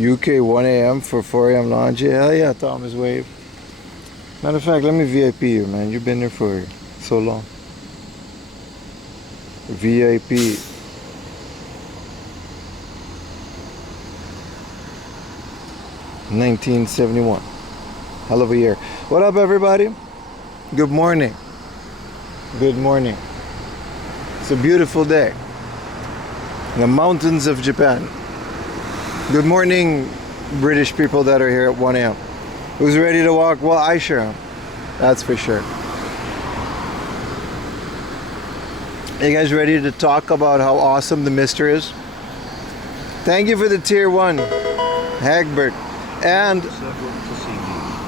UK 1 a.m. for 4 a.m. laundry. Hell yeah, Thomas Wave. Matter of fact, let me VIP you, man. You've been there for so long. VIP. $1971. Hell of a year. What up, everybody? Good morning. Good morning. It's a beautiful day. The mountains of Japan. Good morning, British people that are here at 1 a.m. Who's ready to walk? Well, I sure am. That's for sure. Are you guys ready to talk about how awesome the Mister is? Thank you for the tier 1, Hagbert. And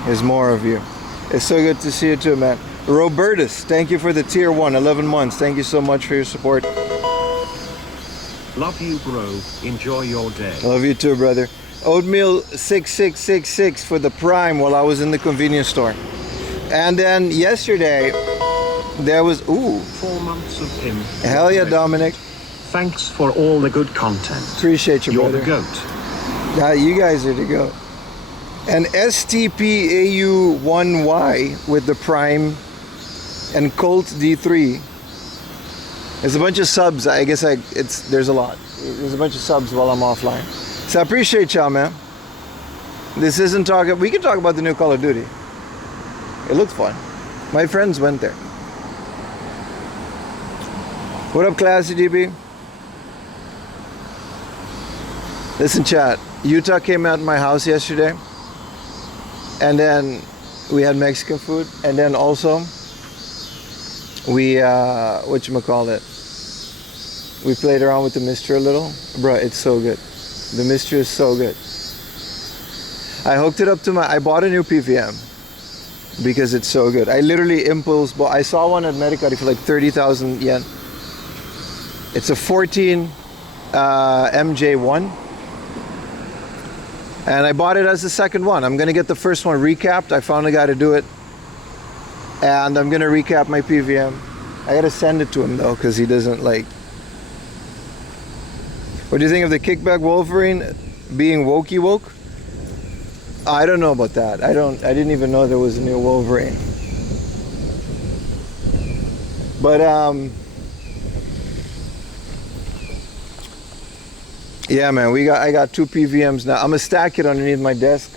there's more of you. It's so good to see you too, man. Robertus, thank you for the tier 1, 11 months. Thank you so much for your support. Love you, bro. Enjoy your day. Love you too, brother. Oatmeal 6666 for the Prime while I was in the convenience store. And then yesterday, there was, 4 months of him. Hell yeah, Dominic. Thanks for all the good content. Appreciate you, brother. You're the GOAT. Yeah, you guys are the GOAT. And STPAU1Y with the Prime and Colt D3. There's a bunch of subs. I guess there's a lot. There's a bunch of subs while I'm offline. So I appreciate y'all, man. This isn't talking. We can talk about the new Call of Duty. It looks fun. My friends went there. What up, Classy DB? Listen, chat. Utah came out in my house yesterday. And then we had Mexican food. And then also, we, whatchamacallit? We played around with the Mister a little. Bruh, it's so good. The Mister is so good. I hooked it up to I bought a new PVM because it's so good. I literally impulse bought. I saw one at Medicare for like 30,000 yen. It's a 14 MJ1. And I bought it as the second one. I'm gonna get the first one recapped. I found a guy to do it. And I'm gonna recap my PVM. I gotta send it to him though, because he doesn't like. What do you think of the Kickback Wolverine being wokey woke? I don't know about that. I didn't even know there was a new Wolverine. But yeah, man, I got 2 PVMs now. I'm gonna stack it underneath my desk.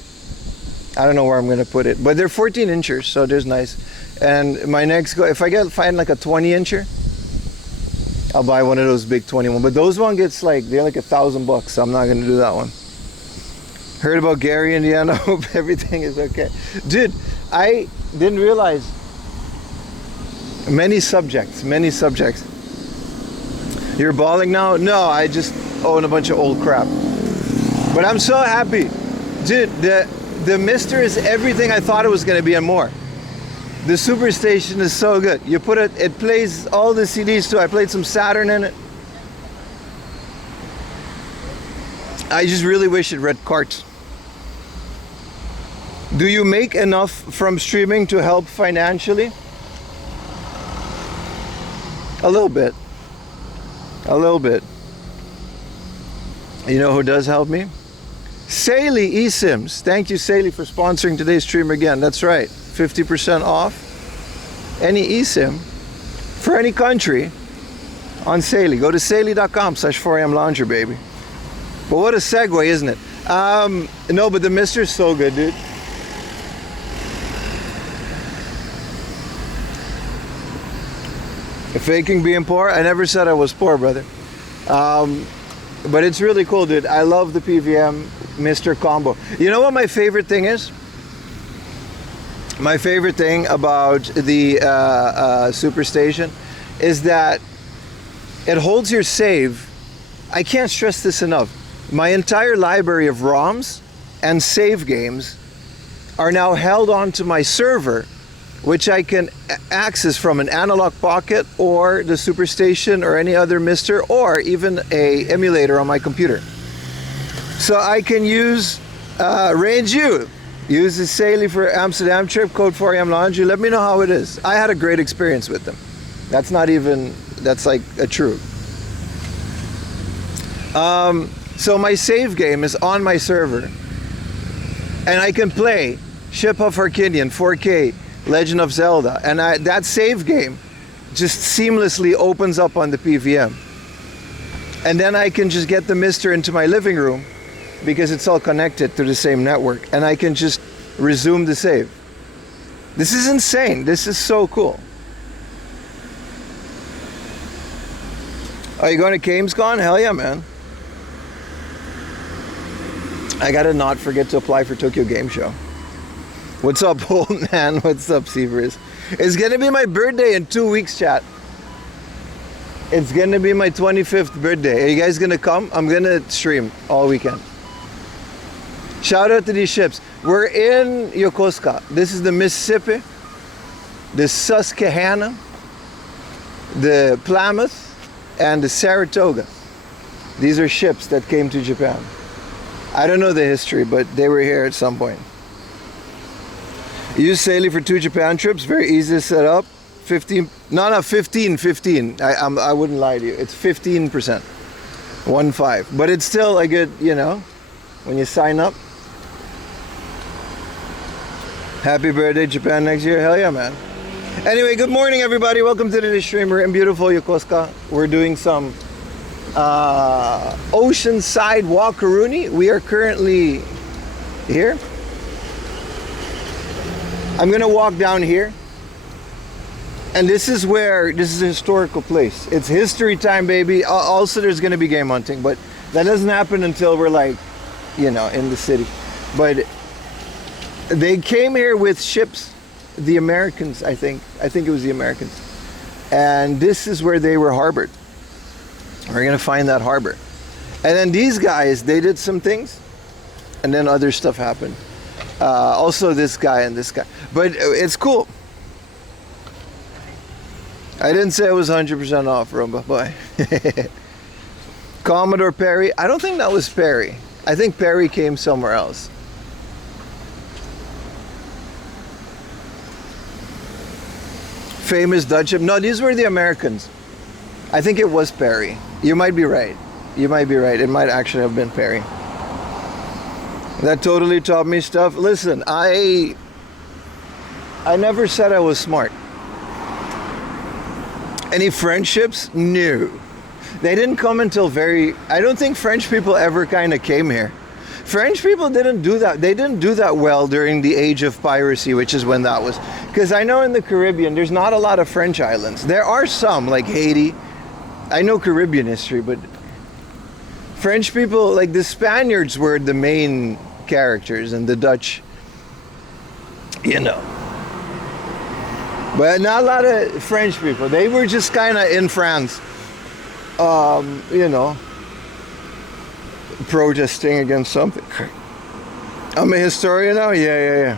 I don't know where I'm gonna put it, but they're 14 inchers, so there's nice. And my next go, if I find like a 20 incher, I'll buy one of those big 21. But those one gets they're like $1,000, so I'm not gonna do that one. Heard about Gary, Indiana. Hope everything is okay, dude. I didn't realize many subjects. You're balling now? No, I just own a bunch of old crap. But I'm so happy, dude. The Mister is everything I thought it was gonna be and more. The Superstation is so good. You put it plays all the CDs too. I played some Saturn in it. I just really wish it read carts. Do you make enough from streaming to help financially? A little bit. You know who does help me? Saley eSims. Thank you, Saley, for sponsoring today's stream again. That's right. 50% off any eSIM for any country on Saley. Go to saley.com/4am laundry, baby. But what a segue, isn't it? No, but the Mister's so good, dude. Faking being poor? I never said I was poor, brother. But it's really cool, dude. I love the PVM Mister combo. You know what my favorite thing is? My favorite thing about the Superstation is that it holds your save. I can't stress this enough. My entire library of ROMs and save games are now held onto my server, which I can access from an analog pocket or the Superstation or any other Mister or even a emulator on my computer. So I can use Range U. Use the Saley for Amsterdam trip, code 4am laundry. Let me know how it is. I had a great experience with them. That's like a true. So my save game is on my server. And I can play Ship of Arcadian 4K, Legend of Zelda. And that save game just seamlessly opens up on the PVM. And then I can just get the Mister into my living room because it's all connected to the same network. And I can just resume the save. This is insane. This is so cool. Are you going to Gamescom? Hell yeah, man. I gotta not forget to apply for Tokyo Game Show. What's up, old man? What's up, Seavers? It's gonna be my birthday in 2 weeks, chat. It's gonna be my 25th birthday. Are you guys gonna come? I'm gonna stream all weekend. Shout out to these ships. We're in Yokosuka. This is the Mississippi, the Susquehanna, the Plymouth, and the Saratoga. These are ships that came to Japan. I don't know the history, but they were here at some point. Use Saily for 2 Japan trips. Very easy to set up. 15. No, 15. I wouldn't lie to you. It's 15%. 1.5. But it's still a good, you know, when you sign up. Happy birthday, Japan, next year. Hell yeah, man. Anyway, good morning, everybody. Welcome to the streamer in beautiful Yokosuka. We're doing some Oceanside Walkaroonie. We are currently here. I'm gonna walk down here, and this is a historical place. It's history time, baby. Also, there's gonna be game hunting, but that doesn't happen until we're like, you know, in the city. But they came here with ships, the Americans, I think it was the Americans, and this is where they were harbored. We're gonna find that harbor. And then these guys, they did some things, and then other stuff happened. Also this guy and this guy. But it's cool. I didn't say it was 100% off, Rumba. Bye. Commodore Perry. I don't think that was Perry. I think Perry came somewhere else. Famous Dutch ship. No, these were the Americans. I think it was Perry. You might be right. You might be right. It might actually have been Perry. That totally taught me stuff. Listen, I never said I was smart. Any friendships? No. They didn't come until I don't think French people ever kind of came here. French people didn't do that. They didn't do that well during the age of piracy, which is when that was. Because I know in the Caribbean, there's not a lot of French islands. There are some, like Haiti. I know Caribbean history, but French people, like the Spaniards were the main characters, and the Dutch, you know. But not a lot of French people. They were just kind of in France, you know, protesting against something. I'm a historian now? Yeah.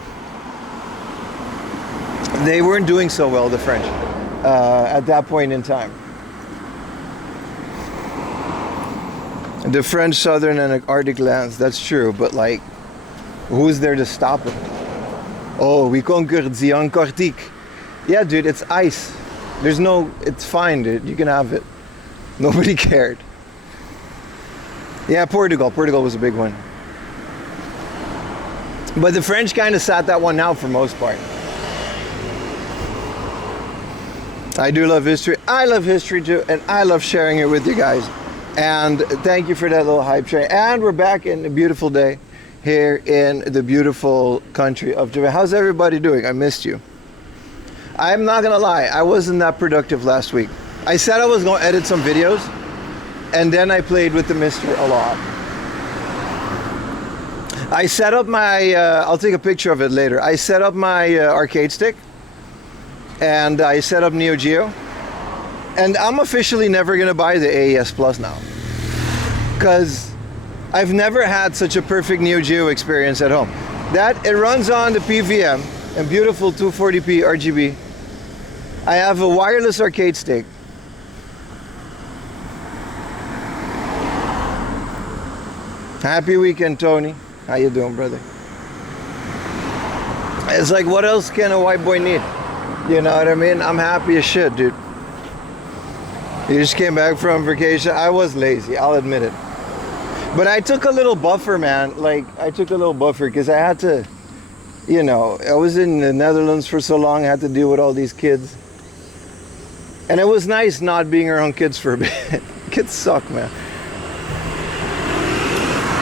They weren't doing so well, the French, at that point in time. The French southern and Arctic lands, that's true, but like, who's there to stop it? Oh, we conquered the Antarctique. Yeah, dude, it's ice. It's fine, dude, you can have it. Nobody cared. Yeah, Portugal was a big one. But the French kind of sat that one out for most part. I do love history. I love history too, and I love sharing it with you guys. And thank you for that little hype train. And we're back in a beautiful day here in the beautiful country of Japan. How's everybody doing? I missed you. I'm not gonna lie, I wasn't that productive last week. I said I was gonna edit some videos, and then I played with the Mister a lot. I set up my, I'll take a picture of it later. I set up my arcade stick, and I set up Neo Geo. And I'm officially never gonna buy the AES Plus now, because I've never had such a perfect Neo Geo experience at home. It runs on the PVM and beautiful 240p RGB. I have a wireless arcade stick. Happy weekend, Tony. How you doing, brother? It's like, what else can a white boy need? You know what I mean? I'm happy as shit, dude. You just came back from vacation. I was lazy, I'll admit it. But I took a little buffer, man. Like, I took a little buffer because I had to, you know, I was in the Netherlands for so long, I had to deal with all these kids. And it was nice not being around kids for a bit. Kids suck, man.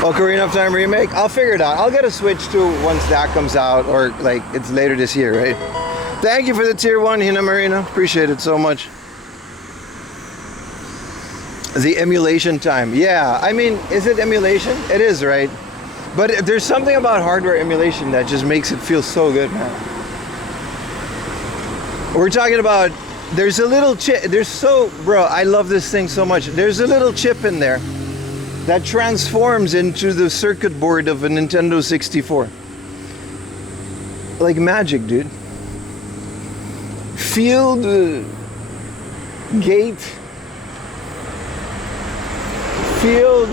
Ocarina of Time remake? I'll figure it out. I'll get a Switch too once that comes out, or like it's later this year, right? Thank you for the tier 1, Hina Marina. Appreciate it so much. The emulation time. Yeah, I mean, is it emulation? It is, right? But there's something about hardware emulation that just makes it feel so good, man. We're talking about, there's a little chip, bro, I love this thing so much. There's a little chip in there that transforms into the circuit board of a Nintendo 64. Like magic, dude. Field gate field,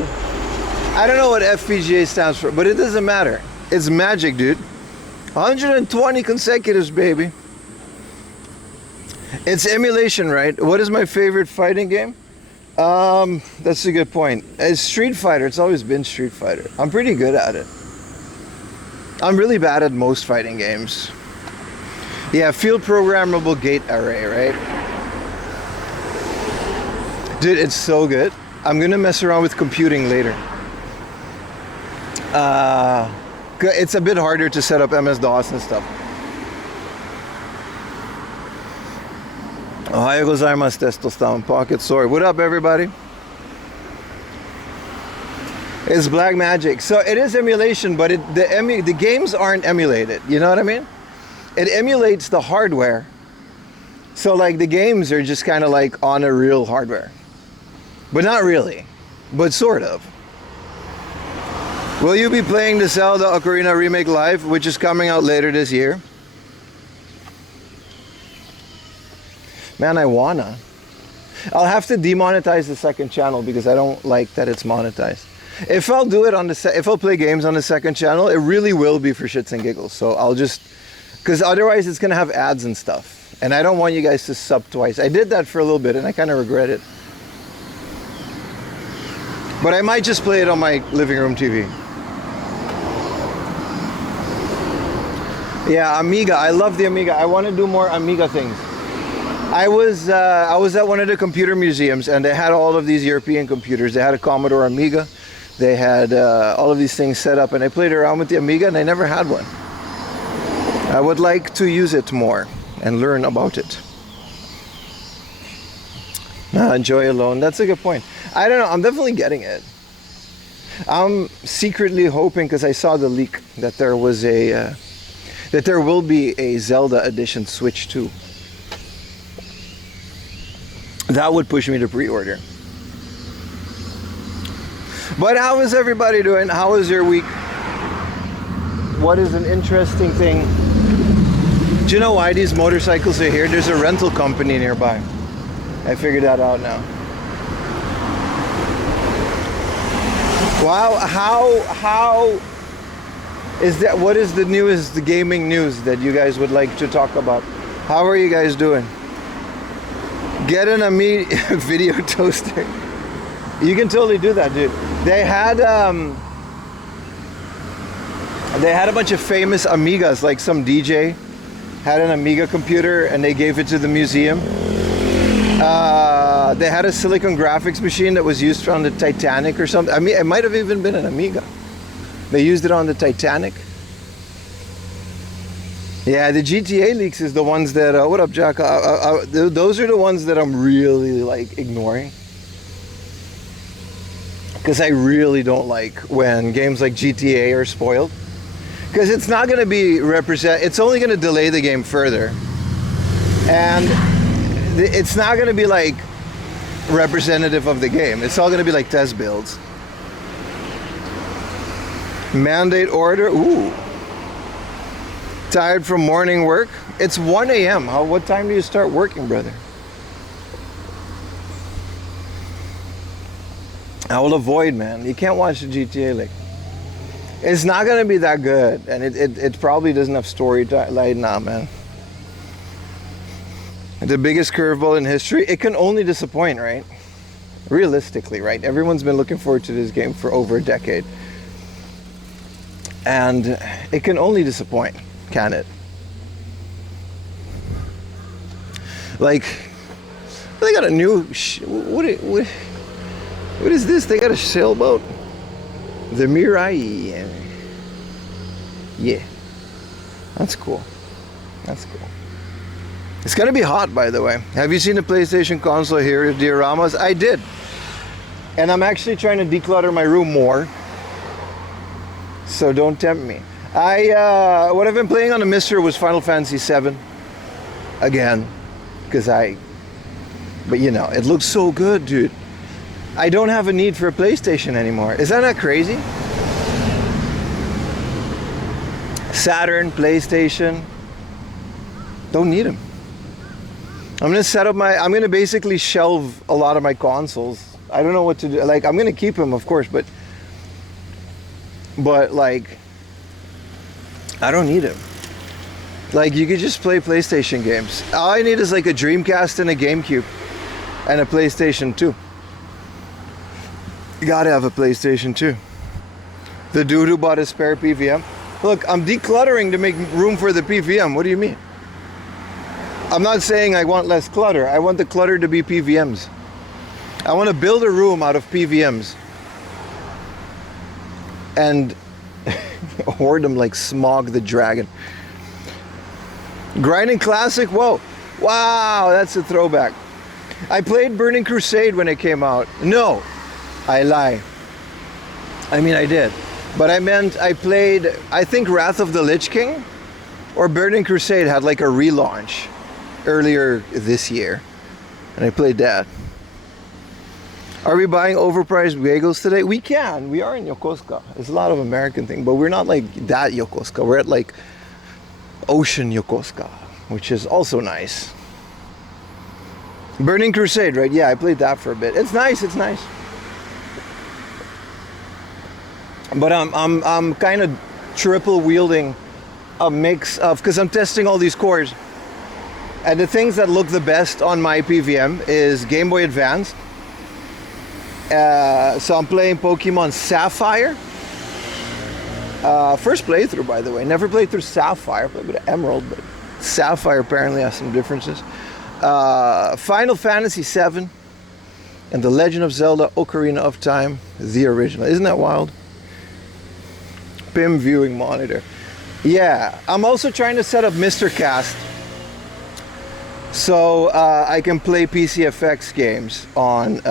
I don't know what FPGA stands for, but it doesn't matter. It's magic, dude. 120 consecutives, baby. It's emulation, right? What is my favorite fighting game? That's a good point. It's Street Fighter. It's always been Street Fighter. I'm pretty good at it. I'm really bad at most fighting games. Yeah, field programmable gate array, right? Dude, it's so good. I'm gonna mess around with computing later. It's a bit harder to set up MS-DOS and stuff. Ohayou gozaimasu, Testosterone Pocket Sword. What up, everybody? It's black magic. So it is emulation, but the games aren't emulated. You know what I mean? It emulates the hardware. So like the games are just kind of like on a real hardware. But not really. But sort of. Will you be playing the Zelda Ocarina Remake Live, which is coming out later this year? Man, I wanna. I'll have to demonetize the second channel because I don't like that it's monetized. If I'll do it on if I'll play games on the second channel, it really will be for shits and giggles. So I'll just, because otherwise it's gonna have ads and stuff. And I don't want you guys to sub twice. I did that for a little bit and I kind of regret it. But I might just play it on my living room TV. Yeah, Amiga. I love the Amiga. I want to do more Amiga things. I was at one of the computer museums and they had all of these European computers. They had a Commodore Amiga. They had all of these things set up and I played around with the Amiga and I never had one. I would like to use it more and learn about it. Enjoy alone. That's a good point. I don't know. I'm definitely getting it. I'm secretly hoping, because I saw the leak, that there was that there will be a Zelda edition Switch 2. That would push me to pre-order. But how is everybody doing? How was your week? What is an interesting thing? Do you know why these motorcycles are here? There's a rental company nearby. I figured that out now. Wow, how is that? What is the newest gaming news that you guys would like to talk about? How are you guys doing? Get an Amiga video toaster. You can totally do that, dude. They had a bunch of famous Amigas, like some DJ had an Amiga computer and they gave it to the museum. They had a Silicon Graphics machine that was used on the Titanic or something. I mean, it might have even been an Amiga. They used it on the Titanic. Yeah, the GTA leaks is the ones that, what up, Jack? Those are the ones that I'm really like ignoring. Because I really don't like when games like GTA are spoiled. Because it's not going to be it's only going to delay the game further. And it's not going to be like representative of the game. It's all going to be like test builds. Mandate order. Ooh. Tired from morning work? It's 1 a.m. What time do you start working, brother? I will avoid, man. You can't watch the GTA like. It's not going to be that good. And it probably doesn't have storyline now, man. The biggest curveball in history. It can only disappoint, right? Realistically, right? Everyone's been looking forward to this game for over a decade. And it can only disappoint, can it? Like, they got a new, what is this? They got a sailboat? The Mirai. Yeah, that's cool. That's cool. It's gonna be hot, by the way. Have you seen the PlayStation console here, dioramas? I did. And I'm actually trying to declutter my room more. So don't tempt me. What I've been playing on the Mister was Final Fantasy VII. Again. But you know, it looks so good, dude. I don't have a need for a PlayStation anymore. Is that not crazy? Saturn, PlayStation. Don't need them. I'm gonna basically shelve a lot of my consoles. I don't know what to do. Like, I'm gonna keep them, of course, but like, I don't need them. Like, you could just play PlayStation games. All I need is like a Dreamcast and a GameCube and a PlayStation 2. You gotta have a PlayStation 2. The dude who bought a spare PVM. Look, I'm decluttering to make room for the PVM. What do you mean? I'm not saying I want less clutter. I want the clutter to be PVMs. I want to build a room out of PVMs. And hoard them like Smog the Dragon. Grinding Classic? Whoa. Wow, that's a throwback. I played Burning Crusade when it came out. No, I lie. I mean, I did. But I meant I played, I think Wrath of the Lich King or Burning Crusade had like a relaunch earlier this year. And I played that. Are we buying overpriced bagels today? We can. We are in Yokosuka. It's a lot of American thing, but we're not like that Yokosuka. We're at like Ocean Yokosuka, which is also nice. Burning Crusade, right? Yeah, I played that for a bit. It's nice. It's nice. But I'm kind of triple wielding a mix of, because I'm testing all these cores, and the things that look the best on my PVM is Game Boy Advance. So I'm playing Pokemon Sapphire. First playthrough, by the way. Never played through Sapphire. Played with Emerald, but Sapphire apparently has some differences. Final Fantasy VII and The Legend of Zelda: Ocarina of Time, the original. Isn't that wild? PIM viewing monitor. Yeah, I'm also trying to set up Mr. Cast so I can play PCFX games on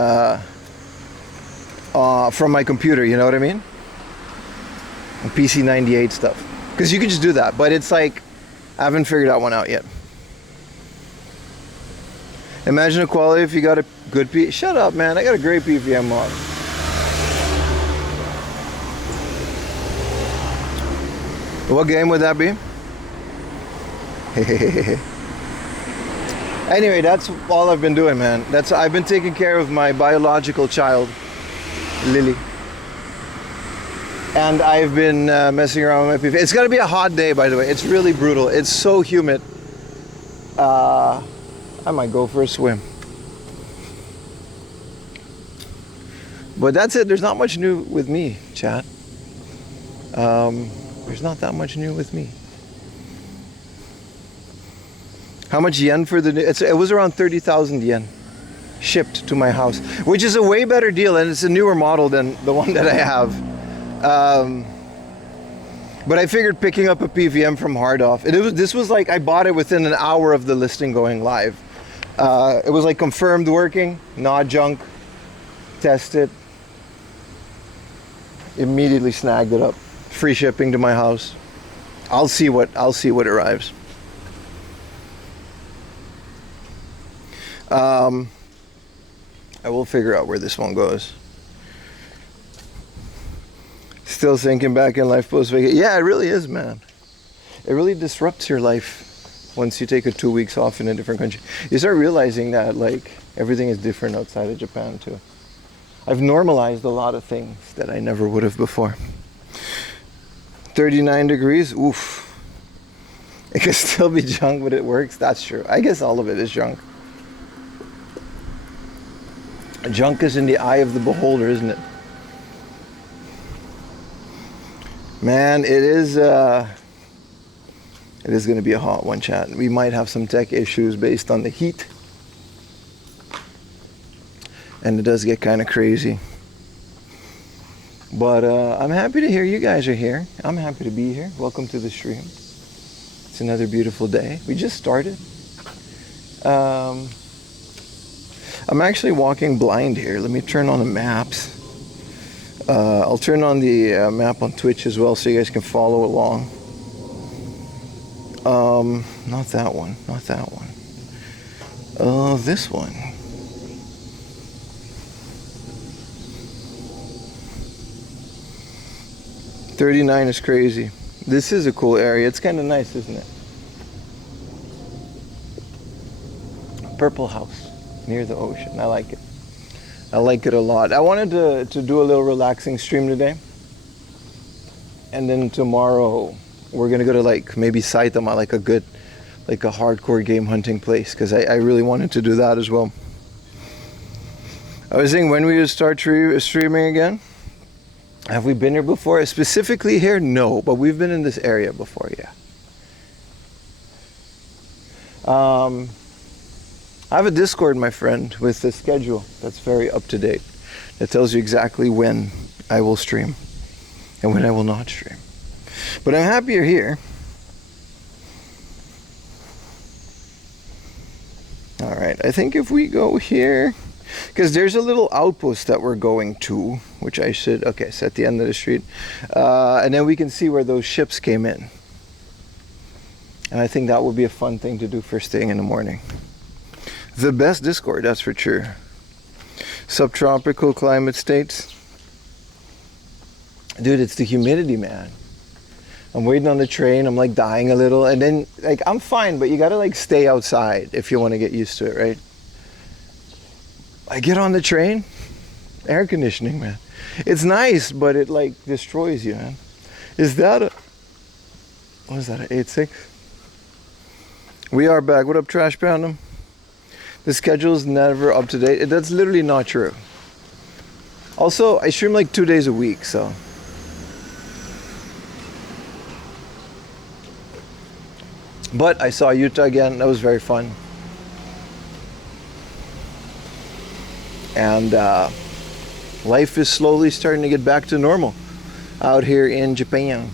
from my computer, you know what I mean? PC 98 stuff. Because you can just do that, but it's like, I haven't figured that one out yet. Imagine the quality if you got a good P. Shut up, man. I got a great PVM mod. What game would that be? Anyway, that's all I've been doing, man. I've been taking care of my biological child, Lily. And I've been messing around with my PVM. It's gonna be a hot day, by the way. It's really brutal. It's so humid. I might go for a swim. But that's it. There's not much new with me, chat. There's not that much new with me. How much yen for the new? It was around 30,000 yen shipped to my house, which is a way better deal, and it's a newer model than the one that I have. But I figured picking up a PVM from Hardoff. This was like, I bought it within an hour of the listing going live. It was like confirmed working, not junk. Test it. Immediately snagged it up. Free shipping to my house. I'll see what arrives. I will figure out where this one goes. Still sinking back in life post-vacation. Yeah, it really is, man. It really disrupts your life once you take a 2 weeks off in a different country. You start realizing that like everything is different outside of Japan too. I've normalized a lot of things that I never would have before. 39 degrees, oof. It could still be junk, but it works. That's true. I guess all of it is junk. Junk is in the eye of the beholder, isn't it? Man, it is going to be a hot one, chat. We might have some tech issues based on the heat. And it does get kind of crazy. But I'm happy to hear you guys are here. I'm happy to be here. Welcome to the stream. It's another beautiful day. We just started. I'm actually walking blind here. Let me turn on the maps. I'll turn on the map on Twitch as well so you guys can follow along. Not that one. Not that one. This one. $39 is crazy. This is a cool area. It's kind of nice, isn't it? Purple house near the ocean. I like it. I like it a lot. I wanted to do a little relaxing stream today. And then tomorrow we're going to go to like maybe Saitama, like a hardcore game hunting place, because I really wanted to do that as well. I was thinking when we would start streaming again. Have we been here before? Specifically here? No, but we've been in this area before, yeah. I have a Discord, my friend, with a schedule that's very up to date. That tells you exactly when I will stream and when I will not stream. But I'm happy you're here. All right, I think if we go here, because there's a little outpost that we're going to, which I should, okay, it's at the end of the street. And then we can see where those ships came in. And I think that would be a fun thing to do first thing in the morning. The best Discord, that's for sure. Subtropical climate states. Dude, it's the humidity, man. I'm waiting on the train, I'm like dying a little, and then like I'm fine, but you gotta like stay outside if you want to get used to it, right? I get on the train, air conditioning, man. It's nice, but it like destroys you, man. Is that a, what is that, an 8.6? We are back. What up, Trash Pandem? The schedule is never up to date. That's literally not true. Also, I stream like 2 days a week, so. But I saw Utah again. That was very fun. And life is slowly starting to get back to normal out here in Japan.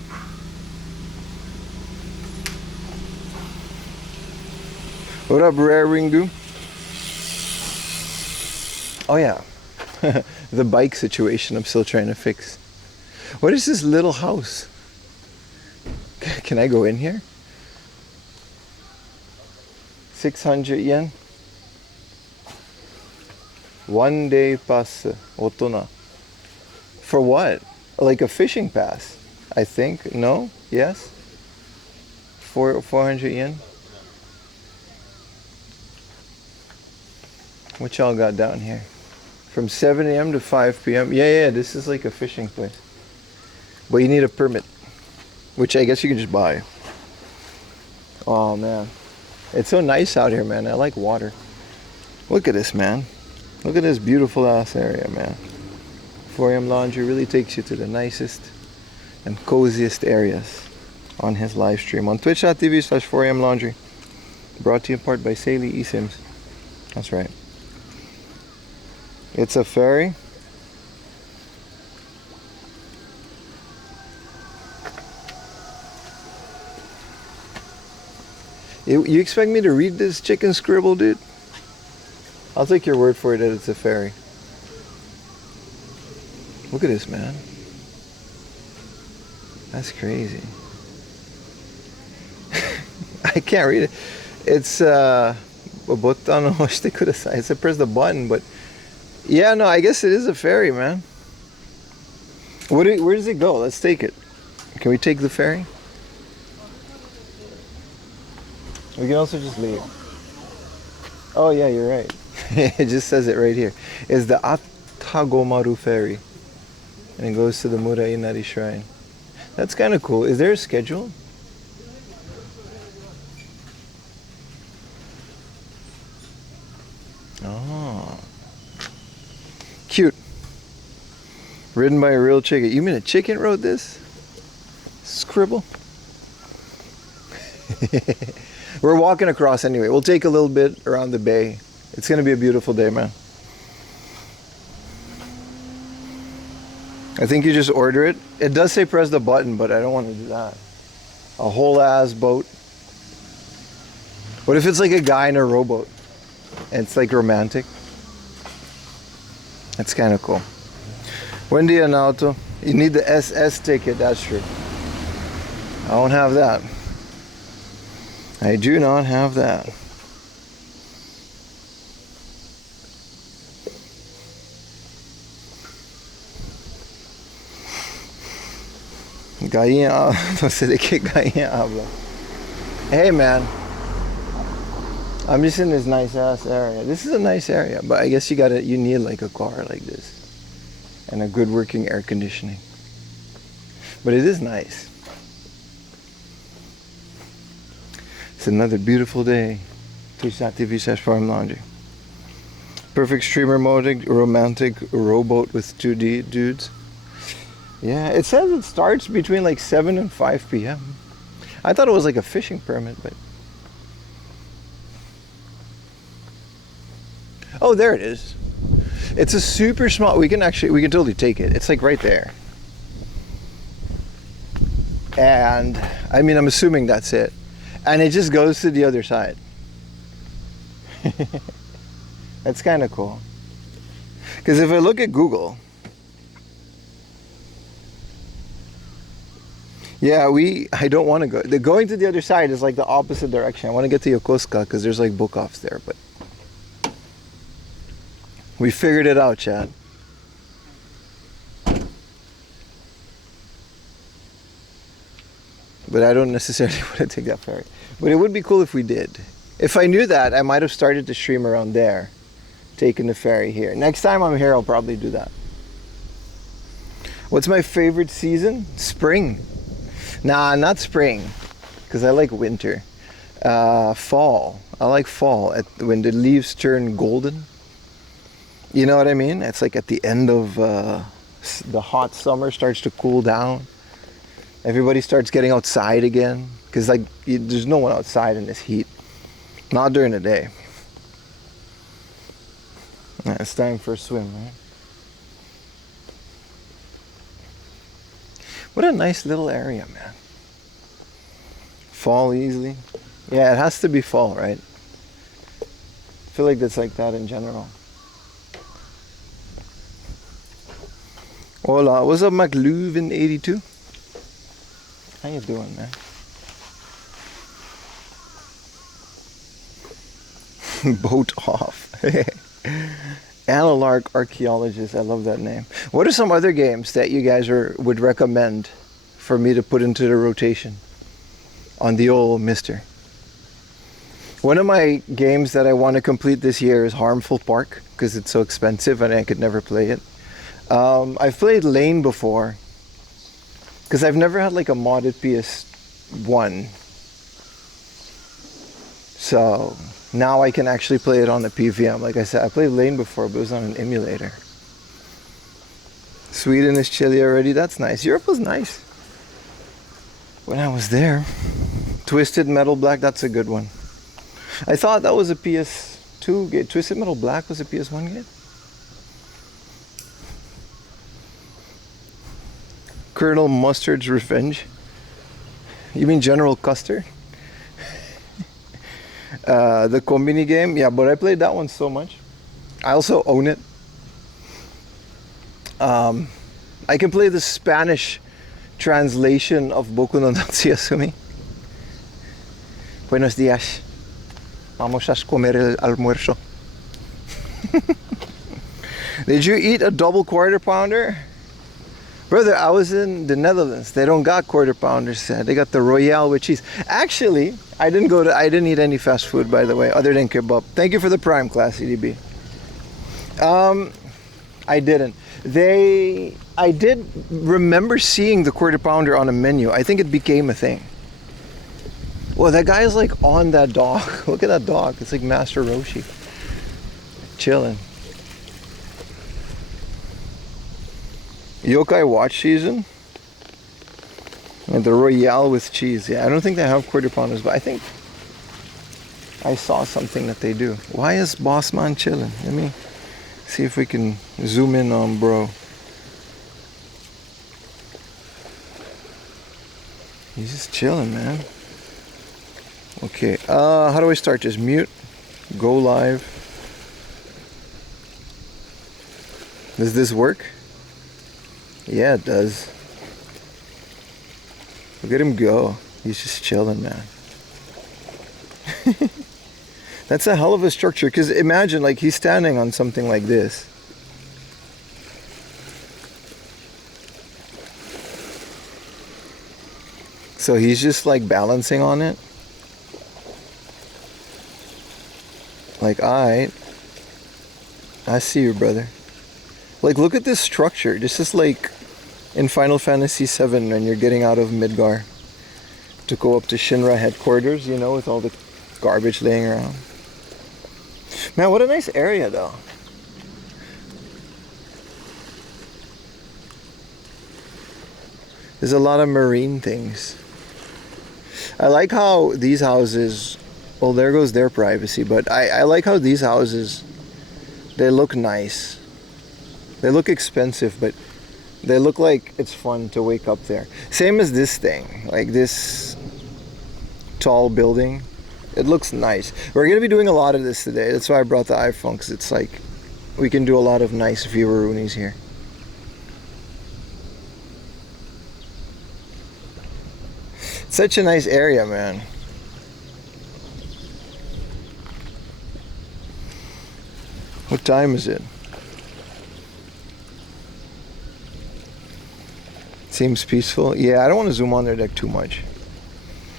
What up, Rare Ringu? Oh yeah, the bike situation I'm still trying to fix. What is this little house? Can I go in here? 600 yen. 1 day pass, otona. For what? Like a fishing pass, I think. No? Yes? 400 yen? What y'all got down here? From 7 a.m. to 5 p.m. Yeah, this is like a fishing place. But you need a permit, which I guess you can just buy. Oh man. It's so nice out here, man. I like water. Look at this, man. Look at this beautiful ass area, man. 4am Laundry really takes you to the nicest and coziest areas on his live stream on twitch.tv/4am Laundry. Brought to you in part by Saley eSIMs. That's right. It's a ferry. You expect me to read this chicken scribble, dude? I'll take your word for it that it's a ferry. Look at this, man. That's crazy. I can't read it. It's it's a press the button, but yeah, no, I guess it is a ferry, man. Where does it go? Let's take it. Can we take the ferry? We can also just leave. Oh yeah, you're right. It just says it right here. It's the Atagomaru ferry. And it goes to the Murai Inari Shrine. That's kind of cool. Is there a schedule? Oh. Cute. Ridden by a real chicken. You mean a chicken rode this? Scribble. We're walking across anyway. We'll take a little bit around the bay. It's going to be a beautiful day, man. I think you just order it. It does say press the button, but I don't want to do that. A whole ass boat. What if it's like a guy in a rowboat? And it's like romantic. That's kind of cool. Buen dia, Nauto. You need the SS ticket, that's true. I don't have that. I do not have that. Gallina, no sé de qué gallina habla. Hey man, I'm just in this nice ass area. This is a nice area, but I guess you need like a car like this and a good working air conditioning. But it is nice. It's another beautiful day. Twitch.tv/Farm Laundry. Perfect streamer mode, romantic rowboat with 2D dudes. Yeah, it says it starts between like 7 and 5 p.m. I thought it was like a fishing permit, but... Oh, there it is. It's a super small... We can totally take it. It's like right there. And, I mean, I'm assuming that's it. And it just goes to the other side. That's kind of cool. Because if I look at Google... Yeah, I don't want to go. The going to the other side is like the opposite direction. I want to get to Yokosuka because there's like book offs there, but we figured it out, Chad. But I don't necessarily want to take that ferry. But it would be cool if we did. If I knew that, I might have started to stream around there, taking the ferry here. Next time I'm here, I'll probably do that. What's my favorite season? Spring. Nah, not spring, because I like winter. Fall. I like fall, when the leaves turn golden. You know what I mean? It's like at the end of the hot summer starts to cool down. Everybody starts getting outside again, because like there's no one outside in this heat. Not during the day. It's time for a swim, right? What a nice little area, man. Fall easily. Yeah, it has to be fall, right? I feel like that's like that in general. Hola, what's up, McLuven82? How you doing, man? Boat off. Analarch Archaeologist, I love that name. What are some other games that you guys would recommend for me to put into the rotation on the old Mister? One of my games that I want to complete this year is Harmful Park, because it's so expensive and I could never play it. I've played Lane before, because I've never had like a modded PS1. So... now I can actually play it on the PVM. Like I said, I played Lane before, but it was on an emulator. Sweden is chilly already. That's nice. Europe was nice when I was there. Twisted Metal Black, that's a good one. I thought that was a PS2 game. Twisted Metal Black was a PS1 game? Colonel Mustard's Revenge? You mean General Custer? The Combini game, yeah, but I played that one so much. I also own it. I can play the Spanish translation of Boku no Natsuyasumi. Buenos días. Vamos a comer el almuerzo. Did you eat a double quarter pounder? Brother, I was in the Netherlands. They don't got quarter pounders. They got the Royale with cheese. Actually, I didn't eat any fast food, by the way, other than kebab. Thank you for the Prime class, EDB. I didn't. I did remember seeing the quarter pounder on a menu. I think it became a thing. Well, that guy is like on that dog. Look at that dog. It's like Master Roshi. Chilling. Yokai watch season. And the Royale with cheese. Yeah, I don't think they have quarter pounders, but I think I saw something that they do. Why is Bossman chilling? Let me see if we can zoom in on bro. He's just chilling, man. Okay, how do I start this? Mute, go live. Does this work? Yeah, it does. Look at him go. He's just chilling, man. That's a hell of a structure, because imagine, like, he's standing on something like this. So he's just like balancing on it. Like, I see you, brother. Like, look at this structure. This is like in Final Fantasy VII when you're getting out of Midgar to go up to Shinra headquarters, you know, with all the garbage laying around. Man, what a nice area, though. There's a lot of marine things. I like how these houses, well, there goes their privacy, but I like how these houses, they look nice. They look expensive, but they look like it's fun to wake up there. Same as this thing, like this tall building. It looks nice. We're going to be doing a lot of this today. That's why I brought the iPhone, because it's like we can do a lot of nice vieweroonies here. Such a nice area, man. What time is it? Seems peaceful. Yeah, I don't want to zoom on their deck too much.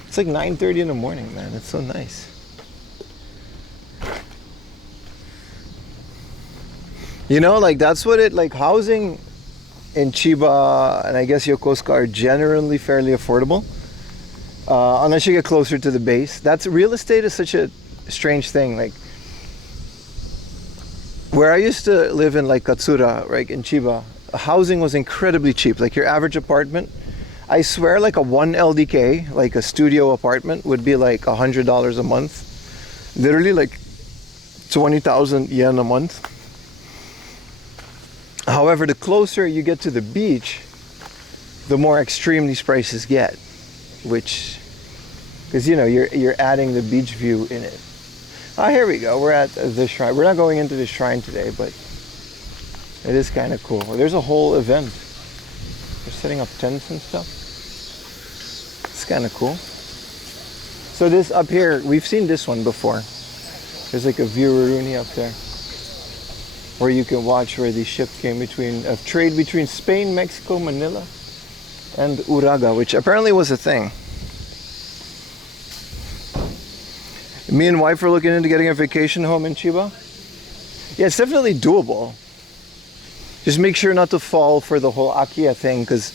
It's like 9:30 in the morning, man. It's so nice. You know, like that's what it, like housing in Chiba and I guess Yokosuka are generally fairly affordable. Unless you get closer to the base. That's, real estate is such a strange thing. Like where I used to live in like Katsura, right, in Chiba, housing was incredibly cheap. Like your average apartment, I swear, like a 1 LDK, like a studio apartment, would be like $100 a month. Literally like 20,000 yen a month. However, the closer you get to the beach, the more extreme these prices get. Which, because you know, you're adding the beach view in it. Ah, here we go. We're at the shrine. We're not going into the shrine today, but it is kind of cool. There's a whole event. They're setting up tents and stuff. It's kind of cool. So this up here, we've seen this one before. There's like a vieweroonie up there where you can watch where the ship came between, a trade between Spain, Mexico, Manila, and Uraga, which apparently was a thing. Me and wife are looking into getting a vacation home in Chiba. Yeah, it's definitely doable. Just make sure not to fall for the whole Akia thing, because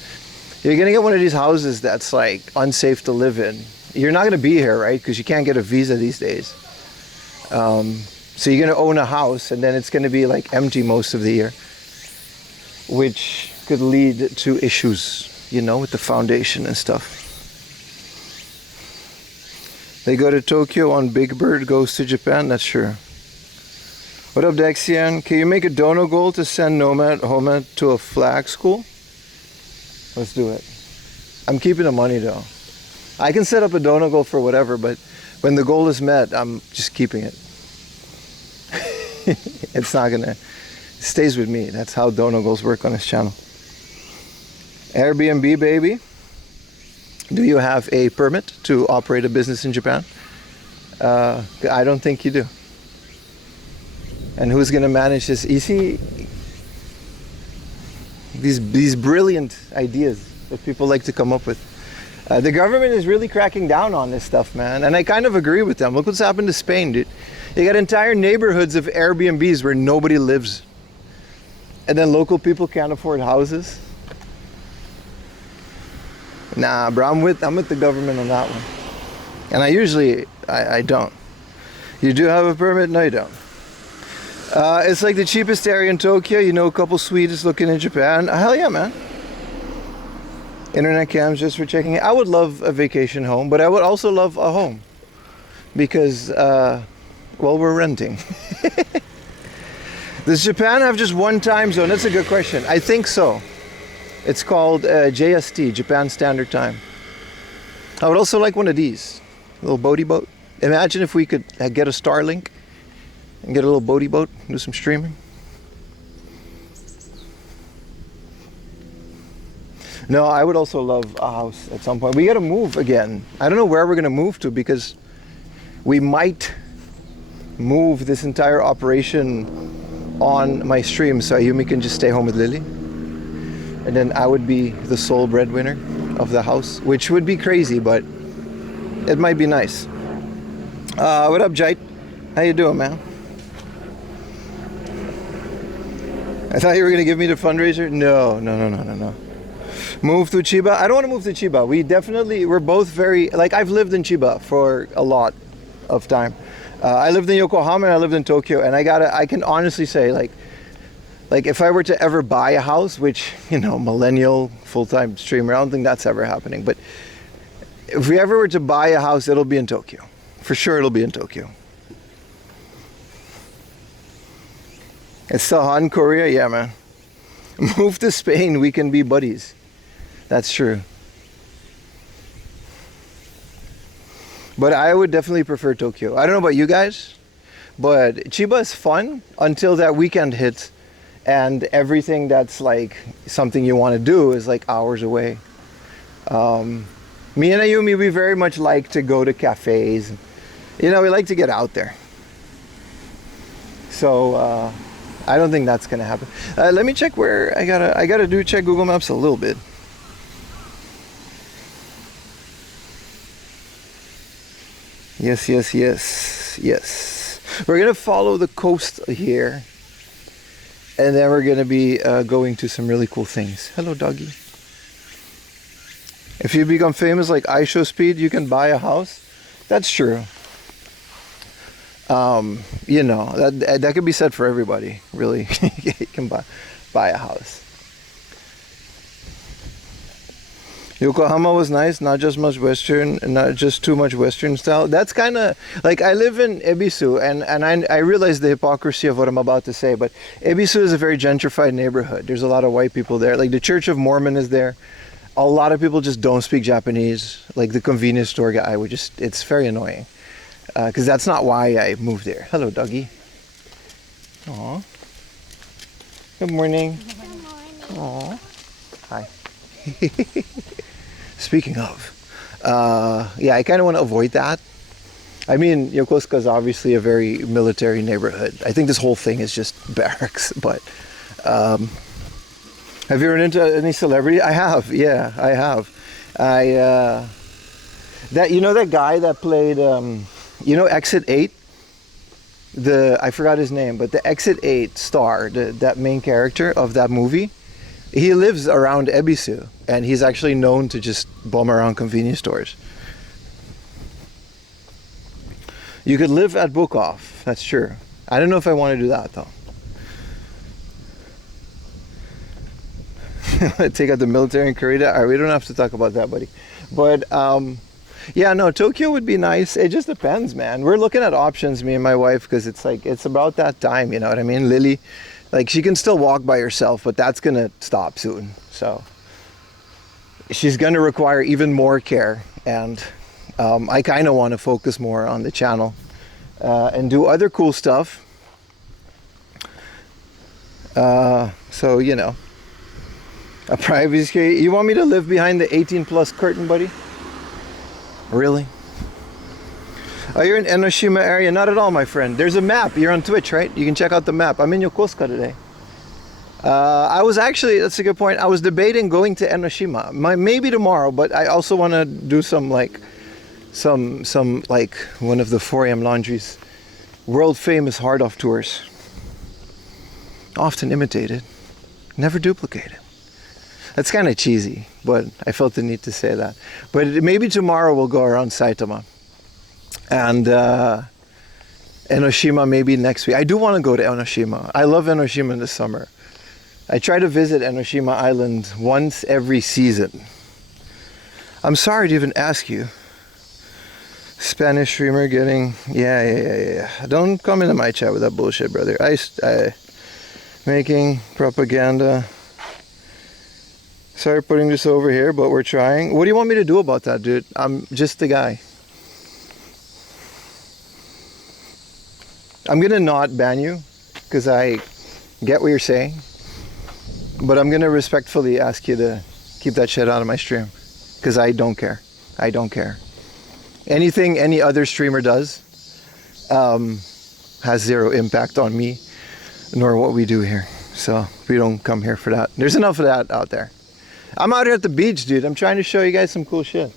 you're gonna get one of these houses that's like unsafe to live in. You're not gonna be here, right? Because you can't get a visa these days. So you're gonna own a house and then it's gonna be like empty most of the year, which could lead to issues, you know, with the foundation and stuff. They go to Tokyo on Big Bird, goes to Japan, that's true. What up, Dexian? Can you make a dono goal to send Nomad Homa to a flag school? Let's do it. I'm keeping the money though. I can set up a dono goal for whatever, but when the goal is met, I'm just keeping it. It's not gonna, it stays with me. That's how dono goals work on this channel. Airbnb, baby. Do you have a permit to operate a business in Japan? I don't think you do. And who's gonna manage this? You see, these brilliant ideas that people like to come up with. The government is really cracking down on this stuff, man. And I kind of agree with them. Look what's happened to Spain, dude. You got entire neighborhoods of Airbnbs where nobody lives. And then local people can't afford houses. Nah, bro, I'm with the government on that one. And I usually don't. You do have a permit? No, you don't. It's like the cheapest area in Tokyo. You know, a couple Swedes looking in Japan. Hell yeah, man. Internet cams just for checking it. I would love a vacation home, but I would also love a home because, well, we're renting. Does Japan have just one time zone? That's a good question. I think so. It's called JST, Japan Standard Time. I would also like one of these, a little boaty boat. Imagine if we could get a Starlink and get a little boaty boat, do some streaming. No, I would also love a house at some point. We got to move again. I don't know where we're going to move to because we might move this entire operation on my stream so Ayumi can just stay home with Lily. And then I would be the sole breadwinner of the house, which would be crazy, but it might be nice. What up, Jite? How you doing, man? I thought you were going to give me the fundraiser. No. Move to Chiba? I don't want to move to Chiba. We're both very, like, I've lived in Chiba for a lot of time. I lived in Yokohama and I lived in Tokyo, and I can honestly say, like if I were to ever buy a house, which, you know, millennial full-time streamer, I don't think that's ever happening, but if we ever were to buy a house, it'll be in Tokyo. For sure it'll be in Tokyo. It's still hot in Korea? Yeah, man. Move to Spain, we can be buddies. That's true. But I would definitely prefer Tokyo. I don't know about you guys, but Chiba is fun until that weekend hits and everything that's like something you want to do is like hours away. Me and Ayumi, we very much like to go to cafes. You know, we like to get out there. So I don't think that's gonna happen. Let me check where I gotta check Google Maps a little bit. Yes. We're gonna follow the coast here, and then we're gonna be going to some really cool things. Hello, doggy. If you become famous like iShowSpeed, you can buy a house. That's true. You know, that could be said for everybody, really. You can buy a house. Yokohama was nice, not just much Western, not just too much Western style. That's kind of, like, I live in Ebisu, and I realize the hypocrisy of what I'm about to say, but Ebisu is a very gentrified neighborhood. There's a lot of white people there. Like, the Church of Mormon is there. A lot of people just don't speak Japanese. Like, the convenience store guy would just, it's very annoying. Because that's not why I moved there. Hello, doggy. Aw. Good morning. Good morning. Aw. Hi. Speaking of, yeah, I kind of want to avoid that. I mean, Yokosuka is obviously a very military neighborhood. I think this whole thing is just barracks, but have you run into any celebrity? I have, yeah, I have. You know that guy that played, you know, Exit 8? I forgot his name, but the Exit 8 star, that main character of that movie, he lives around Ebisu, and he's actually known to just bum around convenience stores. You could live at Book Off, that's true. I don't know if I want to do that, though. Take out the military in Korea. All right, we don't have to talk about that, buddy. But yeah, no, Tokyo would be nice. It just depends, man. We're looking at options, me and my wife, because it's like, it's about that time, you know what I mean? Lily, like, she can still walk by herself, but that's gonna stop soon. So she's gonna require even more care, and I kind of want to focus more on the channel and do other cool stuff. So, you know, a privacy. You want me to live behind the 18 plus curtain, buddy? Really? Oh, you're in Enoshima area? Not at all, my friend. There's a map. You're on Twitch, right? You can check out the map. I'm in Yokosuka today. I was actually, that's a good point. I was debating going to Enoshima. Maybe tomorrow, but I also want to do some like one of the 4am Laundry's world famous hard off tours. Often imitated, never duplicated. That's kind of cheesy, but I felt the need to say that. But maybe tomorrow we'll go around Saitama. And Enoshima maybe next week. I do want to go to Enoshima. I love Enoshima in the summer. I try to visit Enoshima Island once every season. I'm sorry to even ask you. Spanish streamer getting... Yeah. Don't come into my chat with that bullshit, brother. I making propaganda. Sorry putting this over here, but we're trying. What do you want me to do about that, dude? I'm just the guy. I'm gonna not ban you, because I get what you're saying. But I'm gonna respectfully ask you to keep that shit out of my stream. Because I don't care. I don't care. Anything any other streamer does has zero impact on me, nor what we do here. So we don't come here for that. There's enough of that out there. I'm out here at the beach, dude. I'm trying to show you guys some cool shit.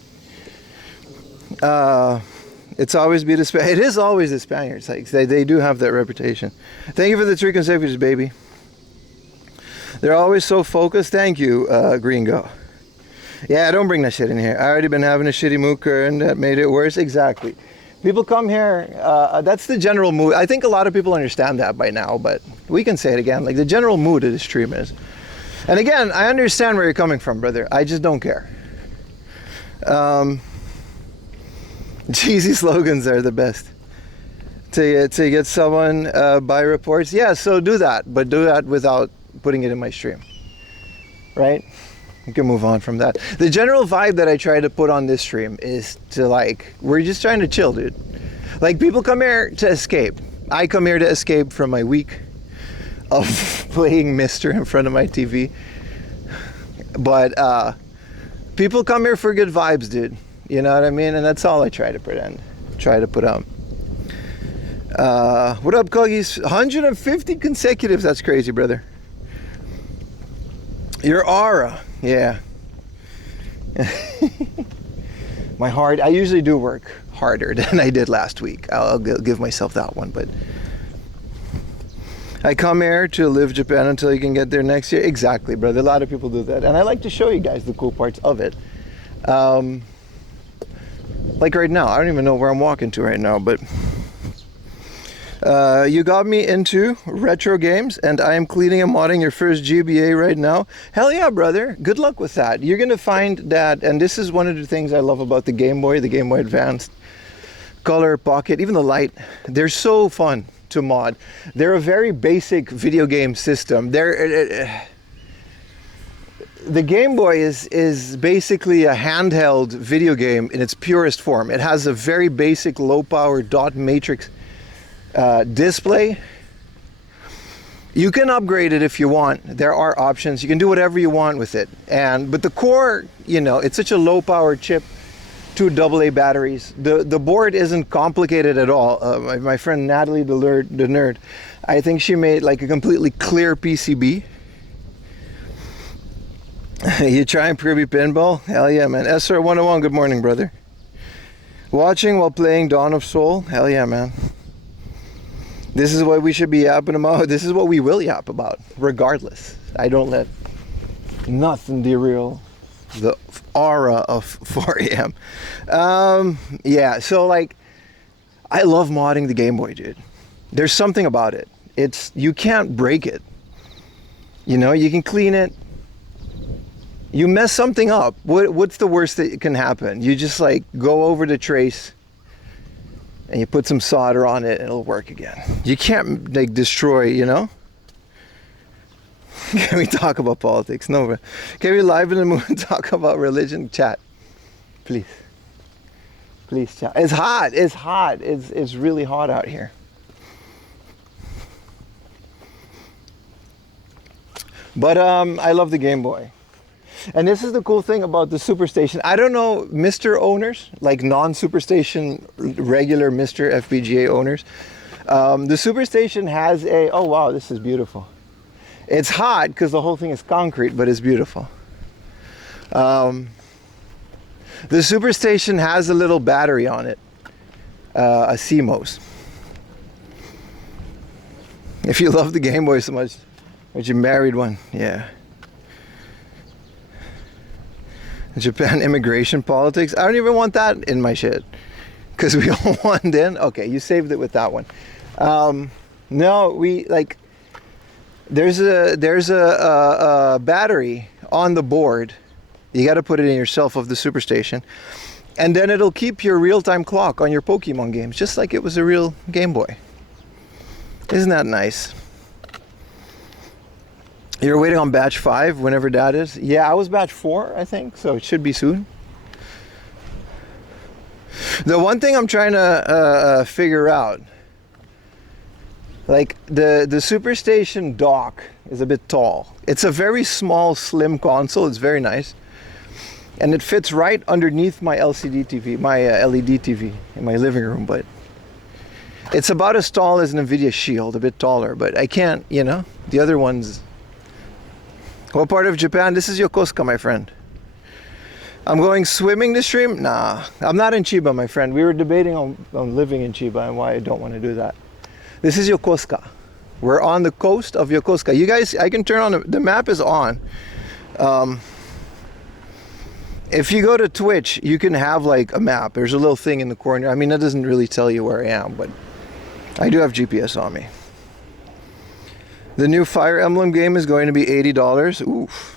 It's always be the it is always the Spaniards. Like they do have that reputation. Thank you for the 3 consecutives, baby. They're always so focused. Thank you, Gringo. Yeah, don't bring that shit in here. I already been having a shitty mooker and that made it worse. Exactly. People come here, that's the general mood. I think a lot of people understand that by now, but we can say it again. Like the general mood of the stream is. And again, I understand where you're coming from, brother. I just don't care. Cheesy slogans are the best. To get someone buy reports. Yeah, so do that, but do that without putting it in my stream. Right? You can move on from that. The general vibe that I try to put on this stream is to like, we're just trying to chill, dude. Like people come here to escape. I come here to escape from my week of playing Mister in front of my TV. But people come here for good vibes, dude. You know what I mean? And that's all I try to pretend. Try to put out. What up, Cuggies? 150 consecutives. That's crazy, brother. Your aura. Yeah. My heart. I usually do work harder than I did last week. I'll give myself that one. But I come here to live Japan until you can get there next year. Exactly, brother. A lot of people do that. And I like to show you guys the cool parts of it. Like right now. I don't even know where I'm walking to right now, but you got me into retro games, and I am cleaning and modding your first GBA right now. Hell yeah, brother. Good luck with that. You're going to find that, and this is one of the things I love about the Game Boy Advanced, Color, Pocket, even the Lite. They're so fun to mod. They're a very basic video game system. The Game Boy is basically a handheld video game in its purest form. It has a very basic low-power dot matrix display. You can upgrade it if you want. There are options. You can do whatever you want with it. But the core, you know, it's such a low-power chip, 2 AA batteries. The board isn't complicated at all. My friend Natalie the nerd, I think she made like a completely clear PCB. You try and preview pinball? Hell yeah, man. SR101, good morning, brother. Watching while playing Dawn of Soul? Hell yeah, man. This is what we should be yapping about. This is what we will yap about, regardless. I don't let nothing derail the aura of 4 a.m. Yeah, so like, I love modding the Game Boy, dude. There's something about it. You can't break it. You know, you can clean it. You mess something up. What's the worst that can happen? You just like go over the trace and you put some solder on it and it'll work again. You can't like destroy, you know? Can we talk about politics? No, but can we live in the mood and talk about religion? Chat, please. Please chat. It's hot. It's hot. It's really hot out here. But I love the Game Boy. And this is the cool thing about the Superstation. I don't know, Mr. owners, like non-Superstation, regular Mr. FPGA owners. The Superstation has a, oh wow, this is beautiful. It's hot because the whole thing is concrete, but it's beautiful. The Superstation has a little battery on it, a CMOS. If you love the Game Boy so much, but you married one, yeah. Japan immigration politics. I don't even want that in my shit. Because we all want in. Okay, you saved it with that one. No, we like. There's a battery on the board. You got to put it in yourself of the Superstation, and then it'll keep your real-time clock on your Pokemon games, just like it was a real Game Boy. Isn't that nice? You're waiting on batch 5, whenever that is. Yeah, I was batch 4, I think, so it should be soon. The one thing I'm trying to figure out, like the Superstation dock is a bit tall. It's a very small, slim console. It's very nice, and it fits right underneath my LCD TV, my LED TV in my living room. But it's about as tall as an NVIDIA Shield, a bit taller. But I can't, you know, the other ones. What part of Japan? This is Yokosuka, my friend. I'm going swimming this stream? Nah, I'm not in Chiba, my friend. We were debating on living in Chiba and why I don't want to do that. This is Yokosuka. We're on the coast of Yokosuka. You guys, I can turn on, the map is on. If you go to Twitch, you can have like a map. There's a little thing in the corner. I mean, that doesn't really tell you where I am, but I do have GPS on me. The new Fire Emblem game is going to be $80. Oof.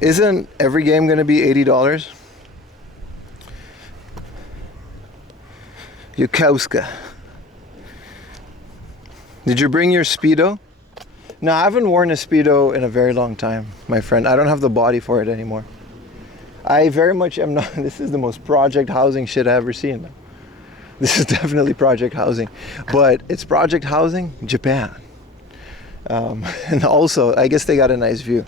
Isn't every game going to be $80? Yokosuka. Did you bring your Speedo? No, I haven't worn a Speedo in a very long time, my friend. I don't have the body for it anymore. I very much am not. This is the most project housing shit I've ever seen. This is definitely project housing. But it's project housing, Japan. And also, I guess they got a nice view.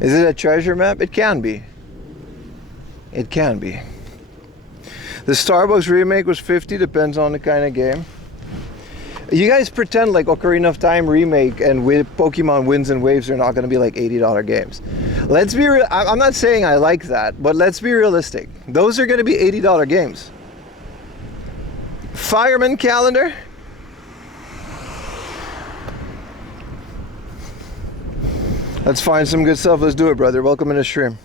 Is it a treasure map? It can be. It can be. The Starbucks remake was 50, depends on the kind of game. You guys pretend like Ocarina of Time remake and with Pokemon Winds and Waves are not going to be like $80 games. Let's be real. I'm not saying I like that, but let's be realistic. Those are going to be $80 games. Fireman calendar. Let's find some good stuff. Let's do it, brother. Welcome in the stream.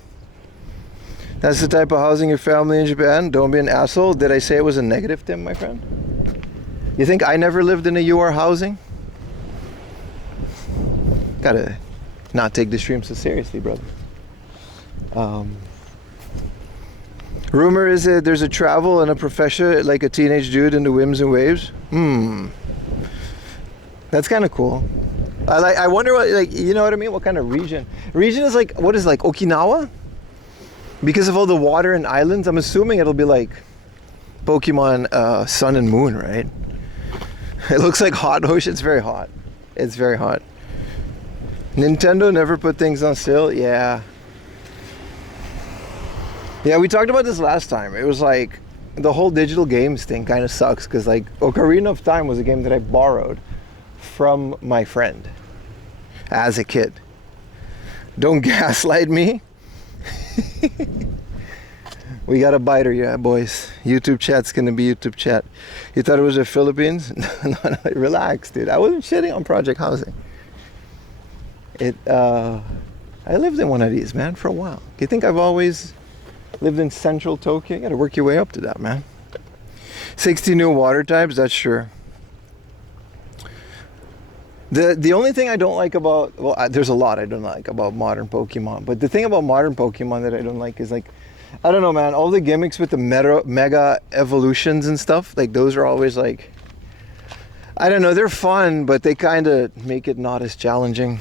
That's the type of housing your family in Japan. Don't be an asshole. Did I say it was a negative, Tim, my friend? You think I never lived in a UR housing? Gotta not take the stream so seriously, brother. Rumor is that there's a travel and a profession like a teenage dude into Whims and Waves. That's kind of cool. I wonder what, like, you know what I mean? What kind of region? Region is like, what is like Okinawa? Because of all the water and islands, I'm assuming it'll be like Pokemon Sun and Moon, right? It looks like hot ocean. It's very hot. It's very hot. Nintendo never put things on sale. Yeah. Yeah, we talked about this last time. It was like the whole digital games thing kind of sucks because like Ocarina of Time was a game that I borrowed from my friend as a kid. Don't gaslight me. We got a biter, yeah, boys. YouTube chat's gonna be YouTube chat. You thought it was the Philippines? No, relax, dude. I wasn't shitting on project housing. I lived in one of these, man, for a while. You think I've always lived in central Tokyo? You gotta work your way up to that, man. 60 new water types, that's sure. The only thing I don't like about, well, there's a lot I don't like about modern Pokemon, but the thing about modern Pokemon that I don't like is like, I don't know, man, all the gimmicks with the mega evolutions and stuff, like those are always like, I don't know, they're fun, but they kind of make it not as challenging.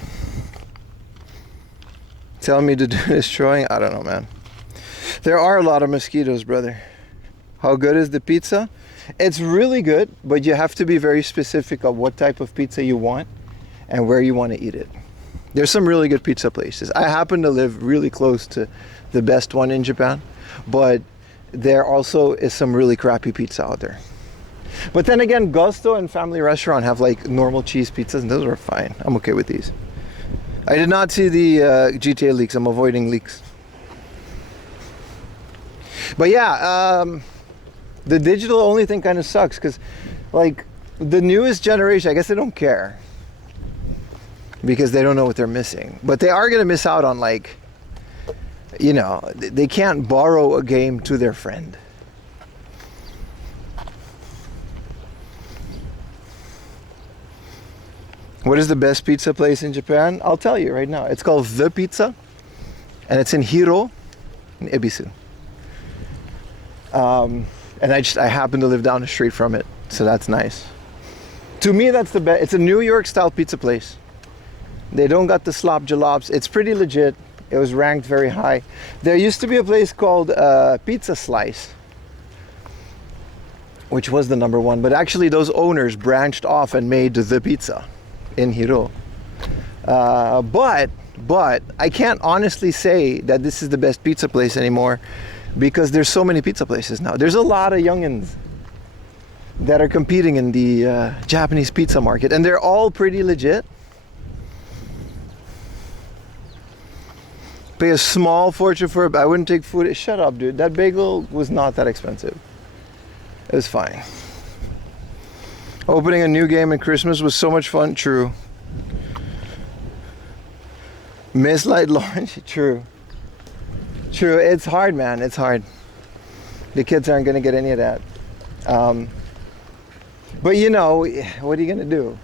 Tell me to do destroying, I don't know, man. There are a lot of mosquitoes, brother. How good is the pizza? It's really good, but you have to be very specific of what type of pizza you want and where you want to eat it. There's some really good pizza places. I happen to live really close to the best one in Japan, but there also is some really crappy pizza out there. But then again, Gusto and Family Restaurant have like normal cheese pizzas, and those are fine. I'm okay with these. I did not see the GTA leaks. I'm avoiding leaks. But yeah, the digital only thing kind of sucks because like the newest generation, I guess they don't care because they don't know what they're missing. But they are going to miss out on like, you know, they can't borrow a game to their friend. What is the best pizza place in Japan? I'll tell you right now. It's called The Pizza, and it's in Hiro, in Ebisu. And I happen to live down the street from it, so that's nice. To me, that's the best. It's a New York style pizza place. They don't got the slop jalops. It's pretty legit. It was ranked very high. There used to be a place called Pizza Slice, which was the number one, but actually those owners branched off and made The Pizza in Hiro. But I can't honestly say that this is the best pizza place anymore, because there's so many pizza places now. There's a lot of youngins that are competing in the Japanese pizza market, and they're all pretty legit. Pay a small fortune for it. I wouldn't take food. Shut up, dude. That bagel was not that expensive. It was fine. Opening a new game at Christmas was so much fun. True. Mislight launch. True. True. It's hard, man. It's hard. The kids aren't going to get any of that. But you know, what are you going to do?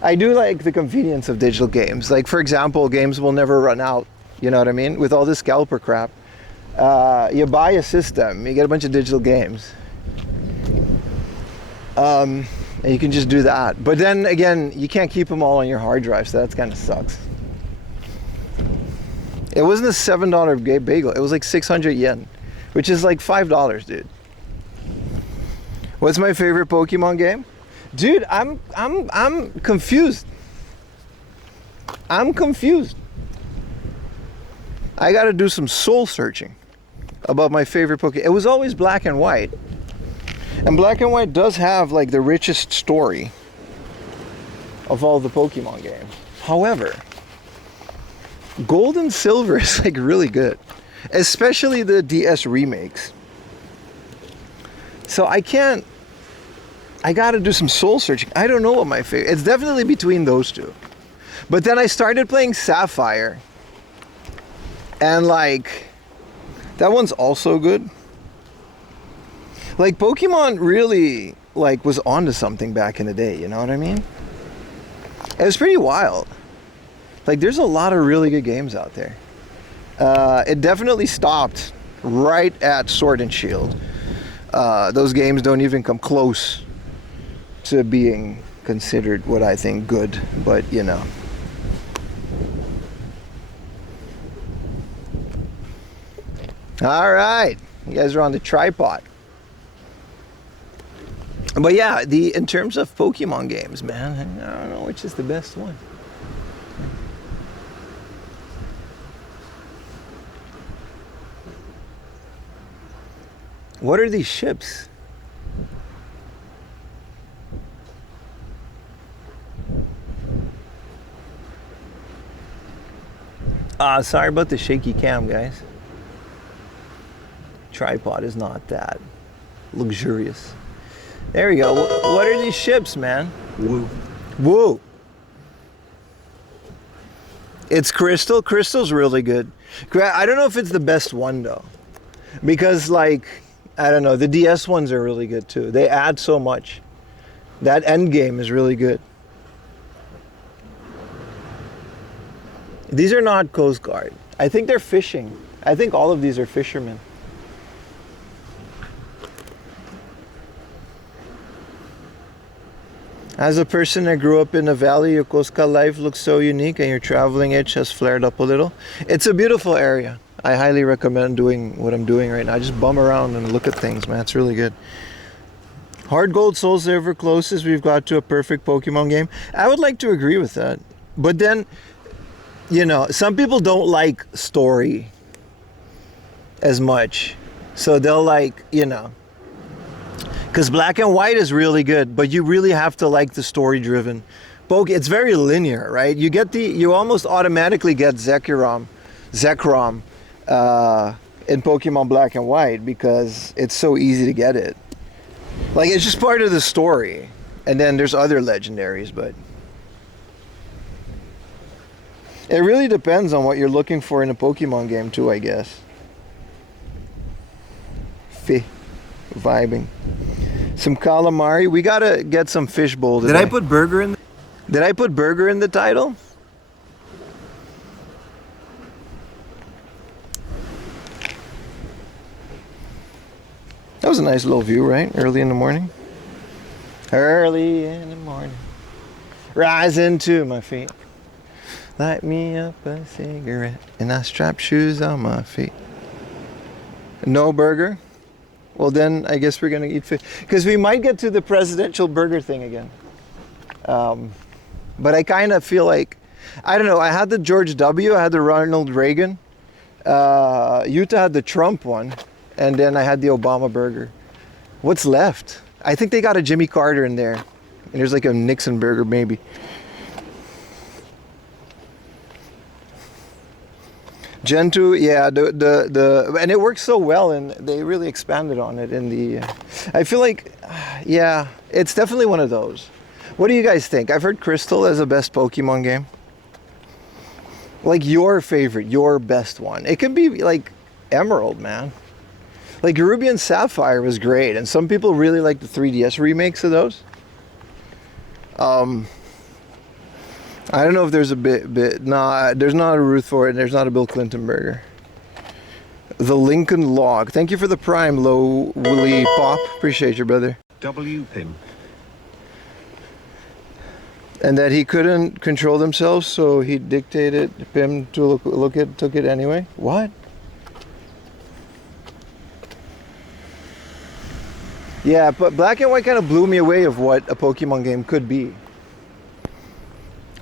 I do like the convenience of digital games. Like, for example, games will never run out. You know what I mean? With all this scalper crap. You buy a system, you get a bunch of digital games. And you can just do that. But then again, you can't keep them all on your hard drive, so that kind of sucks. It wasn't a $7 bagel. It was like 600 yen, which is like $5, dude. What's my favorite Pokemon game? Dude, I'm confused. I'm confused. I got to do some soul searching about my favorite Pokemon. It was always Black and White. And Black and White does have like the richest story of all the Pokemon games. However, Gold and Silver is like really good, especially the DS remakes. So I gotta do some soul searching. I don't know what my favorite, it's definitely between those two. But then I started playing Sapphire, and like, that one's also good. Like, Pokemon really like was onto something back in the day, you know what I mean? It was pretty wild. Like, there's a lot of really good games out there. It definitely stopped right at Sword and Shield. Those games don't even come close to being considered what I think good, but you know. All right, you guys are on the tripod. But yeah, in terms of Pokemon games, man, I don't know which is the best one. What are these ships? Sorry about the shaky cam, guys. Tripod is not that luxurious. There we go. What are these ships, man? Woo. Woo. It's Crystal. Crystal's really good. I don't know if it's the best one though, because like, I don't know, the DS ones are really good too. They add so much. That end game is really good. These are not Coast Guard. I think they're fishing. I think all of these are fishermen. As a person that grew up in the valley, Yokosuka life looks so unique, and your traveling itch has flared up a little. It's a beautiful area. I highly recommend doing what I'm doing right now. Just bum around and look at things, man. It's really good. Hard Gold Soul Silver closest we've got to a perfect Pokemon game. I would like to agree with that. But then, you know, some people don't like story as much. So they'll like, you know, because Black and White is really good, but you really have to like the story-driven. It's very linear, right? You almost automatically get Zekrom in Pokemon Black and White because it's so easy to get it. Like, it's just part of the story. And then there's other legendaries, but it really depends on what you're looking for in a Pokemon game too, I guess. Vibing. Some calamari. We gotta get some fishbowl today. Did I put burger in? Did I put burger in the title? That was a nice little view, right? Early in the morning. Early in the morning. Rising to my feet. Light me up a cigarette. And I strap shoes on my feet. No burger? Well, then I guess we're going to eat fish. Because we might get to the presidential burger thing again. But I kind of feel like, I don't know, I had the George W., I had the Ronald Reagan. Utah had the Trump one. And then I had the Obama burger. What's left? I think they got a Jimmy Carter in there. And there's like a Nixon burger maybe. Gentoo, yeah, and it works so well, and they really expanded on it in the. I feel like, yeah, it's definitely one of those. What do you guys think? I've heard Crystal as the best Pokemon game. Like your favorite, your best one. It could be like Emerald, man. Like Ruby and Sapphire was great, and some people really like the 3DS remakes of those. I don't know if there's a nah, there's not a Ruth for it, and there's not a Bill Clinton burger. The Lincoln Log. Thank you for the Prime, Low Willie Pop. Appreciate you, brother. W Pim. And that he couldn't control themselves, so he dictated Pim to took it anyway. What? Yeah, but Black and White kind of blew me away of what a Pokemon game could be.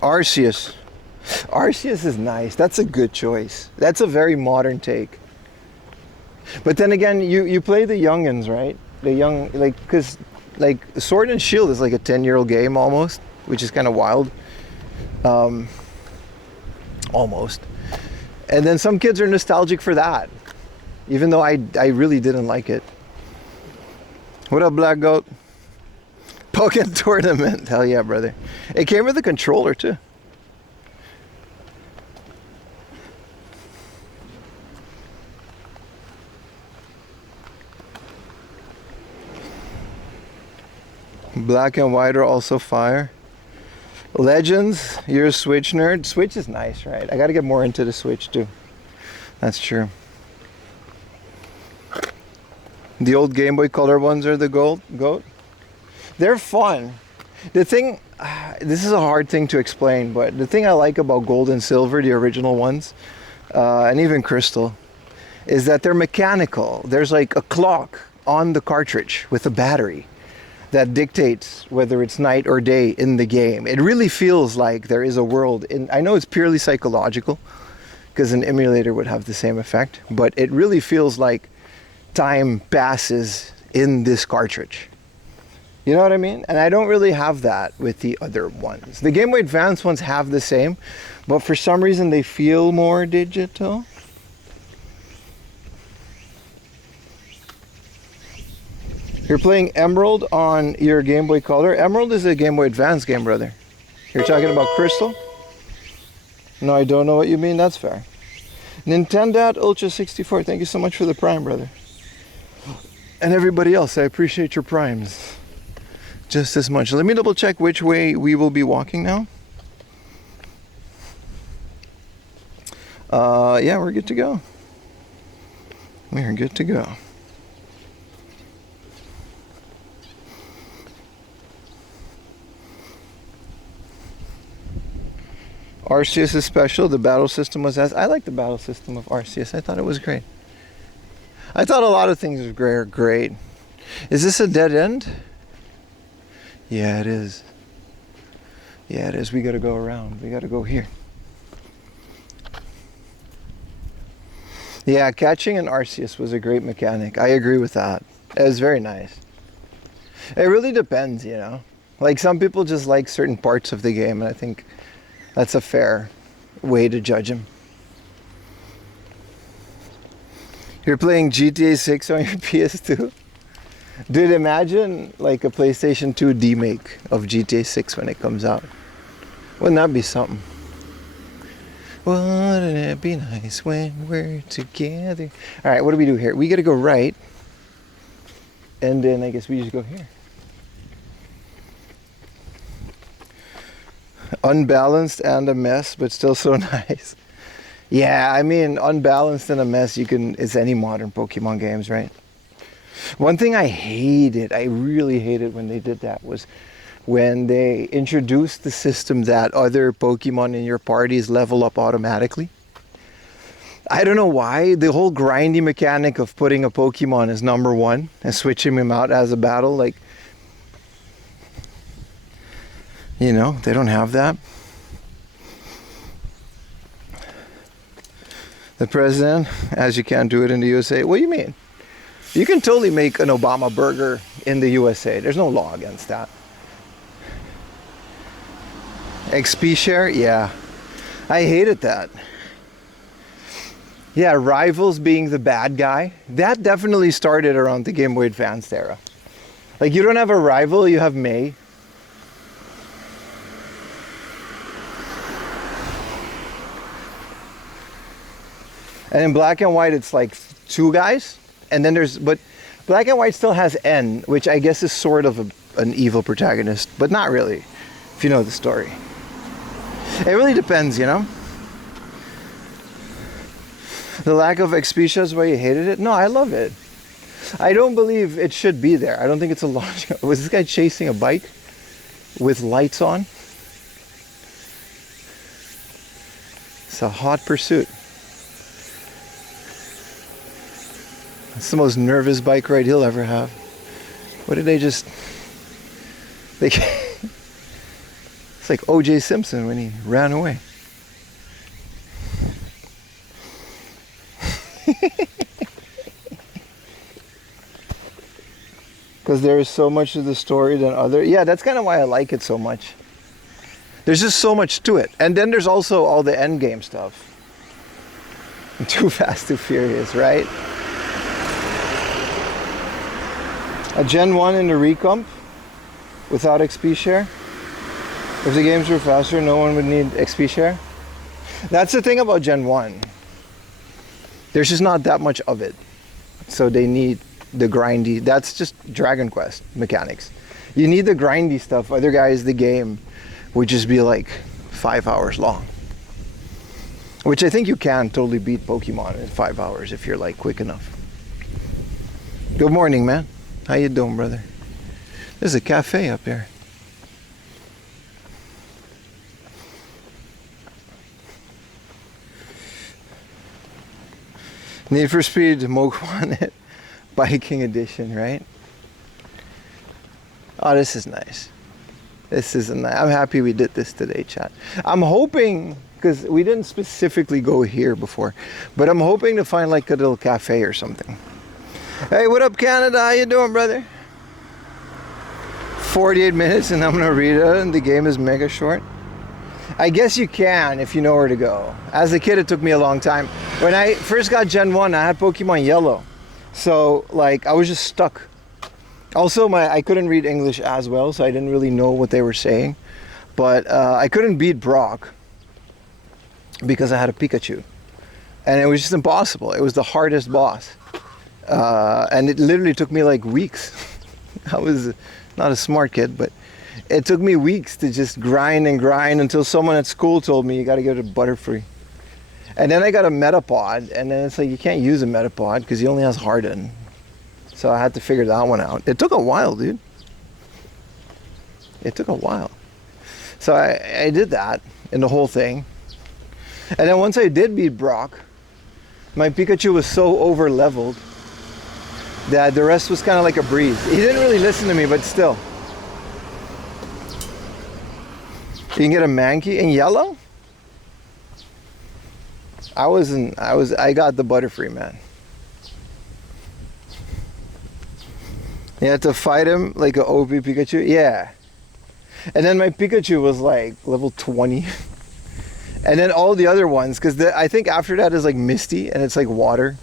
Arceus. Arceus is nice. That's a good choice. That's a very modern take. But then again, you play the youngins, right? The young, like, because like Sword and Shield is like a 10-year-old game almost, which is kind of wild. Almost. And then some kids are nostalgic for that, even though I really didn't like it. What up, Black Goat? Pokken Tournament. Hell yeah, brother. It came with a controller, too. Black and White are also fire. Legends, you're a Switch nerd. Switch is nice, right? I gotta get more into the Switch, too. That's true. The old Game Boy Color ones are the goat. They're fun. The thing, this is a hard thing to explain, but the thing I like about Gold and Silver, the original ones, and even Crystal, is that they're mechanical. There's like a clock on the cartridge with a battery that dictates whether it's night or day in the game. It really feels like there is a world. I know it's purely psychological, because an emulator would have the same effect, but it really feels like time passes in this cartridge. You know what I mean? And I don't really have that with the other ones. The Game Boy Advance ones have the same, but for some reason they feel more digital. You're playing Emerald on your Game Boy Color. Emerald is a Game Boy Advance game, brother. You're talking about Crystal? No, I don't know what you mean. That's fair. Nintendo Ultra 64. Thank you so much for the Prime, brother. And everybody else, I appreciate your primes just as much. Let me double check which way we will be walking now. Yeah, we're good to go. We're good to go. Arceus is special. The battle system was I like the battle system of Arceus. I thought it was great. I thought a lot of things were great. Is this a dead end? Yeah, it is. Yeah, it is. We gotta go around. We gotta go here. Yeah, catching an Arceus was a great mechanic. I agree with that. It was very nice. It really depends, you know. Like some people just like certain parts of the game, and I think that's a fair way to judge him. You're playing GTA 6 on your PS2? Dude, imagine like a PlayStation 2 remake of GTA 6 when it comes out. Wouldn't that be something? Wouldn't it be nice when we're together? Alright, what do we do here? We gotta go right. And then I guess we just go here. Unbalanced and a mess, but still so nice. Yeah, I mean, unbalanced and a mess, it's any modern Pokemon games, right? One thing I really hated when they did that was when they introduced the system that other Pokemon in your parties level up automatically. I don't know why. The whole grindy mechanic of putting a Pokemon as number 1 and switching him out as a battle, like, you know, they don't have that. The president, as you can't do it in the USA. What do you mean? You can totally make an Obama burger in the USA. There's no law against that. XP share? Yeah. I hated that. Yeah, rivals being the bad guy. That definitely started around the Game Boy Advance era. Like, you don't have a rival, you have May. And in Black and White, it's like 2 guys. And then but Black and White still has N, which I guess is sort of an evil protagonist, but not really, if you know the story. It really depends, you know? The lack of XP is why you hated it? No, I love it. I don't believe it should be there. I don't think it's a logical... Was this guy chasing a bike with lights on? It's a hot pursuit. It's the most nervous bike ride he'll ever have. What did they just... It's like O.J. Simpson when he ran away. Because there is so much of the story than other... Yeah, that's kind of why I like it so much. There's just so much to it. And then there's also all the endgame stuff. Too Fast, Too Furious, right? A Gen 1 in the recomp without XP share. If the games were faster, no one would need XP share. That's the thing about Gen 1. There's just not that much of it. So they need the grindy. That's just Dragon Quest mechanics. You need the grindy stuff. Otherwise, the game would just be like 5 hours long. Which I think you can totally beat Pokemon in 5 hours if you're like quick enough. Good morning, man. How you doing, brother? There's a cafe up here. Need for Speed Moke It Biking Edition, right? Oh, this is nice. This is nice. I'm happy we did this today, chat. I'm hoping, because we didn't specifically go here before, but I'm hoping to find like a little cafe or something. Hey, what up, Canada? How you doing, brother? 48 minutes and I'm gonna read it, and the game is mega short. I guess you can if you know where to go. As a kid, it took me a long time. When I first got Gen 1, I had Pokemon Yellow. So, like, I was just stuck. Also, I couldn't read English as well, so I didn't really know what they were saying. But I couldn't beat Brock because I had a Pikachu. And it was just impossible. It was the hardest boss. And it literally took me like weeks. I was not a smart kid, but it took me weeks to just grind and grind until someone at school told me you got to get it Butterfree. And then I got a Metapod, and then it's like you can't use a Metapod because he only has Harden. So I had to figure that one out. It took a while, dude. It took a while. So I did that in the whole thing. And then once I did beat Brock, my Pikachu was so over leveled that the rest was kind of like a breeze. He didn't really listen to me, but still. You can get a Mankey in yellow? I got the Butterfree, man. You had to fight him like an OP Pikachu? Yeah. And then my Pikachu was like level 20. And then all the other ones, because I think after that is like Misty, and it's like water.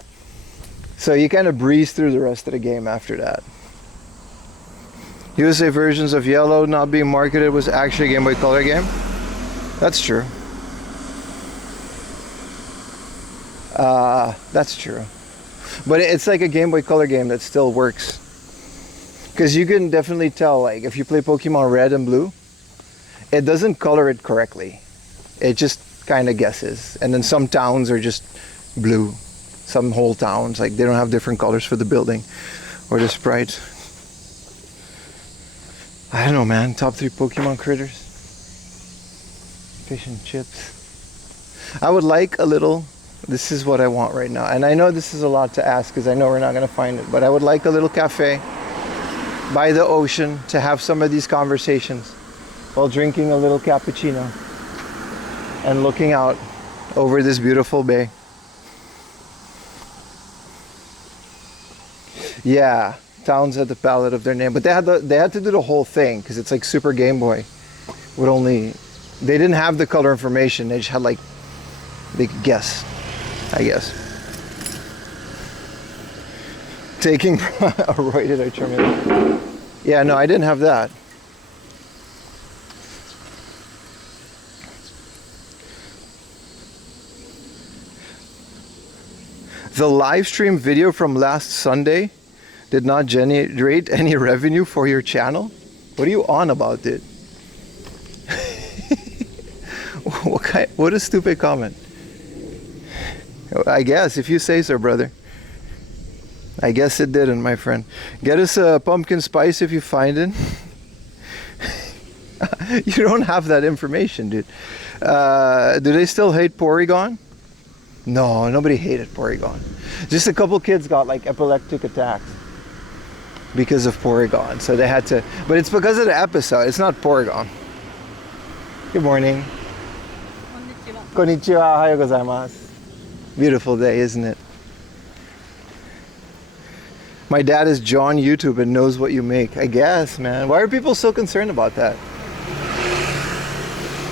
So you kind of breeze through the rest of the game after that. USA versions of Yellow not being marketed was actually a Game Boy Color game. That's true. That's true. But it's like a Game Boy Color game that still works. Because you can definitely tell, like, if you play Pokemon Red and Blue, it doesn't color it correctly. It just kind of guesses. And then some towns are just blue. Some whole towns, like they don't have different colors for the building or the sprites. I don't know, man. Top 3 Pokemon critters. Fish and chips. I would like a little, this is what I want right now. And I know this is a lot to ask because I know we're not going to find it. But I would like a little cafe by the ocean to have some of these conversations while drinking a little cappuccino and looking out over this beautiful bay. Yeah, towns had the palette of their name, but they had to do the whole thing because it's like Super Game Boy. They didn't have the color information. They just had like, they could guess, I guess. Taking a roided arterminal. Yeah, no, I didn't have that. The live stream video from last Sunday did not generate any revenue for your channel? What are you on about, dude? What a stupid comment. I guess, if you say so, brother. I guess it didn't, my friend. Get us a pumpkin spice if you find it. You don't have that information, dude. Do they still hate Porygon? No, nobody hated Porygon. Just a couple kids got like epileptic attacks because of Porygon. So they had to, but it's because of the episode. It's not Porygon. Good morning. Konnichiwa. Ohayo gozaimasu. Beautiful day, isn't it? My dad is John YouTube and knows what you make. I guess, man. Why are people so concerned about that?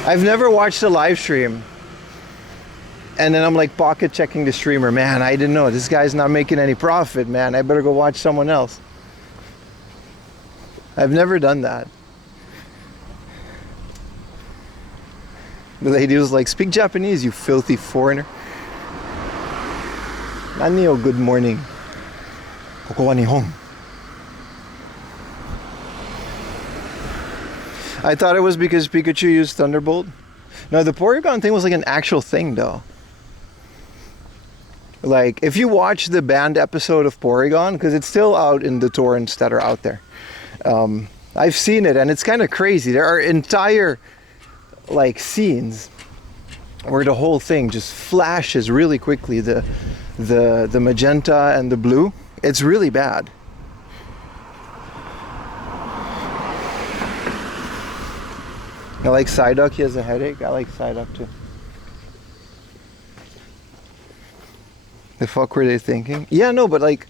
I've never watched a live stream and then I'm like pocket checking the streamer. Man, I didn't know. This guy's not making any profit, man. I better go watch someone else. I've never done that. The lady was like, speak Japanese, you filthy foreigner. Nani o good morning. Koko wa Nihon. I thought it was because Pikachu used Thunderbolt. No, the Porygon thing was like an actual thing though. Like, if you watch the banned episode of Porygon, because it's still out in the torrents that are out there. I've seen it and it's kind of crazy. There are entire like scenes where the whole thing just flashes really quickly, the magenta and the blue. It's really bad. I like Psyduck. He has a headache. I like Psyduck too. The fuck were they thinking? Yeah, no, but like,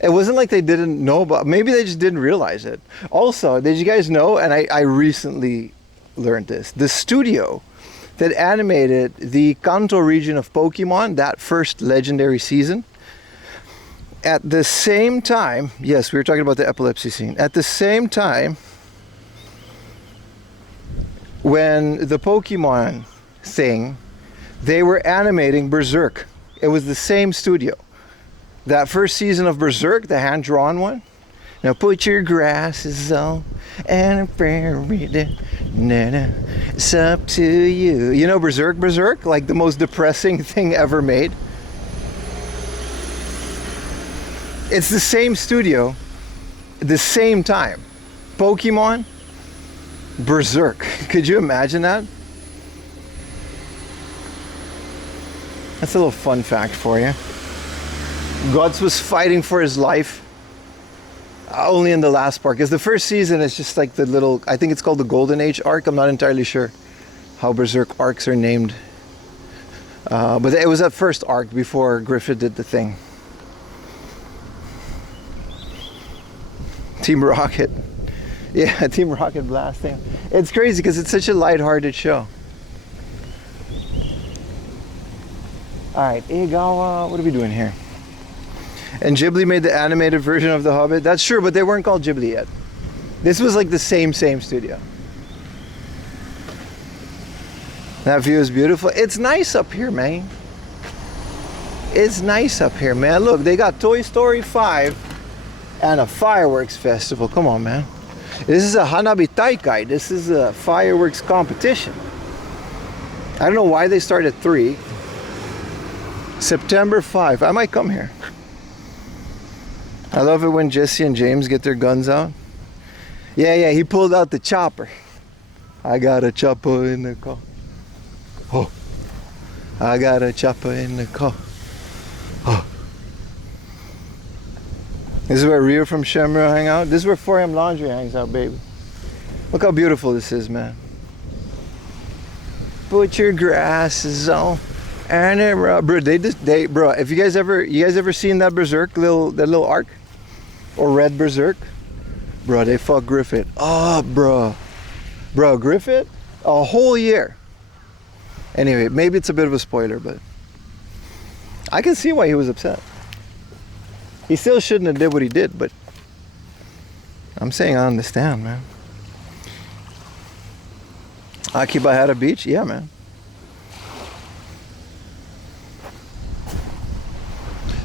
it wasn't like they didn't know about, maybe they just didn't realize it. Also, did you guys know, and I recently learned this, the studio that animated the Kanto region of Pokemon, that first legendary season, at the same time, yes, we were talking about the epilepsy scene, at the same time, when the Pokemon thing, they were animating Berserk. It was the same studio. That first season of Berserk, the hand-drawn one. Now put your glasses on and it's up to you. You know Berserk? Like the most depressing thing ever made. It's the same studio, the same time. Pokemon, Berserk. Could you imagine that? That's a little fun fact for you. Guts was fighting for his life only in the last part, because the first season is just like the little, I think it's called the Golden Age arc. I'm not entirely sure how Berserk arcs are named, but it was that first arc before Griffith did the thing. Team Rocket. Yeah, Team Rocket blasting. It's crazy because it's such a lighthearted show. Alright, Egawa, what are we doing here? And Ghibli made the animated version of The Hobbit. That's true, but they weren't called Ghibli yet. This was like the same studio. That view is beautiful. It's nice up here, man. It's nice up here, man. Look, they got Toy Story 5 and a fireworks festival. Come on, man. This is a Hanabi Taikai. This is a fireworks competition. I don't know why they start at 3. September 5. I might come here. I love it when Jesse and James get their guns out. Yeah, he pulled out the chopper. I got a chopper in the car. Oh, I got a chopper in the car. Oh. This is where Rio from Shemra hang out. This is where 4M Laundry hangs out, baby. Look how beautiful this is, man. Put your grasses on. And bro, bro, if you guys ever seen that Berserk that little arc or Red Berserk, bro, they fuck Griffith. Oh, bro, Griffith, a whole year. Anyway, maybe it's a bit of a spoiler, but I can see why he was upset. He still shouldn't have did what he did, but I'm saying I understand, man. Akibahara Beach, yeah, man.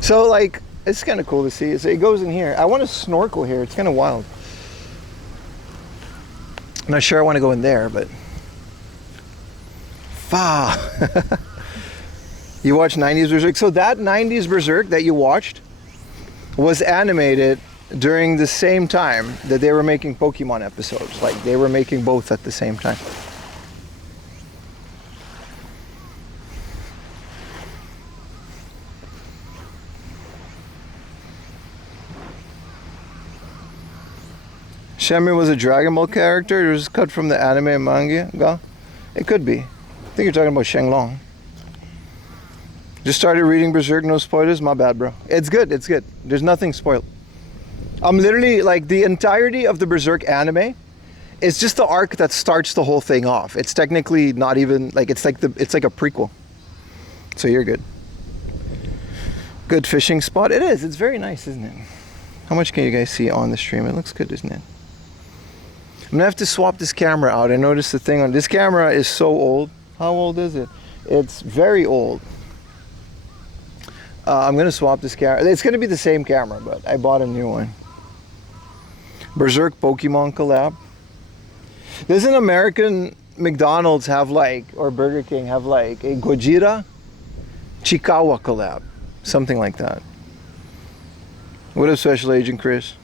So like, it's kind of cool to see. So it goes in here. I want to snorkel here. It's kind of wild. I'm not sure I want to go in there, but you watch 90s Berserk. So that 90s Berserk that you watched was animated during the same time that they were making Pokemon episodes. Like they were making both at the same time. Shenmue was a Dragon Ball character. It was cut from the anime and manga. It could be. I think you're talking about Shenlong. Just started reading Berserk, no spoilers. My bad, bro. It's good. It's good. There's nothing spoiled. I'm literally like the entirety of the Berserk anime. It's just the arc that starts the whole thing off. It's technically not even like it's like a prequel. So you're good. Good fishing spot. It is. It's very nice, isn't it? How much can you guys see on the stream? It looks good, isn't it? I'm gonna have to swap this camera out. I noticed the thing on this camera is so old. How old is it? It's very old. I'm gonna swap this camera. It's gonna be the same camera, but I bought a new one. Berserk Pokemon collab. Does an American McDonald's have like, or Burger King have like a Gojira Chikawa collab? Something like that. What up, Special Agent Chris?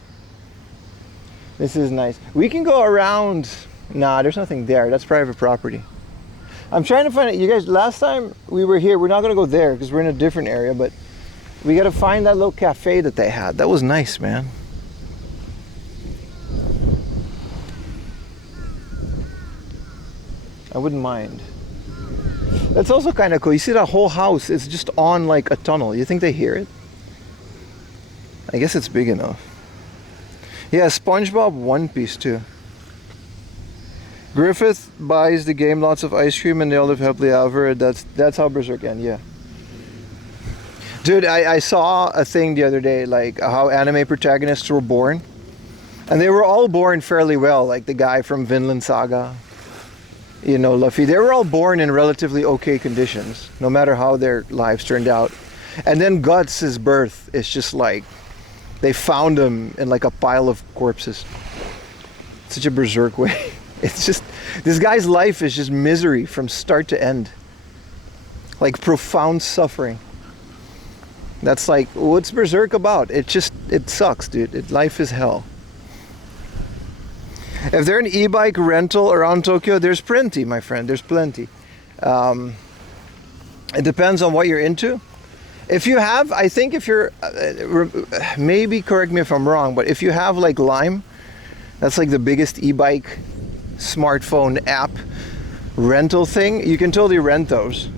This is nice. We can go around. Nah, there's nothing there. That's private property. I'm trying to find it. You guys, last time we were here, we're not going to go there because we're in a different area, but we got to find that little cafe that they had. That was nice, man. I wouldn't mind. That's also kind of cool. You see that whole house is just on like a tunnel. You think they hear it? I guess it's big enough. Yeah, SpongeBob One Piece too. Griffith buys the game lots of ice cream and they all live happily ever. That's how Berserk ends, yeah. Dude, I saw a thing the other day, like how anime protagonists were born. And they were all born fairly well, like the guy from Vinland Saga. You know, Luffy. They were all born in relatively okay conditions, no matter how their lives turned out. And then Guts' birth is just like, they found him in like a pile of corpses. Such a berserk way. It's just, this guy's life is just misery from start to end. Like profound suffering. That's like, what's Berserk about? It sucks, dude. Life is hell. If there's an e-bike rental around Tokyo, there's plenty, my friend. There's plenty. It depends on what you're into. If you have, I think if you're, maybe correct me if I'm wrong, but if you have like Lime, that's like the biggest e-bike smartphone app rental thing, you can totally rent those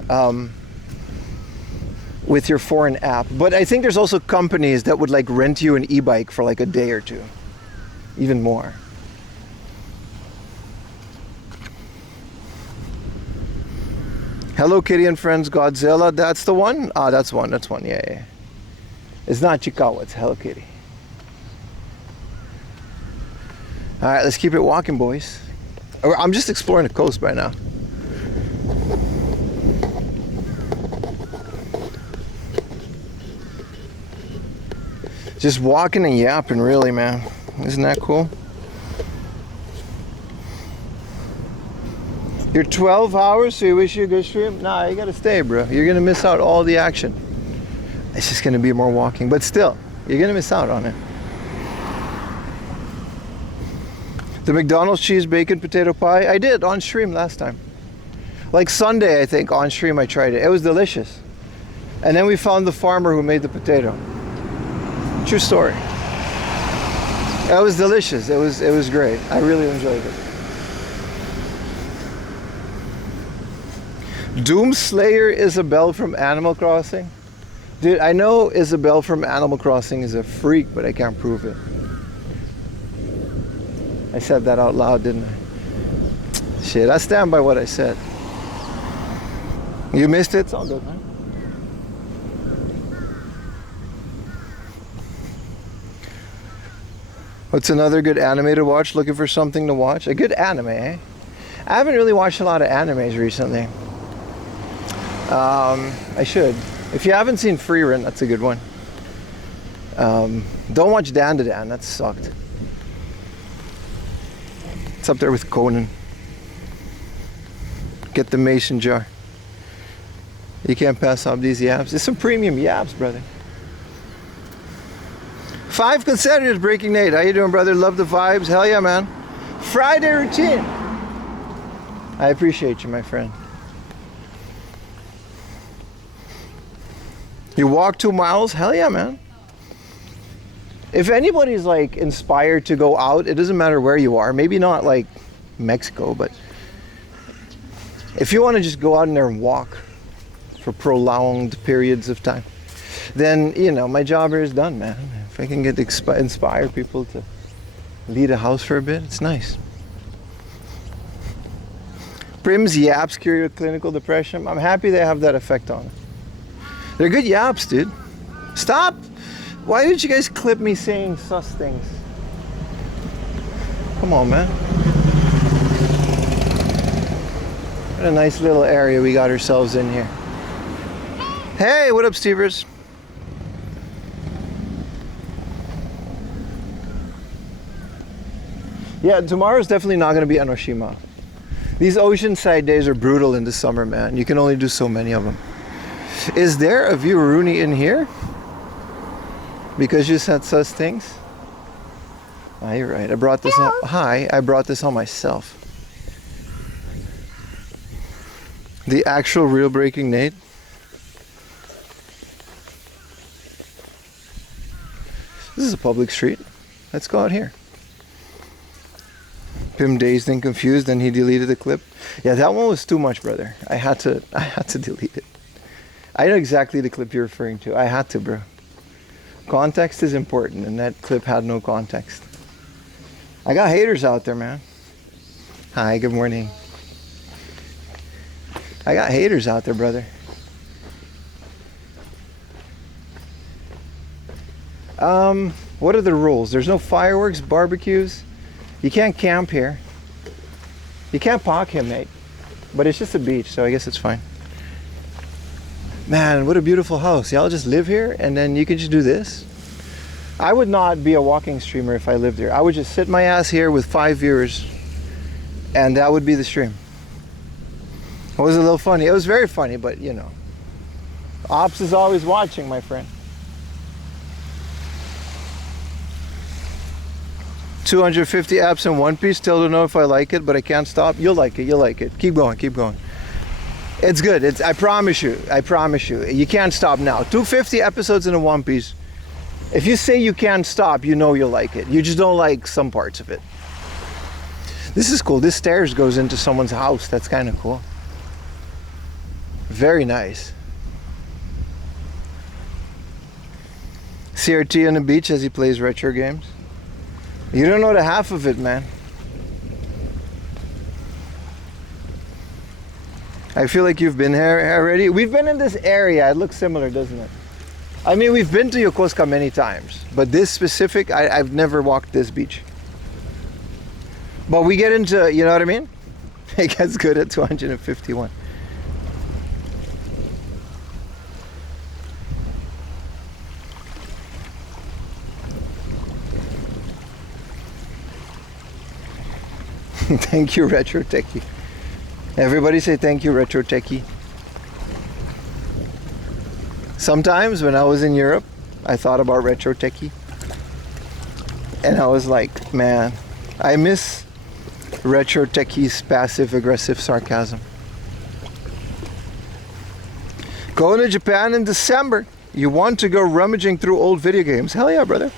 with your foreign app. But I think there's also companies that would like rent you an e-bike for like a day or two, even more. Hello Kitty and Friends Godzilla, that's the one? Ah, that's one, yeah. It's not Chikawa, it's Hello Kitty. Alright, let's keep it walking, boys. I'm just exploring the coast right now. Just walking and yapping, really, man. Isn't that cool? You're 12 hours, so you wish you a good stream? Nah, you gotta stay, bro. You're gonna miss out all the action. It's just gonna be more walking, but still, you're gonna miss out on it. The McDonald's cheese bacon potato pie, I did on stream last time. Like Sunday, I think, on stream I tried it. It was delicious. And then we found the farmer who made the potato. True story. It was delicious. It was great. I really enjoyed it. Doomslayer Isabel from Animal Crossing. Dude, I know Isabel from Animal Crossing is a freak, but I can't prove it. I said that out loud, didn't I? Shit, I stand by what I said. You missed it? It's all good, man. What's another good anime to watch? Looking for something to watch? A good anime, eh? I haven't really watched a lot of animes recently. I should. If you haven't seen Freerun, that's a good one. Don't watch Dan to Dan, that sucked. It's up there with Conan. Get the mason jar. You can't pass up these yaps. It's some premium yaps, brother. 5 consecutive breaking Nate. How you doing, brother? Love the vibes. Hell yeah, man. Friday routine. I appreciate you, my friend. You walk 2 miles? Hell yeah, man. If anybody's like inspired to go out, it doesn't matter where you are. Maybe not like Mexico, but if you want to just go out in there and walk for prolonged periods of time, then, you know, my job here is done, man. If I can get inspire people to lead a house for a bit, it's nice. Prim's yaps cure your clinical depression. I'm happy they have that effect on it. They're good yaps, dude. Stop! Why did you guys clip me saying sus things? Come on, man. What a nice little area we got ourselves in here. Hey, what up, Stevers? Yeah, tomorrow's definitely not going to be Enoshima. These Oceanside days are brutal in the summer, man. You can only do so many of them. Is there a Viewrooney in here? Because you said such things? Ah, you're right. I brought this on. Hi, I brought this on myself. The actual real breaking Nate. This is a public street. Let's go out here. Pim dazed and confused, then he deleted the clip. Yeah, that one was too much, brother. I had to delete it. I know exactly the clip you're referring to. I had to, bro. Context is important, and that clip had no context. I got haters out there, man. Hi, good morning. I got haters out there, brother. What are the rules? There's no fireworks, barbecues. You can't camp here. You can't park here, mate. But it's just a beach, so I guess it's fine. Man, what a beautiful house. Y'all just live here and then you can just do this. I would not be a walking streamer if I lived here. I would just sit my ass here with 5 viewers and that would be the stream. It was a little funny. It was very funny, but you know. Ops is always watching, my friend. 250 apps in One Piece. Still don't know if I like it, but I can't stop. You'll like it. You'll like it. Keep going. Keep going. It's good. I promise you. I promise you. You can't stop now. 250 episodes in a One Piece. If you say you can't stop, you know you'll like it. You just don't like some parts of it. This is cool. This stairs goes into someone's house. That's kind of cool. Very nice. CRT on the beach as he plays retro games. You don't know the half of it, man. I feel like you've been here already. We've been in this area. It looks similar, doesn't it? I mean, we've been to Yokosuka many times, but this specific, I've never walked this beach. But we get into, you know what I mean? It gets good at 251. Thank you, Retro Techie. Everybody say thank you, Retro Techie. Sometimes when I was in Europe, I thought about Retro Techie. And I was like, man, I miss Retro Techie's passive-aggressive sarcasm. Going to Japan in December. You want to go rummaging through old video games? Hell yeah, brother.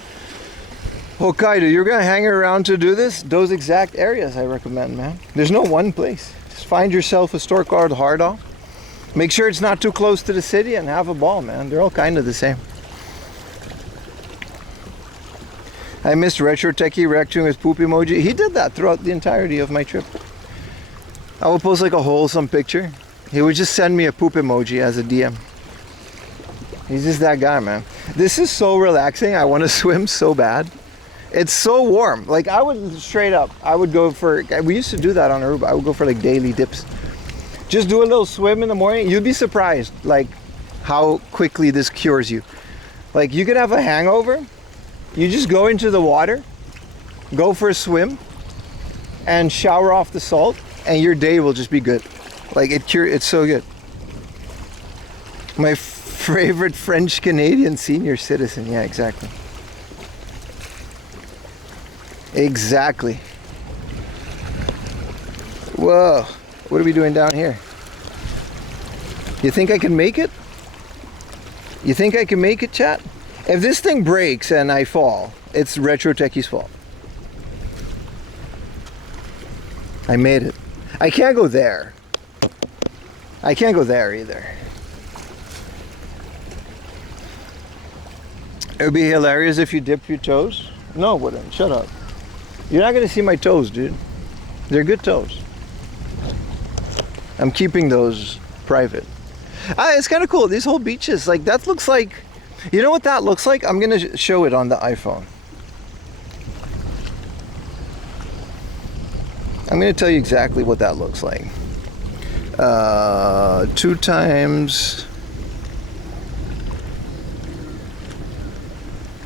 Hokkaido, you're gonna hang around to do this? Those exact areas I recommend, man. There's no one place. Just find yourself a store called Hardall. Make sure it's not too close to the city and have a ball, man. They're all kind of the same. I missed Retro Techie reacting with poop emoji. He did that throughout the entirety of my trip. I would post like a wholesome picture. He would just send me a poop emoji as a DM. He's just that guy, man. This is so relaxing. I want to swim so bad. It's so warm. Like I would straight up, I would go for, we used to do that on Aruba. I would go for like daily dips. Just do a little swim in the morning. You'd be surprised like how quickly this cures you. Like you could have a hangover. You just go into the water, go for a swim, and shower off the salt, and your day will just be good. Like it's so good. My favorite French Canadian senior citizen. Yeah, exactly. Exactly. Whoa, what are we doing down here? You think I can make it? You think I can make it, chat? If this thing breaks and I fall, it's Retro Techie's fault. I made it. I can't go there. I can't go there either. It would be hilarious if you dipped your toes. No, it wouldn't. Shut up. You're not going to see my toes, dude. They're good toes. I'm keeping those private. It's kind of cool. These whole beaches, like that looks like, you know what that looks like? I'm going to show it on the iPhone. I'm going to tell you exactly what that looks like. 2 times.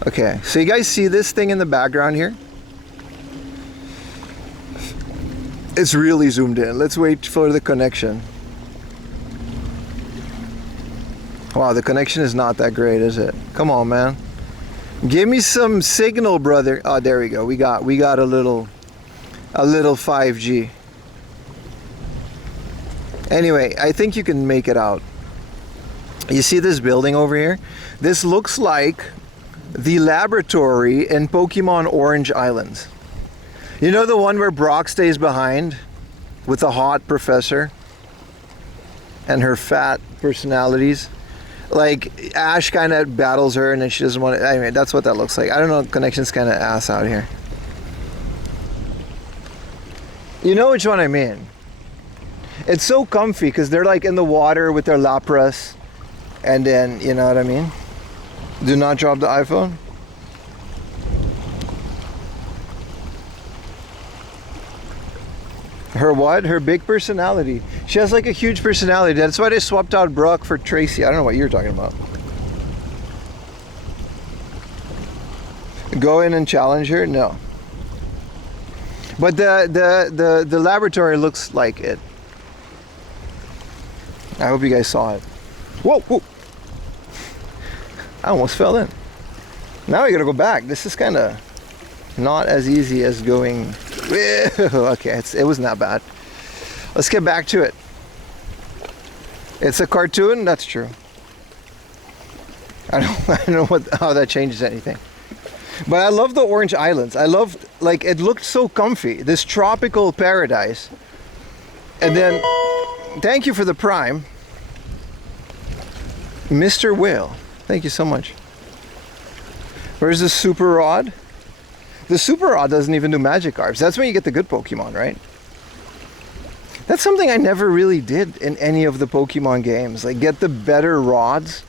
Okay, so you guys see this thing in the background here? It's really zoomed in. Let's wait for the connection. Wow, the connection is not that great, is it? Come on, man. Give me some signal, brother. Oh, there we go. We got a little 5G. Anyway, I think you can make it out. You see this building over here? This looks like the laboratory in Pokemon Orange Islands. You know the one where Brock stays behind with the hot professor and her fat personalities? Like Ash kind of battles her and then she doesn't want to. I mean, that's what that looks like. I don't know, connection's kind of ass out here. You know which one I mean? It's so comfy because they're like in the water with their Lapras, and then, you know what I mean? Do not drop the iPhone. Her what? Her big personality. She has like a huge personality. That's why they swapped out Brooke for Tracy. I don't know what you're talking about. Go in and challenge her? No. But the laboratory looks like it. I hope you guys saw it. Whoa, whoa. I almost fell in. Now we gotta go back. This is kind of not as easy as going. Okay, it wasn't that bad. Let's get back to it. It's a cartoon. That's true. I don't know how that changes anything. But I love the Orange Islands. I loved, like, it looked so comfy. This tropical paradise. And then, thank you for the Prime. Mr. Whale. Thank you so much. Where's the Super Rod? The Super Rod doesn't even do magic arbs. That's when you get the good Pokemon, right? That's something I never really did in any of the Pokemon games. Like, get the better rods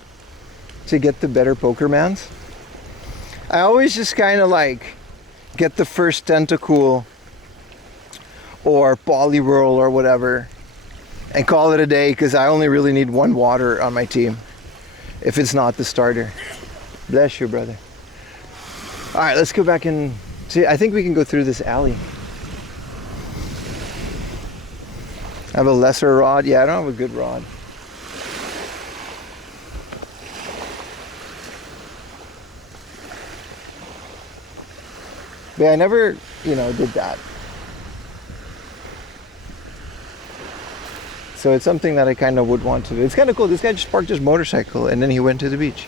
to get the better Pokémons. I always just kind of like get the first Tentacool or Poliwhirl or whatever and call it a day, because I only really need one water on my team if it's not the starter. Bless you, brother. All right, let's go back and see. I think we can go through this alley. I have a lesser rod. Yeah, I don't have a good rod. But yeah, I never, did that. So it's something that I kind of would want to do. It's kind of cool. This guy just parked his motorcycle and then he went to the beach.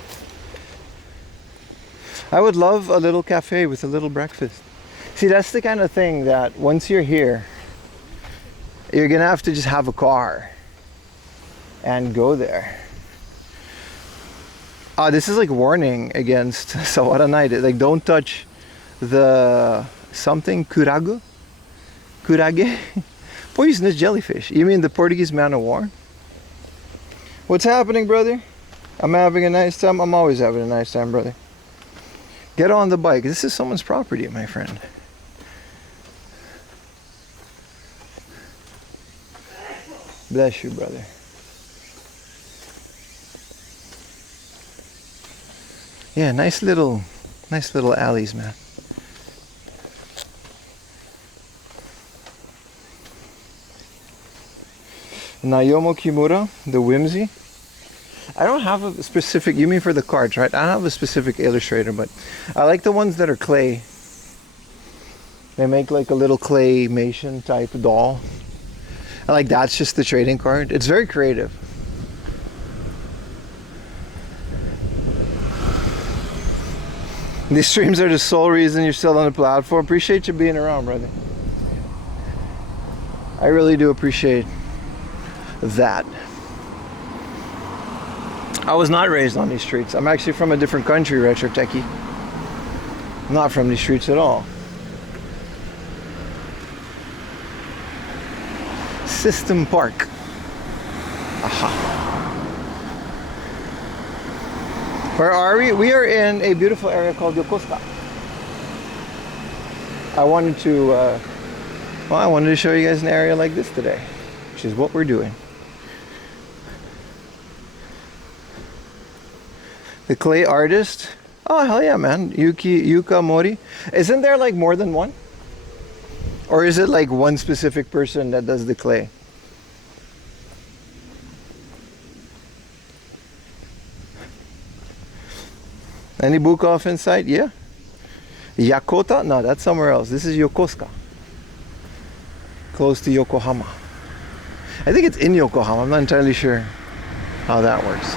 I would love a little cafe with a little breakfast. See, that's the kind of thing that once you're here, you're gonna have to just have a car and go there. This is like warning against Sawara night. Like, don't touch the something kurage, poisonous jellyfish. You mean the Portuguese man of war? What's happening, brother? I'm having a nice time. I'm always having a nice time, brother. Get on the bike. This is someone's property, my friend. Bless you, brother. Yeah, nice little alleys, man. Naomo Kimura, the Whimsy. I don't have a specific, you mean for the cards, right? I don't have a specific illustrator, but I like the ones that are clay. They make like a little claymation type doll. I like that's just the trading card. It's very creative. These streams are the sole reason you're still on the platform. Appreciate you being around, brother. I really do appreciate that. I was not raised on these streets. I'm actually from a different country, Retro Techie. I'm not from these streets at all. System Park. Aha. Where are we? We are in a beautiful area called Yokosuka. I wanted to show you guys an area like this today, which is what we're doing. The clay artist. Oh, hell yeah, man. Yuka Mori. Isn't there like more than one? Or is it like one specific person that does the clay? Any book off in sight? Yeah. Yakota? No, that's somewhere else. This is Yokosuka. Close to Yokohama. I think it's in Yokohama. I'm not entirely sure how that works.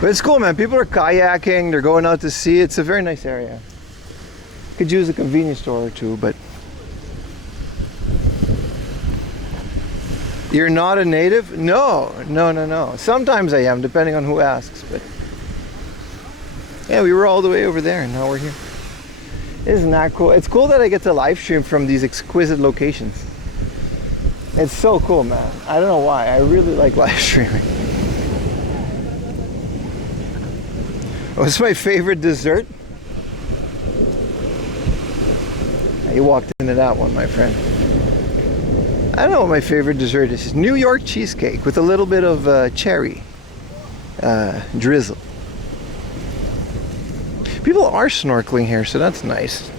But it's cool, man. People are kayaking. They're going out to sea. It's a very nice area. Could use a convenience store or two, but... You're not a native? No. Sometimes I am, depending on who asks. But yeah, we were all the way over there, and now we're here. Isn't that cool? It's cool that I get to live stream from these exquisite locations. It's so cool, man. I don't know why. I really like live streaming. What's my favorite dessert? You walked into that one, my friend. I don't know what my favorite dessert is. It's New York cheesecake with a little bit of cherry drizzle. People are snorkeling here, so that's nice.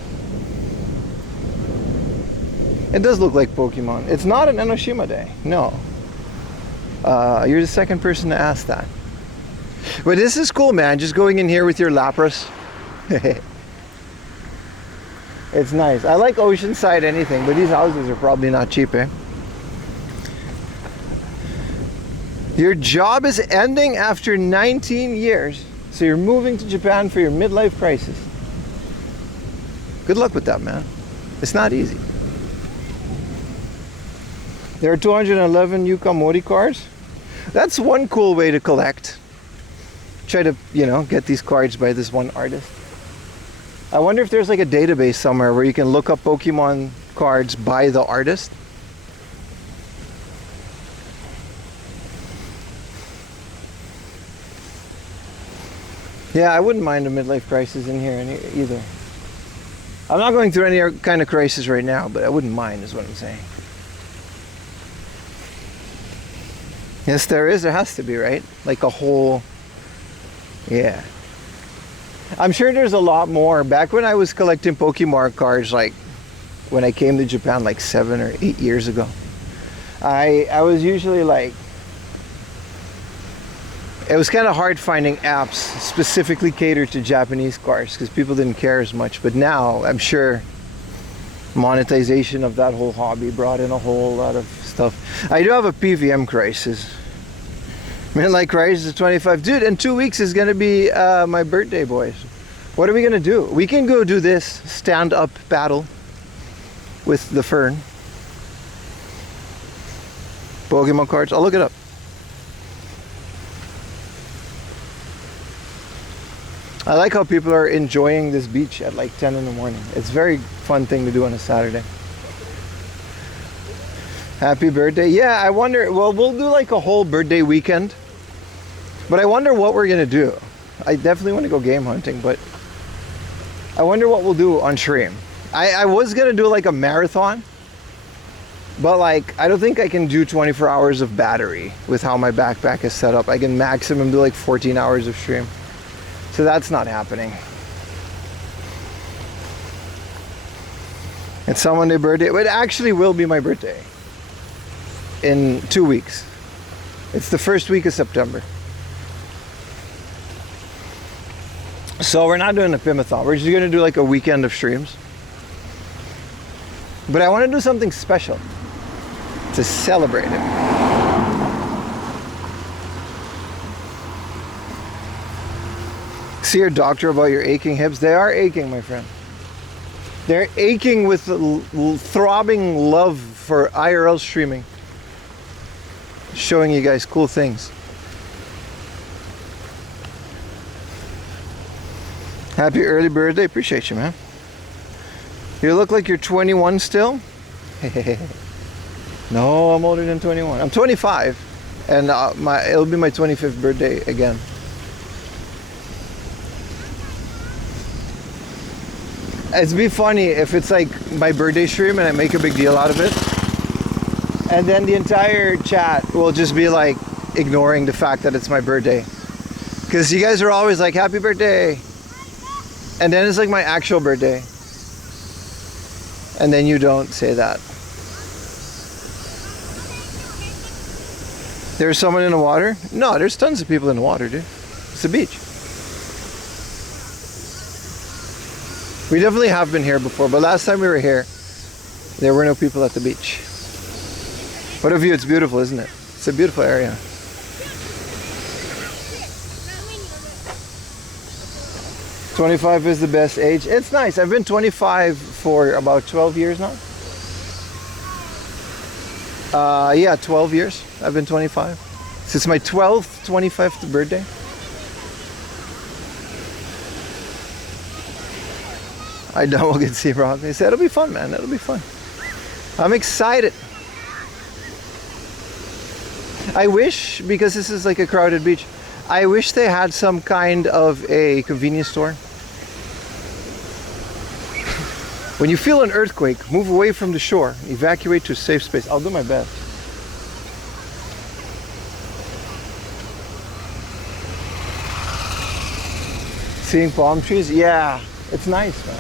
It does look like Pokemon. It's not an Enoshima Day, no. You're the second person to ask that. But this is cool, man. Just going in here with your Lapras. It's nice. I like Oceanside anything, but these houses are probably not cheap, eh? Your job is ending after 19 years, so you're moving to Japan for your midlife crisis. Good luck with that, man. It's not easy. There are 211 Yuka Mori cards. That's one cool way to collect. Try to, get these cards by this one artist. I wonder if there's like a database somewhere where you can look up Pokemon cards by the artist. Yeah, I wouldn't mind a midlife crisis in here either. I'm not going through any kind of crisis right now, but I wouldn't mind is what I'm saying. Yes, there is. There has to be, right? Like a whole... Yeah. I'm sure there's a lot more. Back when I was collecting Pokemon cards, like when I came to Japan like 7 or 8 years ago, I was usually like, it was kind of hard finding apps specifically catered to Japanese cars because people didn't care as much. But now I'm sure monetization of that whole hobby brought in a whole lot of stuff. I do have a PVM crisis. Midlife crisis 25. Dude, in 2 weeks is gonna be my birthday, boys. What are we gonna do? We can go do this stand-up battle with the Fern. Pokemon cards. I'll look it up. I like how people are enjoying this beach at like 10 in the morning. It's a very fun thing to do on a Saturday. Happy birthday. Yeah, I wonder, well, we'll do like a whole birthday weekend. But I wonder what we're going to do. I definitely want to go game hunting, but I wonder what we'll do on stream. I was going to do like a marathon. But like, I don't think I can do 24 hours of battery with how my backpack is set up. I can maximum do like 14 hours of stream. So that's not happening. It's someone their birthday. It actually will be my birthday in 2 weeks. It's the first week of September. So we're not doing a Pimathon. We're just gonna do like a weekend of streams. But I want to do something special to celebrate it. See your doctor about your aching hips. They are aching, my friend. They're aching with throbbing love for IRL streaming. Showing you guys cool things. Happy early birthday. Appreciate you, man. You look like you're 21 still. No, I'm older than 21. I'm 25. And it'll be my 25th birthday again. It'd be funny if it's like my birthday stream and I make a big deal out of it. And then the entire chat will just be like ignoring the fact that it's my birthday. Because you guys are always like, happy birthday. And then it's like my actual birthday. And then you don't say that. There's someone in the water? No, there's tons of people in the water, dude. It's a beach. We definitely have been here before, but last time we were here, there were no people at the beach. What a view, it's beautiful, isn't it? It's a beautiful area. "25 is the best age." It's nice. I've been 25 for about 12 years now. Yeah, 12 years. I've been 25. Since my 12th, 25th birthday. I don't get to see Rob. He said, it'll be fun, man. It'll be fun. I'm excited. I wish, because this is like a crowded beach, I wish they had some kind of a convenience store. When you feel an earthquake, move away from the shore. Evacuate to a safe space. I'll do my best. Seeing palm trees? Yeah, it's nice, man.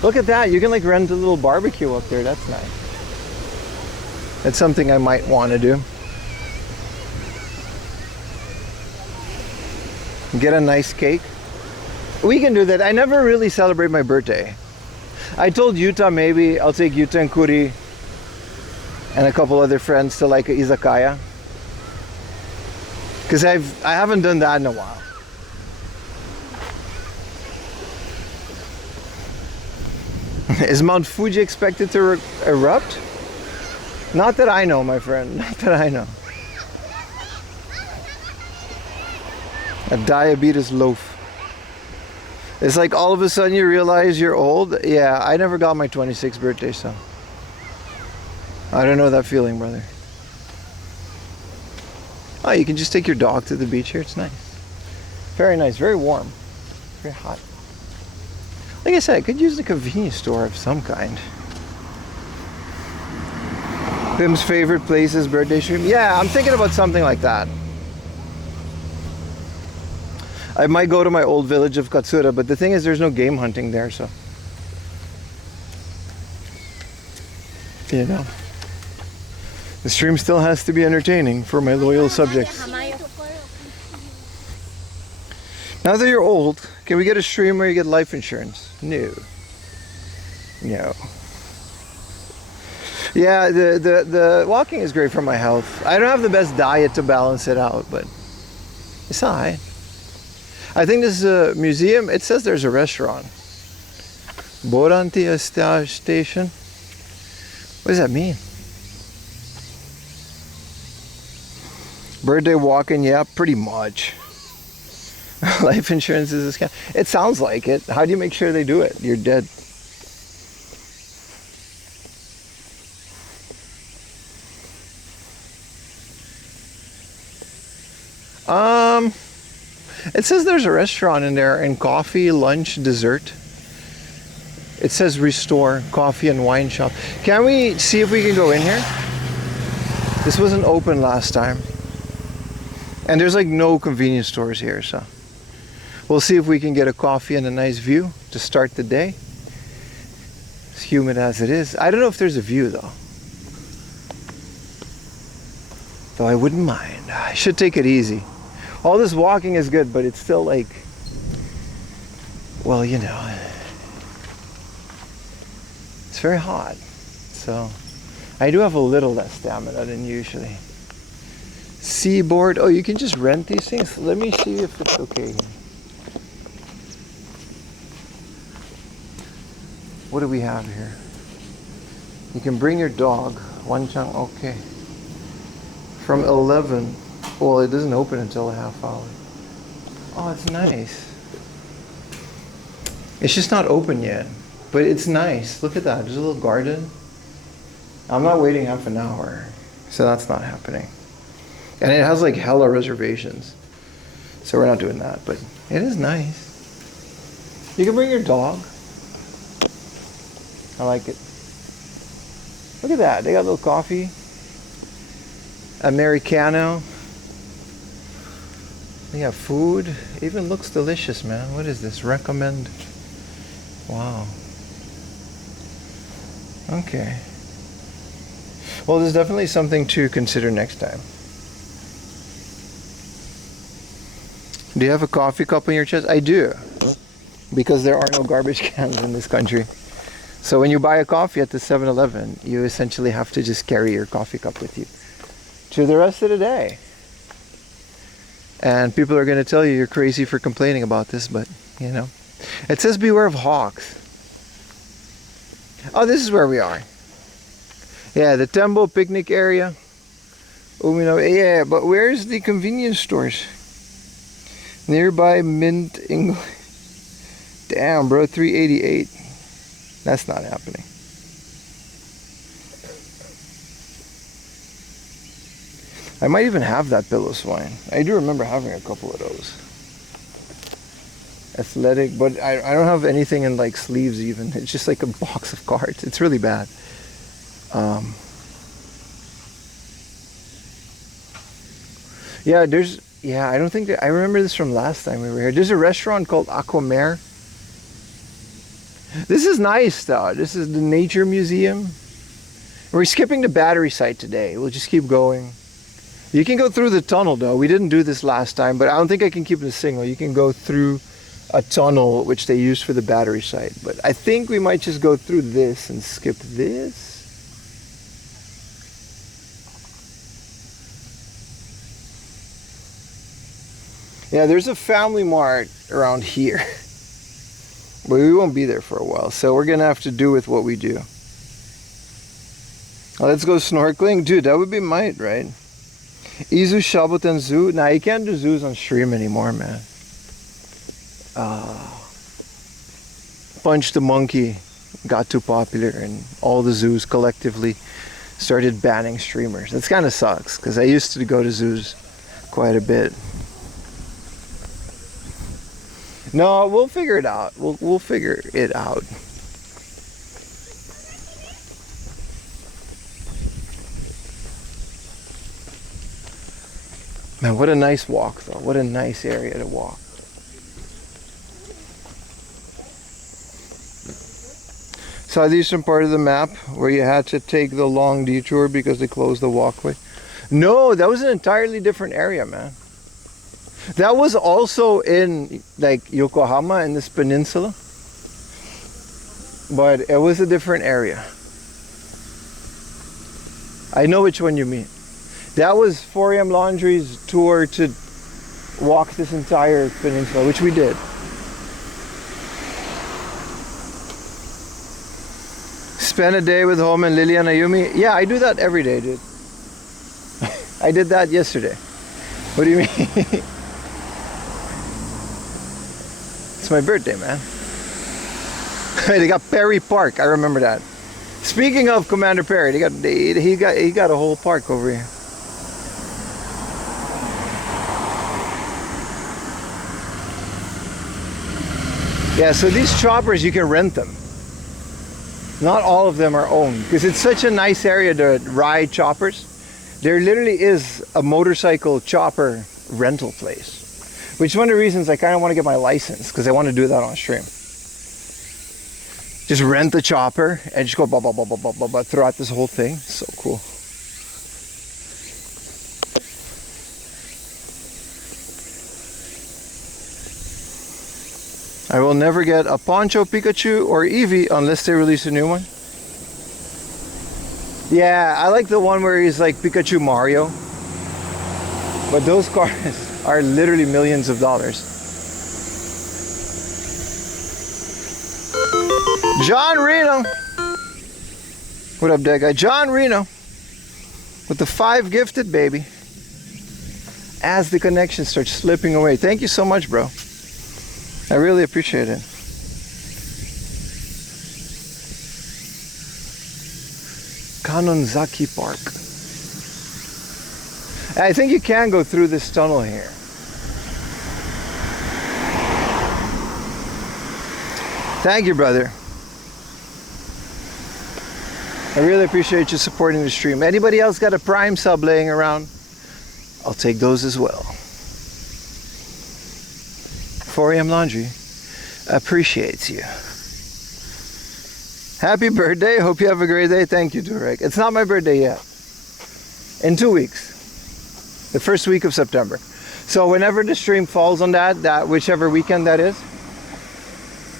Look at that. You can like rent a little barbecue up there. That's nice. That's something I might want to do. Get a nice cake. We can do that. I never really celebrate my birthday. I told Yuta maybe I'll take Yuta and Kuri and a couple other friends to like a izakaya. Because I haven't done that in a while. Is Mount Fuji expected to erupt? Not that I know, my friend. Not that I know. A diabetes loaf. It's like all of a sudden you realize you're old. Yeah, I never got my 26th birthday, so I don't know that feeling, brother. Oh, you can just take your dog to the beach here. It's nice. Very nice. Very warm. Very hot. Like I said, I could use a convenience store of some kind. Bim's favorite place is birthday stream. Yeah, I'm thinking about something like that. I might go to my old village of Katsura, but the thing is there's no game hunting there, so. You know. The stream still has to be entertaining for my loyal subjects. Now that you're old, can we get a stream where you get life insurance? No. No. Yeah, the walking is great for my health. I don't have the best diet to balance it out, but it's alright. I think this is a museum. It says there's a restaurant. Borantia Station. What does that mean? Birthday walking, yeah, pretty much. Life insurance is a scam. It sounds like it. How do you make sure they do it? You're dead. It says there's a restaurant in there, and coffee, lunch, dessert. It says Restore Coffee and Wine Shop. Can we see if we can go in here? This wasn't open last time. And there's like no convenience stores here, so we'll see if we can get a coffee and a nice view to start the day. As humid as it is. I don't know if there's a view though. Though I wouldn't mind. I should take it easy. All this walking is good, but it's still like, well, you know, it's very hot. So I do have a little less stamina than usually. Seaboard. Oh, you can just rent these things? Let me see if it's okay here. What do we have here? You can bring your dog. One chunk, okay. From 11. Well, it doesn't open until a half hour. Oh, it's nice. It's just not open yet. But it's nice. Look at that. There's a little garden. I'm not waiting half an hour. So that's not happening. And it has like hella reservations. So we're not doing that. But it is nice. You can bring your dog. I like it. Look at that. They got a little coffee. Americano. They have food. It even looks delicious, man. What is this? Recommend. Wow. Okay. Well, there's definitely something to consider next time. Do you have a coffee cup on your chest? I do. Because there are no garbage cans in this country. So when you buy a coffee at the 7-Eleven, you essentially have to just carry your coffee cup with you to the rest of the day. And people are going to tell you you're crazy for complaining about this, but, you know. It says beware of hawks. Oh, this is where we are. Yeah, the Tembo picnic area. Oh, you know, yeah, but where's the convenience stores? Nearby Mint English. Damn, bro, 388. That's not happening. I might even have that pillow swine. I do remember having a couple of those. Athletic, but I don't have anything in like sleeves even. It's just like a box of cards. It's really bad. Yeah, I don't think I remember this from last time we were here. There's a restaurant called Aquamare. This is nice though. This is the Nature Museum. We're skipping the battery site today. We'll just keep going. You can go through the tunnel though. We didn't do this last time, but I don't think I can keep it a single. You can go through a tunnel which they use for the battery site. But I think we might just go through this and skip this. Yeah, there's a Family Mart around here. But we won't be there for a while, so we're gonna have to do with what we do. Let's go snorkeling. Dude, that would be might, right? Izu Shaboten Zoo. Nah, you can't do zoos on stream anymore, man. Punch the Monkey got too popular and all the zoos collectively started banning streamers. That kind of sucks, because I used to go to zoos quite a bit. No, we'll figure it out. We'll figure it out. Man, what a nice walk though. What a nice area to walk. Southeastern part of the map where you had to take the long detour because they closed the walkway. No, that was an entirely different area, man. That was also in like Yokohama in this peninsula, but it was a different area. I know which one you mean. That was 4am Laundry's tour to walk this entire peninsula, which we did. Spend a day with home and Lily and Ayumi. Yeah, I do that every day, dude. I did that yesterday. What do you mean? It's my birthday, man. They got Perry Park. I remember that. Speaking of Commander Perry, he got a whole park over here. Yeah, so these choppers, you can rent them. Not all of them are owned because it's such a nice area to ride choppers. There literally is a motorcycle chopper rental place, which is one of the reasons I kind of want to get my license, because I want to do that on stream. Just rent the chopper and just go blah, blah, blah, blah, blah, blah, blah, throughout this whole thing. So cool. I will never get a Poncho Pikachu or Eevee unless they release a new one. Yeah, I like the one where he's like Pikachu Mario. But those cars are literally millions of dollars. John Reno. What up, that guy? John Reno. With the 5 gifted, baby. As the connection starts slipping away. Thank you so much, bro. I really appreciate it. Kanonzaki Park. I think you can go through this tunnel here. Thank you, brother. I really appreciate you supporting the stream. Anybody else got a Prime sub laying around? I'll take those as well. 4am Laundry appreciates you. Happy birthday. Hope you have a great day. Thank you, Durek. It's not my birthday yet. In 2 weeks. The first week of September. So whenever the stream falls on that whichever weekend that is,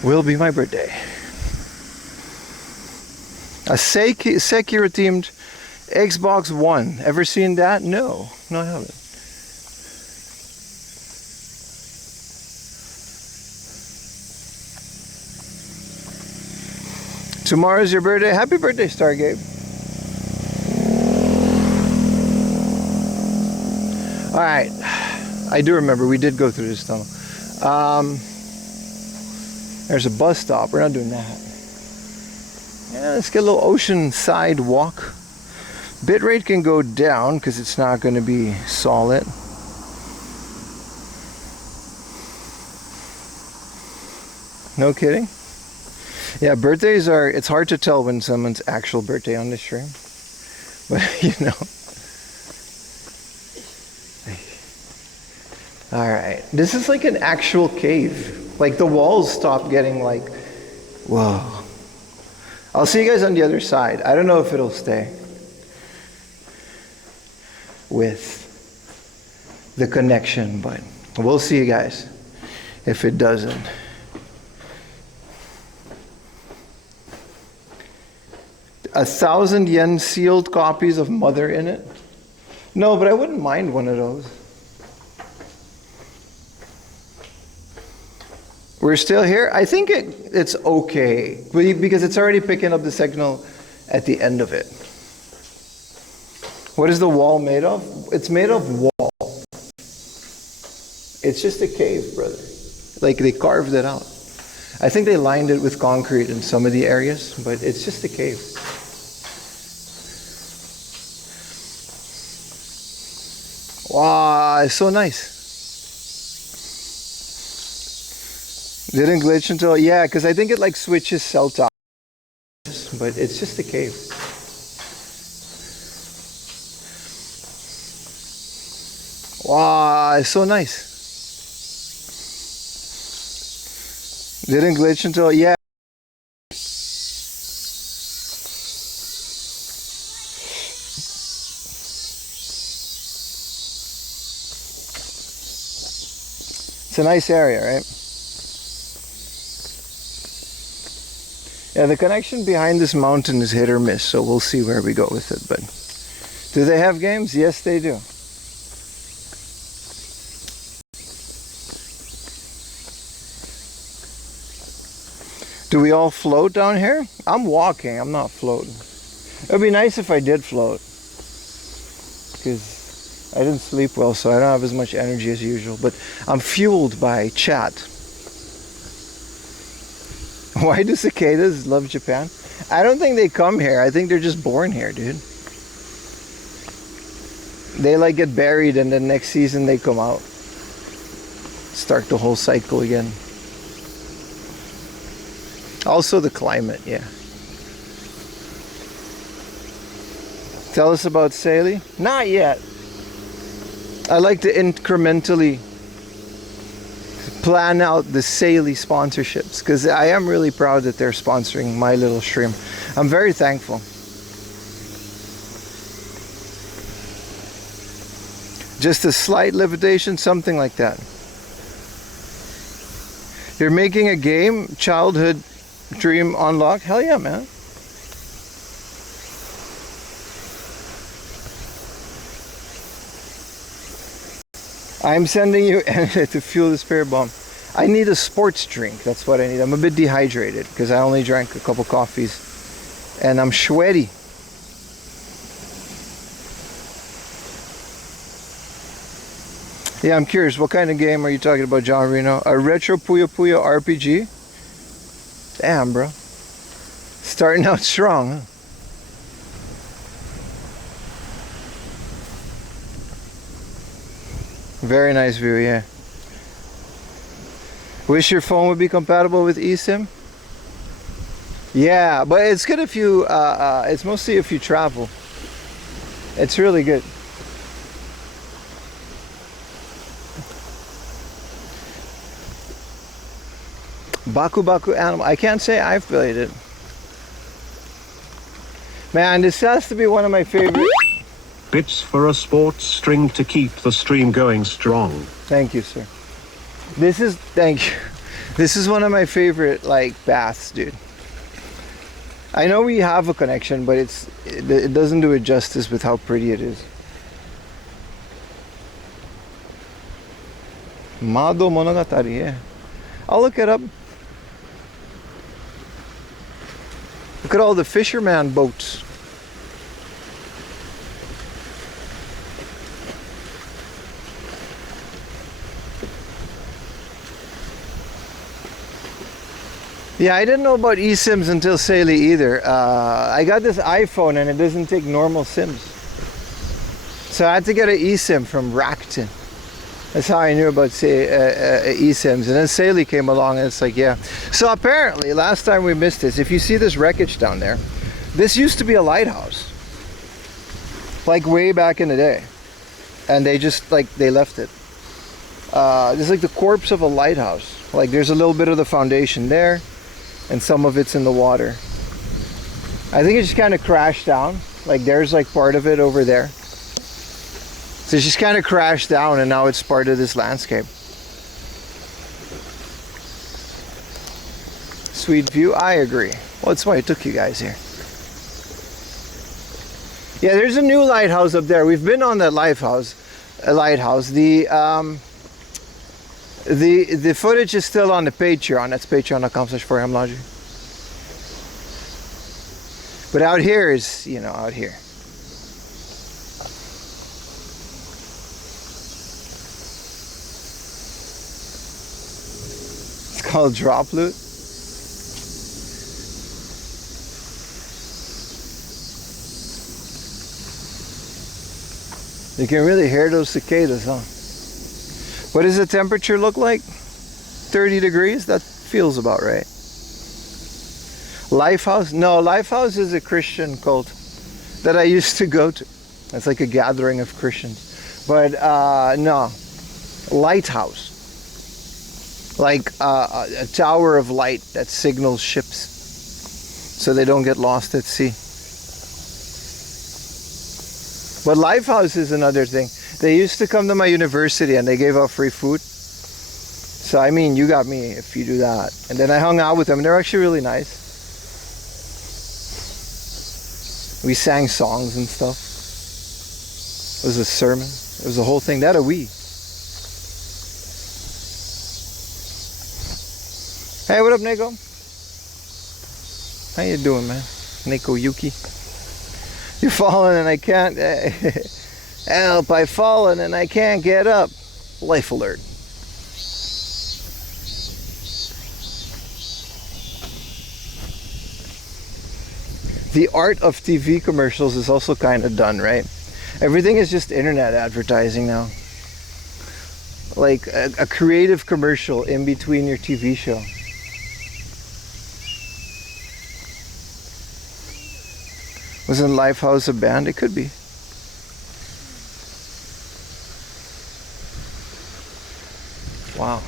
will be my birthday. A Sekiro themed Xbox One. Ever seen that? No. No, I haven't. Tomorrow's your birthday. Happy birthday, Stargate. All right. I do remember we did go through this tunnel. There's a bus stop. We're not doing that. Yeah, let's get a little Oceanside walk. Bitrate can go down because it's not going to be solid. No kidding. Yeah, birthdays are, it's hard to tell when someone's actual birthday on the stream. But, you know. Alright, this is like an actual cave. Like the walls stop getting like, whoa. I'll see you guys on the other side. I don't know if it'll stay with the connection, but we'll see you guys if it doesn't. 1,000 yen sealed copies of Mother in it? No, but I wouldn't mind one of those. We're still here? I think it's okay, because it's already picking up the signal at the end of it. What is the wall made of? It's made of wall. It's just a cave, brother. Like they carved it out. I think they lined it with concrete in some of the areas, but it's just a cave. Wow, it's so nice. Didn't glitch until, yeah, because I think it like switches cell towers, but it's just a cave. Wow, it's so nice. Didn't glitch until, yeah. It's a nice area, right? Yeah, the connection behind this mountain is hit or miss, so we'll see where we go with it. But do they have games? Yes, they do. Do we all float down here? I'm walking, I'm not floating. It would be nice if I did float, because I didn't sleep well, so I don't have as much energy as usual. But I'm fueled by chat. Why do cicadas love Japan? I don't think they come here. I think they're just born here, dude. They like get buried and then next season they come out. Start the whole cycle again. Also the climate, yeah. Tell us about Saley? Not yet. I like to incrementally plan out the Saley sponsorships, because I am really proud that they're sponsoring my little stream. I'm very thankful. Just a slight levitation, something like that. You're making a game, childhood dream unlocked? Hell yeah, man. I'm sending you to fuel the spirit bomb. I need a sports drink. That's what I need. I'm a bit dehydrated because I only drank a couple coffees and I'm sweaty. Yeah, I'm curious. What kind of game are you talking about, John Reno? A retro Puyo Puyo RPG? Damn, bro. Starting out strong, huh? Very nice view, yeah. Wish your phone would be compatible with eSIM? Yeah, but it's good if you, it's mostly if you travel. It's really good. Baku Baku Animal. I can't say I've played it. Man, this has to be one of my favorite. Bits for a sports string to keep the stream going strong. Thank you, sir. Thank you. This is one of my favorite, like, baths, dude. I know we have a connection, but it doesn't do it justice with how pretty it is. Mado Monogatari, yeah. I'll look it up. Look at all the fisherman boats. Yeah, I didn't know about eSIMs until Saley either. I got this iPhone and it doesn't take normal SIMs. So I had to get an eSIM from Rakuten. That's how I knew about eSIMs. And then Saley came along and it's like, yeah. So apparently, last time we missed this, if you see this wreckage down there, this used to be a lighthouse. Like way back in the day. And they just, like, they left it. This is like the corpse of a lighthouse. Like there's a little bit of the foundation there. And some of it's in the water. I think it just kind of crashed down. Like there's like part of it over there. So it just kind of crashed down and now it's part of this landscape. Sweet view, I agree. Well, that's why I took you guys here. Yeah, there's a new lighthouse up there. We've been on that lighthouse. The footage is still on the Patreon. That's patreon.com/4hamlogic. But out here is, you know, out here. It's called drop loot. You can really hear those cicadas, huh? What does the temperature look like? 30 degrees? That feels about right. Lifehouse? No, Lifehouse is a Christian cult that I used to go to. It's like a gathering of Christians. But no, lighthouse. Like a tower of light that signals ships so they don't get lost at sea. But Lifehouse is another thing. They used to come to my university and they gave out free food. So I mean, you got me if you do that. And then I hung out with them. They're actually really nice. We sang songs and stuff. It was a sermon. It was a whole thing. That a we. Hey, what up, Neko? How you doing, man? Neko Yuki. You're falling and I can't help. I've fallen and I can't get up. Life alert. The art of TV commercials is also kind of done, right? Everything is just internet advertising now. Like a creative commercial in between your TV show. Wasn't Lifehouse a band? It could be. Wow.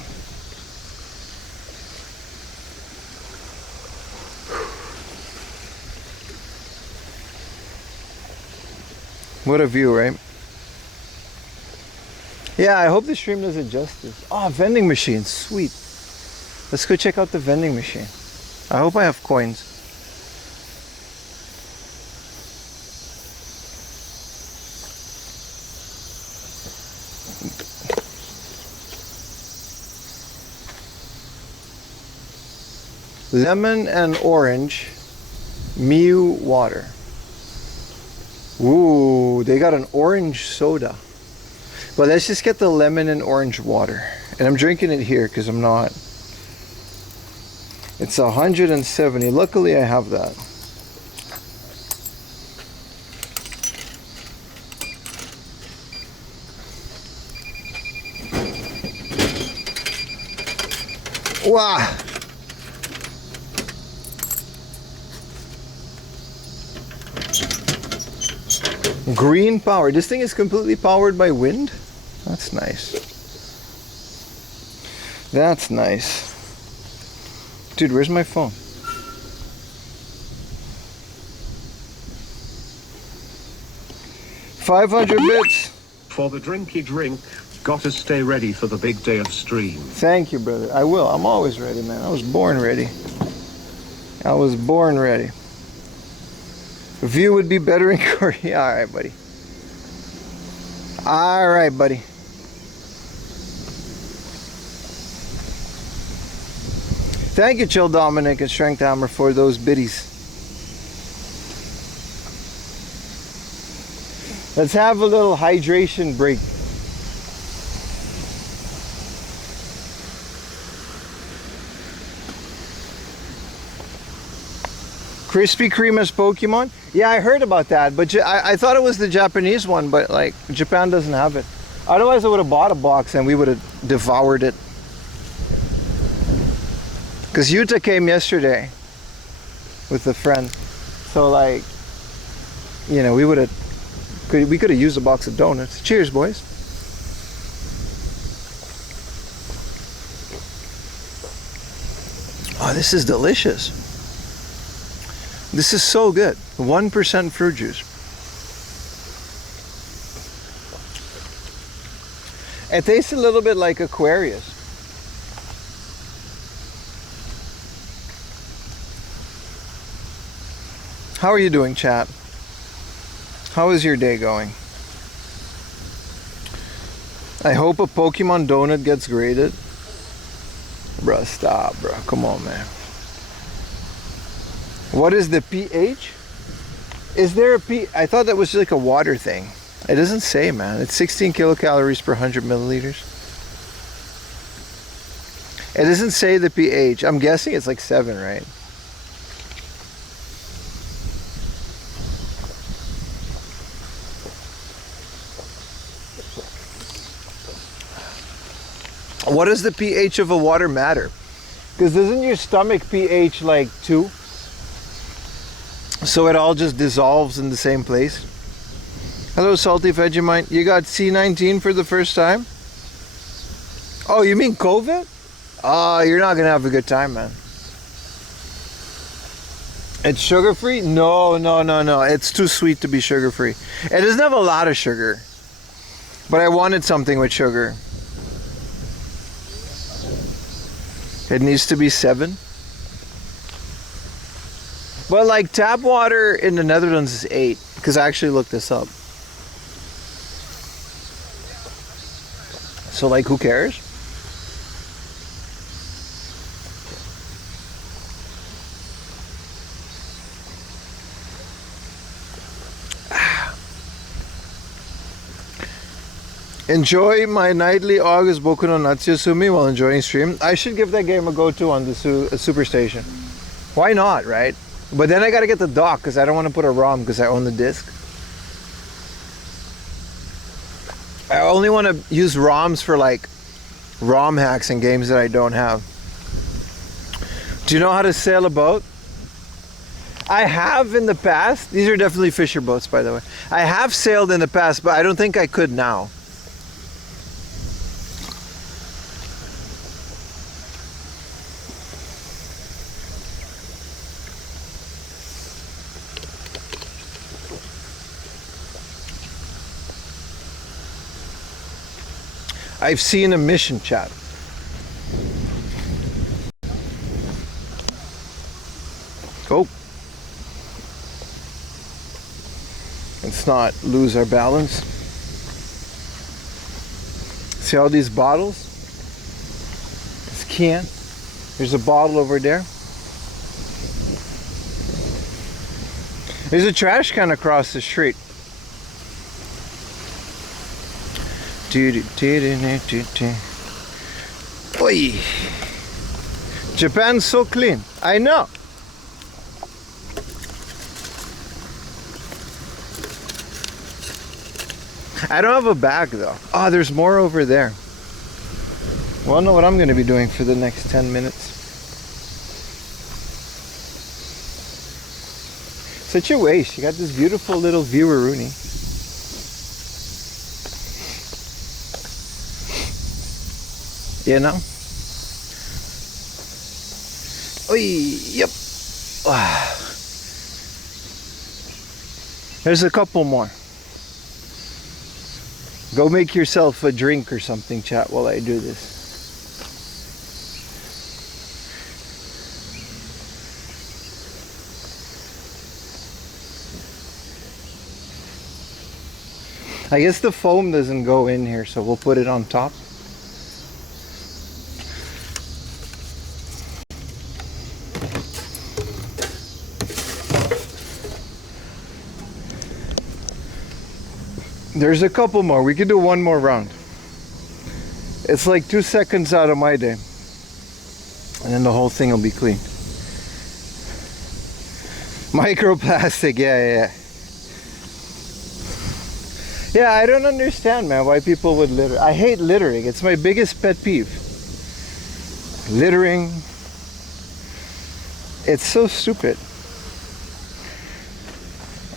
What a view, right? Yeah, I hope the stream does it justice. Oh, vending machine, sweet. Let's go check out the vending machine. I hope I have coins. Lemon and orange Miu water. Ooh, they got an orange soda. But let's just get the lemon and orange water. And I'm drinking it here because I'm not. It's 170. Luckily I have that. Wow. Green power. This thing is completely powered by wind. That's nice. That's nice. Dude, where's my phone? $500 bits. For the drinky drink, gotta stay ready for the big day of stream. Thank you, brother. I will. I'm always ready, man. I was born ready. I was born ready. View would be better in Korea. All right, buddy. All right, buddy. Thank you, Chill Dominic and Strength Hammer, for those biddies. Let's have a little hydration break. Krispy Kreme's Pokemon? Yeah, I heard about that, but I thought it was the Japanese one, but like Japan doesn't have it. Otherwise I would have bought a box and we would have devoured it. Because Yuta came yesterday with a friend. So like, you know, we could have used a box of donuts. Cheers, boys. Oh, this is delicious. This is so good. 1% fruit juice. It tastes a little bit like Aquarius. How are you doing, chat? How is your day going? I hope a Pokemon donut gets graded. Bruh, stop, bruh. Come on, man. What is the pH? Is there a pH? I thought that was like a water thing. It doesn't say, man. It's 16 kilocalories per 100 milliliters. It doesn't say the pH. I'm guessing it's like 7, right? What does the pH of a water matter? Because doesn't your stomach pH like 2? So it all just dissolves in the same place. Hello, Salty Vegemite. You got C19 for the first time? Oh, you mean COVID? Oh, you're not going to have a good time, man. It's sugar-free? No. It's too sweet to be sugar-free. It doesn't have a lot of sugar. But I wanted something with sugar. It needs to be 7. But like tap water in the Netherlands is 8, because I actually looked this up. So like, who cares? Enjoy my nightly August Boku no Natsuyasumi while enjoying stream. I should give that game a go too on the Superstation. Why not, right? But then I gotta get the dock because I don't want to put a ROM because I own the disc. I only want to use ROMs for like ROM hacks and games that I don't have. Do you know how to sail a boat? I have in the past. These are definitely fisher boats, by the way. I have sailed in the past, but I don't think I could now. I've seen a mission, chat. Oh. Let's not lose our balance. See all these bottles? This can. There's a bottle over there. There's a trash can across the street. Oi. Japan's so clean. I know. I don't have a bag though. Oh, there's more over there. Well, I know what I'm going to be doing for the next 10 minutes. Such a waste. You got this beautiful little viewer-rooney. You know? Oi, yep. There's a couple more. Go make yourself a drink or something, chat, while I do this. I guess the foam doesn't go in here, so we'll put it on top. There's a couple more. We can do one more round. It's like 2 seconds out of my day. And then the whole thing will be clean. Microplastic, yeah. Yeah, I don't understand, man, why people would litter. I hate littering. It's my biggest pet peeve. Littering. It's so stupid.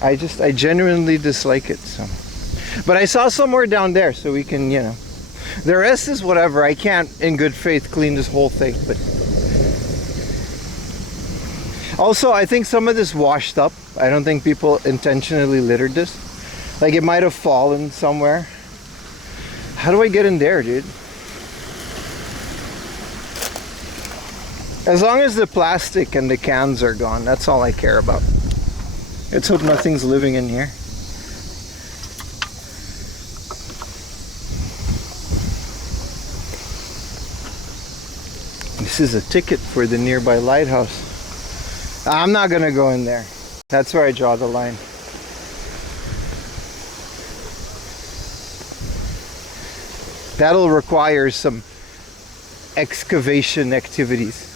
I genuinely dislike it, so. But I saw some more down there, so we can, you know. The rest is whatever. I can't, in good faith, clean this whole thing. But also, I think some of this washed up. I don't think people intentionally littered this. Like, it might have fallen somewhere. How do I get in there, dude? As long as the plastic and the cans are gone, that's all I care about. Let's hope nothing's living in here. This is a ticket for the nearby lighthouse. I'm not gonna go in there. That's where I draw the line. That'll require some excavation activities.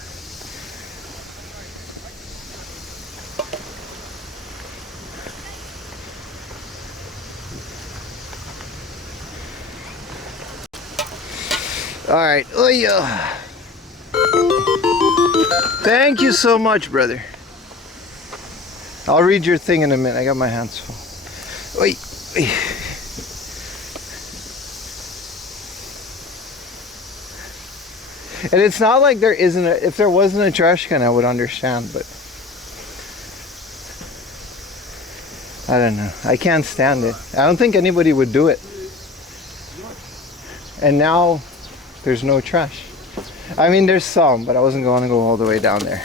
All right. Oh yeah. Thank you so much, brother. I'll read your thing in a minute. I got my hands full. Wait. And it's not like there isn't a, if there wasn't a trash can, I would understand, but I don't know. I can't stand it. I don't think anybody would do it. And now there's no trash. I mean, there's some, but I wasn't going to go all the way down there.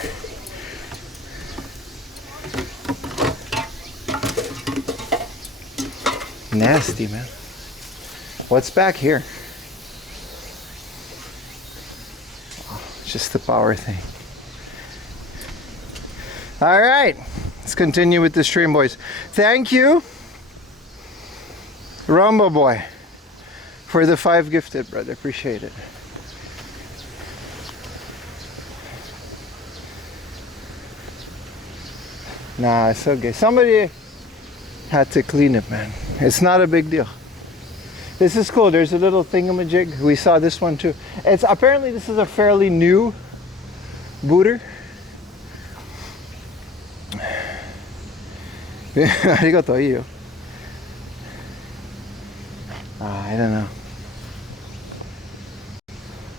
Nasty, man. What's back here? Oh, just the power thing. All right, let's continue with the stream, boys. Thank you, Rumbo Boy, for the 5 gifted, brother. Appreciate it. Nah, it's okay. Somebody had to clean it, man. It's not a big deal. This is cool. There's a little thingamajig. We saw this one too. It's apparently this is a fairly new booter. Arigato iyo. I don't know.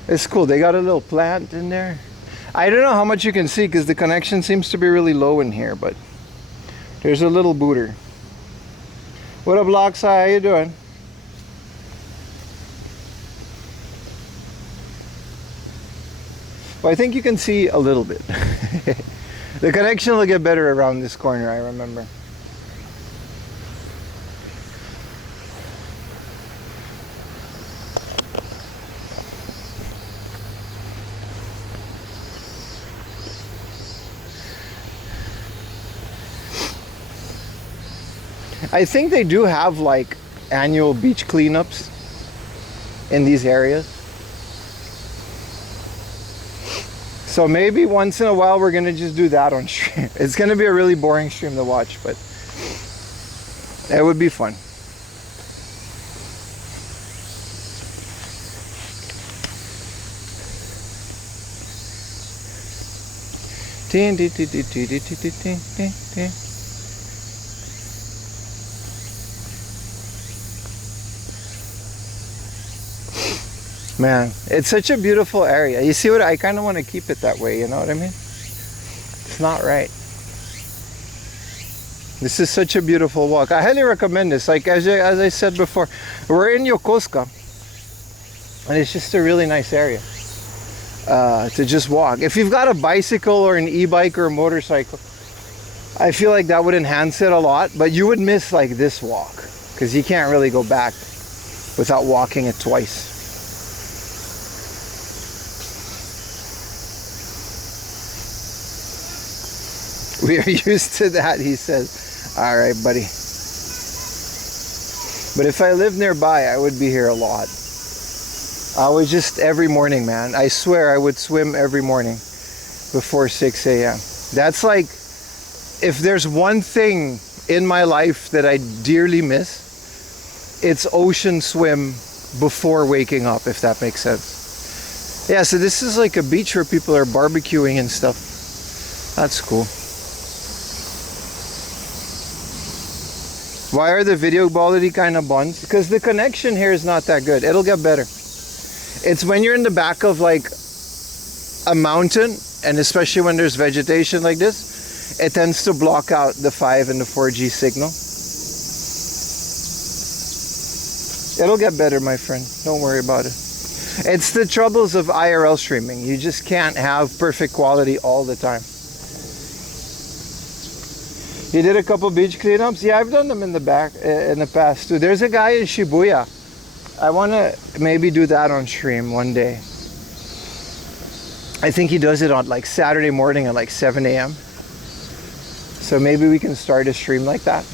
It's cool. They got a little plant in there. I don't know how much you can see because the connection seems to be really low in here, but there's a little booter. What up, Loxa? How you doing? Well, I think you can see a little bit. The connection will get better around this corner, I remember. I think they do have like annual beach cleanups in these areas. So maybe once in a while we're gonna just do that on stream. It's gonna be a really boring stream to watch, but it would be fun. Man, it's such a beautiful area. You see what I kind of want to keep it that way, you know what I mean? It's not right. This is such a beautiful walk. I highly recommend this. Like as I said before, we're in Yokosuka and it's just a really nice area to just walk. If you've got a bicycle or an e-bike or a motorcycle, I feel like that would enhance it a lot, but you would miss like this walk because you can't really go back without walking it twice. We are used to that, he says. All right, buddy. But if I lived nearby, I would be here a lot. I would just every morning, man. I swear I would swim every morning before 6 a.m. That's like, if there's one thing in my life that I dearly miss, it's ocean swim before waking up, if that makes sense. Yeah, so this is like a beach where people are barbecuing and stuff. That's cool. Why are the video quality kind of buns? Because the connection here is not that good. It'll get better. It's when you're in the back of like a mountain, and especially when there's vegetation like this, it tends to block out the 5 and the 4G signal. It'll get better, my friend. Don't worry about it. It's the troubles of IRL streaming. You just can't have perfect quality all the time. You did a couple beach cleanups? Yeah, I've done them in the past too. There's a guy in Shibuya. I want to maybe do that on stream one day. I think he does it on like Saturday morning at like 7 a.m. So maybe we can start a stream like that.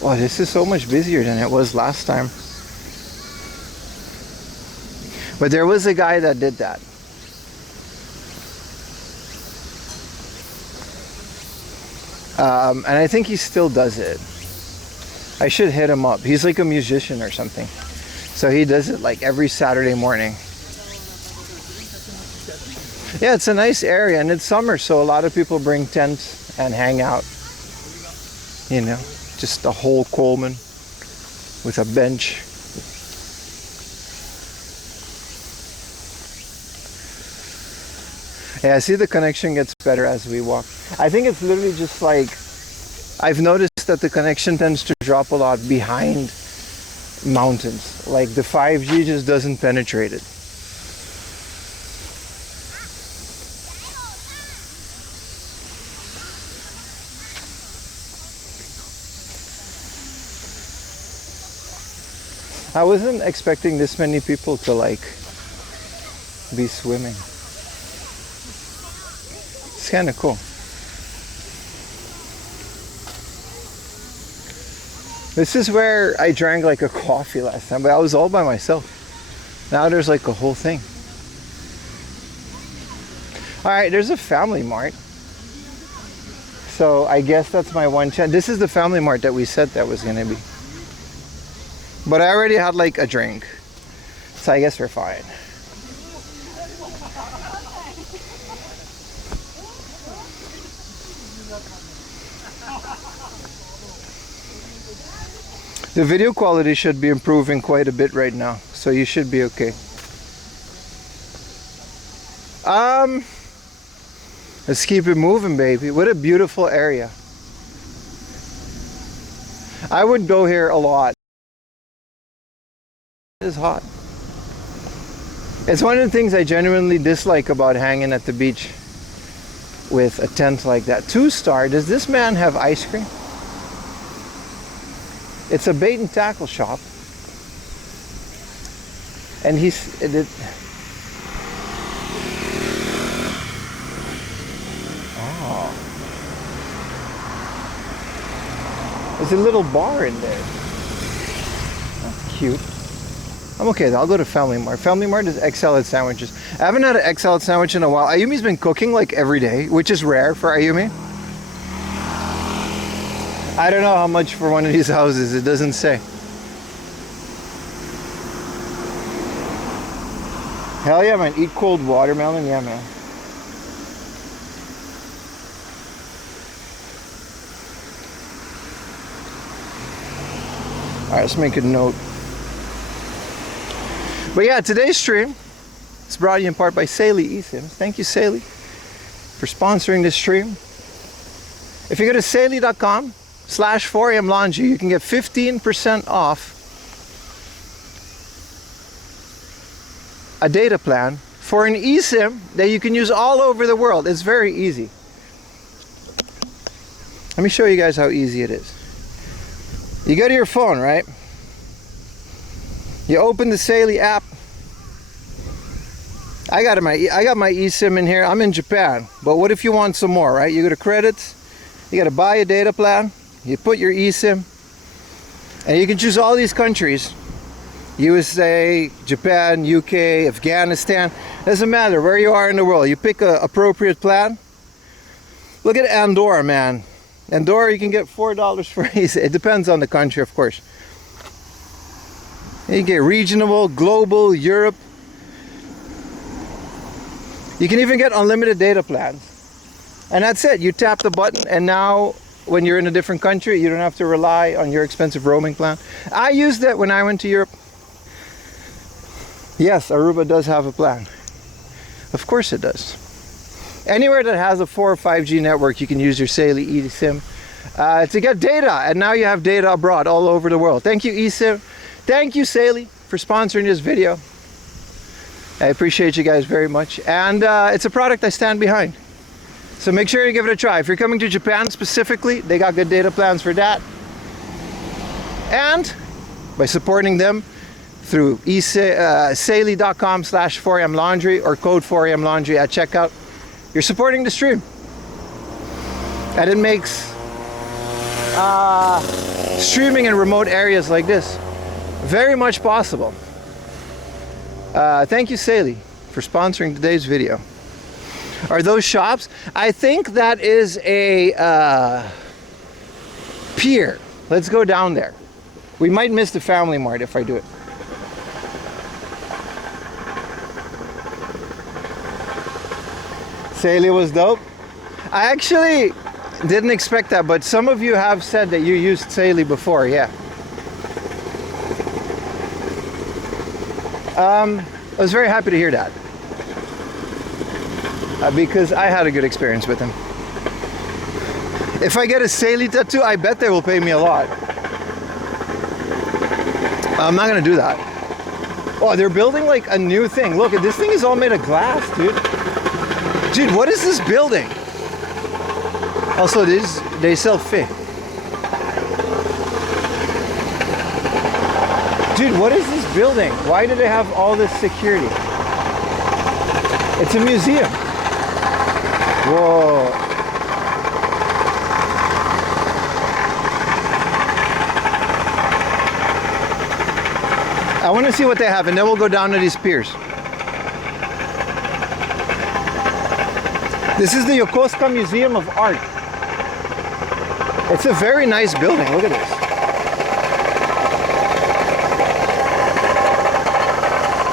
Wow, this is so much busier than it was last time. But there was a guy that did that. And I think he still does it. I should hit him up. He's like a musician or something. So he does it like every Saturday morning. Yeah, it's a nice area and it's summer, so a lot of people bring tents and hang out. You know, just a whole Coleman with a bench. Yeah, I see the connection gets better as we walk. I think it's literally just like, I've noticed that the connection tends to drop a lot behind mountains. Like the 5G just doesn't penetrate it. I wasn't expecting this many people to like be swimming. It's kind of cool. This is where I drank like a coffee last time, but I was all by myself. Now there's like a whole thing. All right, there's a Family Mart. So I guess that's my one chance. This is the Family Mart that we said that was gonna be. But I already had like a drink. So I guess we're fine. The video quality should be improving quite a bit right now, so you should be okay. Let's keep it moving, baby. What a beautiful area. I would go here a lot. It is hot. It's one of the things I genuinely dislike about hanging at the beach with a tent like that. 2-star, does this man have ice cream? It's a bait and tackle shop. And there's a little bar in there. That's cute. I'm okay though. I'll go to Family Mart. Family Mart is XL at sandwiches. I haven't had an XL sandwich in a while. Ayumi's been cooking like every day, which is rare for Ayumi. I don't know how much for one of these houses. It doesn't say. Hell yeah, man. Eat cold watermelon. Yeah, man. All right, let's make a note. But yeah, today's stream is brought to you in part by Saley eSIMs. Thank you, Saley, for sponsoring this stream. If you go to saley.com/4am laundry, you can get 15% off a data plan for an eSIM that you can use all over the world. It's very easy. Let me show you guys how easy it is. You go to your phone, right? You open the Saley app. I got my eSIM in here. I'm in Japan, but what if you want some more, right? You go to credits, you got to buy a data plan, you put your eSIM, and you can choose all these countries: USA, Japan, UK, Afghanistan. Doesn't matter where you are in the world. You pick an appropriate plan. Look at Andorra, man. Andorra, you can get $4 for eSIM. It depends on the country, of course. You get regional, global, Europe. You can even get unlimited data plans. And that's it. You tap the button, and now when you're in a different country, you don't have to rely on your expensive roaming plan. I used it when I went to Europe. Yes, Aruba does have a plan. Of course it does. Anywhere that has a 4 or 5G network, you can use your Saley eSIM to get data. And now you have data abroad all over the world. Thank you, eSIM. Thank you, Saley, for sponsoring this video. I appreciate you guys very much. And it's a product I stand behind. So make sure you give it a try. If you're coming to Japan specifically, they got good data plans for that. And by supporting them through saley.com/4am laundry or code 4am laundry at checkout, you're supporting the stream. And it makes streaming in remote areas like this very much possible. Thank you, Saley, for sponsoring today's video. Are those shops? I think that is a pier. Let's go down there. We might miss the Family Mart if I do it. Saley was dope. I actually didn't expect that, but some of you have said that you used Saley before, yeah. I was very happy to hear that. Because I had a good experience with him. If I get a Saley tattoo, I bet they will pay me a lot. I'm not gonna do that. Oh, they're building like a new thing. Look, this thing is all made of glass, dude. Dude, what is this building? Also, they sell fish. Dude, what is this building? Why do they have all this security? It's a museum. Whoa. I want to see what they have, and then we'll go down to these piers. This is the Yokosuka Museum of Art. It's a very nice building. Look at this.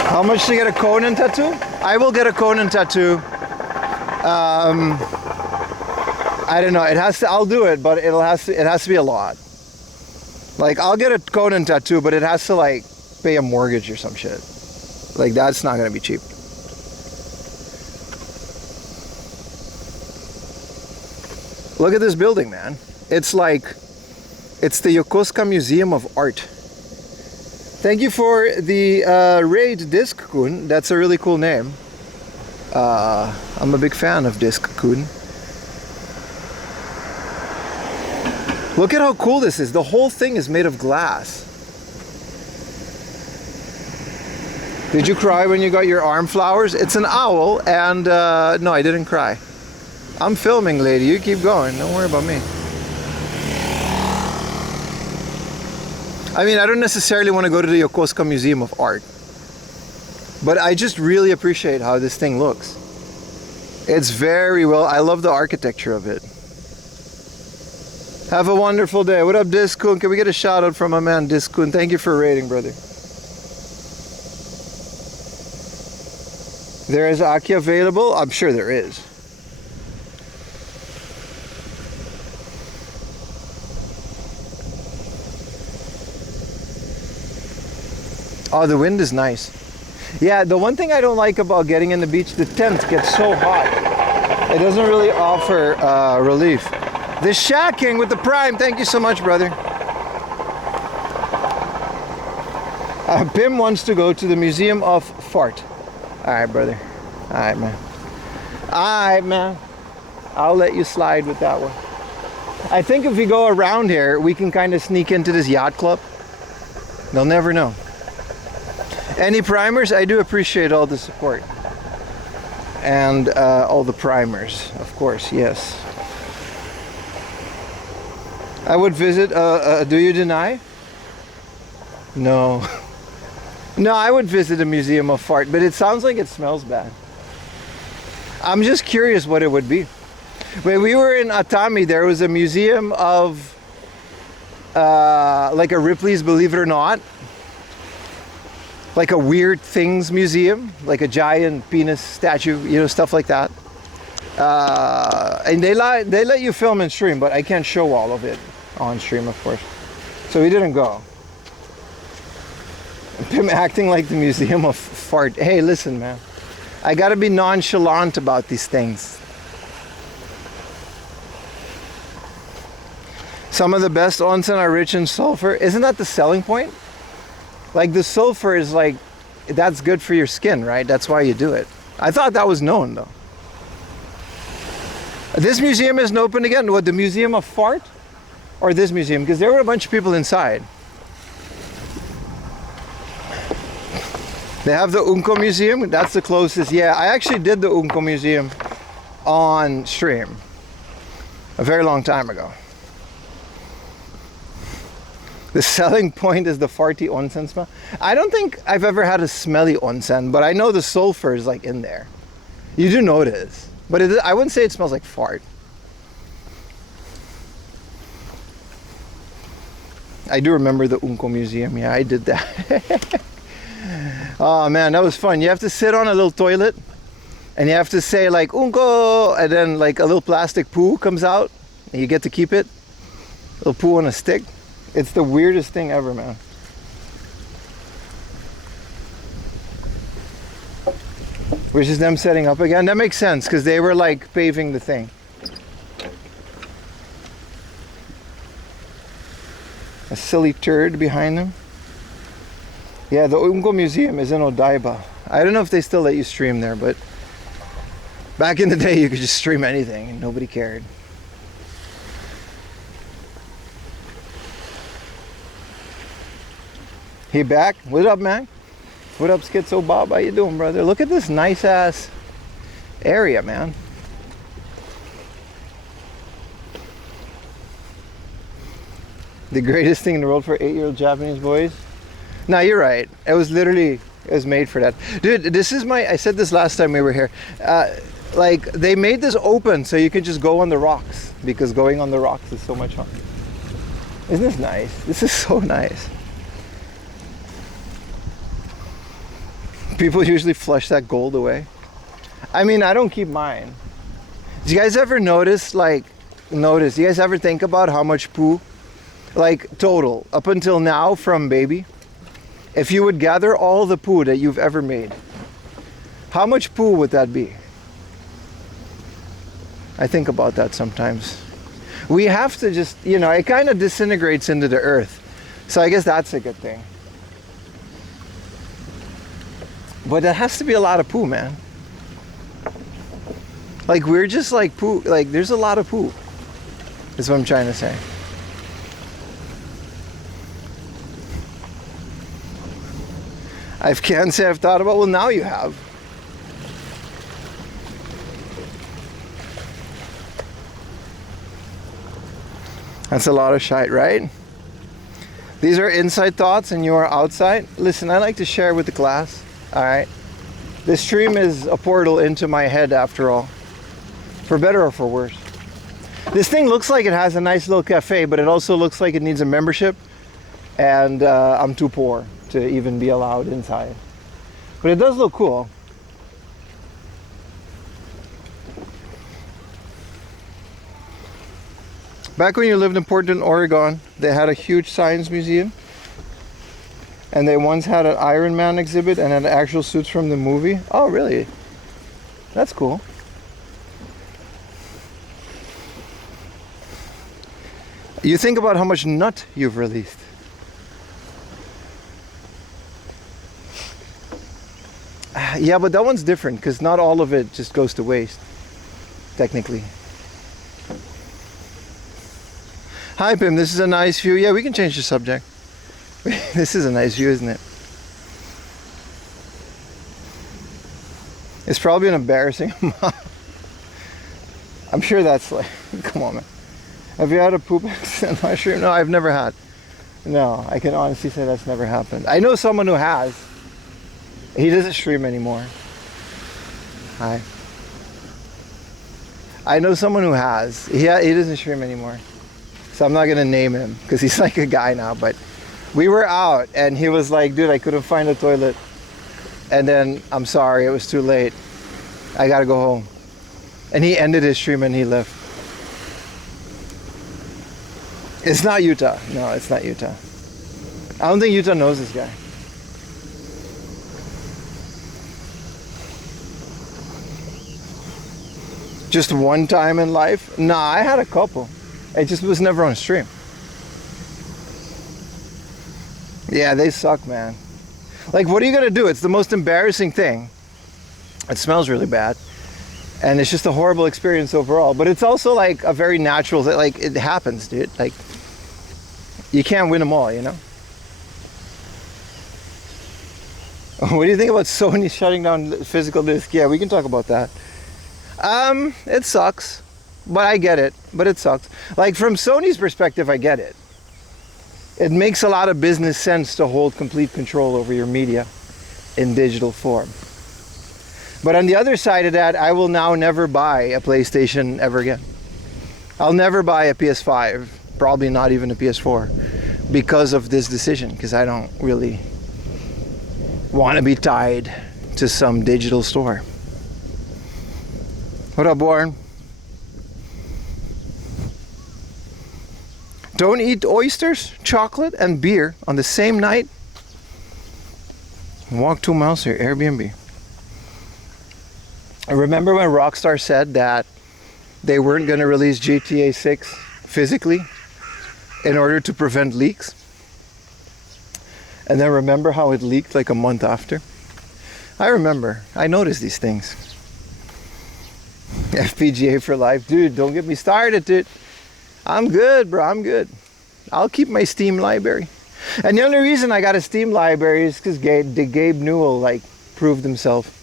How much to get a Conan tattoo? I will get a Conan tattoo. I don't know. It has to. I'll do it, but it has to be a lot. Like, I'll get a Conan tattoo, but it has to like pay a mortgage or some shit. Like, that's not gonna be cheap. Look at this building, man. It's like, it's the Yokosuka Museum of Art. Thank you for the raid, Disc-kun. That's a really cool name. I'm a big fan of Disc-kun. Look at how cool this is. The whole thing is made of glass. Did you cry when you got your arm flowers? It's an owl, and no, I didn't cry. I'm filming, lady. You keep going. Don't worry about me. I mean, I don't necessarily want to go to the Yokosuka Museum of Art, but I just really appreciate how this thing looks. It's very well. I love the architecture of it. Have a wonderful day. What up, Disc-kun? Can we get a shout out from my man, Disc-kun? Thank you for rating, brother. There is Aki available? I'm sure there is. Oh, the wind is nice. Yeah, the one thing I don't like about getting in the beach, the tent gets so hot. It doesn't really offer relief. The Shacking with the Prime. Thank you so much, brother. Pim wants to go to the Museum of Fart. Alright, brother. Alright, man. Alright, man. I'll let you slide with that one. I think if we go around here, we can kind of sneak into this yacht club. They'll never know. Any primers? I do appreciate all the support. And all the primers, of course, yes. I would visit, do you deny? No. No, I would visit a museum of fart, but it sounds like it smells bad. I'm just curious what it would be. When we were in Atami, there was a museum of like a Ripley's Believe It or Not. Like a weird things museum, like a giant penis statue, you know, stuff like that. And they let you film and stream, but I can't show all of it on stream, of course. So we didn't go. Him acting like the Museum of Fart. Hey, listen, man. I gotta be nonchalant about these things. Some of the best onsen are rich in sulfur. Isn't that the selling point? Like, the sulfur is like, that's good for your skin, right? That's why you do it. I thought that was known, though. This museum isn't open again. What, the Museum of Fart? Or this museum? Because there were a bunch of people inside. They have the Unko Museum. That's the closest. Yeah, I actually did the Unko Museum on stream a very long time ago. The selling point is the farty onsen smell. I don't think I've ever had a smelly onsen, but I know the sulfur is like in there. You do notice, but I wouldn't say it smells like fart. I do remember the Unko Museum. Yeah, I did that. Oh man, that was fun. You have to sit on a little toilet and you have to say like Unko, and then like a little plastic poo comes out and you get to keep it. A little poo on a stick. It's the weirdest thing ever, man. Which is them setting up again. That makes sense because they were like paving the thing. A silly turd behind them. Yeah, the Unko Museum is in Odaiba. I don't know if they still let you stream there, but back in the day you could just stream anything and nobody cared. He back? What up, man? What up, Schizo Bob? How you doing, brother? Look at this nice ass area, man. The greatest thing in the world for 8-year-old Japanese boys. No, you're right. It was made for that. Dude, this is I said this last time we were here. Like, they made this open so you could just go on the rocks, because going on the rocks is so much fun. Isn't this nice? This is so nice. People usually flush that gold away. I mean, I don't keep mine. Do you guys ever notice, do you guys ever think about how much poo, like total, up until now from baby? If you would gather all the poo that you've ever made, how much poo would that be? I think about that sometimes. We have to just, it kind of disintegrates into the earth. So I guess that's a good thing. But that has to be a lot of poo, man. Like, we're just like poo, like there's a lot of poo. Is what I'm trying to say. I can't say I've thought about, well, now you have. That's a lot of shite, right? These are inside thoughts and you are outside. Listen, I like to share with the class, all right? This stream is a portal into my head after all, for better or for worse. This thing looks like it has a nice little cafe, but it also looks like it needs a membership, and I'm too poor to even be allowed inside. But it does look cool. Back when you lived in Portland, Oregon, they had a huge science museum. And they once had an Iron Man exhibit and had actual suits from the movie. Oh, really? That's cool. You think about how much nut you've released. Yeah, but that one's different because not all of it just goes to waste, technically. Hi, Pim. This is a nice view. Yeah, we can change the subject. This is a nice view, isn't it? It's probably an embarrassing amount. I'm sure that's like, come on, man. Have you had a poop accident on stream? No, I've never had. No, I can honestly say that's never happened. I know someone who has. He doesn't stream anymore. Hi. I know someone who has. He doesn't stream anymore. So I'm not going to name him because he's like a guy now. But we were out and he was like, dude, I couldn't find a toilet. And then, I'm sorry, it was too late. I got to go home. And he ended his stream and he left. It's not Utah. No, it's not Utah. I don't think Utah knows this guy. Just one time in life? Nah, I had a couple. It just was never on stream. Yeah, they suck, man. Like, what are you gonna do? It's the most embarrassing thing. It smells really bad. And it's just a horrible experience overall. But it's also like a very natural thing. Like, it happens, dude. Like, you can't win them all, you know? What do you think about Sony shutting down physical disc? Yeah, we can talk about that. It sucks. But I get it. But it sucks. Like, from Sony's perspective, I get it. It makes a lot of business sense to hold complete control over your media in digital form. But on the other side of that, I will now never buy a PlayStation ever again. I'll never buy a PS5, probably not even a PS4, because of this decision, because I don't really want to be tied to some digital store. What up, Warren? Don't eat oysters, chocolate, and beer on the same night. Walk 2 miles to your Airbnb. I remember when Rockstar said that they weren't going to release GTA 6 physically in order to prevent leaks? And then remember how it leaked like a month after? I remember. I noticed these things. FPGA for life. Dude, don't get me started, dude. I'm good, bro. I'm good. I'll keep my Steam library. And the only reason I got a Steam library is because Gabe Newell like proved himself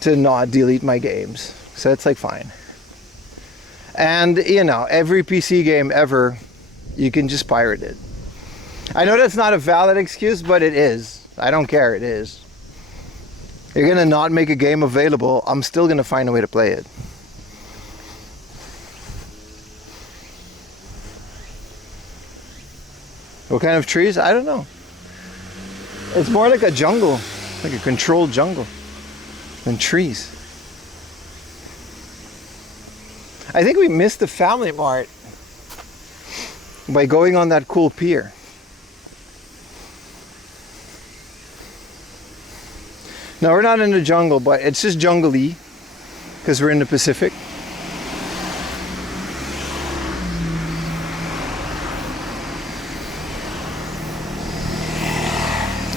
to not delete my games. So it's like fine. And you know, every PC game ever, you can just pirate it. I know that's not a valid excuse, but it is. I don't care, it is. You're gonna not make a game available, I'm still gonna find a way to play it. What kind of trees? I don't know. It's more like a jungle, like a controlled jungle than trees. I think we missed the Family Mart by going on that cool pier. No, we're not in the jungle, but it's just jungle-y because we're in the Pacific.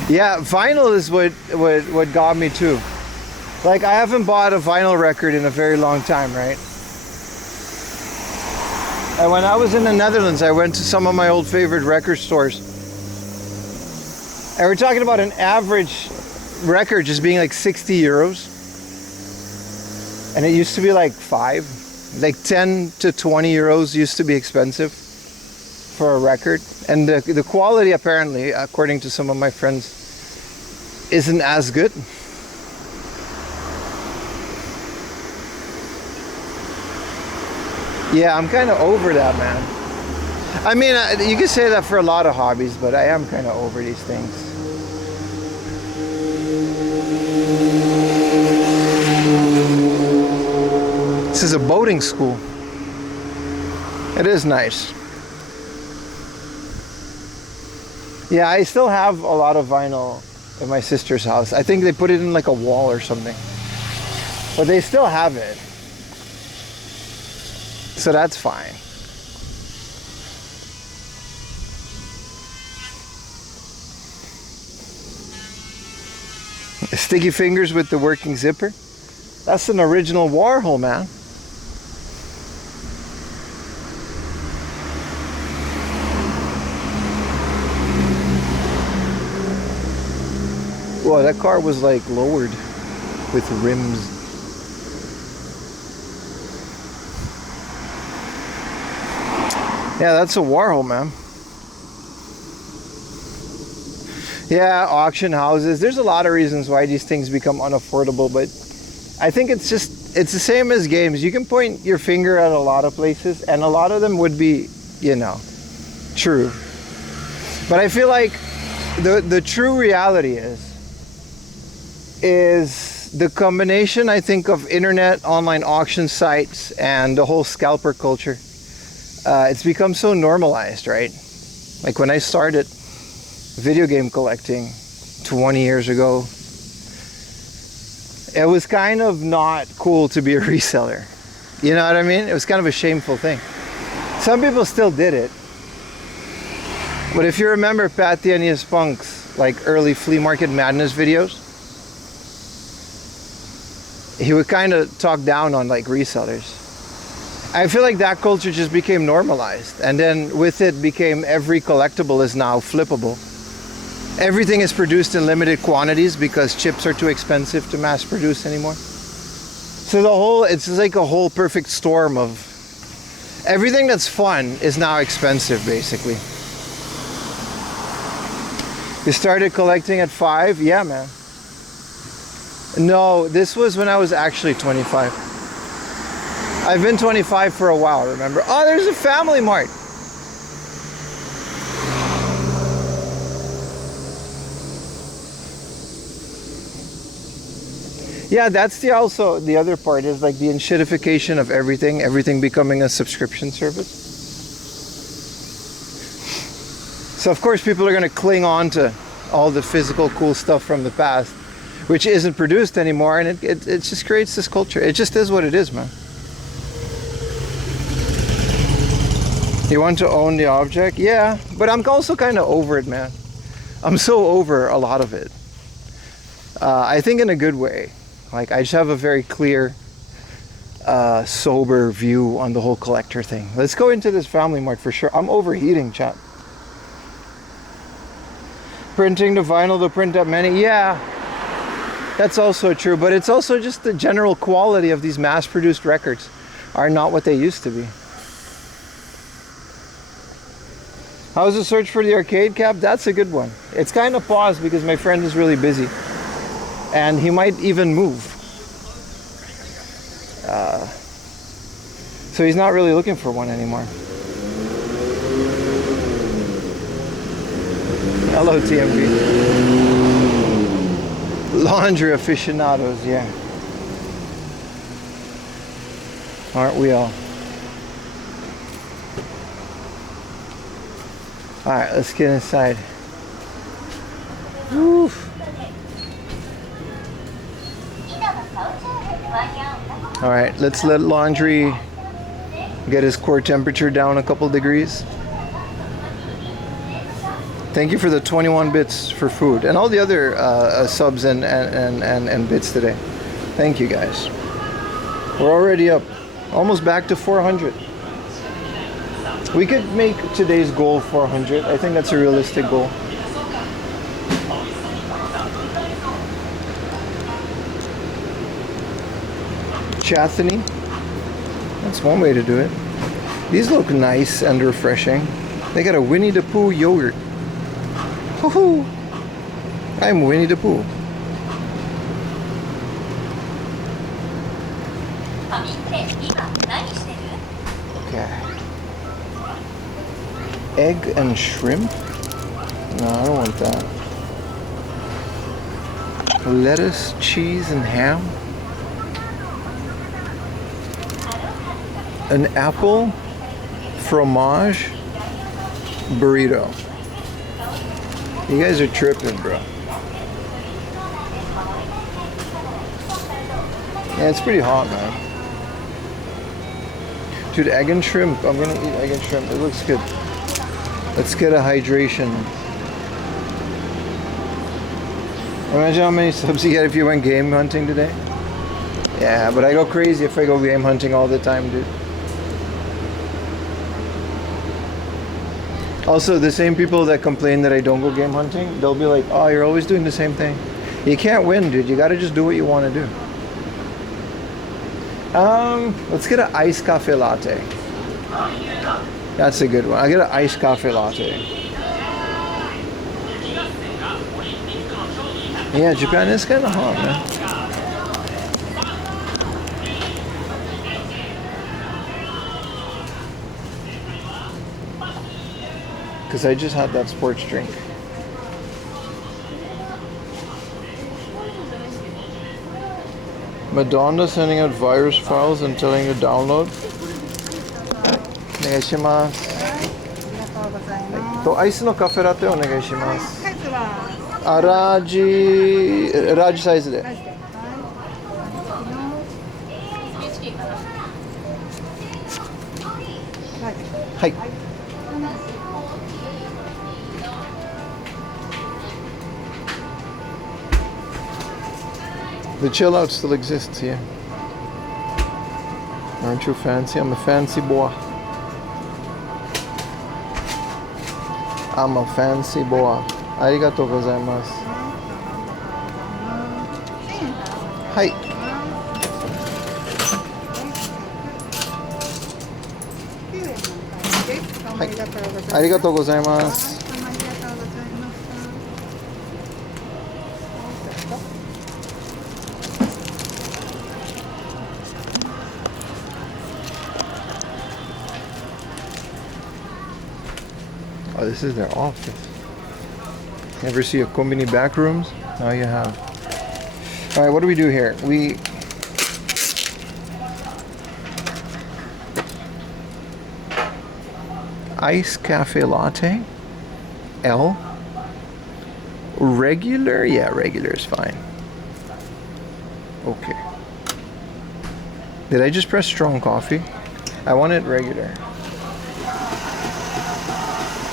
Yeah, vinyl is what got me too. Like, I haven't bought a vinyl record in a very long time, right? And when I was in the Netherlands, I went to some of my old favorite record stores. And we're talking about an average record just being like 60 euros. And it used to be like 5. Like 10 to 20 euros used to be expensive for a record. And the quality, apparently, according to some of my friends, isn't as good. Yeah, I'm kind of over that, man. I mean, you can say that for a lot of hobbies, but I am kind of over these things. This is a boating school. It is nice. Yeah, I still have a lot of vinyl at my sister's house. I think they put it in like a wall or something. But they still have it. So that's fine. Sticky fingers with the working zipper. That's an original Warhol, man. Whoa, that car was like lowered with rims. Yeah, that's a Warhol, man. Yeah, auction houses. There's a lot of reasons why these things become unaffordable, but I think it's the same as games. You can point your finger at a lot of places, and a lot of them would be, you know, true. But I feel like the true reality is the combination, I think, of internet, online auction sites, and the whole scalper culture. It's become so normalized, right? Like when I started video game collecting 20 years ago, it was kind of not cool to be a reseller. You know what I mean? It was kind of a shameful thing. Some people still did it. But if you remember Pat the NES Punk's like early Flea Market Madness videos, he would kind of talk down on like resellers. I feel like that culture just became normalized, and then with it became every collectible is now flippable. Everything is produced in limited quantities because chips are too expensive to mass produce anymore. So it's like a whole perfect storm of everything that's fun is now expensive, basically. You started collecting at 5? Yeah, man. No, this was when I was actually 25. I've been 25 for a while, remember? Oh, there's a Family Mart. Yeah, that's the other part is like the enshittification of everything becoming a subscription service. So of course people are going to cling on to all the physical cool stuff from the past, which isn't produced anymore, and it just creates this culture. It just is what it is, man. You want to own the object? Yeah, but I'm also kind of over it, man. I'm so over a lot of it. I think in a good way. Like, I just have a very clear, sober view on the whole collector thing. Let's go into this Family Mart for sure. I'm overheating, chat. Printing the vinyl to print that many. Yeah, that's also true. But it's also just the general quality of these mass-produced records are not what they used to be. How's the search for the arcade cab? That's a good one. It's kind of paused because my friend is really busy. And he might even move. So he's not really looking for one anymore. Hello, TMP. Laundry aficionados, yeah. Aren't we all? Alright, let's get inside. Woo. Alright, let's let laundry get his core temperature down a couple degrees. Thank you for the 21 bits for food and all the other subs and bits today. Thank you guys. We're already up, almost back to 400. We could make today's goal 400. I think that's a realistic goal. Chathany. That's one way to do it. These look nice and refreshing. They got a Winnie the Pooh yogurt. Woohoo! I'm Winnie the Pooh. Okay. Egg and shrimp? No, I don't want that. Lettuce, cheese, and ham? An apple, fromage, burrito. You guys are tripping, bro. Yeah, it's pretty hot, man. Dude, egg and shrimp. I'm gonna eat egg and shrimp. It looks good. Let's get a hydration. Imagine how many subs you get if you went game hunting today. Yeah, but I go crazy if I go game hunting all the time, dude. Also, the same people that complain that I don't go game hunting, they'll be like, oh, you're always doing the same thing. You can't win, dude. You gotta just do what you want to do. Let's get an iced cafe latte. That's a good one. I'll get an iced cafe latte. Yeah, Japan is kind of hot, man. Because I just had that sports drink. Madonna sending out virus files and telling you to download. Onegaishimasu. To ice no cafe latte onegaishimasu. Raji size de. Hai. The chill out still exists here. Aren't you fancy? I'm a fancy boy. I'm a fancy boy. Arigatou gozaimasu. Hai. Hai. Arigatou gozaimasu. Oh, this is their office. Ever see a Kombini back rooms? Now you have. All right, what do we do here? We ice cafe latte. L. Regular? Yeah, regular is fine. Okay. Did I just press strong coffee? I want it regular.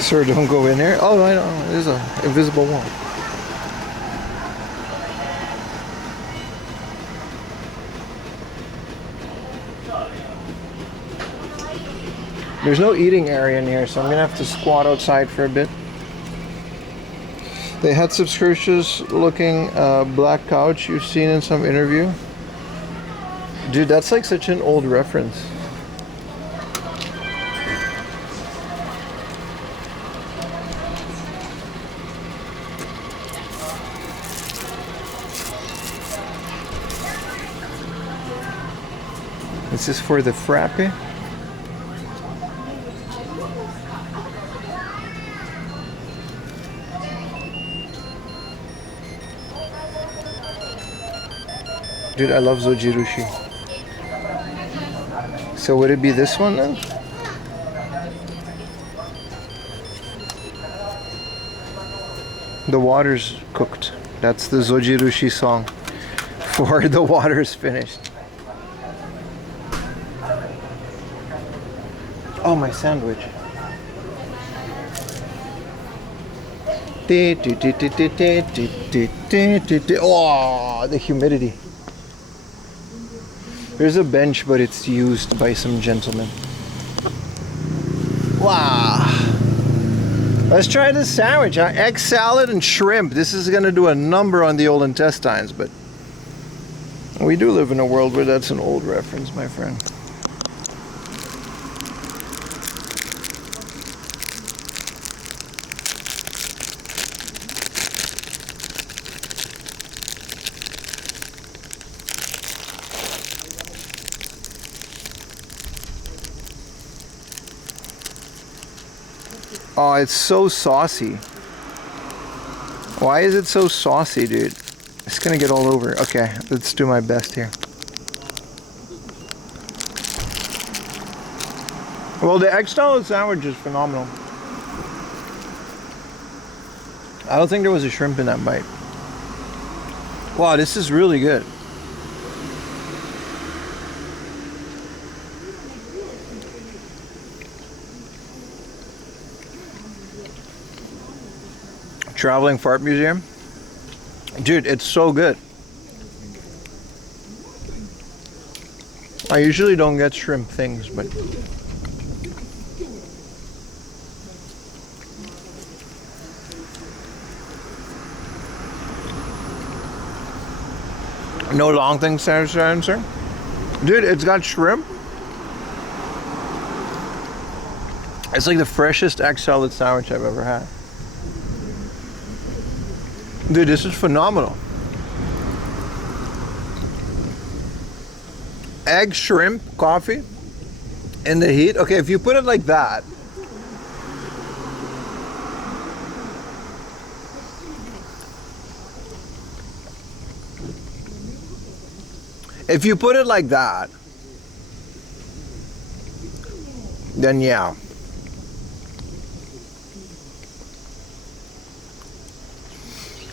Sir, don't go in there. Oh, I know. There's an invisible wall. There's no eating area in here, so I'm gonna have to squat outside for a bit. They had subscriptions looking black couch you've seen in some interview. Dude, that's like such an old reference. This is for the frappe. Dude, I love zojirushi. So would it be this one then? The water's cooked. That's the zojirushi song for the water's finished. Oh, my sandwich. Oh, the humidity. There's a bench, but it's used by some gentlemen. Wow. Let's try this sandwich, huh? Egg salad and shrimp. This is gonna do a number on the old intestines, but we do live in a world where that's an old reference, my friend. Oh, it's so saucy. Why is it so saucy, dude? It's gonna get all over. Okay, let's do my best here. Well, the egg salad sandwich is phenomenal. I don't think there was a shrimp in that bite. Wow, this is really good. Traveling Fart Museum. Dude, it's so good. I usually don't get shrimp things, but no long things, sir. Dude, it's got shrimp. It's like the freshest egg salad sandwich I've ever had. Dude, this is phenomenal. Egg, shrimp, coffee, in the heat. Okay, if you put it like that, if you put it like that, then yeah.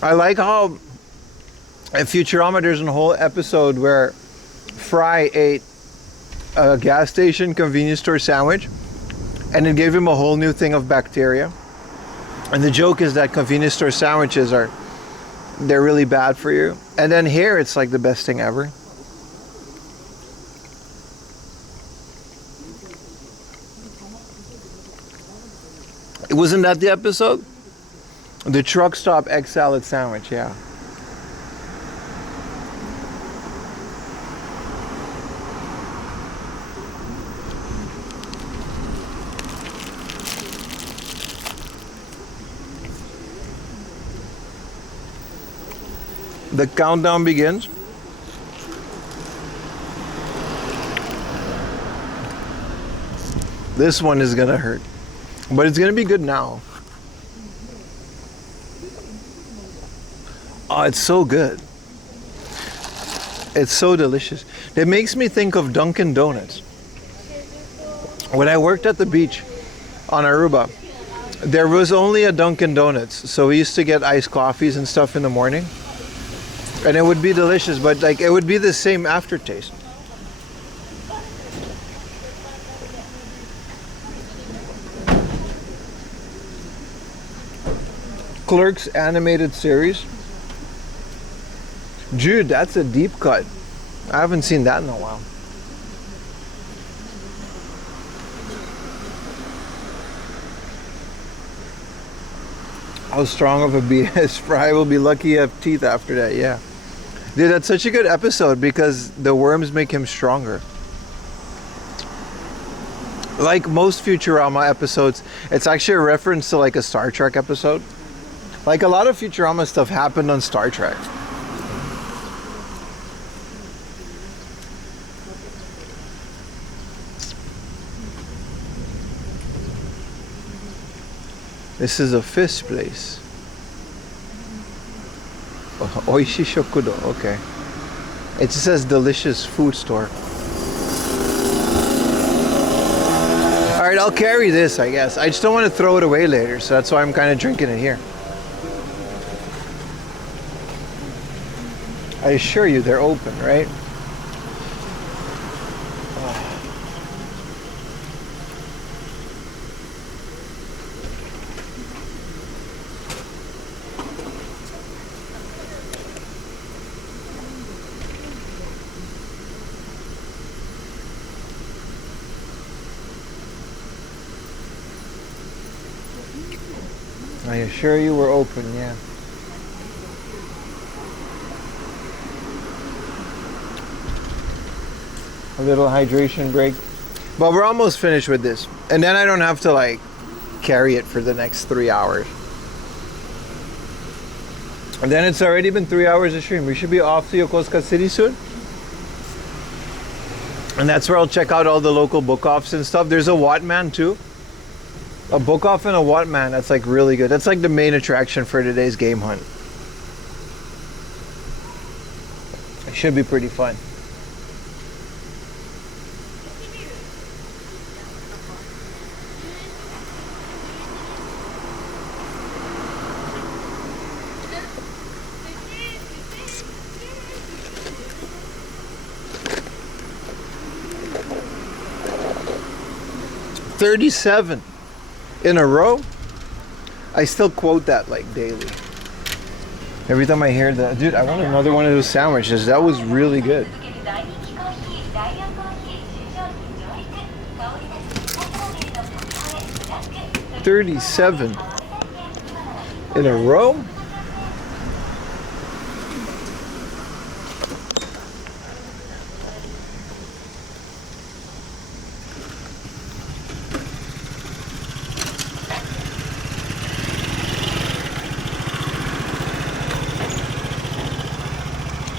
I like how at Futurama there's a whole episode where Fry ate a gas station convenience store sandwich and it gave him a whole new thing of bacteria. And the joke is that convenience store sandwiches they're really bad for you. And then here it's like the best thing ever. Wasn't that the episode? The truck stop egg salad sandwich, yeah. The countdown begins. This one is gonna hurt, but it's gonna be good now. Oh, it's so good. It's so delicious. It makes me think of Dunkin' Donuts. When I worked at the beach on Aruba, there was only a Dunkin' Donuts. So we used to get iced coffees and stuff in the morning. And it would be delicious, but like it would be the same aftertaste. Clerks animated series. Dude, that's a deep cut. I haven't seen that in a while. How strong of a BS fry will be lucky you have teeth after that, yeah. Dude, that's such a good episode because the worms make him stronger. Like most Futurama episodes, it's actually a reference to like a Star Trek episode. Like a lot of Futurama stuff happened on Star Trek. This is a fish place. Oh, Oishi Shokudo, okay. It just says delicious food store. Alright, I'll carry this, I guess. I just don't want to throw it away later, so that's why I'm kind of drinking it here. I assure you, they're open, right? I assure you we're open, yeah. A little hydration break. But we're almost finished with this. And then I don't have to like carry it for the next 3 hours. And then it's already been 3 hours of stream. We should be off to Yokosuka City soon. And that's where I'll check out all the local book offs and stuff. There's a Wattman too. A book off and a Wattman, that's like really good. That's like the main attraction for today's game hunt. It should be pretty fun. $37 in a row. I still quote that like daily. Every time I hear that, dude, I want another one of those sandwiches. That was really good. 37 in a row.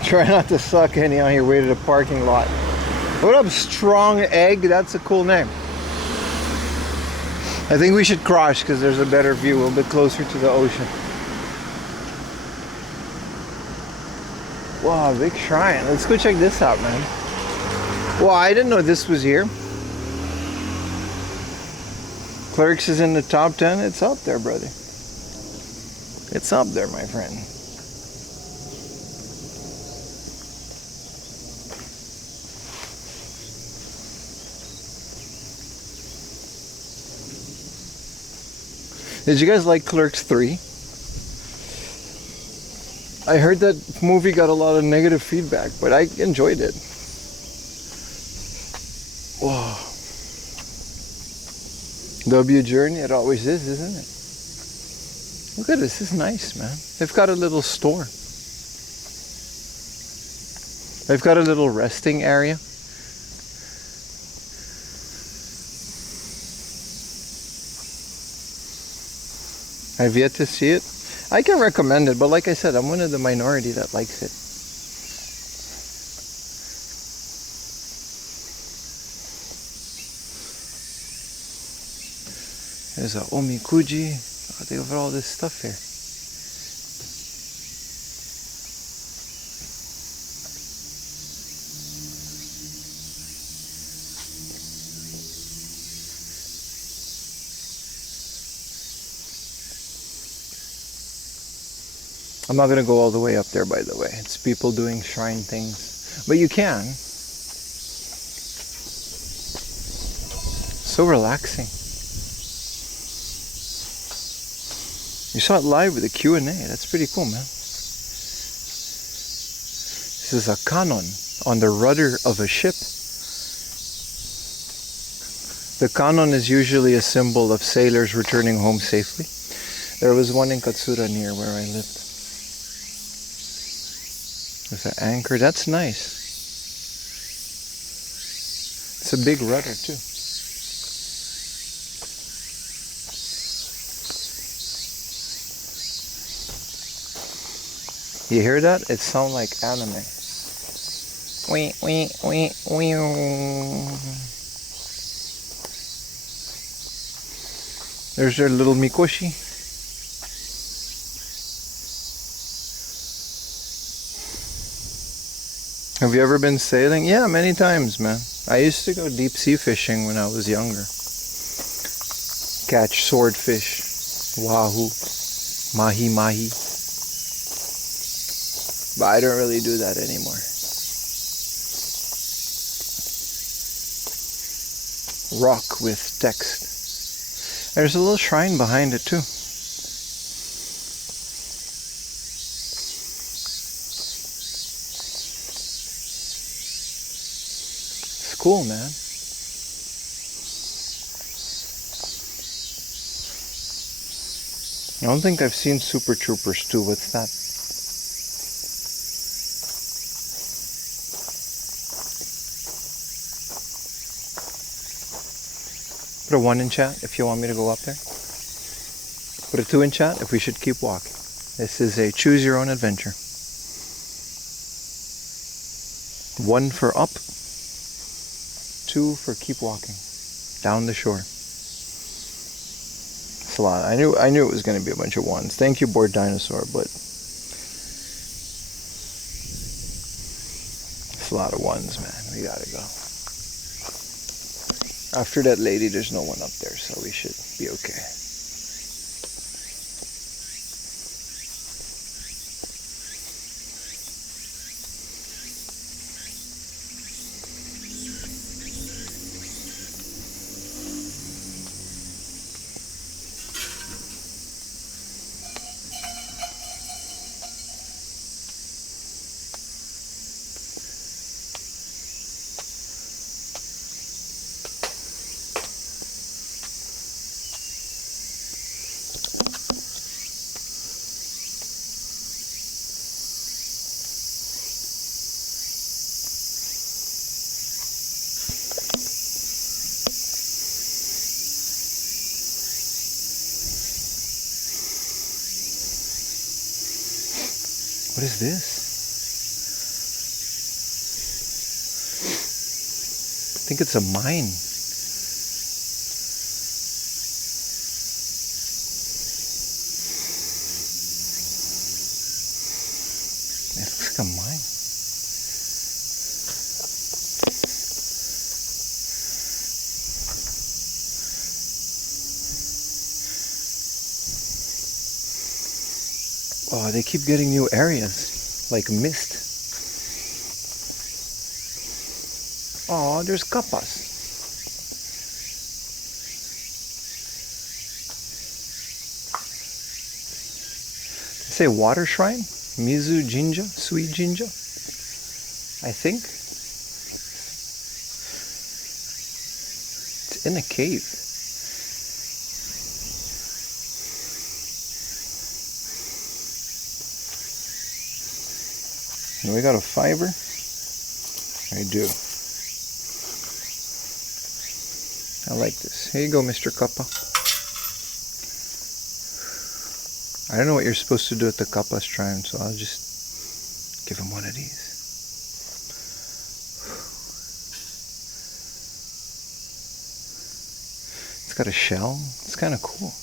Try not to suck any on your way to the parking lot. What up, Strong Egg? That's a cool name. I think we should cross because there's a better view, a little bit closer to the ocean. Wow, big shrine. Let's go check this out, man. Wow, I didn't know this was here. Clerks is in the top 10. It's up there, brother. It's up there, my friend. Did you guys like Clerks 3? I heard that movie got a lot of negative feedback, but I enjoyed it. Whoa. W Journey, it always is, isn't it? Look at this, this is nice, man. They've got a little store. They've got a little resting area. I've yet to see it. I can recommend it, but like I said, I'm one of the minority that likes it. There's a omikuji. Oh, they have all this stuff here. I'm not going to go all the way up there, by the way. It's people doing shrine things. But you can. So relaxing. You saw it live with a Q&A. That's pretty cool, man. This is a cannon on the rudder of a ship. The cannon is usually a symbol of sailors returning home safely. There was one in Katsura near where I lived. With an anchor. That's nice. It's a big rudder too. You hear that? It sounds like anime. Wee, wee, wee, wee. There's their little Mikoshi. Have you ever been sailing? Yeah, many times, man. I used to go deep sea fishing when I was younger. Catch swordfish, wahoo, mahi. But I don't really do that anymore. Rock with text. There's a little shrine behind it too. It's cool, man. I don't think I've seen Super Troopers 2. What's that? Put a 1 in chat if you want me to go up there. Put a 2 in chat if we should keep walking. This is a choose your own adventure. 1 for up. 2 for keep walking. Down the shore. It's a lot. I knew it was going to be a bunch of 1s. Thank you, Bored Dinosaur, but it's a lot of 1s, man. We gotta go. After that lady, there's no one up there, so we should be okay. What is this? I think it's a mine. It looks like a mine. Oh, they keep getting new areas, like mist. Oh, there's kappas. They say water shrine? Mizu Jinja? Sweet Jinja? I think. It's in a cave. We got a fiber? I do. I like this. Here you go, Mr. Kappa. I don't know what you're supposed to do at the Kappa shrine, so I'll just give him one of these. It's got a shell. It's kind of cool.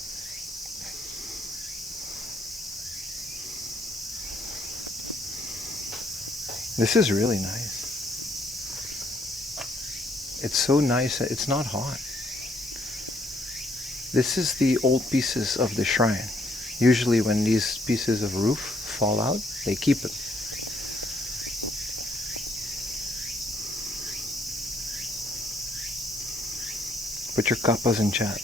This is really nice. It's so nice that it's not hot. This is the old pieces of the shrine. Usually when these pieces of roof fall out, they keep it. Put your kappas in chat.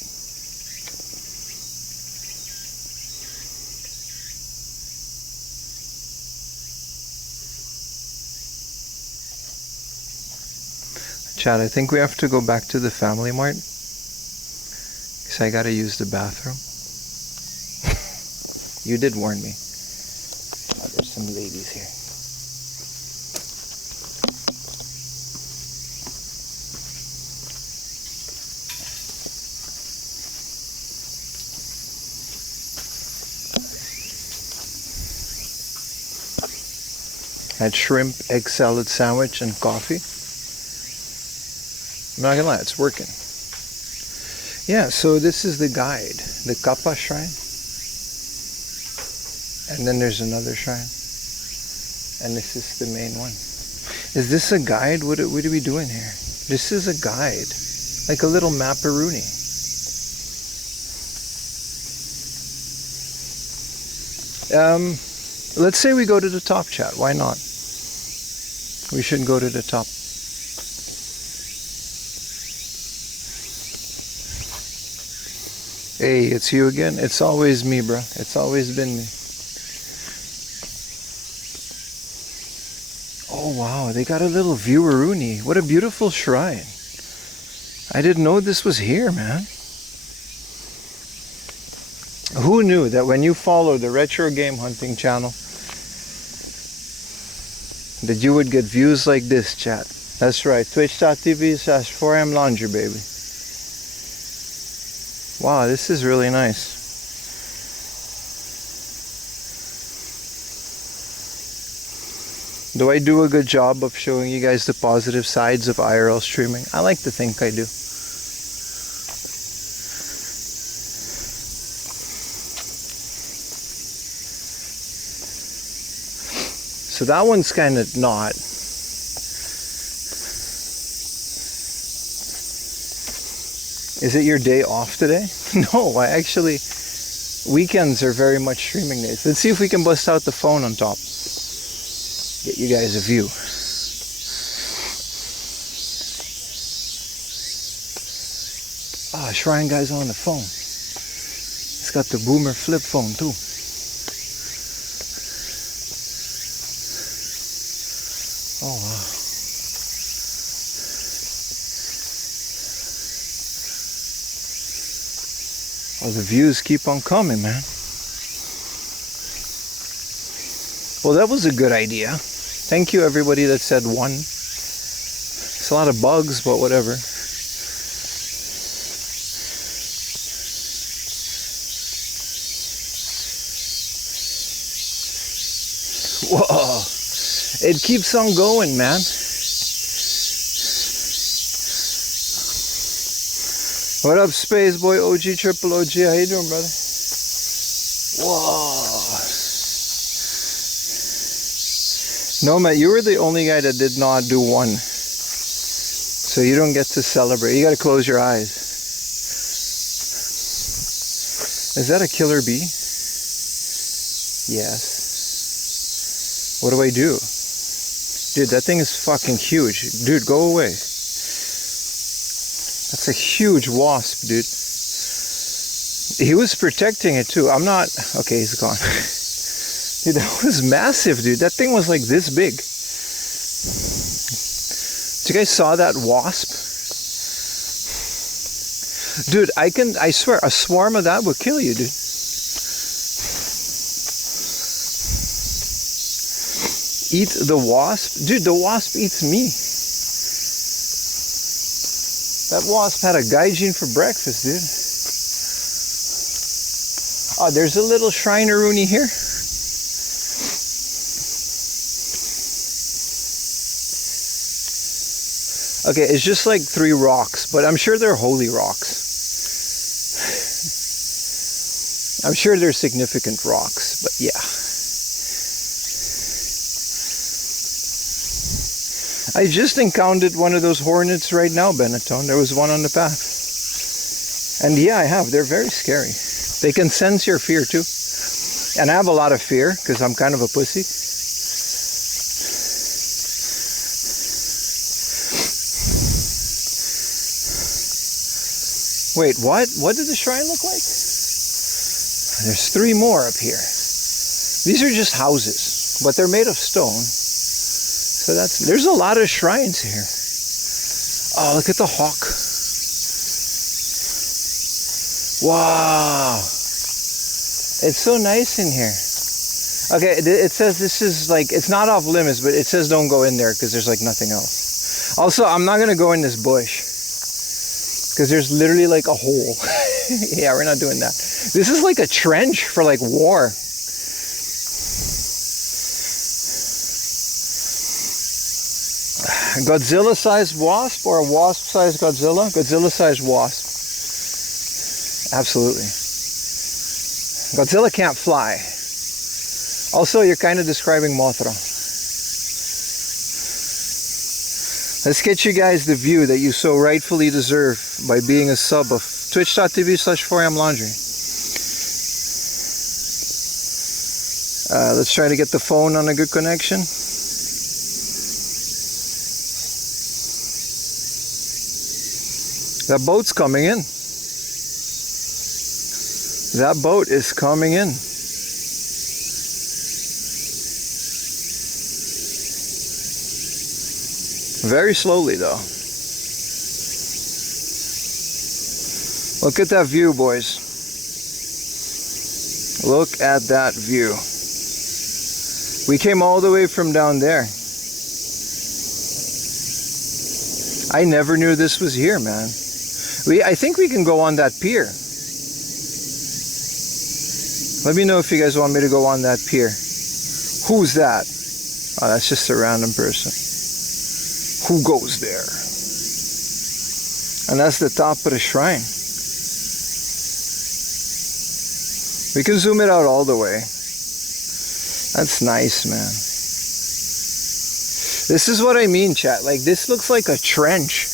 Chat, I think we have to go back to the family mart because I gotta use the bathroom. You did warn me. Oh, there's some ladies here. Had shrimp, egg salad sandwich, and coffee. I'm not gonna lie, it's working. Yeah, so this is the guide, the Kappa shrine. And then there's another shrine. And this is the main one. Is this a guide? What are we doing here? This is a guide. Like a little maparoni. Let's say we go to the top, chat. Why not? We should go to the top. Hey, it's you again? It's always me, bro. It's always been me. Oh, wow. They got a little vieweroonie. What a beautiful shrine. I didn't know this was here, man. Who knew that when you follow the Retro Game Hunting channel, that you would get views like this, chat? That's right. Twitch.tv/4am Laundry, baby. Wow, this is really nice. Do I do a good job of showing you guys the positive sides of IRL streaming? I like to think I do. So that one's kind of not. Is it your day off today? No, I actually, weekends are very much streaming days. Let's see if we can bust out the phone on top. Get you guys a view. Ah, Shrine Guy's on the phone. It's got the boomer flip phone too. Oh wow. Oh, the views keep on coming, man. Well, that was a good idea. Thank you everybody that said one. It's a lot of bugs, but whatever. Whoa. It keeps on going, man. What up, Space Boy OG Triple OG? How you doing, brother? Whoa. No, Matt, you were the only guy that did not do one. So you don't get to celebrate. You got to close your eyes. Is that a killer bee? Yes. What do I do? Dude, that thing is fucking huge. Dude, go away. That's a huge wasp, dude. He was protecting it too. I'm not... Okay, he's gone. Dude, that was massive, dude. That thing was like this big. You guys saw that wasp? Dude, I swear, a swarm of that would kill you, dude. Eat the wasp? Dude, the wasp eats me. That wasp had a gaijin for breakfast, dude. Oh, there's a little Shrineroonie here. Okay, it's just like 3 rocks, but I'm sure they're holy rocks. I'm sure they're significant rocks, but yeah. I just encountered one of those hornets right now, Benetton. There was one on the path. And yeah, I have. They're very scary. They can sense your fear too. And I have a lot of fear because I'm kind of a pussy. Wait, what? What did the shrine look like? There's 3 more up here. These are just houses, but they're made of stone. So there's a lot of shrines here. Oh, look at the hawk. Wow. It's so nice in here. Okay, it says this is like, it's not off limits, but it says don't go in there because there's like nothing else. Also, I'm not gonna go in this bush because there's literally like a hole. Yeah, we're not doing that. This is like a trench for like war. Godzilla-sized wasp or a wasp-sized Godzilla? Godzilla-sized wasp. Absolutely. Godzilla can't fly. Also, you're kind of describing Mothra. Let's get you guys the view that you so rightfully deserve by being a sub of twitch.tv/4amlaundry. Let's try to get the phone on a good connection. That boat's coming in. That boat is coming in. Very slowly though. Look at that view, boys. Look at that view. We came all the way from down there. I never knew this was here, man. I think we can go on that pier. Let me know if you guys want me to go on that pier. Who's that? Oh, that's just a random person. Who goes there? And that's the top of the shrine. We can zoom it out all the way. That's nice, man. This is what I mean, chat. Like, this looks like a trench.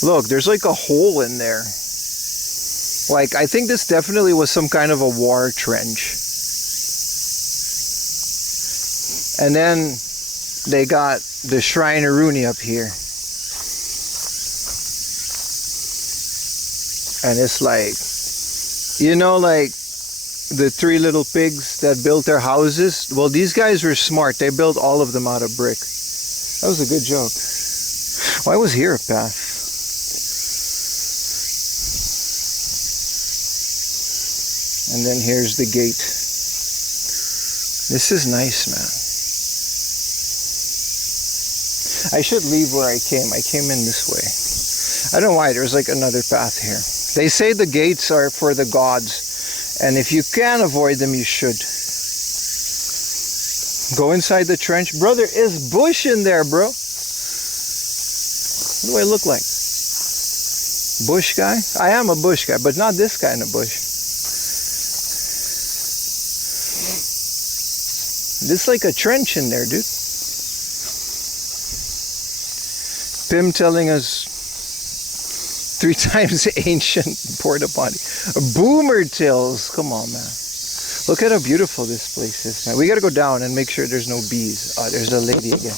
Look, there's like a hole in there. Like, I think this definitely was some kind of a war trench. And then they got the Shrine-a-Rooney up here. And it's like, you know, like the three little pigs that built their houses? Well, these guys were smart. They built all of them out of brick. That was a good joke. Why was here a path? And then here's the gate. This is nice, man. I should leave where I came. I came in this way. I don't know why. There's like another path here. They say the gates are for the gods. And if you can avoid them, you should. Go inside the trench. Bro, there is bush in there, bro. What do I look like? Bush guy? I am a bush guy, but not this kind of bush. This is like a trench in there, dude. Pim telling us 3 times ancient porta potty. Boomer tills. Come on, man. Look at how beautiful this place is, man. We gotta go down and make sure there's no bees. Oh, there's a lady again.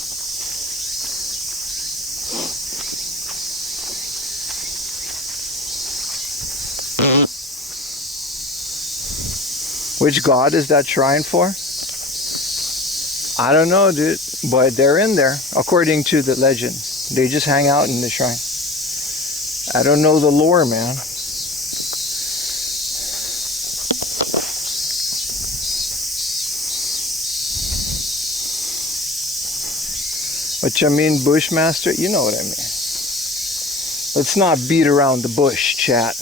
Which god is that shrine for? I don't know, dude, but they're in there, according to the legend. They just hang out in the shrine. I don't know the lore, man. What you mean, Bushmaster? You know what I mean. Let's not beat around the bush, chat.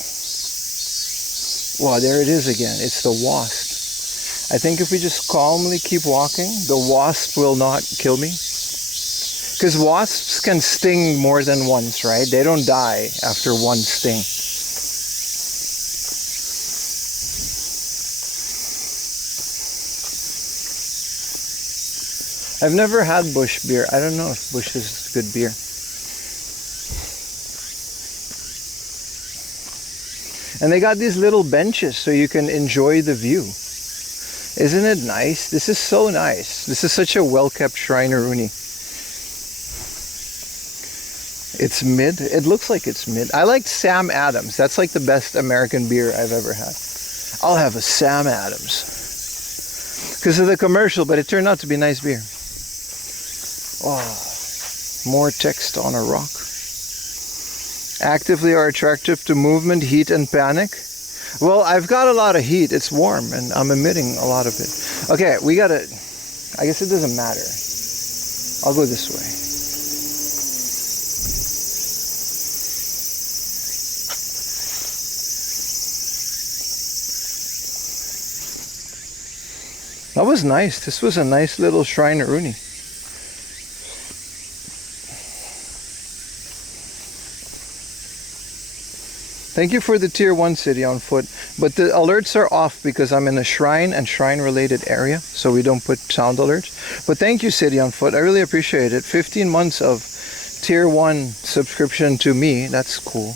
Wow, there it is again. It's the wasp. I think if we just calmly keep walking, the wasp will not kill me. Because wasps can sting more than once, right? They don't die after one sting. I've never had bush beer. I don't know if bush is good beer. And they got these little benches so you can enjoy the view. Isn't it nice? This is so nice. This is such a well-kept Shrine-a-Rooney. It's mid. It looks like it's mid. I like Sam Adams. That's like the best American beer I've ever had. I'll have a Sam Adams. Because of the commercial, but it turned out to be nice beer. Oh, more text on a rock. Actively are attractive to movement, heat, and panic. Well, I've got a lot of heat. It's warm, and I'm emitting a lot of it. Okay, we gotta... I guess it doesn't matter. I'll go this way. That was nice. This was a nice little shrine Uni. Thank you for the tier 1 city on foot. But the alerts are off because I'm in a shrine and shrine related area. So we don't put sound alerts. But thank you, city on foot. I really appreciate it. 15 months of tier 1 subscription to me. That's cool.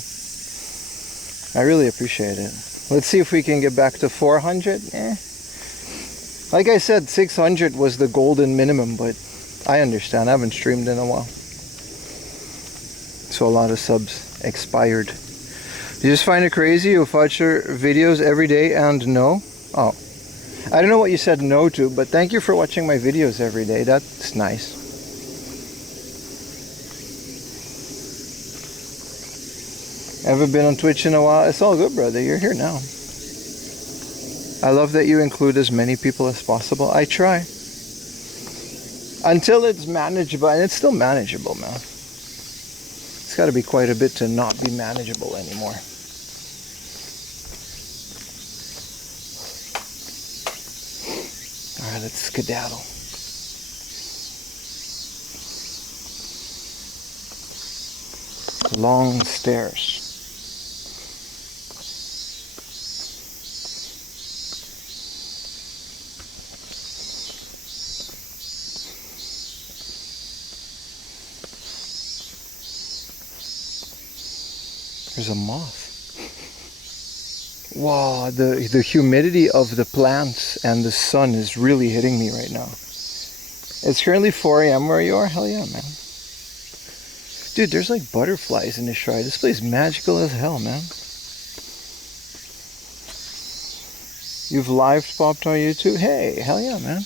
I really appreciate it. Let's see if we can get back to 400. Like I said, 600 was the golden minimum. But I understand. I haven't streamed in a while. So a lot of subs expired. You just find it crazy you watch your videos every day and no? Oh. I don't know what you said no to, but thank you for watching my videos every day. That's nice. Ever been on Twitch in a while? It's all good, brother. You're here now. I love that you include as many people as possible. I try. Until it's manageable, and it's still manageable, man. It's got to be quite a bit to not be manageable anymore. Alright, let's skedaddle. Long stairs. There's a moth. Wow, the humidity of the plants and the sun is really hitting me right now. It's currently 4 a.m. where you are? Hell yeah, man. Dude, there's like butterflies in this shrine. This place is magical as hell, man. You've live popped on YouTube? Hey, hell yeah, man.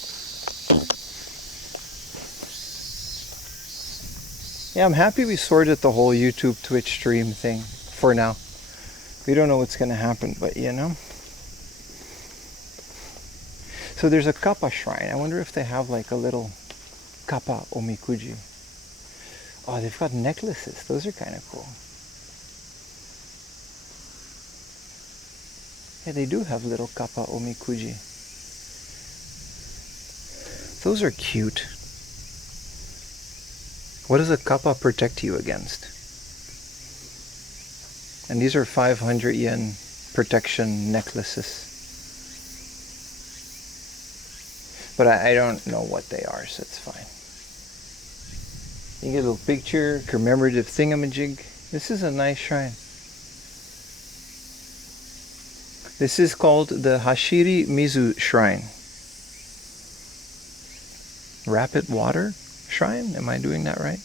Yeah, I'm happy we sorted the whole YouTube Twitch stream thing for now. We don't know what's going to happen, but you know. So there's a kappa shrine. I wonder if they have like a little kappa omikuji. Oh, they've got necklaces. Those are kind of cool. Yeah, they do have little kappa omikuji. Those are cute. What does a kappa protect you against? And these are 500 yen protection necklaces. But I don't know what they are, so it's fine. You can get a little picture, commemorative thingamajig. This is a nice shrine. This is called the Hashiri Mizu Shrine. Rapid Water Shrine? Am I doing that right?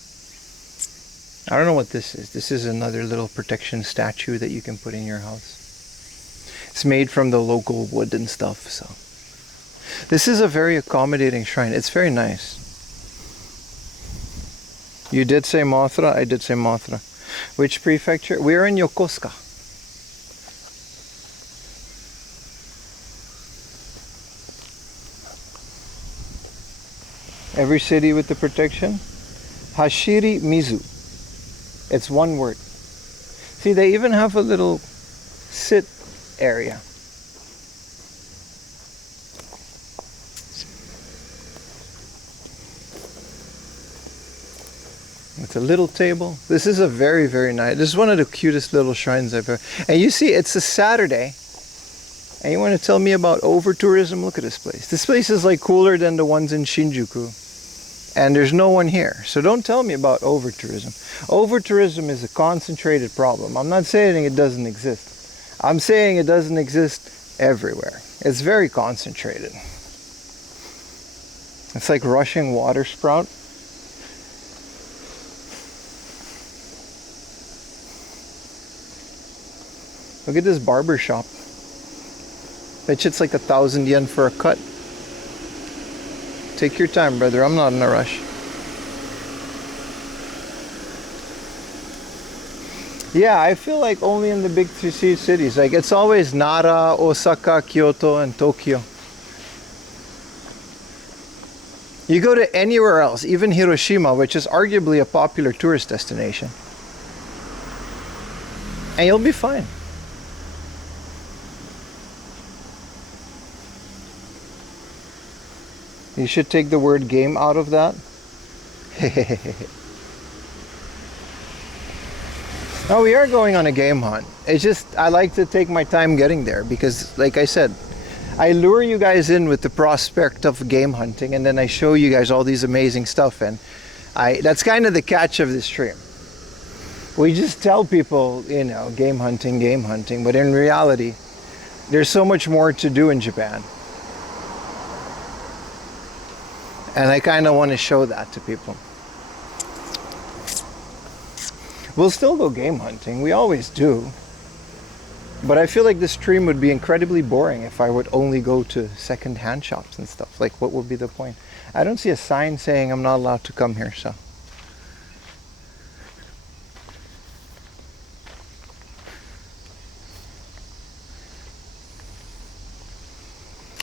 I don't know what this is. This is another little protection statue that you can put in your house. It's made from the local wood and stuff, so. This is a very accommodating shrine. It's very nice. You did say Mothra? I did say Mothra. Which prefecture? We're in Yokosuka. Every city with the protection? Hashiri Mizu. It's one word. See, they even have a little sit area. It's a little table. This is a very, very nice. This is one of the cutest little shrines I've ever. And you see, it's a Saturday. And you want to tell me about over-tourism? Look at this place. This place is like cooler than the ones in Shinjuku. And there's no one here. So don't tell me about over-tourism. Over-tourism is a concentrated problem. I'm not saying it doesn't exist. I'm saying it doesn't exist everywhere. It's very concentrated. It's like rushing water sprout. Look at this barber shop. That shit's like 1,000 yen for a cut. Take your time, brother. I'm not in a rush. Yeah, I feel like only in the big three cities. Like it's always Nara, Osaka, Kyoto, and Tokyo. You go to anywhere else, even Hiroshima, which is arguably a popular tourist destination, and you'll be fine. You should take the word game out of that. Oh, we are going on a game hunt. It's just, I like to take my time getting there because, like I said, I lure you guys in with the prospect of game hunting, and then I show you guys all these amazing stuff, and that's kind of the catch of this stream. We just tell people, you know, game hunting, but in reality, there's so much more to do in Japan. And I kind of want to show that to people. We'll still go game hunting, we always do. But I feel like this stream would be incredibly boring if I would only go to second-hand shops and stuff. Like, what would be the point? I don't see a sign saying I'm not allowed to come here, so.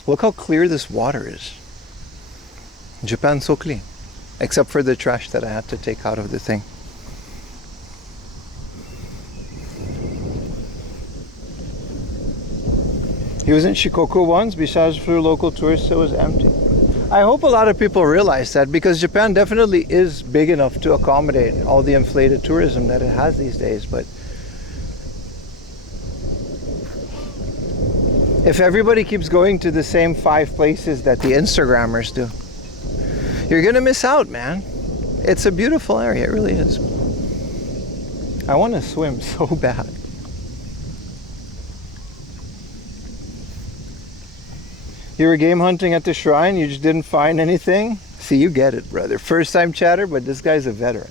Look how clear this water is. Japan's so clean. Except for the trash that I had to take out of the thing. He was in Shikoku once, besides for local tourists, it was empty. I hope a lot of people realize that, because Japan definitely is big enough to accommodate all the inflated tourism that it has these days, but if everybody keeps going to the same 5 places that the Instagrammers do, you're gonna miss out, man. It's a beautiful area, it really is. I want to swim so bad. You were game hunting at the shrine, you just didn't find anything? See, you get it, brother. First time chatter, but this guy's a veteran.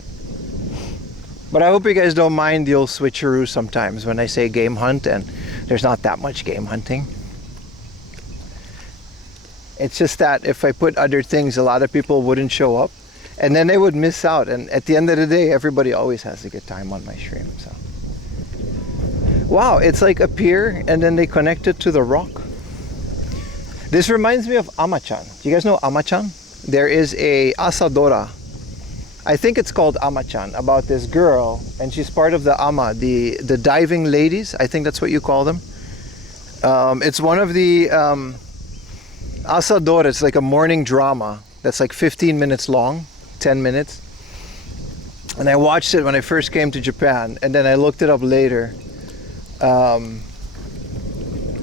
But I hope you guys don't mind the old switcheroo sometimes when I say game hunt and there's not that much game hunting. It's just that if I put other things, a lot of people wouldn't show up and then they would miss out. And at the end of the day, everybody always has a good time on my stream. So, wow, it's like a pier and then they connect it to the rock. This reminds me of Amachan. Do you guys know Amachan? There is a asadora. I think it's called Amachan, about this girl, and she's part of the Ama, the diving ladies. I think that's what you call them. It's one of the asadora. It's like a morning drama that's like 15 minutes long, 10 minutes. And I watched it when I first came to Japan, and then I looked it up later.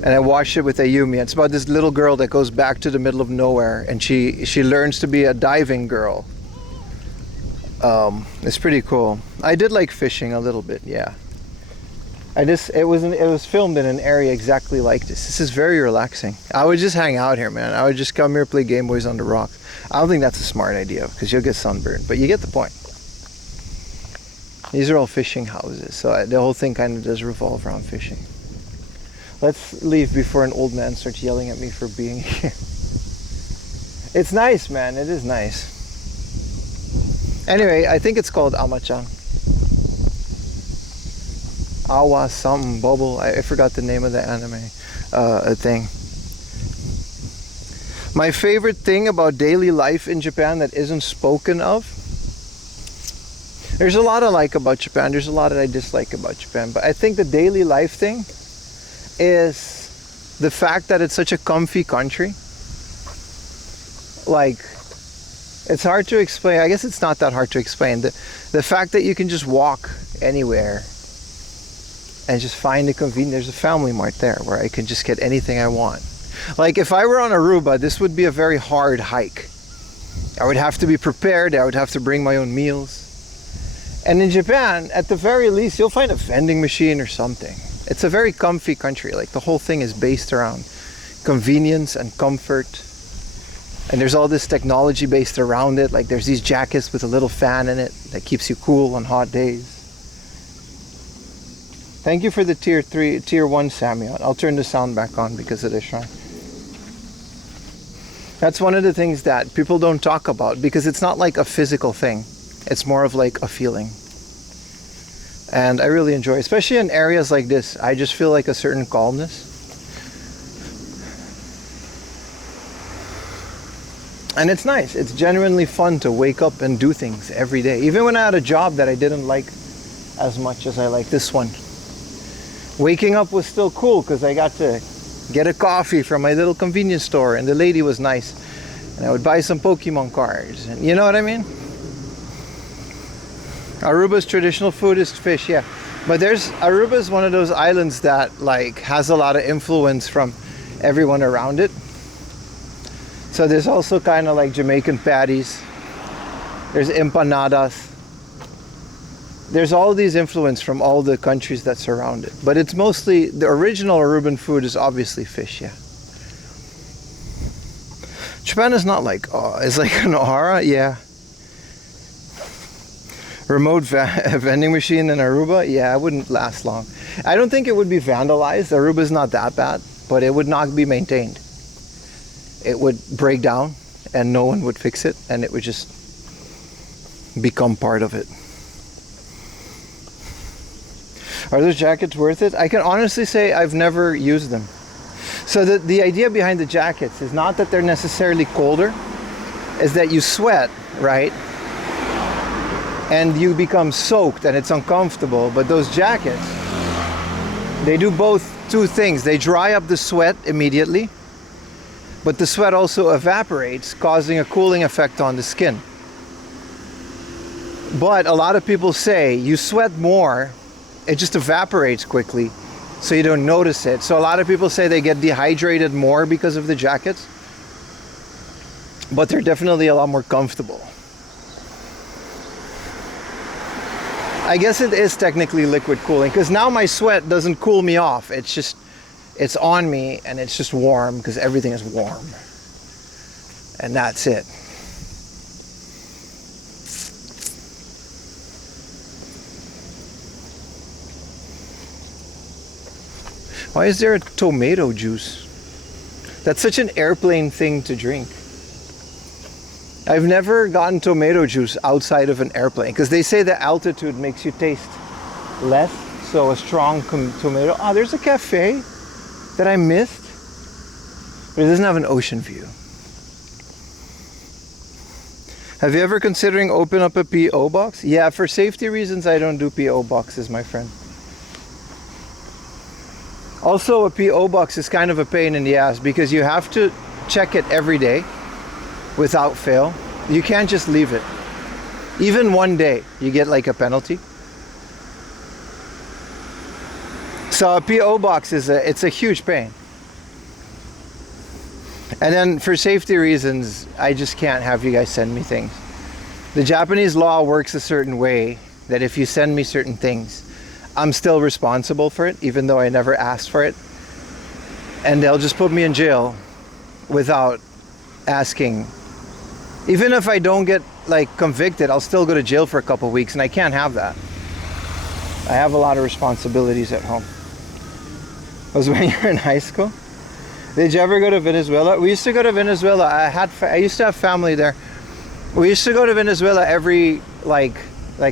And I watched it with Ayumi. It's about this little girl that goes back to the middle of nowhere, and she learns to be a diving girl. It's pretty cool. I did like fishing a little bit, yeah. It was filmed in an area exactly like this. This is very relaxing. I would just hang out here, man. I would just come here, play Game Boys on the rocks. I don't think that's a smart idea because you'll get sunburned, but you get the point. These are all fishing houses, so the whole thing kind of does revolve around fishing. Let's leave before an old man starts yelling at me for being here. It's nice, man. It is nice. Anyway, I think it's called Amachan. Awa something bubble. I forgot the name of the anime thing. My favorite thing about daily life in Japan that isn't spoken of. There's a lot I like about Japan. There's a lot that I dislike about Japan. But I think the daily life thing is the fact that it's such a comfy country. Like, it's hard to explain. I guess it's not that hard to explain. The fact that you can just walk anywhere and just find a convenient. There's a Family Mart there where I can just get anything I want. Like, if I were on Aruba, this would be a very hard hike. I would have to be prepared. I would have to bring my own meals. And in Japan, at the very least, you'll find a vending machine or something. It's a very comfy country. Like, the whole thing is based around convenience and comfort. And there's all this technology based around it. Like, there's these jackets with a little fan in it that keeps you cool on hot days. Thank you for the tier 1 Samyon. I'll turn the sound back on because of the shrine. That's one of the things that people don't talk about because it's not like a physical thing. It's more of like a feeling. And I really enjoy it, especially in areas like this. I just feel like a certain calmness. And it's nice. It's genuinely fun to wake up and do things every day. Even when I had a job that I didn't like as much as I like this one. Waking up was still cool because I got to get a coffee from my little convenience store and the lady was nice. And I would buy some Pokemon cards. And you know what I mean? Aruba's traditional food is fish, yeah. But Aruba is one of those islands that like has a lot of influence from everyone around it. So there's also kind of like Jamaican patties. There's empanadas. There's all these influence from all the countries that surround it. But it's mostly, the original Aruban food is obviously fish, yeah. Japan is not like, oh, it's like an aura, yeah. Remote vending machine in Aruba, yeah, it wouldn't last long. I don't think it would be vandalized. Aruba's not that bad, but it would not be maintained. It would break down and no one would fix it and it would just become part of it. Are those jackets worth it? I can honestly say I've never used them. So the idea behind the jackets is not that they're necessarily colder, is that you sweat, right? And you become soaked and it's uncomfortable. But those jackets, they do two things. They dry up the sweat immediately, but the sweat also evaporates, causing a cooling effect on the skin. But a lot of people say you sweat more, it just evaporates quickly, so you don't notice it. So a lot of people say they get dehydrated more because of the jackets, but they're definitely a lot more comfortable. I guess it is technically liquid cooling, because now my sweat doesn't cool me off. It's on me and it's just warm because everything is warm. And that's it. Why is there a tomato juice? That's such an airplane thing to drink. I've never gotten tomato juice outside of an airplane because they say the altitude makes you taste less. So a strong tomato. Oh, there's a cafe that I missed, but it doesn't have an ocean view. Have you ever considering open up a P.O. box? Yeah, for safety reasons, I don't do P.O. boxes, my friend. Also, a P.O. box is kind of a pain in the ass because you have to check it every day without fail. You can't just leave it. Even one day, you get like a penalty. So a P.O. box it's a huge pain. And then for safety reasons, I just can't have you guys send me things. The Japanese law works a certain way that if you send me certain things, I'm still responsible for it, even though I never asked for it. And they'll just put me in jail without asking. Even if I don't get like convicted, I'll still go to jail for a couple weeks, and I can't have that. I have a lot of responsibilities at home. Was when you were in high school? Did you ever go to Venezuela? We used to go to Venezuela. I used to have family there. We used to go to Venezuela every like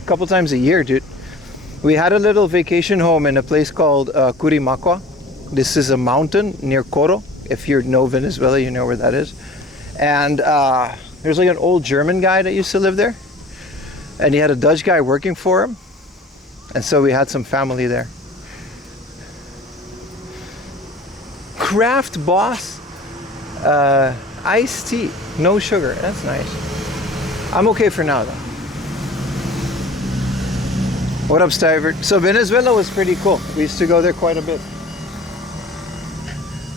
couple times a year, dude. We had a little vacation home in a place called Curimacua. This is a mountain near Coro. If you know Venezuela, you know where that is. And there's like an old German guy that used to live there. And he had a Dutch guy working for him. And so we had some family there. Craft Boss iced tea. No sugar. That's nice. I'm okay for now though. What up, Stivert? So Venezuela was pretty cool. We used to go there quite a bit.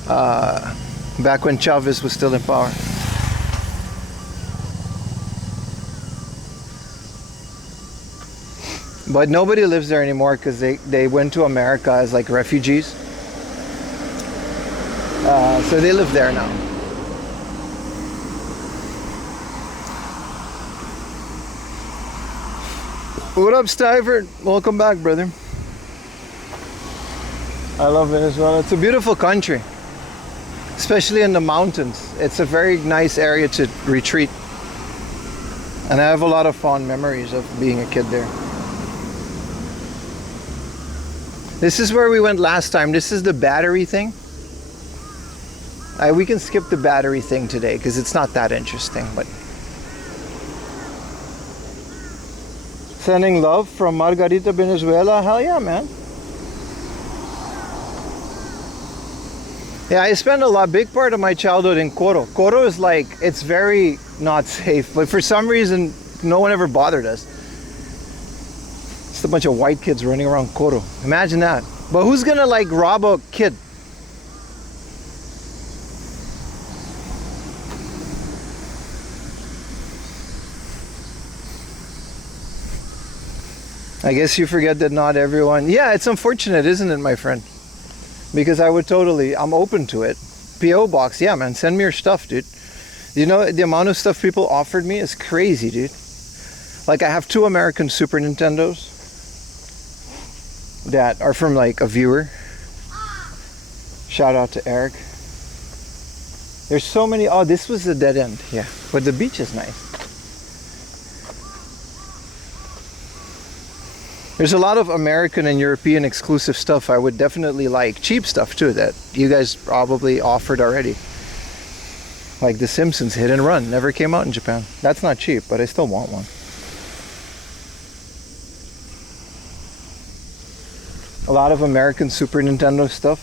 Back when Chavez was still in power. But nobody lives there anymore because they went to America as like refugees. So they live there now. What up, Stivert? Welcome back, brother. I love Venezuela. It's a beautiful country, especially in the mountains. It's a very nice area to retreat. And I have a lot of fond memories of being a kid there. This is where we went last time. This is the battery thing. We can skip the battery thing today because it's not that interesting. But sending love from Margarita, Venezuela. Hell yeah, man. Yeah, I spent big part of my childhood in Coro. Coro is like, it's very not safe, but for some reason, no one ever bothered us. Just a bunch of white kids running around Coro. Imagine that. But who's gonna like rob a kid? I guess you forget that not everyone... Yeah, it's unfortunate, isn't it, my friend? Because I would totally... I'm open to it. P.O. box, yeah, man. Send me your stuff, dude. You know, the amount of stuff people offered me is crazy, dude. Like, I have 2 American Super Nintendos that are from, like, a viewer. Shout out to Eric. There's so many... Oh, this was a dead end. Yeah. But the beach is nice. There's a lot of American and European exclusive stuff I would definitely like. Cheap stuff too that you guys probably offered already. Like The Simpsons Hit and Run. Never came out in Japan. That's not cheap, but I still want one. A lot of American Super Nintendo stuff.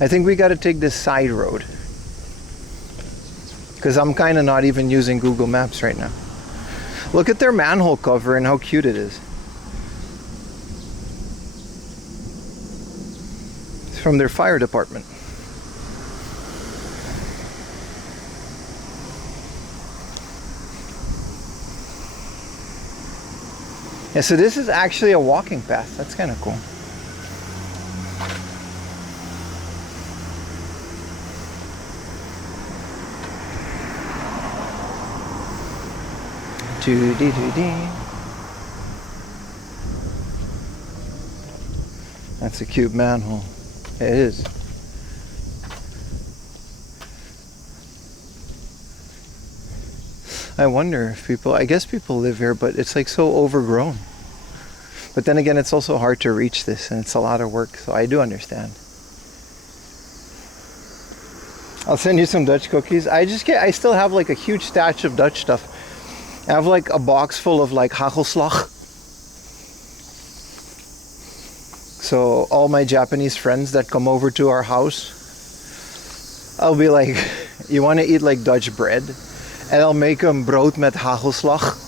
I think we got to take this side road. Because I'm kind of not even using Google Maps right now. Look at their manhole cover and how cute it is. It's from their fire department. Yeah, so this is actually a walking path. That's kind of cool. That's a cute manhole. It is. I wonder if people, I guess people live here, but it's like so overgrown. But then again, it's also hard to reach this and it's a lot of work, so I do understand. I'll send you some Dutch cookies. I still have like a huge stash of Dutch stuff. I have like a box full of like hagelslag. So all my Japanese friends that come over to our house, I'll be like, you want to eat like Dutch bread? And I'll make them brood met hagelslag.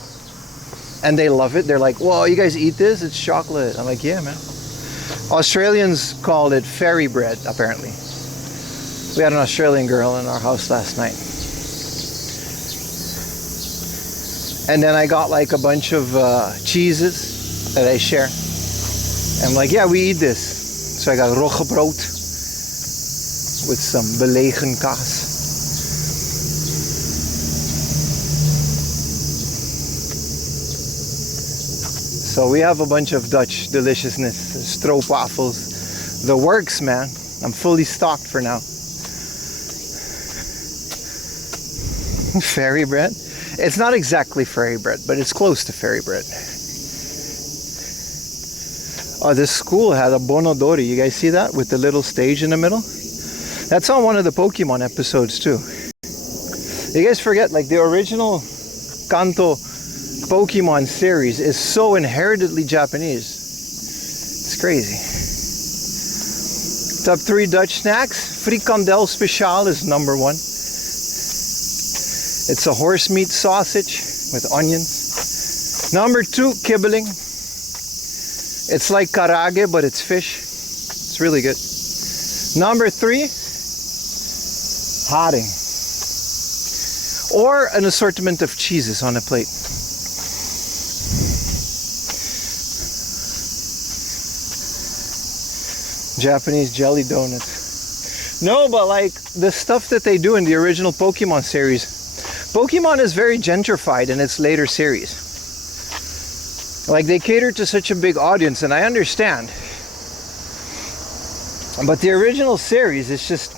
And they love it. They're like, whoa, you guys eat this? It's chocolate. I'm like, yeah, man. Australians called it fairy bread, apparently. We had an Australian girl in our house last night. And then I got like a bunch of cheeses that I share. I'm like, yeah, we eat this. So I got roggebrood with some belegen kaas. So we have a bunch of Dutch deliciousness, stroopwafels, the works, man. I'm fully stocked for now. Fairy bread? It's not exactly fairy bread, but it's close to fairy bread. Oh, this school had a Bonodori. You guys see that? With the little stage in the middle? That's on one of the Pokemon episodes too. You guys forget, like the original Kanto Pokemon series is so inheritedly Japanese. It's crazy. Top 3 Dutch snacks. Frikandel Speciaal is number 1. It's a horse meat sausage with onions. Number 2, kibbeling. It's like karage, but it's fish. It's really good. Number 3, haring. Or an assortment of cheeses on a plate. Japanese jelly donuts. No, but like the stuff that they do in the original Pokemon series. Pokemon is very gentrified in its later series. Like they cater to such a big audience, and I understand. But the original series, it's just,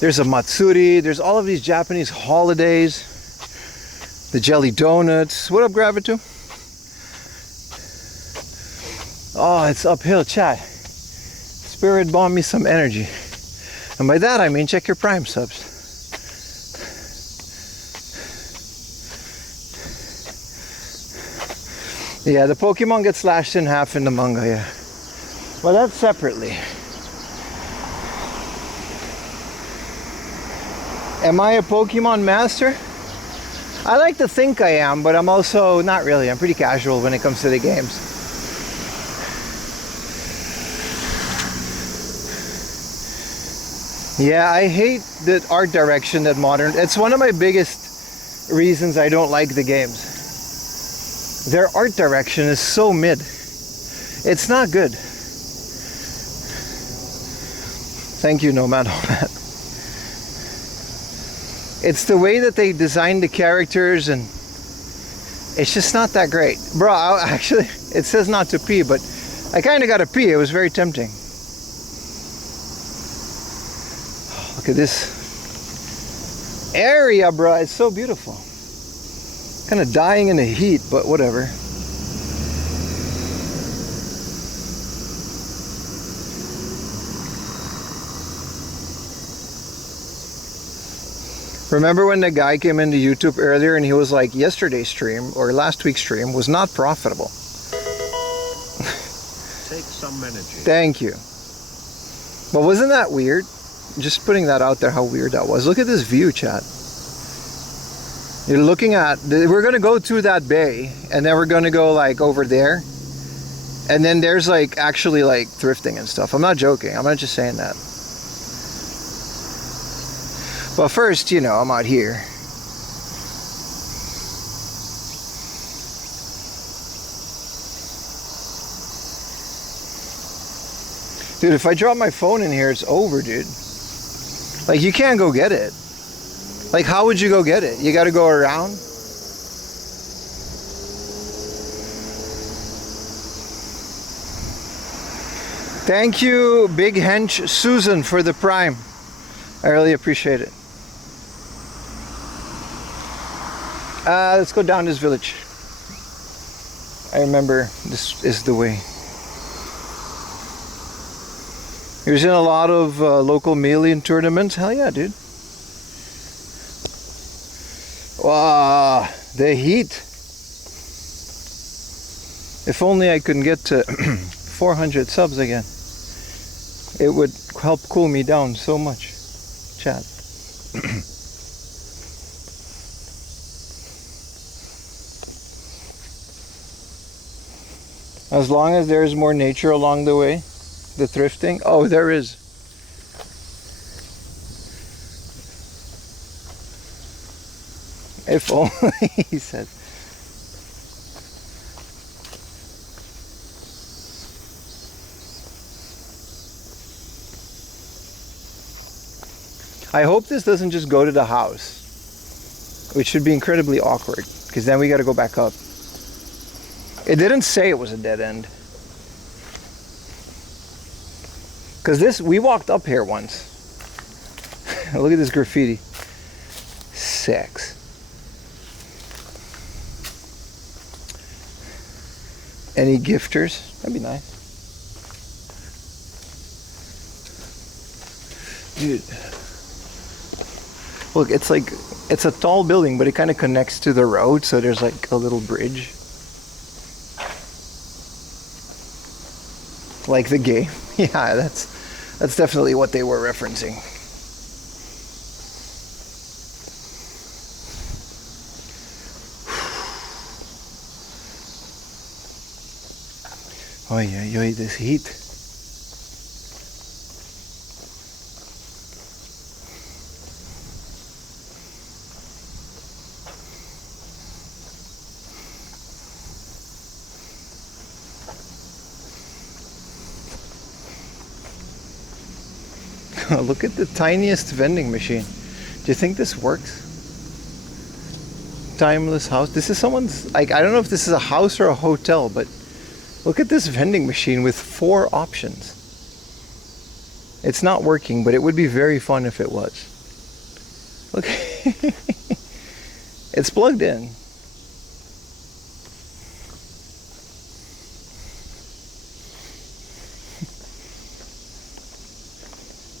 there's a Matsuri, there's all of these Japanese holidays. The jelly donuts. What up, Gravito? Oh, it's uphill, chat. Spirit bomb me some energy. And by that I mean check your Prime subs. Yeah, the Pokemon gets slashed in half in the manga, yeah. Well, that's separately. Am I a Pokemon master? I like to think I am, but I'm also not really. I'm pretty casual when it comes to the games. Yeah, I hate the art direction that modern... It's one of my biggest reasons I don't like the games. Their art direction is so mid. It's not good. Thank you, Nomad. It's the way that they design the characters, and it's just not that great. Bro, actually, it says not to pee, but I kind of got to pee. It was very tempting. Look at this area, bro. It's so beautiful. Kind of dying in the heat, but whatever. Remember when the guy came into YouTube earlier and he was like, yesterday's stream or last week's stream was not profitable. Take some energy. Thank you. But wasn't that weird? Just putting that out there, how weird that was. Look at this view, chat. You're looking at, we're going to go to that bay, and then we're going to go like over there. And then there's like actually like thrifting and stuff. I'm not joking. I'm not just saying that. But first, you know, I'm out here. Dude, if I drop my phone in here, it's over, dude. Like, you can't go get it. Like, how would you go get it? You gotta go around? Thank you, Big Hench Susan, for the Prime. I really appreciate it. Let's go down this village. I remember this is the way. He was in a lot of local Melian tournaments. Hell yeah, dude. Wow, the heat. If only I could get to 400 subs again. It would help cool me down so much. Chat. As long as there's more nature along the way, the thrifting. Oh, there is. If only, he said. I hope this doesn't just go to the house, which should be incredibly awkward, because then we got to go back up. It didn't say it was a dead end. Because this, we walked up here once. Look at this graffiti. Sex. Any gifters? That'd be nice. Dude. Look, it's like, it's a tall building, but it kind of connects to the road, so there's like a little bridge. Like the game. Yeah, that's definitely what they were referencing. Oh yeah, this heat. Look at the tiniest vending machine. Do you think this works? Timeless house. This is someone's, like, I don't know if this is a house or a hotel, but look at this vending machine with 4 options. It's not working, but it would be very fun if it was. Look. It's plugged in.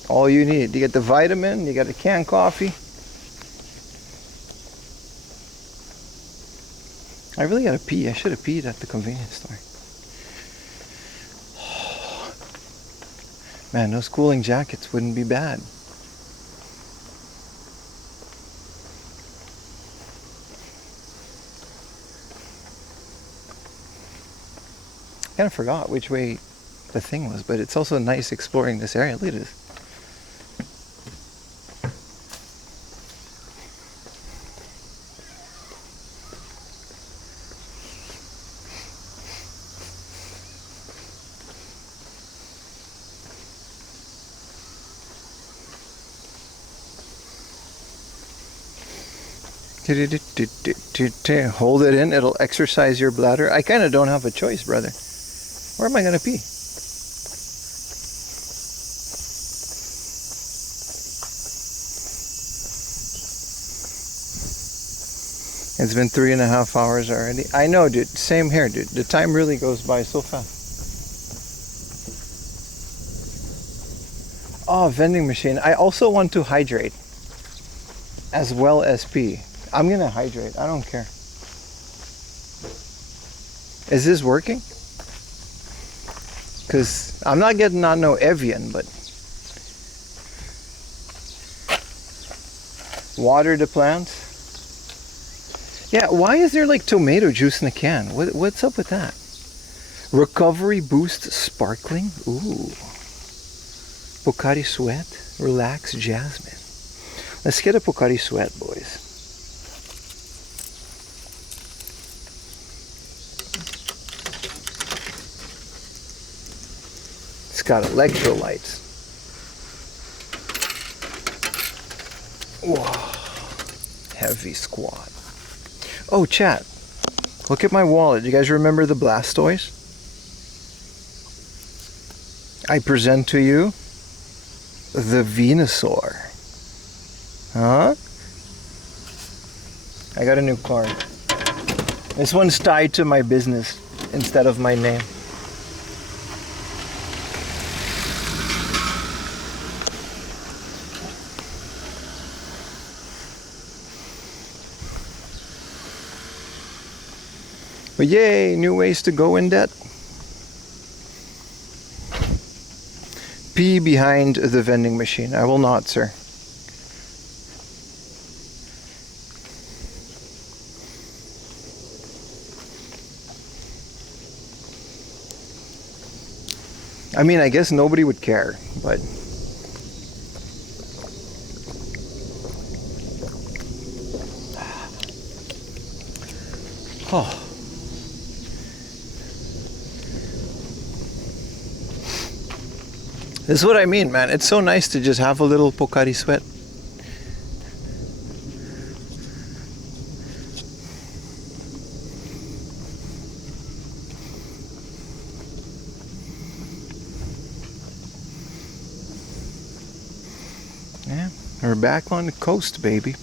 All you need. You get the vitamin, you got a canned coffee. I really gotta pee. I should have peed at the convenience store. Man, those cooling jackets wouldn't be bad. I kind of forgot which way the thing was, but it's also nice exploring this area. Look at this. Hold it in, it'll exercise your bladder. I kind of don't have a choice, brother. Where am I going to pee? It's been 3.5 hours already. I know, dude. Same here, dude. The time really goes by so fast. Oh, vending machine. I also want to hydrate as well as pee. I'm gonna hydrate. I don't care. Is this working? Because I'm not getting on no Evian, but water the plants. Yeah, why is there like tomato juice in a can? What's up with that? Recovery Boost Sparkling. Ooh. Pocari Sweat. Relax Jasmine. Let's get a Pocari Sweat, boys. It's got electrolytes. Whoa. Heavy squat. Oh, chat. Look at my wallet. You guys remember the Blastoise? I present to you the Venusaur. Huh? I got a new card. This one's tied to my business instead of my name. But yay, new ways to go in debt. Pee behind the vending machine. I will not, sir. I mean, I guess nobody would care, but oh. This is what I mean, man. It's so nice to just have a little Pocari Sweat. Yeah, we're back on the coast, baby.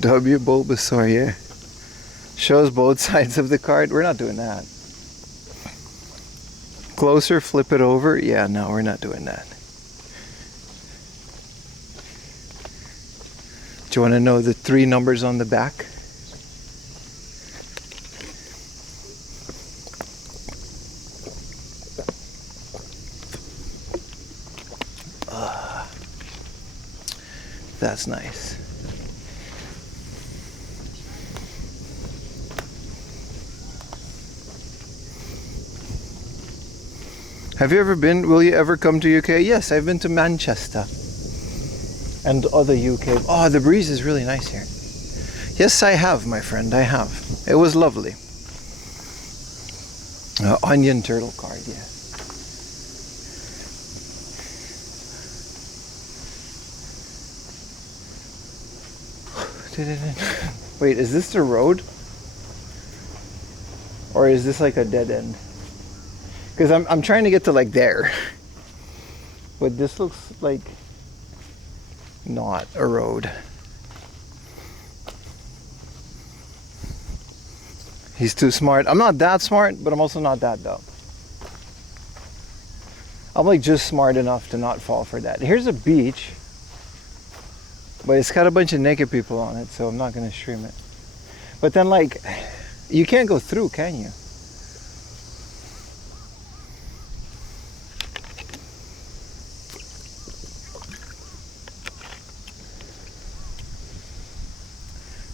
W Bulbasaur, yeah. Shows both sides of the card. We're not doing that. Closer, flip it over. Yeah, no, we're not doing that. Do you want to know the 3 numbers on the back? That's nice. Have you ever been? Will you ever come to UK? Yes, I've been to Manchester and other UK. Oh, the breeze is really nice here. Yes, I have, my friend. I have. It was lovely. Onion turtle card, yeah. Wait, is this the road? Or is this like a dead end? Because I'm trying to get to like there. But this looks like not a road. He's too smart. I'm not that smart, but I'm also not that dumb. I'm like just smart enough to not fall for that. Here's a beach, but it's got a bunch of naked people on it, so I'm not gonna stream it. But then like, you can't go through, can you?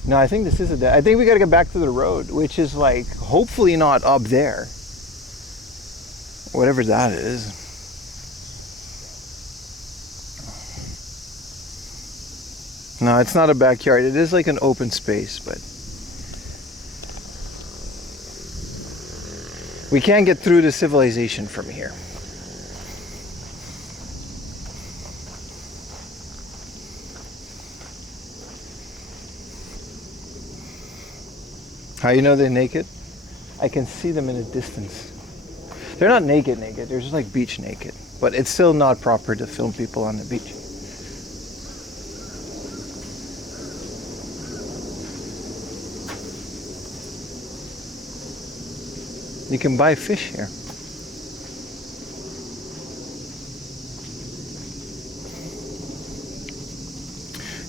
No, I think this is a dead. I think we gotta get back to the road, which is like, hopefully not up there. Whatever that is. No, it's not a backyard. It is like an open space, but we can't get through to civilization from here. How you know they're naked? I can see them in a distance. They're not naked, they're just like beach naked. But it's still not proper to film people on the beach. You can buy fish here.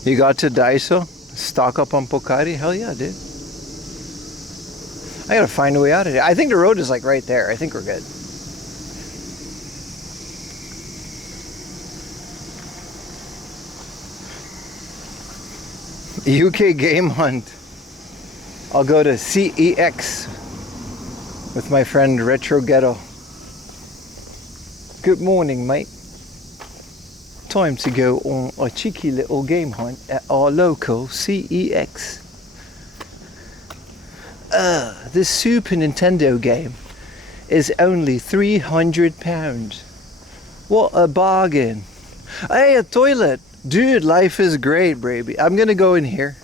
You got to Daiso? Stock up on Pocari? Hell yeah, dude. I gotta find a way out of here. I think the road is like right there. I think we're good. UK game hunt. I'll go to CEX with my friend Retro Ghetto. Good morning, mate. Time to go on a cheeky little game hunt at our local CEX. This Super Nintendo game is only £300. What a bargain. Hey, a toilet. Dude, life is great, baby. I'm gonna go in here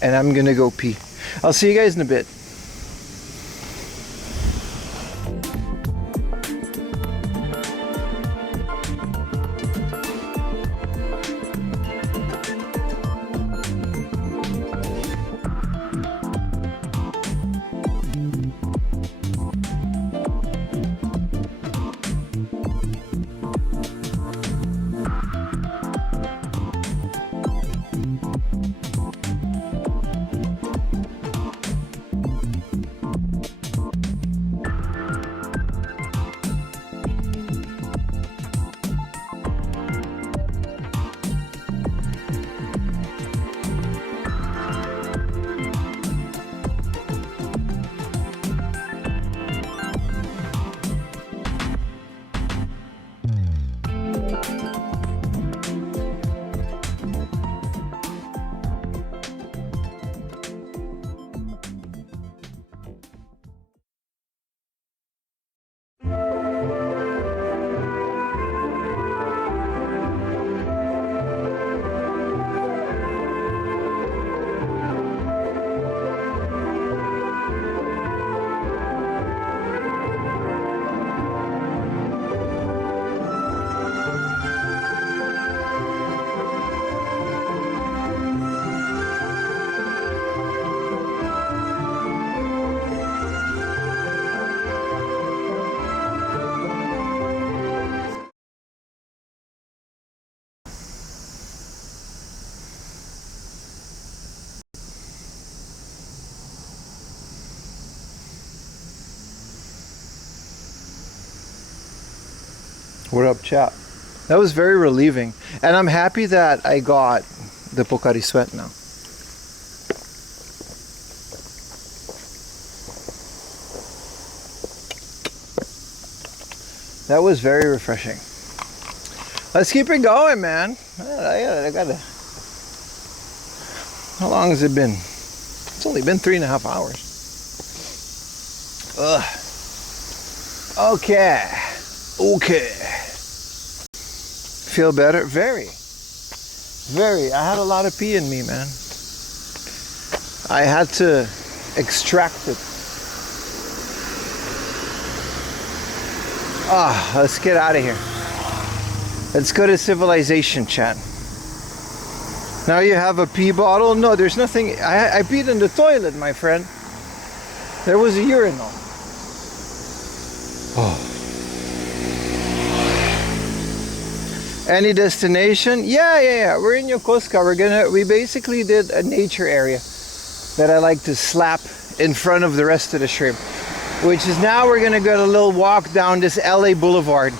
and I'm gonna go pee. I'll see you guys in a bit. What up, chap? That was very relieving. And I'm happy that I got the Pocari Sweat now. That was very refreshing. Let's keep it going, man. I gotta. How long has it been? It's only been 3.5 hours. Ugh. Okay. Okay. Feel better? Very. Very. I had a lot of pee in me, man. I had to extract it. Let's get out of here. Let's go to civilization, chat. Now you have a pee bottle? No, there's nothing. I peed in the toilet, my friend. There was a urinal. Oh. Any destination? Yeah. We're in Yokosuka. We basically did a nature area that I like to slap in front of the rest of the shrimp. Which is now we're gonna get a little walk down this LA Boulevard.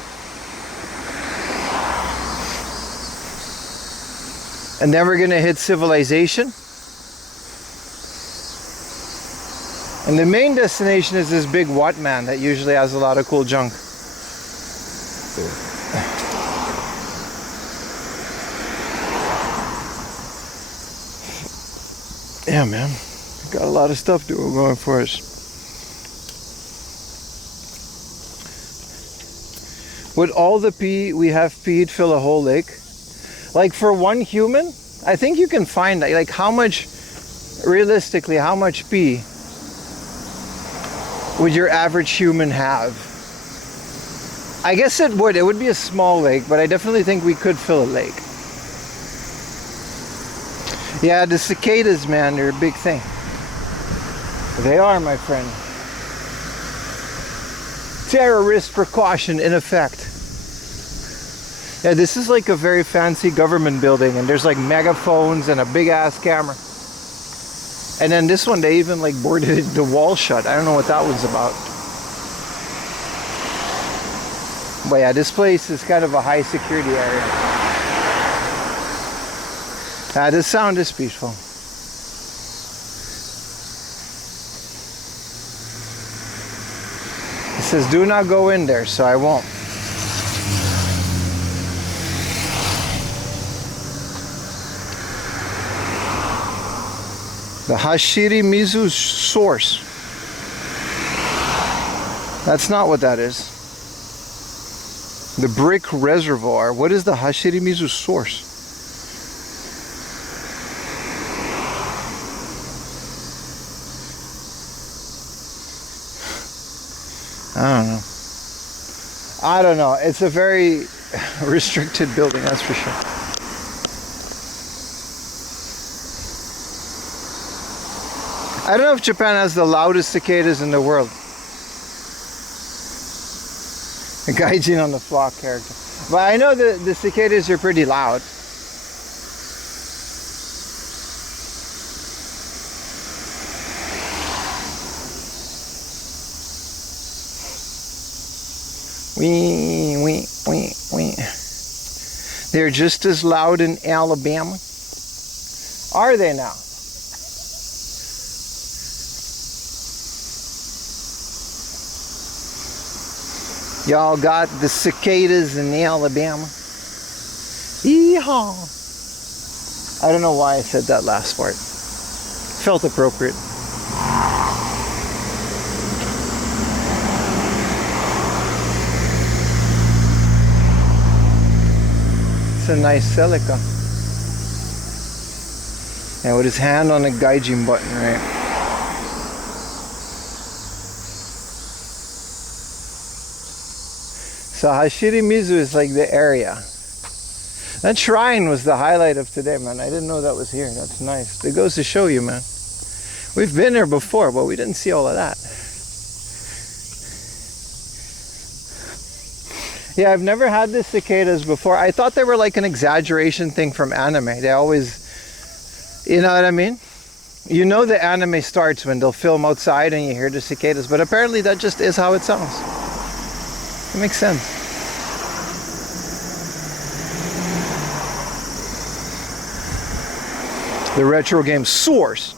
And then we're gonna hit civilization. And the main destination is this big what man that usually has a lot of cool junk. Yeah, man. Got a lot of stuff going for us. Would all the pee we have peed fill a whole lake? Like for one human, I think you can find that. Like how much, realistically, how much pee would your average human have? I guess it would. It would be a small lake, but I definitely think we could fill a lake. Yeah, the cicadas, man, they're a big thing. They are, my friend. Terrorist precaution in effect. Yeah, this is like a very fancy government building, and there's like megaphones and a big ass camera. And then this one, they even like boarded the wall shut. I don't know what that was about. But yeah, this place is kind of a high security area. The sound is peaceful. It says do not go in there, so I won't. The Hashiri Mizu source. That's not what that is. The brick reservoir. What is the Hashiri Mizu source? I don't know. It's a very restricted building, that's for sure. I don't know if Japan has the loudest cicadas in the world. A gaijin on the flock character. But I know the cicadas are pretty loud. Wee, wee, wee, wee. They're just as loud in Alabama. Are they now? Y'all got the cicadas in Alabama. Yeehaw! I don't know why I said that last part. Felt appropriate. It's a nice Celica. And with his hand on the gaijin button, right? So Hashiri Mizu is like the area. That shrine was the highlight of today, man. I didn't know that was here. That's nice. It goes to show you, man. We've been there before, but we didn't see all of that. Yeah, I've never had the cicadas before. I thought they were like an exaggeration thing from anime. They always, you know what I mean? You know the anime starts when they'll film outside and you hear the cicadas, but apparently that just is how it sounds. It makes sense. The retro game Source.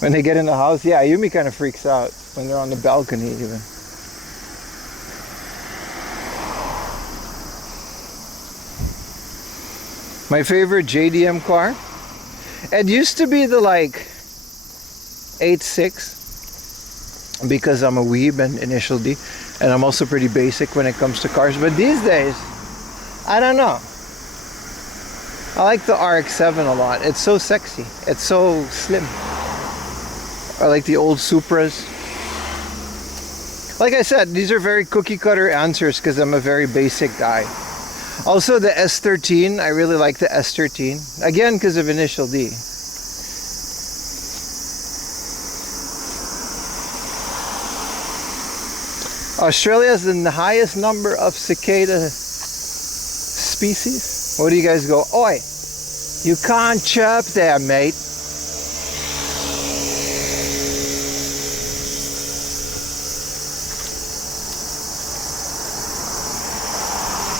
When they get in the house, yeah, Yumi kind of freaks out when they're on the balcony even. My favorite JDM car? It used to be the like 8.6. because I'm a weeb and initial D, and I'm also pretty basic when it comes to cars. But these days, I don't know. I like the RX-7 a lot. It's so sexy. It's so slim. I like the old Supras. Like I said, these are very cookie cutter answers because I'm a very basic guy. Also the S13, I really like the S13. Again, because of initial D. Australia has the highest number of cicada species. What do you guys go? Oi, you can't chirp there, mate.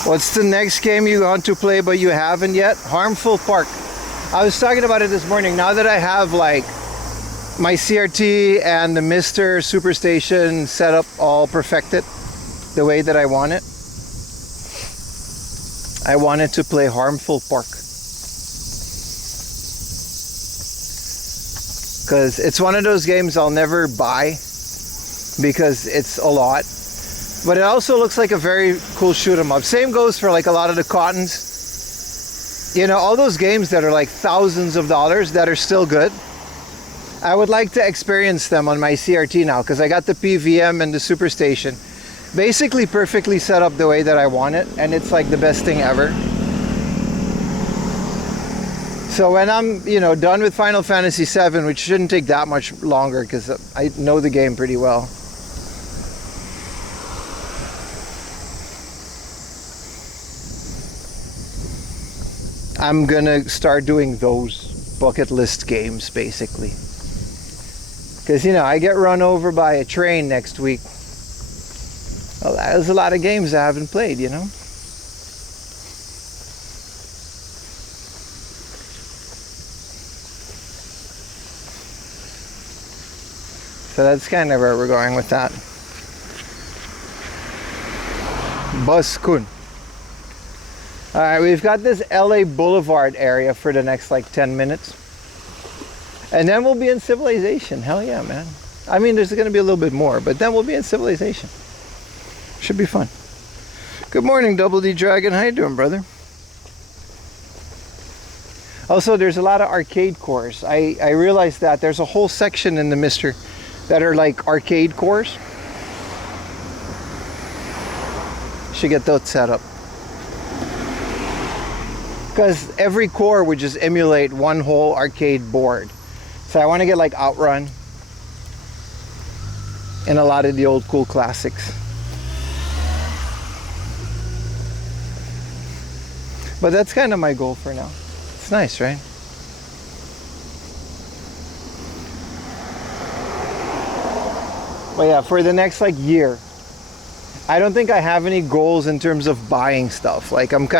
What's the next game you want to play but you haven't yet? Harmful Park. I was talking about it this morning. Now that I have like my CRT and the Mr. Superstation set up all perfected the way that I want it, I wanted to play Harmful Park. Because it's one of those games I'll never buy because it's a lot. But it also looks like a very cool shoot 'em up. Same goes for like a lot of the Cottons. You know, all those games that are like thousands of dollars that are still good. I would like to experience them on my CRT now because I got the PVM and the Superstation basically perfectly set up the way that I want it, and it's like the best thing ever. So when I'm, you know, done with Final Fantasy VII, which shouldn't take that much longer because I know the game pretty well. I'm gonna start doing those bucket list games basically. Because, you know, I get run over by a train next week. Well, there's a lot of games I haven't played, you know. So that's kind of where we're going with that. Bus Kun. Alright, we've got this LA Boulevard area for the next like 10 minutes. And then we'll be in Civilization. Hell yeah, man. I mean, there's going to be a little bit more, but then we'll be in Civilization. Should be fun. Good morning, Double D Dragon. How you doing, brother? Also, there's a lot of arcade cores. I realized that there's a whole section in the Mister that are like arcade cores. Should get those set up. Because every core would just emulate one whole arcade board. So I want to get like Outrun and a lot of the old cool classics. But that's kind of my goal for now. It's nice, right? But yeah, for the next like year, I don't think I have any goals in terms of buying stuff. Like I'm not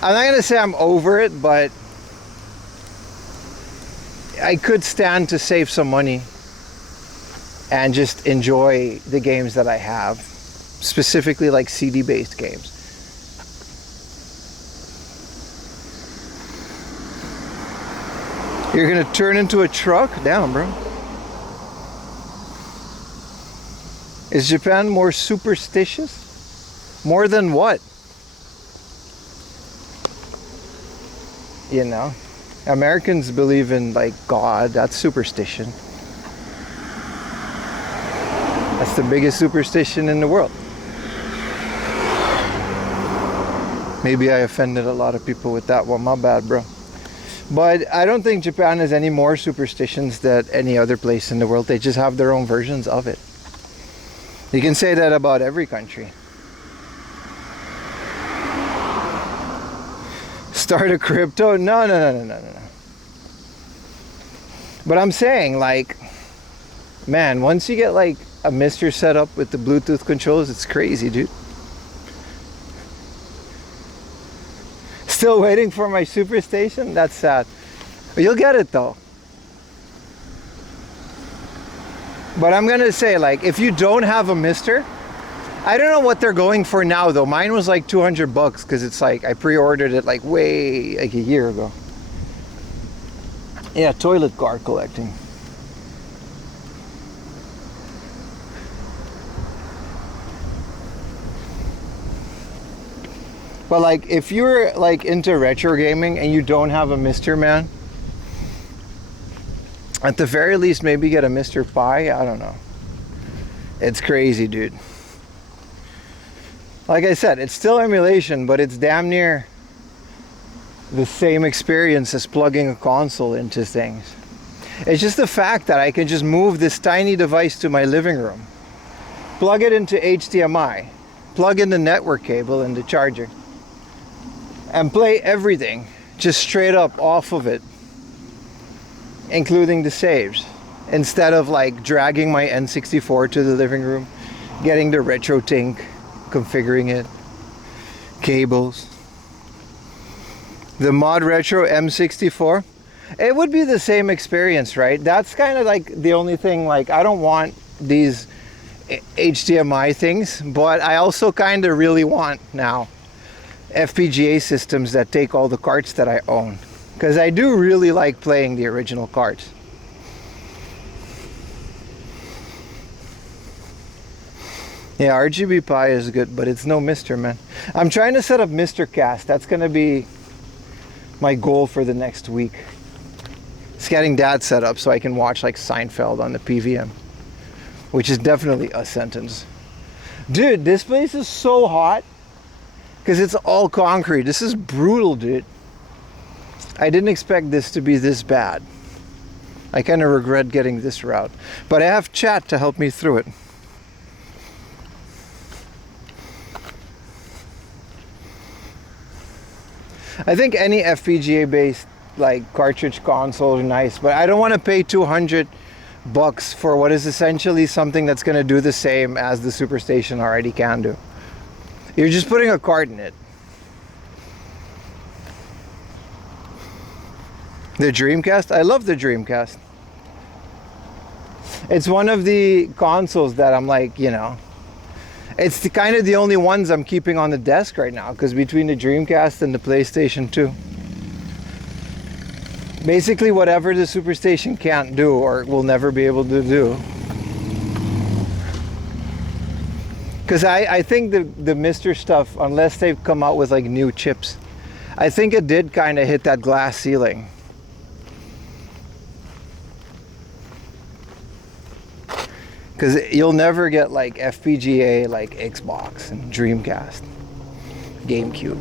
gonna say I'm over it, but I could stand to save some money and just enjoy the games that I have, specifically like CD-based games. You're gonna turn into a truck? Down, bro. Is Japan more superstitious? More than what? You know, Americans believe in like God. That's superstition. That's the biggest superstition in the world. Maybe I offended a lot of people with that one. My bad, bro. But I don't think Japan has any more superstitions than any other place in the world. They just have their own versions of it. You can say that about every country. Start a crypto? No. But I'm saying, like, man, once you get like a Mister set up with the Bluetooth controls, it's crazy, dude. Still waiting for my Superstation? That's sad. But you'll get it though. But I'm gonna say, like, if you don't have a Mister, I don't know what they're going for now though. Mine was like $200 because it's like I pre-ordered it like way like a year ago. Yeah, toilet car collecting. But like, if you're like into retro gaming and you don't have a Mr. Man, at the very least, maybe get a Mr. Pi. I don't know. It's crazy, dude. Like I said, it's still emulation, but it's damn near the same experience as plugging a console into things. It's just the fact that I can just move this tiny device to my living room, plug it into HDMI, plug in the network cable and the charger, and play everything just straight up off of it, including the saves, instead of like dragging my N64 to the living room, getting the RetroTink, configuring it, cables. The Mod Retro M64, it would be the same experience, right? That's kind of like the only thing, like I don't want these HDMI things, but I also kind of really want now FPGA systems that take all the carts that I own, because I do really like playing the original carts. Yeah, RGB Pi is good, but it's no Mr. Man. I'm trying to set up Mr. Cast. That's gonna be my goal for the next week. It's getting that set up so I can watch like Seinfeld on the PVM, which is definitely a sentence. Dude, this place is so hot because it's all concrete. This is brutal, dude. I didn't expect this to be this bad. I kind of regret getting this route, but I have chat to help me through it. I think any FPGA based like cartridge console is nice, but I don't want to pay $200 for what is essentially something that's going to do the same as the Superstation already can do. You're just putting a card in it. The Dreamcast, I love the Dreamcast. It's one of the consoles that I'm like, you know, it's kind of the only ones I'm keeping on the desk right now, because between the Dreamcast and the PlayStation 2, basically whatever the Superstation can't do or will never be able to do. Because I think the Mr. stuff, unless they've come out with like new chips, I think it did kind of hit that glass ceiling. Because you'll never get like FPGA like Xbox and Dreamcast, GameCube.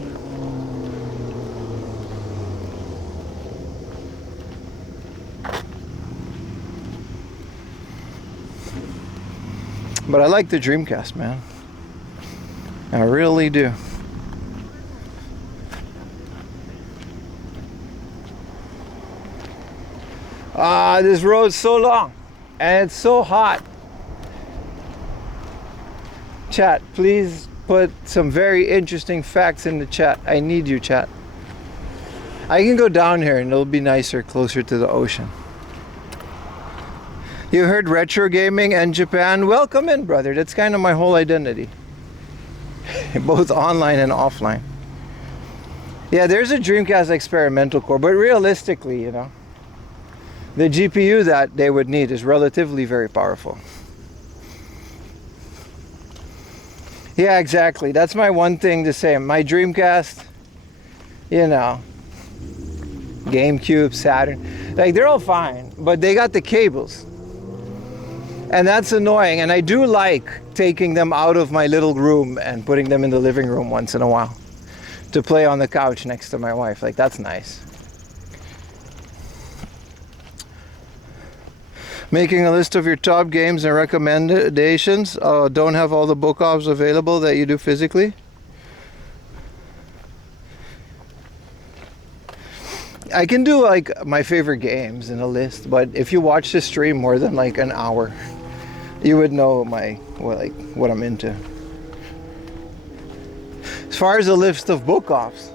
But I like the Dreamcast, man. I really do. This road's so long and it's so hot. Chat, please put some very interesting facts in the chat. I need you, chat. I can go down here and it'll be nicer, closer to the ocean. You heard retro gaming and Japan? Welcome in, brother. That's kind of my whole identity. Both online and offline. Yeah, there's a Dreamcast experimental core, but realistically, you know, the GPU that they would need is relatively very powerful. Yeah, exactly. That's my one thing to say. My Dreamcast, you know, GameCube, Saturn, like they're all fine, but they got the cables. And that's annoying. And I do like taking them out of my little room and putting them in the living room once in a while to play on the couch next to my wife. Like, that's nice. Making a list of your top games and recommendations. Don't have all the book offs available that you do physically. I can do like my favorite games in a list, but if you watch the stream more than like an hour, you would know what I'm into. As far as a list of book offs,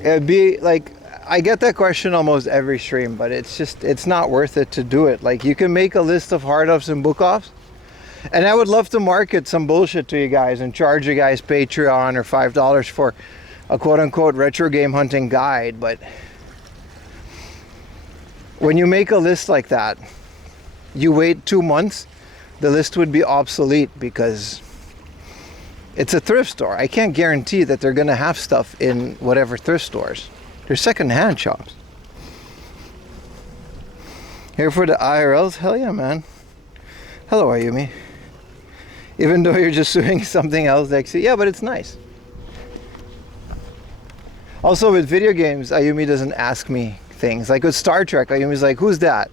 it'd be like, I get that question almost every stream, but it's not worth it to do it. Like, you can make a list of hard offs and book offs, and I would love to market some bullshit to you guys and charge you guys Patreon or $5 for a quote-unquote retro game hunting guide. But when you make a list like that, you wait 2 months, the list would be obsolete because It's a thrift store. I can't guarantee that they're going to have stuff in whatever thrift stores. They're second-hand shops. Here for the IRLs? Hell yeah, man. Hello, Ayumi. Even though you're just doing something else, like, yeah, but it's nice. Also, with video games, Ayumi doesn't ask me things. Like with Star Trek, Ayumi's like, who's that?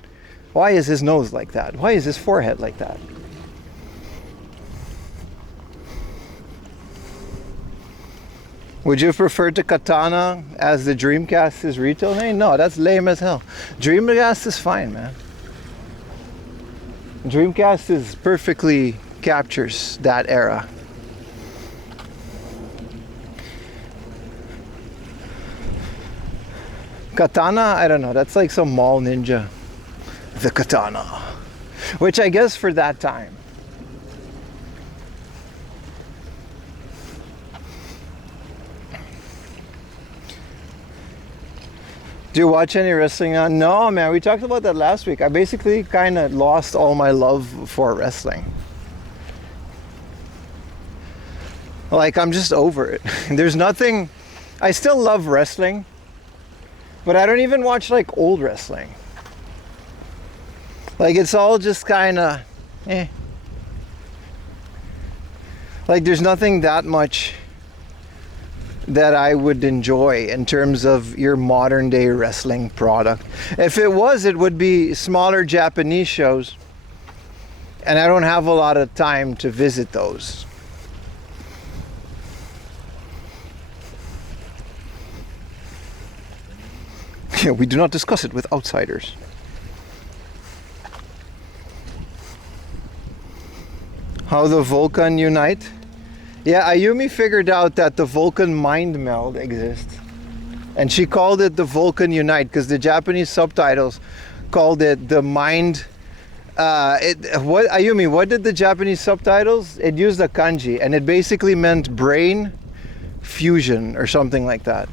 Why is his nose like that? Why is his forehead like that? Would you prefer to Katana as the Dreamcast's retail name? No, that's lame as hell. Dreamcast is fine, man. Dreamcast is perfectly captures that era. Katana, I don't know. That's like some mall ninja. The Katana. Which I guess for that time. Do you watch any wrestling on? No, man, we talked about that last week. I basically kind of lost all my love for wrestling. Like, I'm just over it. There's nothing... I still love wrestling, but I don't even watch, like, old wrestling. Like, it's all just kind of... eh. Like, there's nothing that much that I would enjoy in terms of your modern day wrestling product. If it was, it would be smaller Japanese shows, and I don't have a lot of time to visit those. Yeah, we do not discuss it with outsiders. How the Vulcan unite? Yeah, Ayumi figured out that the Vulcan mind meld exists. And she called it the Vulcan Unite because the Japanese subtitles called it the mind... Ayumi, what did the Japanese subtitles? It used a kanji, and it basically meant brain fusion or something like that.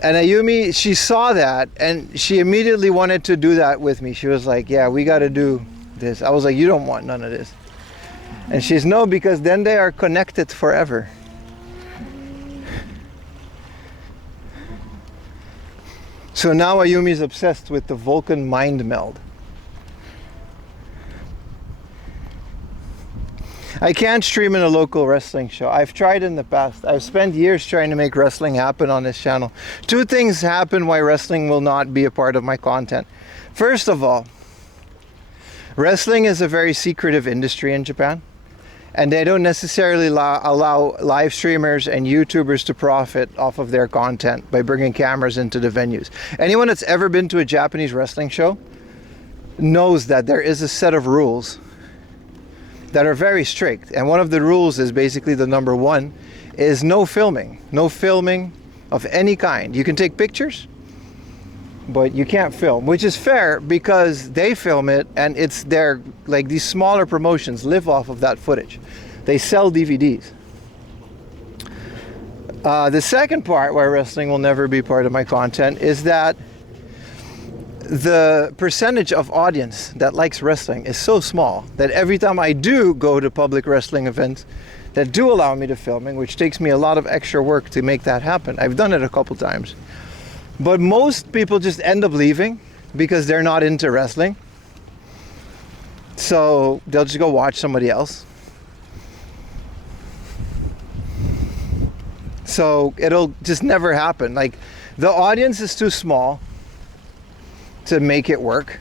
And Ayumi, she saw that, and she immediately wanted to do that with me. She was like, yeah, we got to do this. I was like, you don't want none of this. And she's, no, because then they are connected forever. So now Ayumi's obsessed with the Vulcan mind meld. I can't stream in a local wrestling show. I've tried in the past. I've spent years trying to make wrestling happen on this channel. Two things happen why wrestling will not be a part of my content. First of all, wrestling is a very secretive industry in Japan. And they don't necessarily allow live streamers and YouTubers to profit off of their content by bringing cameras into the venues. Anyone that's ever been to a Japanese wrestling show knows that there is a set of rules that are very strict. And one of the rules is basically the number one is no filming. No filming of any kind. You can take pictures, but you can't film, which is fair because they film it and it's their, like these smaller promotions live off of that footage. They sell DVDs. The second part why wrestling will never be part of my content is that the percentage of audience that likes wrestling is so small that every time I do go to public wrestling events that do allow me to filming, which takes me a lot of extra work to make that happen. I've done it a couple times. But most people just end up leaving because they're not into wrestling. So they'll just go watch somebody else. So it'll just never happen. Like, the audience is too small to make it work.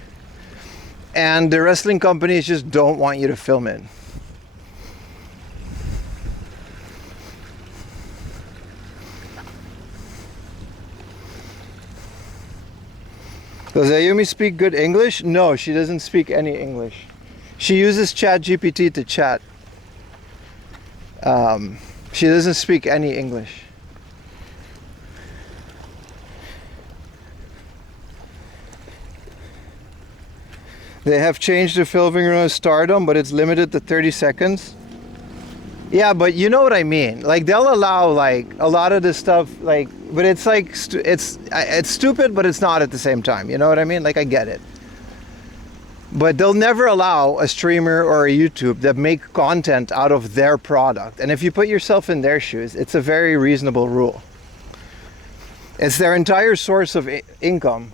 And the wrestling companies just don't want you to film it. Does Ayumi speak good English? No, she doesn't speak any English. She uses ChatGPT to chat. She doesn't speak any English. They have changed the filming room of Stardom, but it's limited to 30 seconds. Yeah, but you know what I mean. Like, they'll allow like a lot of this stuff, like, but it's like it's stupid, but it's not at the same time. You know what I mean? Like, I get it. But they'll never allow a streamer or a YouTube that make content out of their product. And if you put yourself in their shoes, it's a very reasonable rule. It's their entire source of income.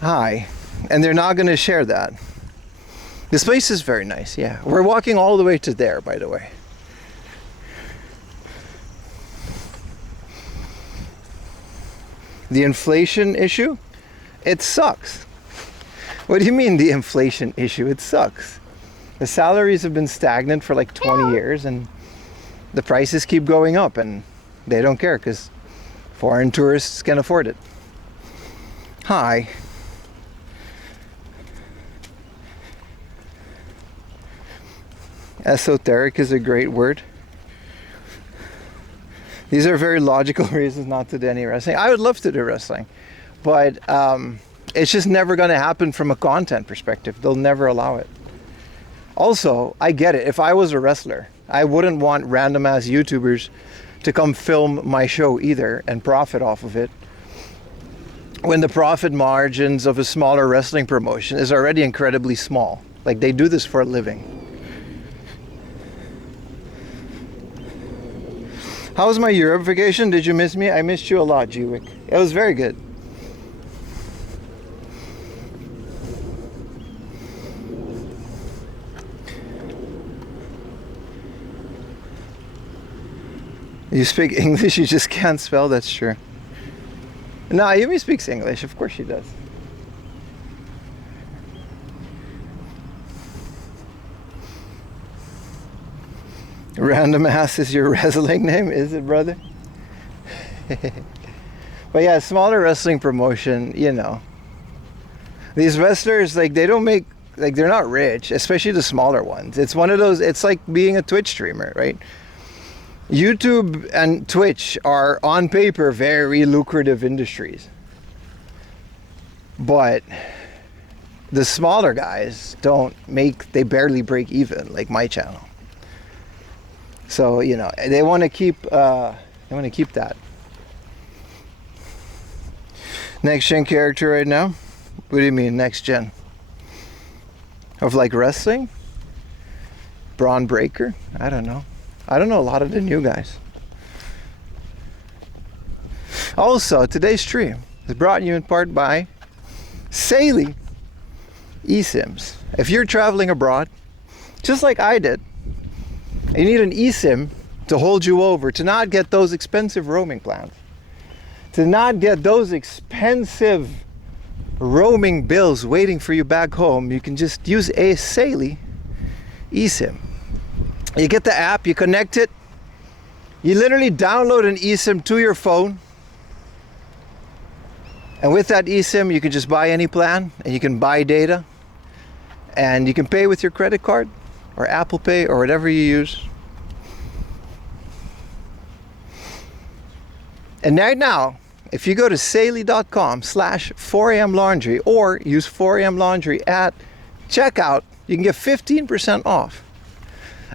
Hi. And they're not going to share that. This place is very nice, yeah. We're walking all the way to there, by the way. The inflation issue? It sucks. What do you mean the inflation issue? It sucks. The salaries have been stagnant for like 20 years and the prices keep going up and they don't care because foreign tourists can afford it. Hi. Esoteric is a great word. These are very logical reasons not to do any wrestling. I would love to do wrestling, but it's just never going to happen from a content perspective. They'll never allow it. Also, I get it. If I was a wrestler, I wouldn't want random ass YouTubers to come film my show either and profit off of it, when the profit margins of a smaller wrestling promotion is already incredibly small. Like, they do this for a living. How was my Europe vacation? Did you miss me? I missed you a lot, Jewick. It was very good. You speak English, you just can't spell, that's true. No, Yumi speaks English, of course she does. Random Ass is your wrestling name, is it, brother? But yeah, smaller wrestling promotion, you know. These wrestlers, like, they don't make, like, they're not rich, especially the smaller ones. It's one of those, it's like being a Twitch streamer, right? YouTube and Twitch are, on paper, very lucrative industries. But the smaller guys don't make, they barely break even, like my channel. So, you know, they want to keep that. Next gen character right now? What do you mean next gen? Of like wrestling? Braun Breaker? I don't know. I don't know a lot of the new guys. Also, today's stream is brought to you in part by Saley eSIMs. If you're traveling abroad, just like I did, you need an eSIM to hold you over, to not get those expensive roaming plans, to not get those expensive roaming bills waiting for you back home. You can just use a Saley eSIM. You get the app, you connect it, you literally download an eSIM to your phone, and with that eSIM you can just buy any plan, and you can buy data, and you can pay with your credit card or Apple Pay or whatever you use. And right now, if you go to saley.com/4amlaundry or use 4am laundry at checkout, you can get 15% off.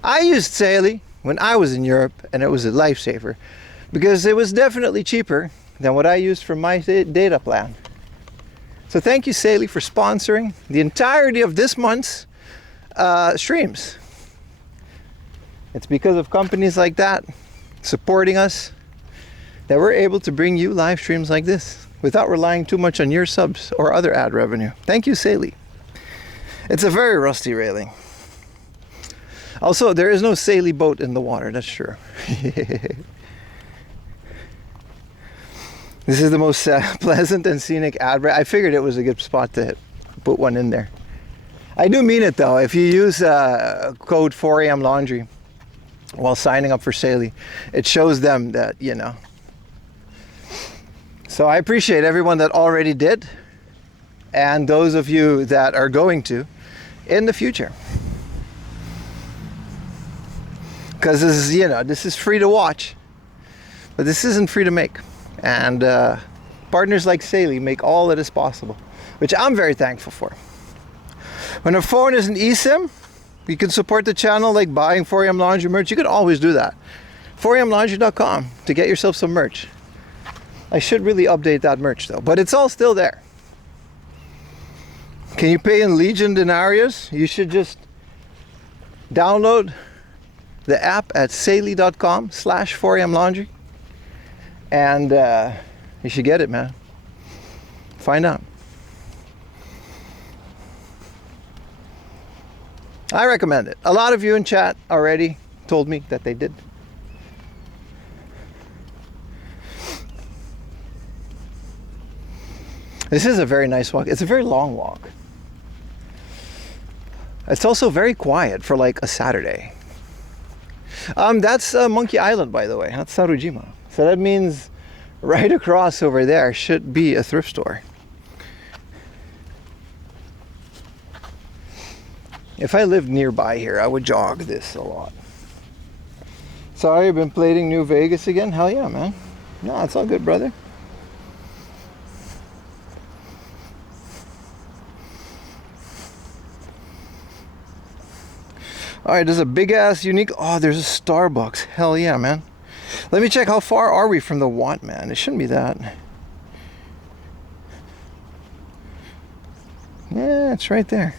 I used Saley when I was in Europe, and it was a lifesaver because it was definitely cheaper than what I used for my data plan. So thank you, Saley, for sponsoring the entirety of this month's streams. It's because of companies like that supporting us that we're able to bring you live streams like this without relying too much on your subs or other ad revenue. Thank you, Saley. It's a very rusty railing. Also, there is no Saley boat in the water, that's true. This is the most pleasant and scenic ad break. I figured it was a good spot to put one in there. I do mean it though. If you use code 4am laundry while signing up for Saley, it shows them that, you know. So I appreciate everyone that already did, and those of you that are going to in the future. Because this is, you know, this is free to watch, but this isn't free to make. And partners like Saley make all that is possible, which I'm very thankful for. When a phone is an eSIM, you can support the channel like buying 4am Laundry merch. You can always do that. 4amlaundry.com to get yourself some merch. I should really update that merch though, but it's all still there. Can you pay in Legion denarius? You should just download the app at saley.com/4amlaundry and you should get it, man. Find out. I recommend it. A lot of you in chat already told me that they did. This is a very nice walk. It's a very long walk. It's also very quiet for like a Saturday. That's Monkey Island, by the way. That's Sarujima. So that means right across over there should be a thrift store. If I lived nearby here, I would jog this a lot. Sorry, I've been playing New Vegas again. Hell yeah, man. No, it's all good, brother. All right, there's a big ass unique. Oh, there's a Starbucks. Hell yeah, man. Let me check how far are we from the Watt, man. It shouldn't be that. Yeah, it's right there.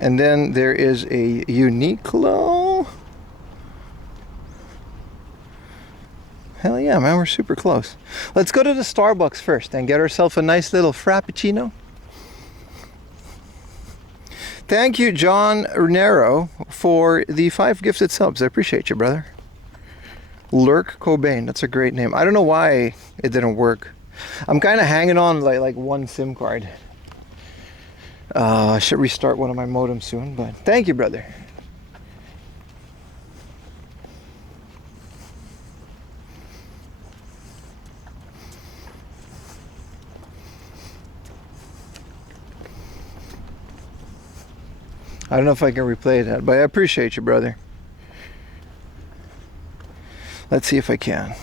And then there is a Uniqlo. Hell yeah, man, we're super close. Let's go to the Starbucks first and get ourselves a nice little Frappuccino. Thank you, John Nero, for the 5 gifted subs. I appreciate you, brother. Lurk Cobain, that's a great name. I don't know why it didn't work. I'm kind of hanging on like one SIM card. I should restart one of my modems soon, but thank you, brother. I don't know if I can replay that, but I appreciate you, brother. Let's see if I can.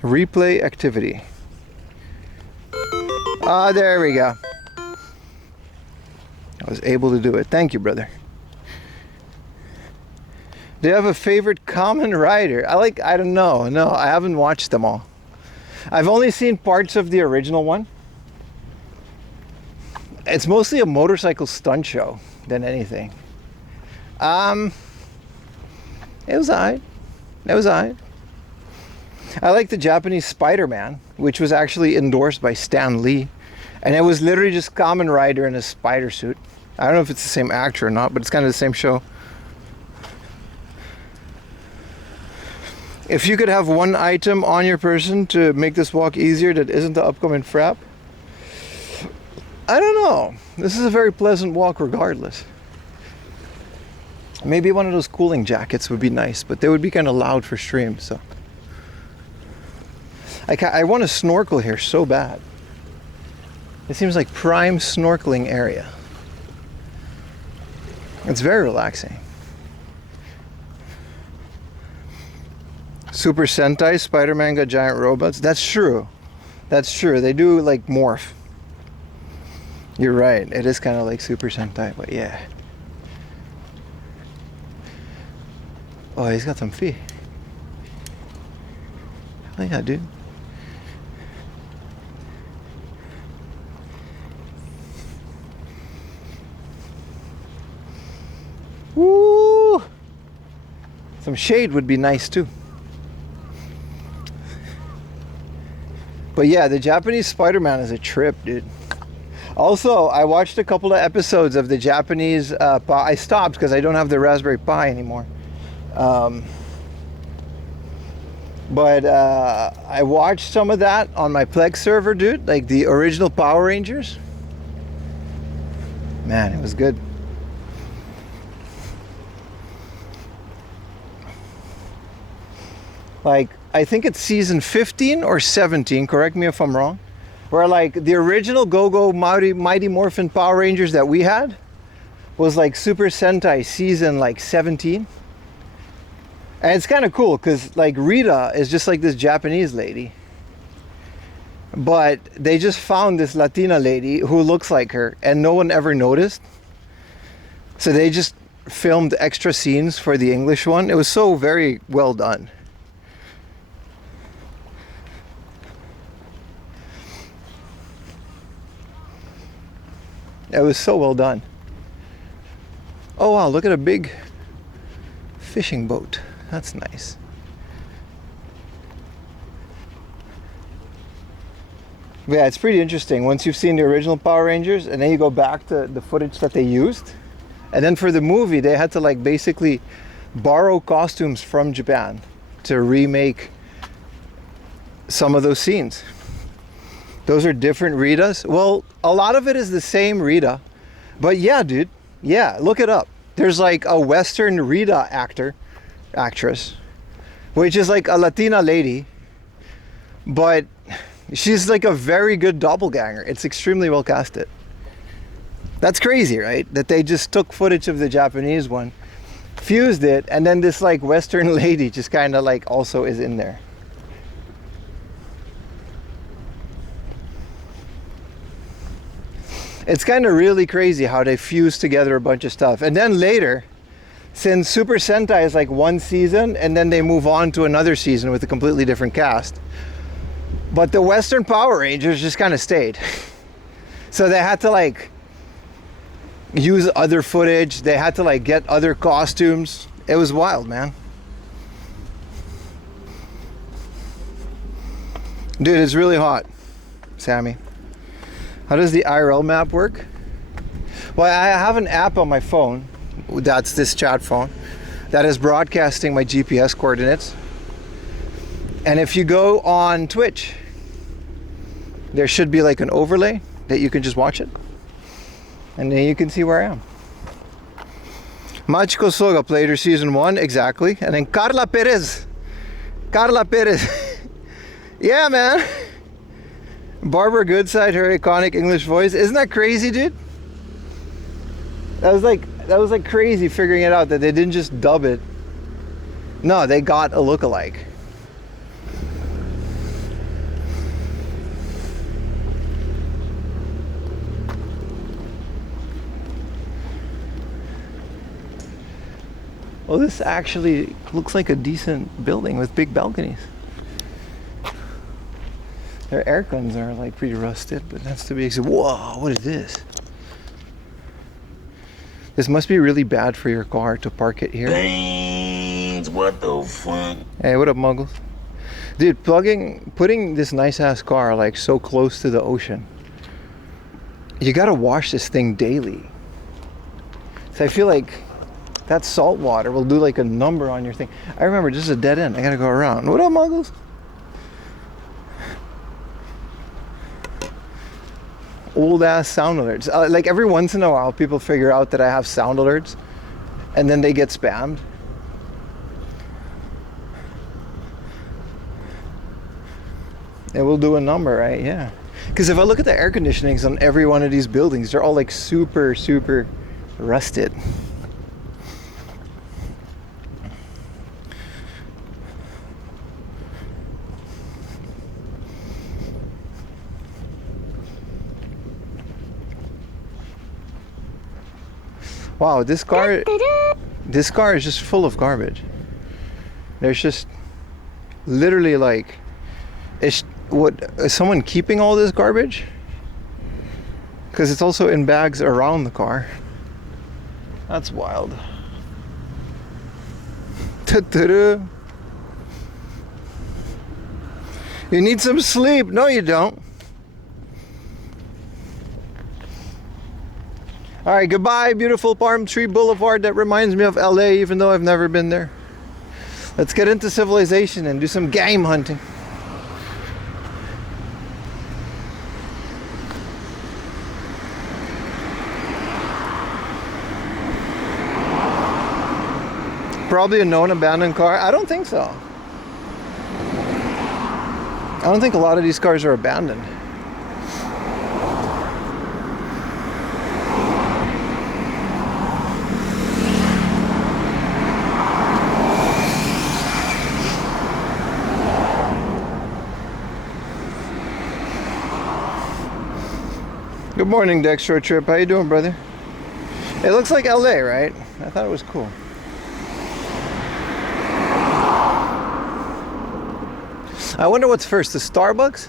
Replay activity. Ah, there we go. I was able to do it. Thank you, brother. Do you have a favorite Kamen Rider? I don't know. No, I haven't watched them all. I've only seen parts of the original one. It's mostly a motorcycle stunt show than anything. It was alright. It was alright. I like the Japanese Spider-Man, which was actually endorsed by Stan Lee. And it was literally just Kamen Rider in a spider suit. I don't know if it's the same actor or not, but it's kind of the same show. If you could have one item on your person to make this walk easier that isn't the upcoming frap, I don't know. This is a very pleasant walk regardless. Maybe one of those cooling jackets would be nice, but they would be kind of loud for stream, so. I want to snorkel here so bad. It seems like prime snorkeling area. It's very relaxing. Super Sentai, Spider-Man got giant robots. That's true. That's true. They do like morph. You're right. It is kind of like Super Sentai, but yeah. Oh, he's got some feet. Oh yeah, dude. Woo! Some shade would be nice too. But yeah, the Japanese Spider-Man is a trip, dude. Also, I watched a couple of episodes of the Japanese I stopped because I don't have the Raspberry Pi anymore. But I watched some of that on my Plex server, dude. Like the original Power Rangers. Man, it was good. Like, I think it's season 15 or 17, correct me if I'm wrong, where like the original Go-Go Mighty Morphin Power Rangers that we had was like Super Sentai season like 17. And it's kind of cool because like Rita is just like this Japanese lady, but they just found this Latina lady who looks like her and no one ever noticed. So they just filmed extra scenes for the English one. It was so very well done. It was so well done. Oh wow, look at a big fishing boat. That's nice. But yeah, it's pretty interesting. Once you've seen the original Power Rangers and then you go back to the footage that they used. And then for the movie, they had to like basically borrow costumes from Japan to remake some of those scenes. Those are different Ritas. Well, a lot of it is the same Rita. But yeah, dude. Yeah, look it up. There's like a Western Rita actress, which is like a Latina lady. But she's like a very good doppelganger. It's extremely well casted. That's crazy, right? That they just took footage of the Japanese one, fused it, and then this like Western lady just kind of like also is in there. It's kind of really crazy how they fuse together a bunch of stuff. And then later, since Super Sentai is like one season and then they move on to another season with a completely different cast, but the Western Power Rangers just kind of stayed. So they had to like use other footage. They had to like get other costumes. It was wild, man. Dude, it's really hot, Sammy. How does the IRL map work? Well, I have an app on my phone. That's this chat phone that is broadcasting my GPS coordinates. And if you go on Twitch, there should be like an overlay that you can just watch it. And then you can see where I am. Machiko Soga played her season 1, exactly. And then Carla Perez. Yeah, man. Barbara Goodside, her iconic English voice. Isn't that crazy, dude? That was like crazy figuring it out that they didn't just dub it. No, they got a lookalike. Well, this actually looks like a decent building with big balconies. Their air guns are like pretty rusted, but that's to be expected. Whoa, what is this? This must be really bad for your car to park it here. Dang, what the fuck? Hey, what up, Muggles? Dude, putting this nice ass car like so close to the ocean. You gotta wash this thing daily. So I feel like that salt water will do like a number on your thing. I remember this is a dead end. I gotta go around. What up, Muggles? Old ass sound alerts. Like every once in a while, people figure out that I have sound alerts, and then they get spammed. It will do a number, right? Yeah. Because if I look at the air conditionings on every one of these buildings, they're all like super, super rusted. Wow, this car is just full of garbage. There's just literally like, is someone keeping all this garbage? Because it's also in bags around the car. That's wild. You need some sleep. No, you don't. All right, goodbye, beautiful Palm Tree Boulevard. That reminds me of LA, even though I've never been there. Let's get into civilization and do some game hunting. Probably a known abandoned car. I don't think so. I don't think a lot of these cars are abandoned. Good morning, Dextro Trip. How you doing, brother? It looks like LA, right? I thought it was cool. I wonder what's first, the Starbucks?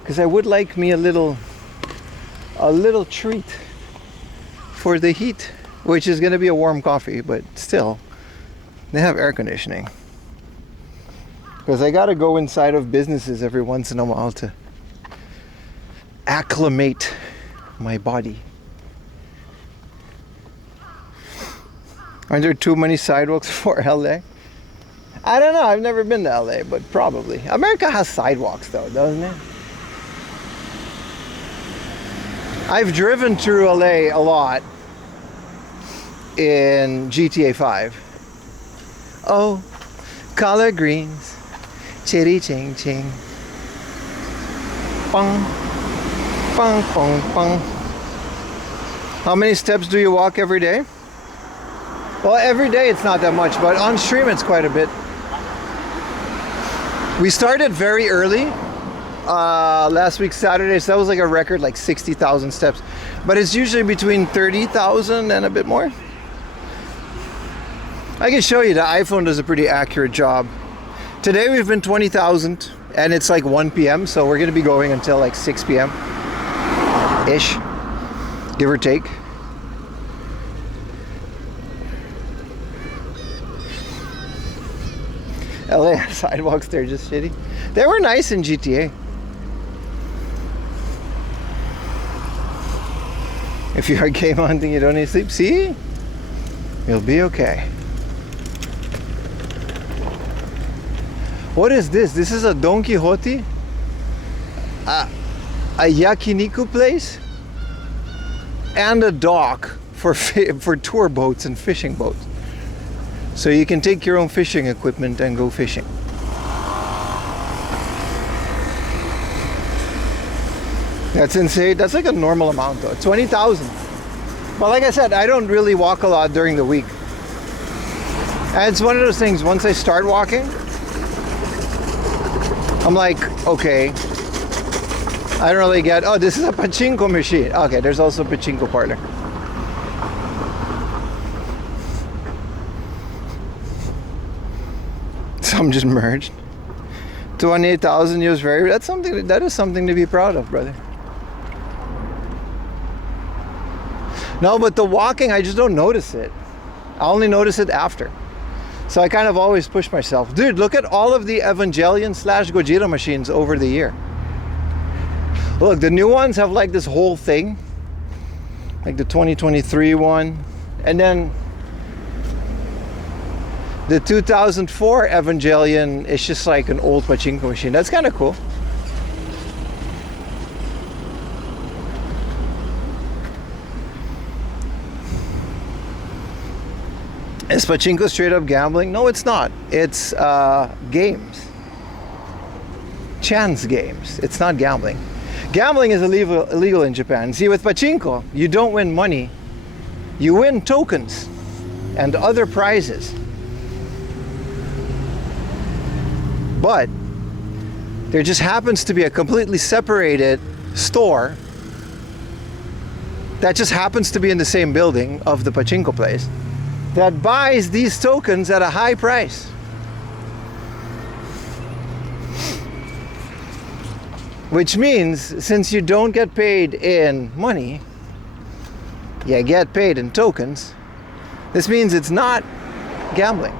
Because I would like me a little treat for the heat, which is going to be a warm coffee, but still, they have air conditioning. Because I got to go inside of businesses every once in a while to acclimate my body. Aren't there too many sidewalks for LA? I don't know, I've never been to LA, but probably. America has sidewalks though, doesn't it? I've driven through LA a lot in GTA 5. Oh, collard greens, chitty ching ching. Bong, bong, bong, bong. How many steps do you walk every day? Well, every day it's not that much, but on stream it's quite a bit. We started very early, last week Saturday, so that was like a record, like 60,000 steps. But it's usually between 30,000 and a bit more. I can show you, the iPhone does a pretty accurate job. Today we've been 20,000 and it's like 1 p.m. So we're gonna be going until like 6 p.m.-ish, give or take. LA sidewalks, they're just shitty. They were nice in GTA. If you are game hunting, you don't need sleep. See? You'll be okay. What is this? This is a Don Quixote? A yakiniku place? And a dock for tour boats and fishing boats. So you can take your own fishing equipment and go fishing. That's insane. That's like a normal amount though, 20,000. But like I said, I don't really walk a lot during the week. And it's one of those things, once I start walking, I'm like, okay, I don't really get, oh, this is a pachinko machine. Okay, there's also a pachinko parlor. Some just merged. 28,000 used very. That is something to be proud of, brother. No, but the walking, I just don't notice it. I only notice it after. So I kind of always push myself. Dude, look at all of the Evangelion / Gojira machines over the year. Look, the new ones have like this whole thing, like the 2023 one, and then the 2004 Evangelion is just like an old pachinko machine. That's kind of cool. Is pachinko straight up gambling? No, it's not. It's games. Chance games. It's not gambling. Gambling is illegal in Japan. See, with pachinko, you don't win money. You win tokens and other prizes. But there just happens to be a completely separated store that just happens to be in the same building of the pachinko place that buys these tokens at a high price. Which means, since you don't get paid in money, you get paid in tokens. This means it's not gambling.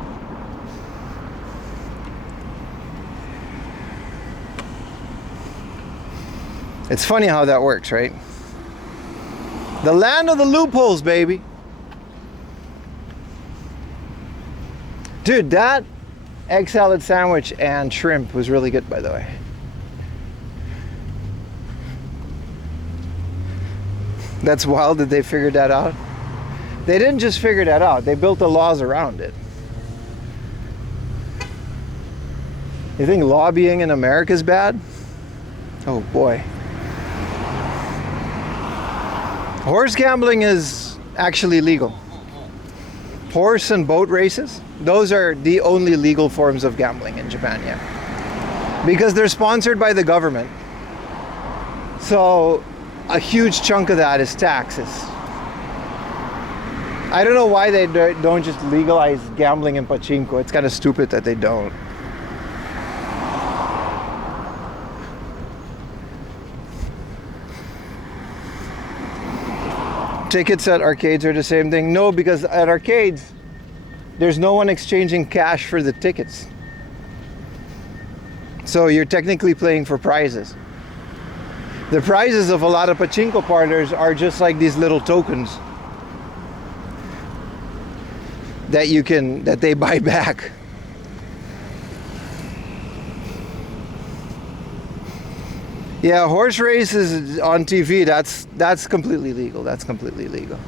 It's funny how that works, right? The land of the loopholes, baby. Dude, that egg salad sandwich and shrimp was really good, by the way. That's wild that they figured that out. They didn't just figure that out, they built the laws around it. You think lobbying in America is bad? Oh boy. Horse gambling is actually legal. Horse and boat races, those are the only legal forms of gambling in Japan, yeah. Because they're sponsored by the government. So a huge chunk of that is taxes. I don't know why they don't just legalize gambling in pachinko. It's kind of stupid that they don't. Tickets at arcades are the same thing. No, because at arcades, there's no one exchanging cash for the tickets. So you're technically playing for prizes. The prizes of a lot of pachinko parlors are just like these little tokens that they buy back. Yeah, horse races on TV, that's completely legal. That's completely legal.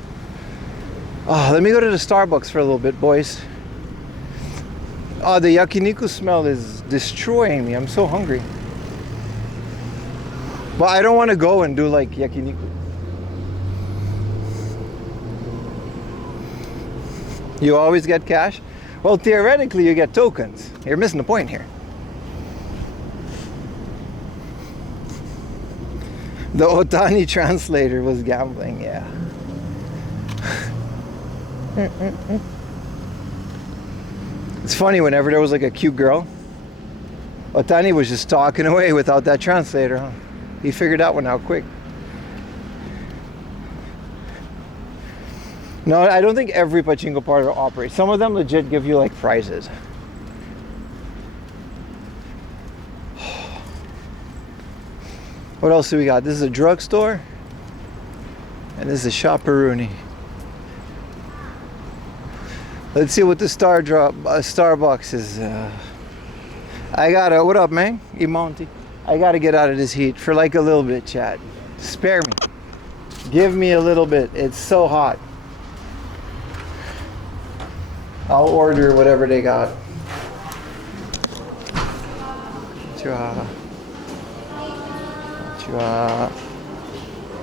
Oh, let me go to the Starbucks for a little bit, boys. Oh, the yakiniku smell is destroying me. I'm so hungry. But I don't want to go and do like yakiniku. You always get cash? Well, theoretically, you get tokens. You're missing the point here. The Otani translator was gambling, yeah. It's funny, whenever there was like a cute girl, Otani was just talking away without that translator, huh? He figured that one out quick. No, I don't think every pachinko parlor operates. Some of them legit give you like prizes. What else do we got? This is a drugstore. And this is a Shopperoonie. Let's see what the Starbucks is. I gotta, what up, man? Imonti. I gotta get out of this heat for like a little bit, chat. Spare me. Give me a little bit. It's so hot. I'll order whatever they got.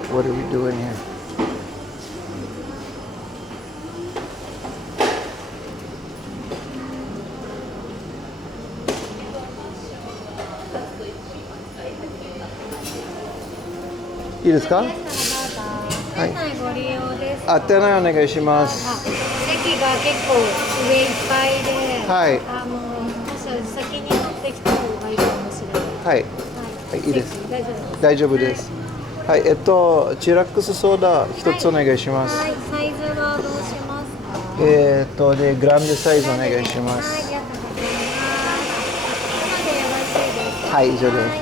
What are we doing here?いいですか？はい。店内お願いします。席が結構上いっぱいで、はい。もし先に乗ってきた方がいいかもしれない。はい。はい、いいです。大丈夫です。はい、チラックスソーダ一つお願いします。はい、サイズはどうしますか？で、グランデサイズお願いします。はい、ありがとうございます。はい、以上です。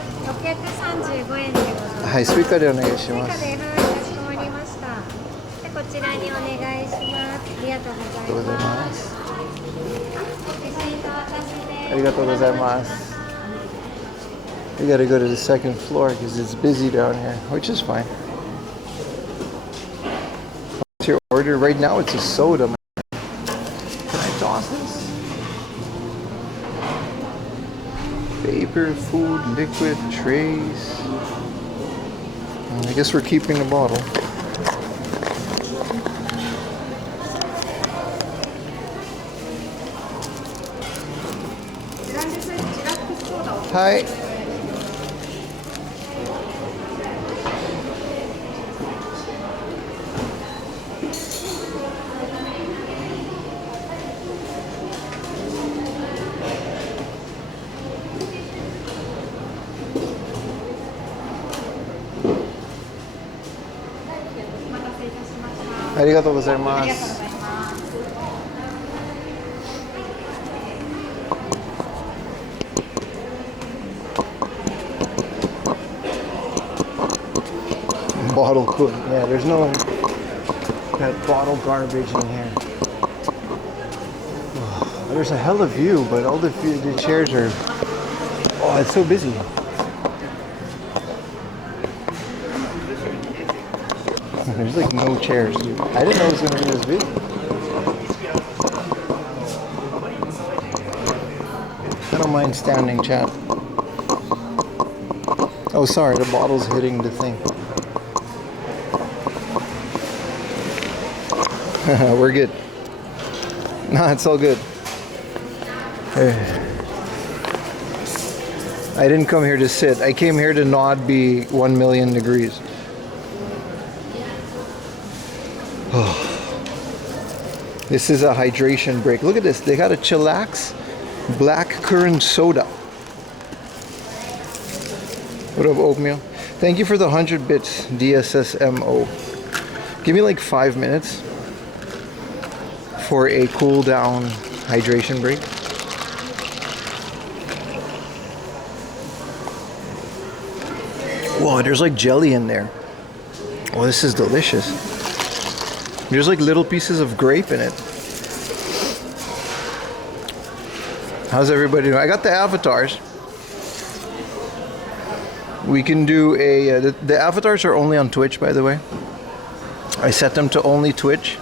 635円でございます。はい、スイカでお願いします。スイカで、はい、かしこまりました。で、こちらにお願いします。ありがとうございます。ありがとうございます。We gotta go to the second floor because it's busy down here, which is fine. What's your order? Right now it's a soda. Man. Can I toss this? Paper, food, liquid, trays. I guess we're keeping the bottle. Hi. Arigatou gozaimasu. Bottle cool. Yeah, there's no that bottle garbage in here. Oh, there's a hell of view, but all the chairs are. Oh, it's so busy. There's like no chairs, dude. I didn't know it was gonna be this big. I don't mind standing, chat. Oh, sorry, the bottle's hitting the thing. We're good. Nah, it's all good. I didn't come here to sit. I came here to not be 1 million degrees. This is a hydration break. Look at this. They got a chillax black currant soda. What up, oatmeal? Thank you for the 100 bits, DSSMO. Give me like 5 minutes for a cool down hydration break. Whoa, there's like jelly in there. Oh, this is delicious. There's like little pieces of grape in it. How's everybody doing? I got the avatars. We can do a... the avatars are only on Twitch, by the way. I set them to only Twitch.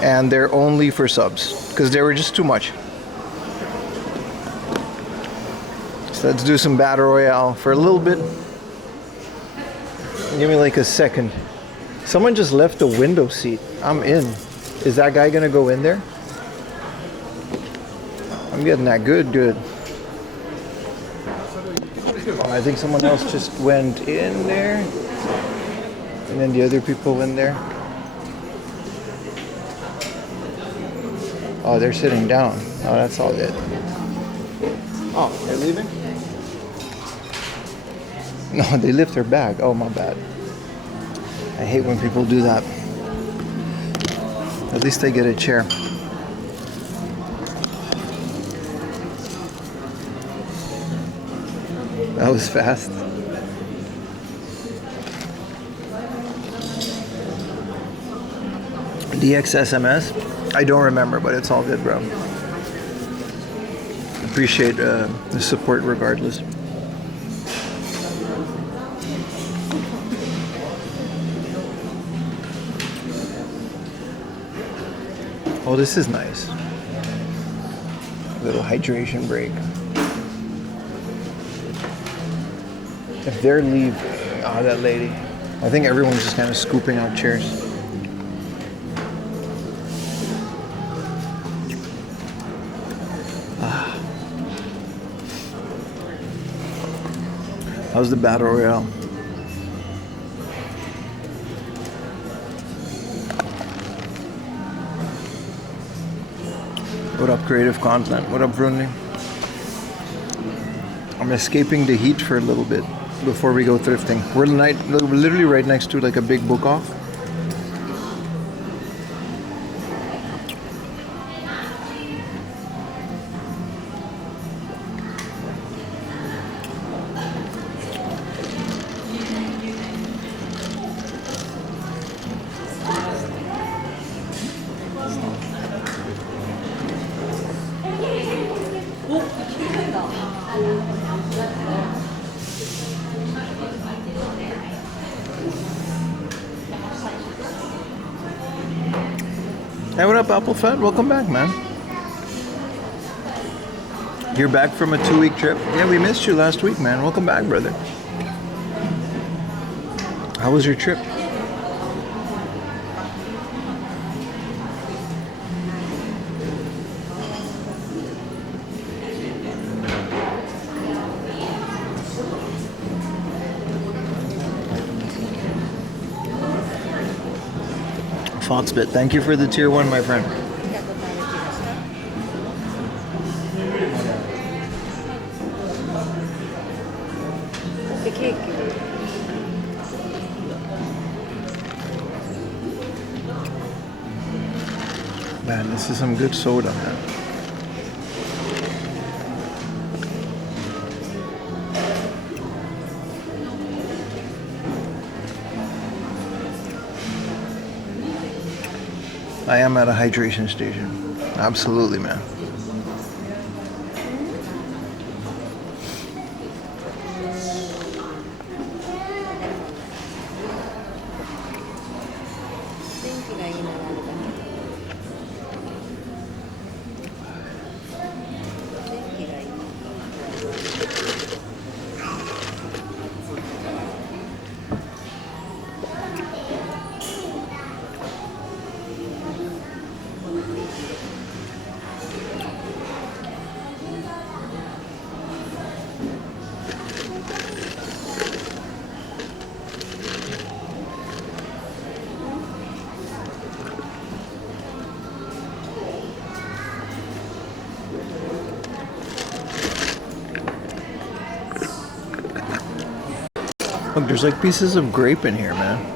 And they're only for subs. Because they were just too much. So let's do some Battle Royale for a little bit. Give me like a second. Someone just left the window seat. I'm in. Is that guy gonna go in there? I'm getting that good. Oh, I think someone else just went in there. And then the other people in there. Oh, they're sitting down. Oh, that's all good. Oh, they're leaving? No, they lift their bag. Oh, my bad. I hate when people do that. At least they get a chair. That was fast. DXSMS? I don't remember, but it's all good, bro. Appreciate the support regardless. Oh, this is nice. A little hydration break. If they're leaving, oh, that lady. I think everyone's just kind of scooping out chairs. Ah. How's the Battle Royale? What up, Creative Content? What up, Bruni? I'm escaping the heat for a little bit before we go thrifting. We're literally right next to like a big book off. Hey, what up, Apple Fat? Welcome back, man. You're back from a 2-week trip? Yeah, we missed you last week, man. Welcome back, brother. How was your trip? Foxbit, thank you for the tier 1, my friend. Man, this is some good soda, man. I am at a hydration station. Absolutely, man. Look, there's like pieces of grape in here, man.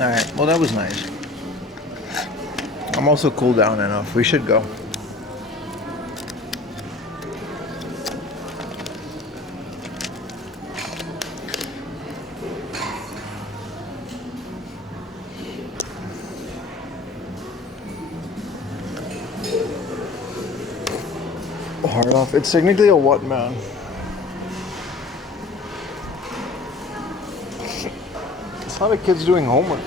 Alright, well that was nice. I'm also cooled down enough. We should go. Hard off. It's technically a what, man? It's not a kid's doing homework.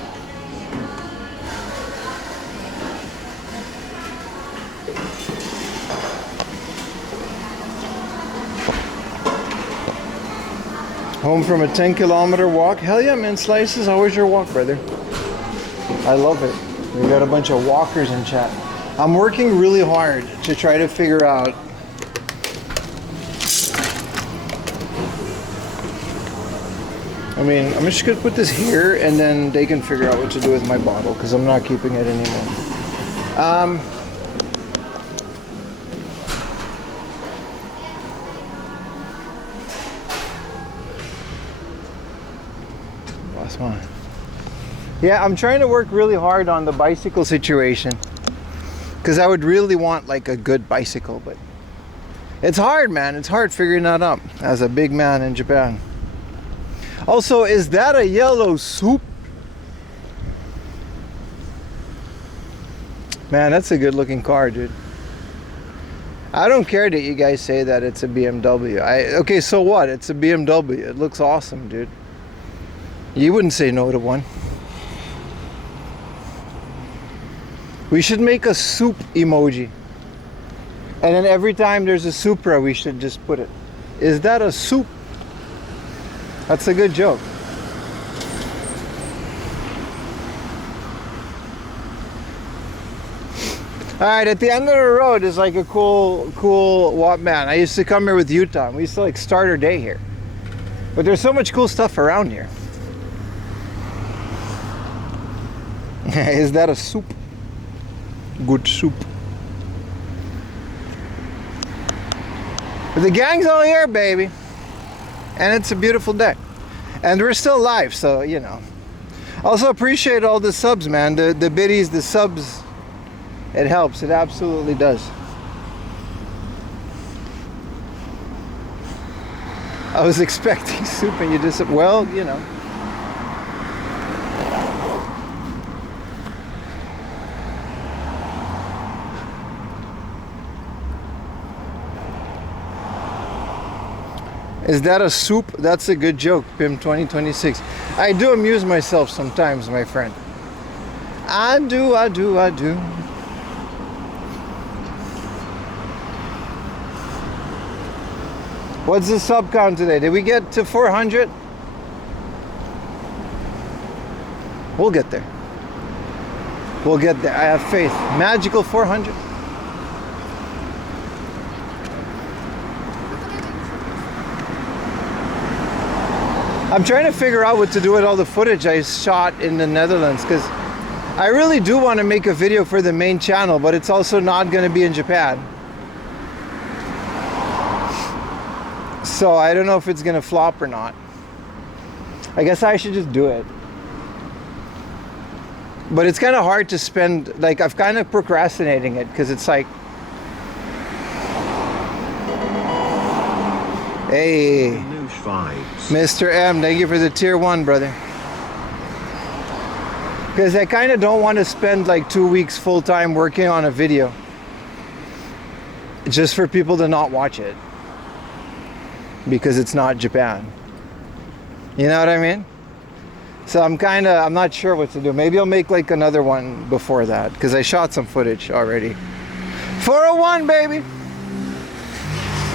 Home from a 10-kilometer walk. Hell yeah, man. Slices. How was your walk, brother? I love it. We got a bunch of walkers in chat. I'm working really hard to try to figure out I mean, I'm just gonna put this here and then they can figure out what to do with my bottle because I'm not keeping it anymore. Last one. Yeah, I'm trying to work really hard on the bicycle situation because I would really want like a good bicycle, but it's hard, man. It's hard figuring that out as a big man in Japan. Also, is that a yellow soup? Man, that's a good looking car, dude. I don't care that you guys say that it's a BMW. Okay, so what? It's a BMW. It looks awesome, dude. You wouldn't say no to one. We should make a soup emoji. And then every time there's a Supra, we should just put it. Is that a soup? That's a good joke. Alright, at the end of the road is like a cool what, man. I used to come here with Utah and we used to like start our day here. But there's so much cool stuff around here. Is that a soup? Good soup. But the gang's all here, baby. And it's a beautiful day. And we're still live, so, you know. Also appreciate all the subs, man. The biddies, the subs. It helps. It absolutely does. I was expecting soup and you just... Well, you know. Is that a soup? That's a good joke, Pim 2026. I do amuse myself sometimes, my friend. I do. What's the sub count today? Did we get to 400? We'll get there. We'll get there. I have faith. Magical 400. I'm trying to figure out what to do with all the footage I shot in the Netherlands because I really do want to make a video for the main channel, but it's also not going to be in Japan. So I don't know if it's going to flop or not. I guess I should just do it. But it's kind of hard to spend, like I've kind of procrastinating it because it's like, hey. Mr. M, thank you for the tier 1, brother. Because I kind of don't want to spend like 2 weeks full time working on a video just for people to not watch it because it's not Japan. You know what I mean? So I'm not sure what to do. Maybe I'll make like another one before that because I shot some footage already. 401, baby.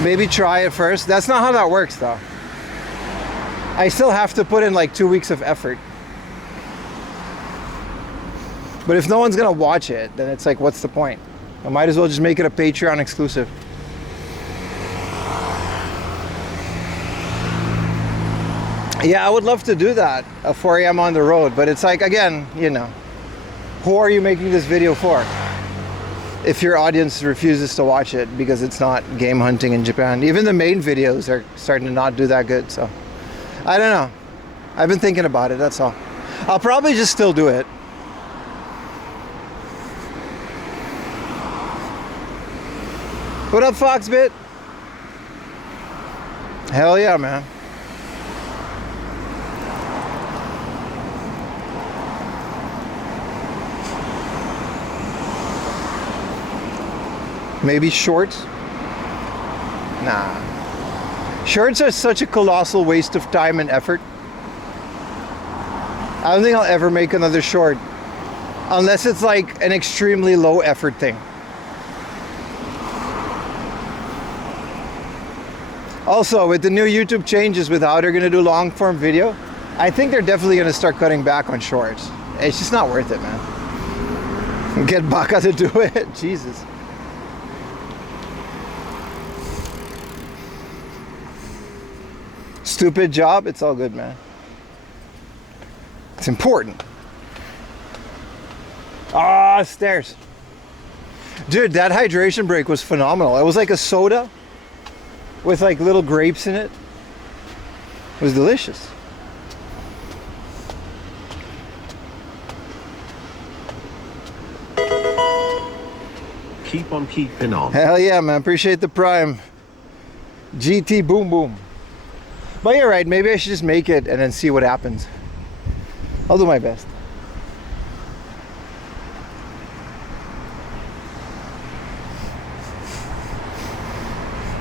Maybe try it first. That's not how that works though. I still have to put in like 2 weeks of effort. But if no one's gonna watch it, then it's like, what's the point? I might as well just make it a Patreon exclusive. Yeah, I would love to do that at 4 a.m. on the road, but it's like, again, you know, who are you making this video for? If your audience refuses to watch it because it's not game hunting in Japan. Even the main videos are starting to not do that good, so I don't know. I've been thinking about it, that's all. I'll probably just still do it. What up, Foxbit? Hell yeah, man. Maybe shorts? Nah. Shorts are such a colossal waste of time and effort. I don't think I'll ever make another short unless it's like an extremely low effort thing. Also, with the new YouTube changes with how they're gonna do long form video, I think they're definitely gonna start cutting back on shorts. It's just not worth it, man. Get Baka to do it, Jesus. Stupid job, it's all good, man. It's important. Ah, stairs. Dude, that hydration break was phenomenal. It was like a soda with like little grapes in it. It was delicious. Keep on keeping on. Hell yeah, man. Appreciate the prime. GT boom boom. But you're right, maybe I should just make it and then see what happens. I'll do my best.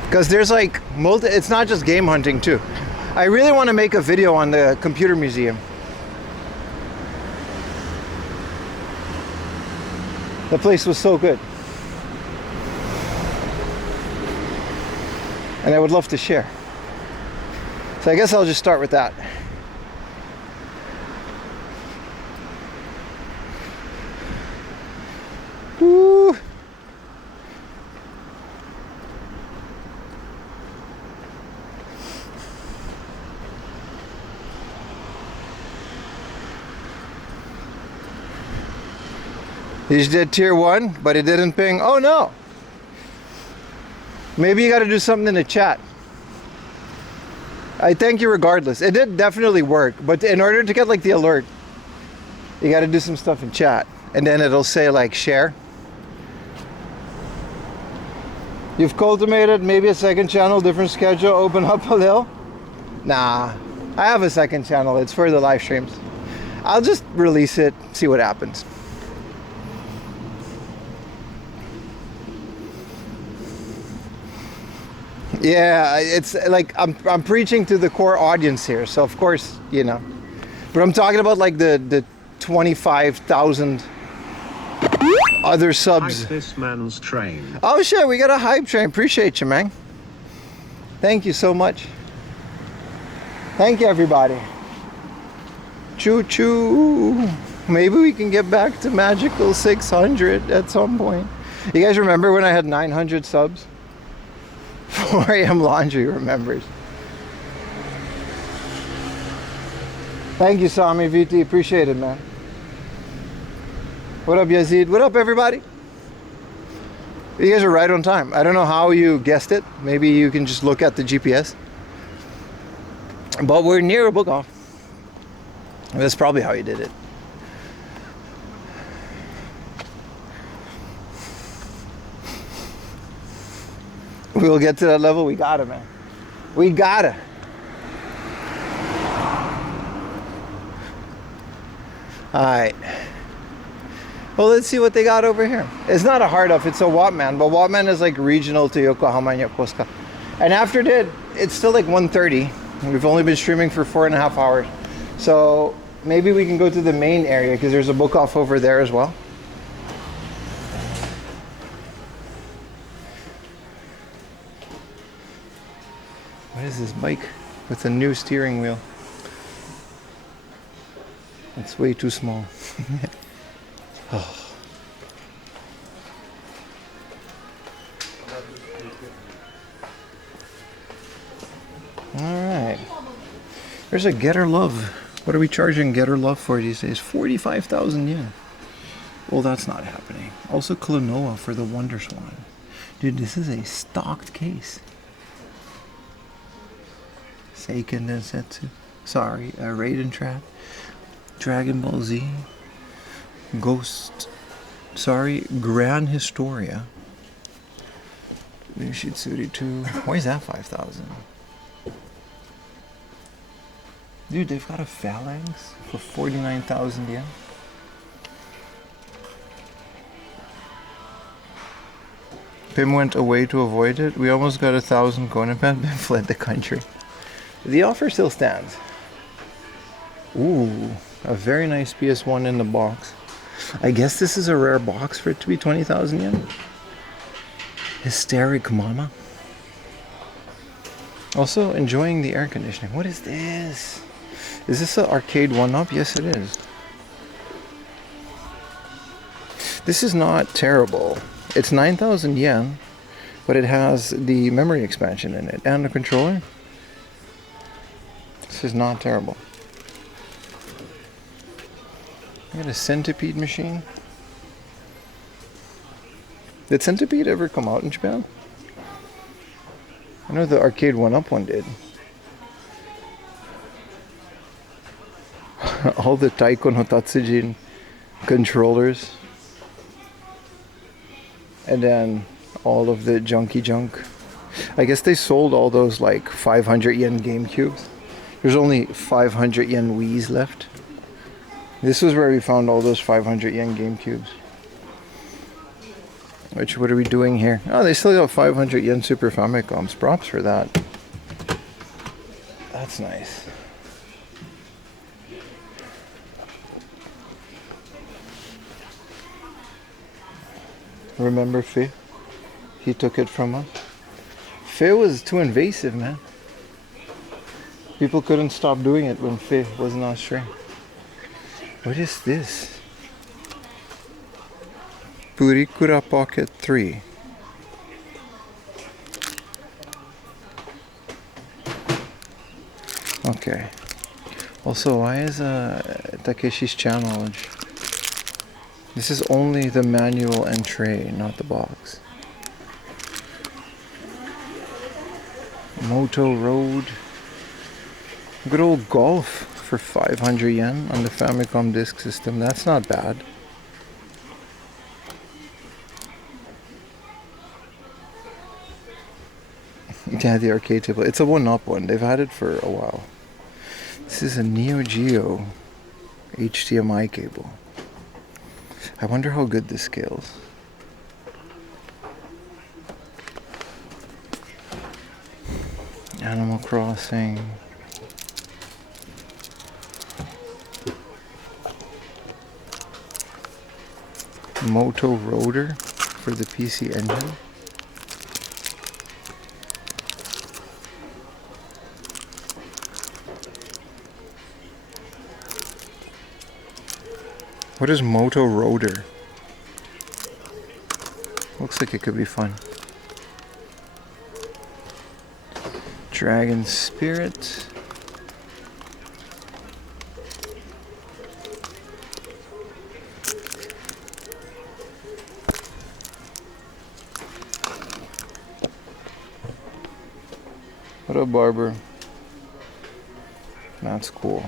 Because there's like it's not just game hunting too. I really want to make a video on the computer museum. The place was so good. And I would love to share. So I guess I'll just start with that. Woo. You just did tier 1, but it didn't ping. Oh no. Maybe you got to do something in the chat. I thank you regardless. It did definitely work, but in order to get like the alert, you got to do some stuff in chat, and then it'll say like share. You've cultivated maybe a second channel, different schedule, open up a little. Nah, I have a second channel. It's for the live streams. I'll just release it, see what happens. Yeah, it's like I'm preaching to the core audience here, so of course, you know. But I'm talking about like the 25,000 other subs. Hype this man's train. Oh shit, we got a hype train. Appreciate you, man. Thank you so much. Thank you, everybody. Choo choo. Maybe we can get back to magical 600 at some point. You guys remember when I had 900 subs? 4 a.m. Laundry remembers. Thank you, Sami VT. Appreciate it, man. What up, Yazid? What up, everybody? You guys are right on time. I don't know how you guessed it. Maybe you can just look at the GPS. But we're near a book off. That's probably how you did it. We'll get to that level. We gotta, man. We gotta. Alright. Well, let's see what they got over here. It's not a hard up, it's a Wattman, but Wattman is like regional to Yokohama and Yokosuka. And after that, it's still like 1:30. We've only been streaming for 4.5 hours. So maybe we can go to the main area because there's a book off over there as well. is this bike with a new steering wheel? It's way too small. Oh. Alright. There's a Getter Love. What are we charging Getter Love for these days? 45,000 yen. Well, that's not happening. Also Klonoa for the Wonder Swan. Dude, this is a stocked case. Seiken Densetsu. Sorry, Raiden Trap. Dragon Ball Z. Ghost. Sorry, Grand Historia. Nishitsuri 2. Why is that 5,000? Dude, they've got a Phalanx for 49,000 yen. Pim went away to avoid it. We almost got 1,000 Konopan, but fled the country. The offer still stands. Ooh, a very nice PS1 in the box. I guess this is a rare box for it to be 20,000 yen. Hysteric Mama. Also enjoying the air conditioning. What is this? Is this an arcade one-up? Yes, it is. This is not terrible. It's 9,000 yen, but it has the memory expansion in it and the controller. This is not terrible. I got a Centipede machine. Did Centipede ever come out in Japan? I know the arcade one-up one did. All the Taiko no Tatsujin controllers. And then all of the junky junk. I guess they sold all those like 500 yen GameCubes. There's only 500 yen Wii's left. This was where we found all those 500 yen GameCubes. Which, what are we doing here? Oh, they still got 500 yen Super Famicoms. Props for that. That's nice. Remember Faye? He took it from us. Faye was too invasive, man. People couldn't stop doing it when Faye was not stray. What is this? Purikura Pocket 3. Okay. Also, why is Takeshi's challenge? This is only the manual and tray, not the box. Moto Road. Good old Golf for 500 yen on the Famicom Disk System. That's not bad. Yeah, the arcade table. It's a one-up one. They've had it for a while. This is a Neo Geo HDMI cable. I wonder how good this scales. Animal Crossing. Moto Rotor for the PC Engine. What is Moto Rotor? Looks like it could be fun. Dragon Spirit. What up, Barber? That's cool.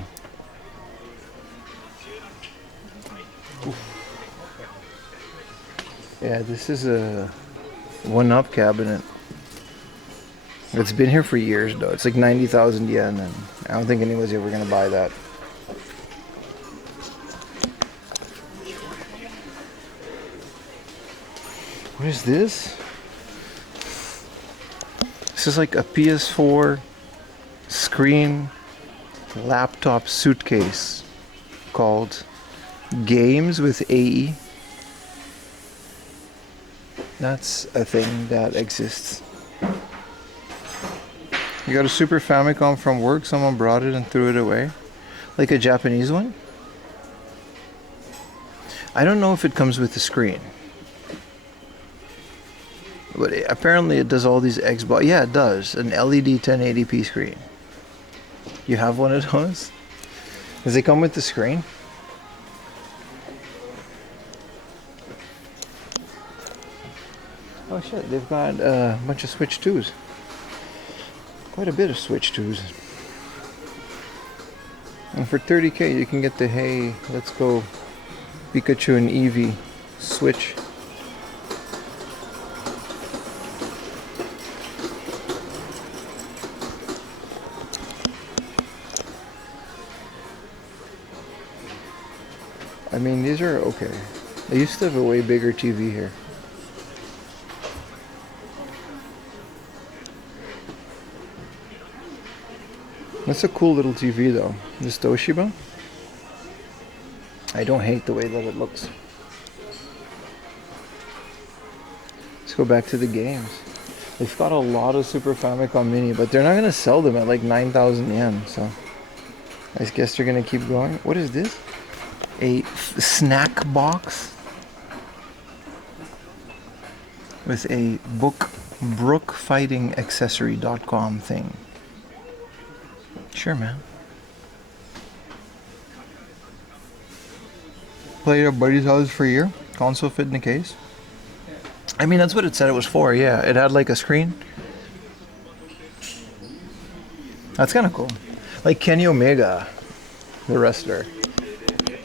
Yeah, this is a one-up cabinet. It's been here for years though. It's like 90,000 yen and I don't think anyone's ever gonna buy that. What is this? This is like a PS4 screen laptop suitcase called Games with AE. That's a thing that exists. You You got a Super Famicom from work, someone brought it and threw it away. Like a Japanese one? I don't know if it comes with the screen. But apparently it does all these Xbox. Yeah, it does. An LED 1080p screen. You have one of those? Does it come with the screen? Oh shit, they've got a bunch of Switch 2s. Quite a bit of Switch 2s. And for 30k you can get the Hey, Let's Go Pikachu and Eevee Switch. I mean, these are okay. I used to have a way bigger TV here. That's a cool little TV though. This Toshiba. I don't hate the way that it looks. Let's go back to the games. They've got a lot of Super Famicom Mini, but they're not going to sell them at like 9,000 yen, so I guess they're going to keep going. What is this? A snack box with a brookfightingaccessory.com thing. Sure, man. Play at a buddy's house for a year. Console fit in the case. I mean, that's what it said it was for, yeah. It had like a screen. That's kind of cool. Like Kenny Omega, the wrestler.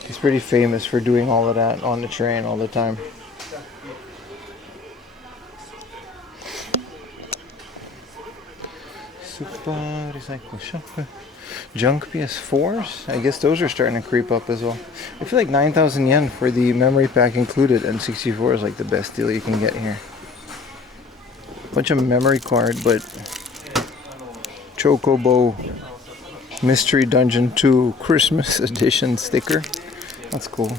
He's pretty famous for doing all of that on the train all the time. Super Recycle Shop. Junk PS4s? I guess those are starting to creep up as well. I feel like 9,000 yen for the memory pack included, and 64 is like the best deal you can get here. Bunch of memory card, but Chocobo Mystery Dungeon 2 Christmas Edition sticker. That's cool.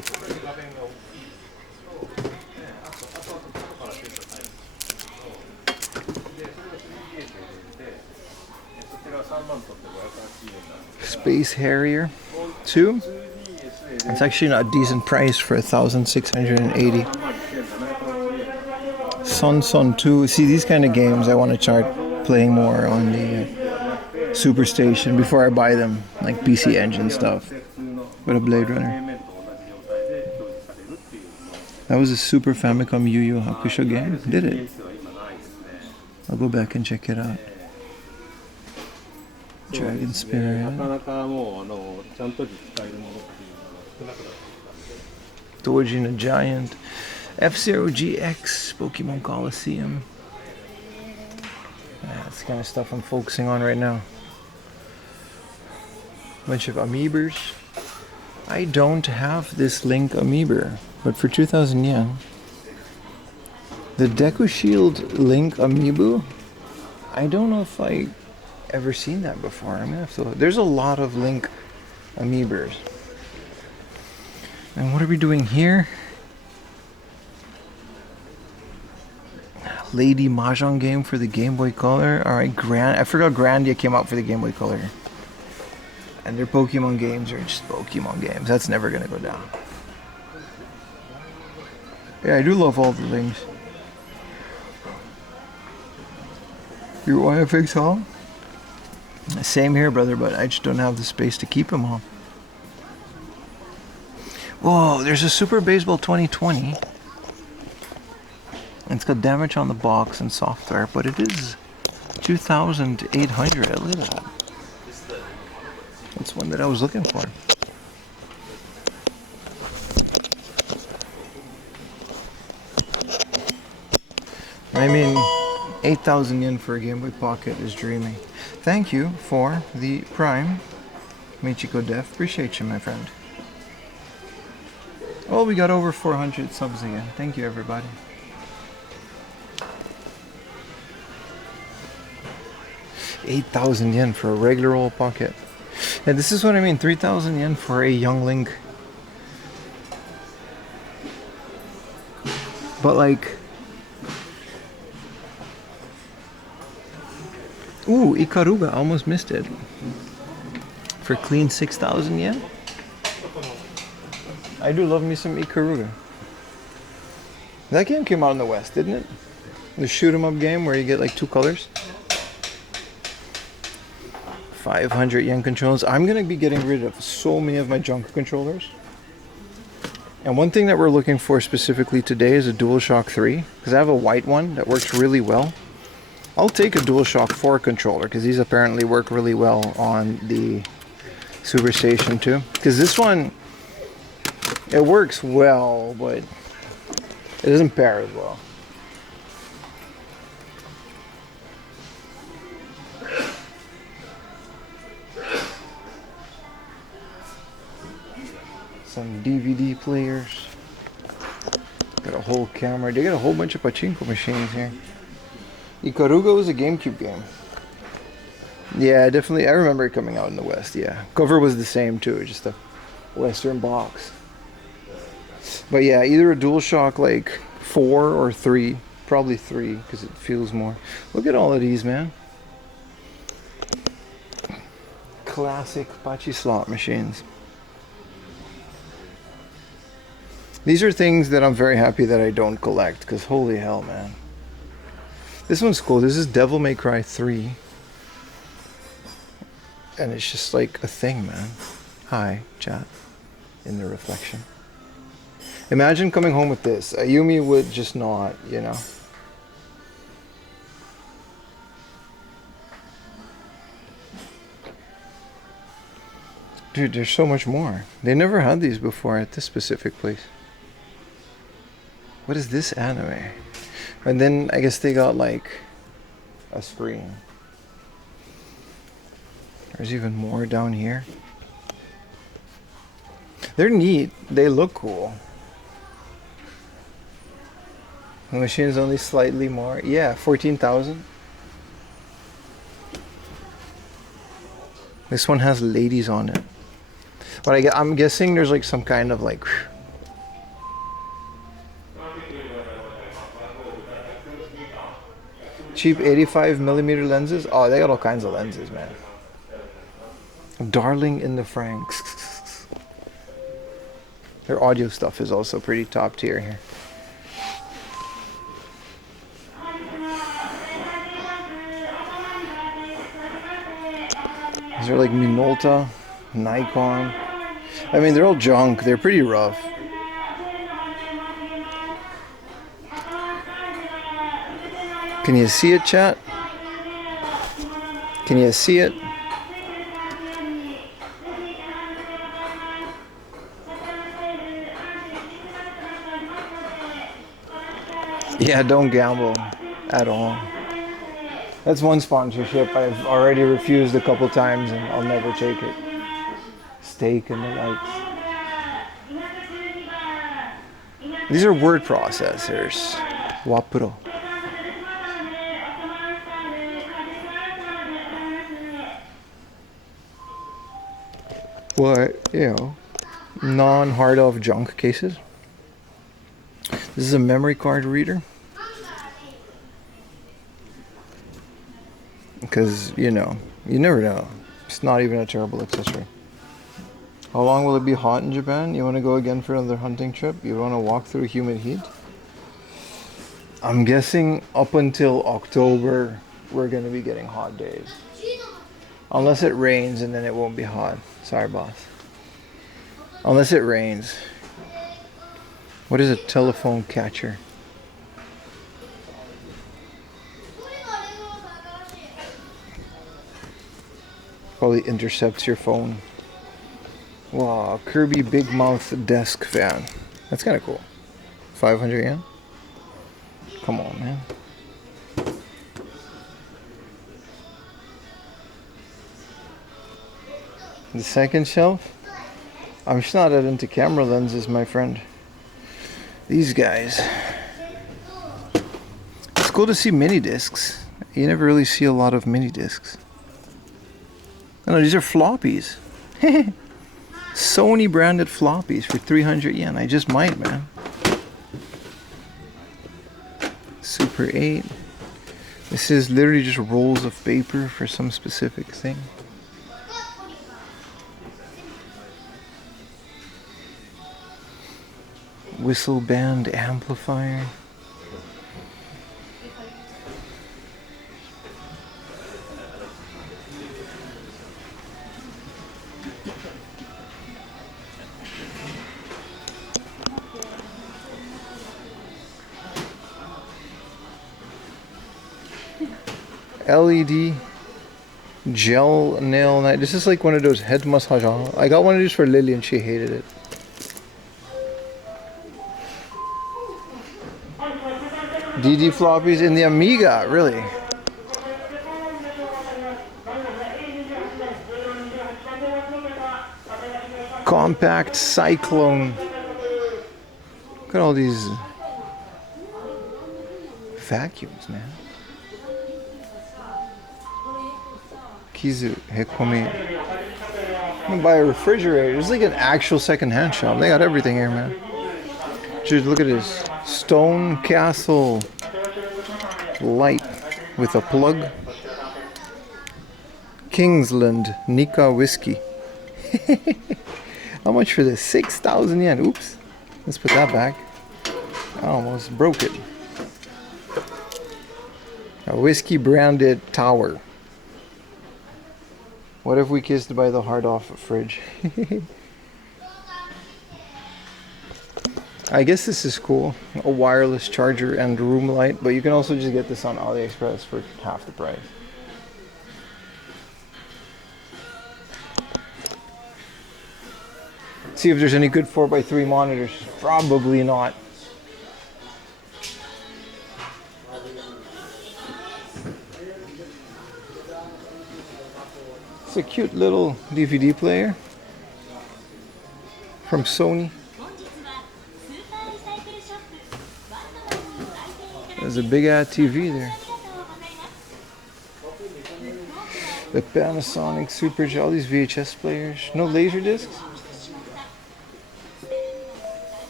Space Harrier 2. It's actually not a decent price for 1,680. Sun 2. See, these kind of games I want to start playing more on the Superstation before I buy them, like PC Engine stuff. With a Blade Runner. That was a Super Famicom Yu Yu Hakusho game. Did it? I'll go back and check it out. Dragon Spirit. Dojin Giant. F-Zero GX. Pokemon Coliseum. That's the kind of stuff I'm focusing on right now. Bunch of Amiibers. I don't have this Link Amiibo, but for 2,000 yen. The Deku Shield Link Amiibo? I don't know if I ever seen that before. I'm gonna have to look. There's a lot of Link Amiibos. And what are we doing here? Lady Mahjong game for the Game Boy Color. Alright, I forgot Grandia came out for the Game Boy Color. And their Pokemon games are just Pokemon games. That's never gonna go down. Yeah, I do love all the links. Your YFX all? Same here, brother, but I just don't have the space to keep them all. Whoa, there's a Super Baseball 2020. It's got damage on the box and software, but it is 2,800. Look at that. That's one that I was looking for. I mean, 8,000 yen for a Game Boy Pocket is dreaming. Thank you for the Prime, Michiko Def. Appreciate you, my friend. Oh, we got over 400 subs again. Thank you, everybody. $8,000 for a regular old pocket. And this is what I mean, 3,000 yen for a young Link. But like, Ooh, Ikaruga, almost missed it. For clean 6,000 yen? I do love me some Ikaruga. That game came out in the West, didn't it? The shoot 'em up game where you get like 2 colors. 500 yen controllers. I'm gonna be getting rid of so many of my junk controllers. And one thing that we're looking for specifically today is a DualShock 3, because I have a white one that works really well. I'll take a DualShock 4 controller because these apparently work really well on the Superstation too. Because this one, it works well, but it doesn't pair as well. Some DVD players. Got a whole camera. They got a whole bunch of pachinko machines here. Ikaruga was a GameCube game. Yeah, definitely. I remember it coming out in the West, yeah. Cover was the same too, just a Western box. But yeah, either a DualShock like 4 or 3. Probably 3, because it feels more. Look at all of these, man. Classic Pachi slot machines. These are things that I'm very happy that I don't collect, because holy hell, man. This one's cool. This is Devil May Cry 3. And it's just like a thing, man. Hi, chat. In the reflection. Imagine coming home with this. Ayumi would just not, you know. Dude, there's so much more. They never had these before at this specific place. What is this anime? And then I guess they got like a screen. There's even more down here. They're neat. They look cool. The machine's only slightly more. Yeah, 14,000. This one has ladies on it. But I'm guessing there's like some kind of like... cheap 85mm lenses. Oh, they got all kinds of lenses, man. Darling in the Franks. Their audio stuff is also pretty top tier here. These are like Minolta, Nikon. I mean, they're all junk. They're pretty rough. Can you see it, chat? Can you see it? Yeah, don't gamble at all. That's one sponsorship I've already refused a couple times and I'll never take it. Steak and the likes. These are word processors. Wapuro. What, you know, non-hard off junk cases. This is a memory card reader. Because, you know, you never know. It's not even a terrible accessory. How long will it be hot in Japan? You want to go again for another hunting trip? You want to walk through humid heat? I'm guessing up until October, we're going to be getting hot days. Unless it rains and then it won't be hot. Sorry, boss. Unless it rains. What is a telephone catcher? Probably intercepts your phone. Wow, Kirby Big Mouth desk fan. That's kind of cool. 500 yen? Come on, man. The second shelf? I'm just not that into camera lenses, my friend. These guys. It's cool to see mini discs. You never really see a lot of mini discs. No, these are floppies. Sony branded floppies for 300 yen. I just might, man. Super 8. This is literally just rolls of paper for some specific thing. Whistle band amplifier. LED gel nail knife. This is like one of those head massage. I got one of these for Lily and she hated it. DD floppies in the Amiga, really? Compact Cyclone. Look at all these vacuums, man. Kizu Hekomi. I'm gonna buy a refrigerator. It's like an actual second-hand shop. They got everything here, man. Dude, look at this. Stone Castle light with a plug. Kingsland Nika whiskey. How much for this? 6,000 yen. Oops. Let's put that back. I almost broke it. A whiskey branded tower. What if we kissed by the hard off fridge? I guess this is cool. A wireless charger and room light, but you can also just get this on AliExpress for half the price. See if there's any good 4x3 monitors. Probably not. It's a cute little DVD player from Sony. There's a big ass TV there. The Panasonic Super, all these VHS players. No laser discs?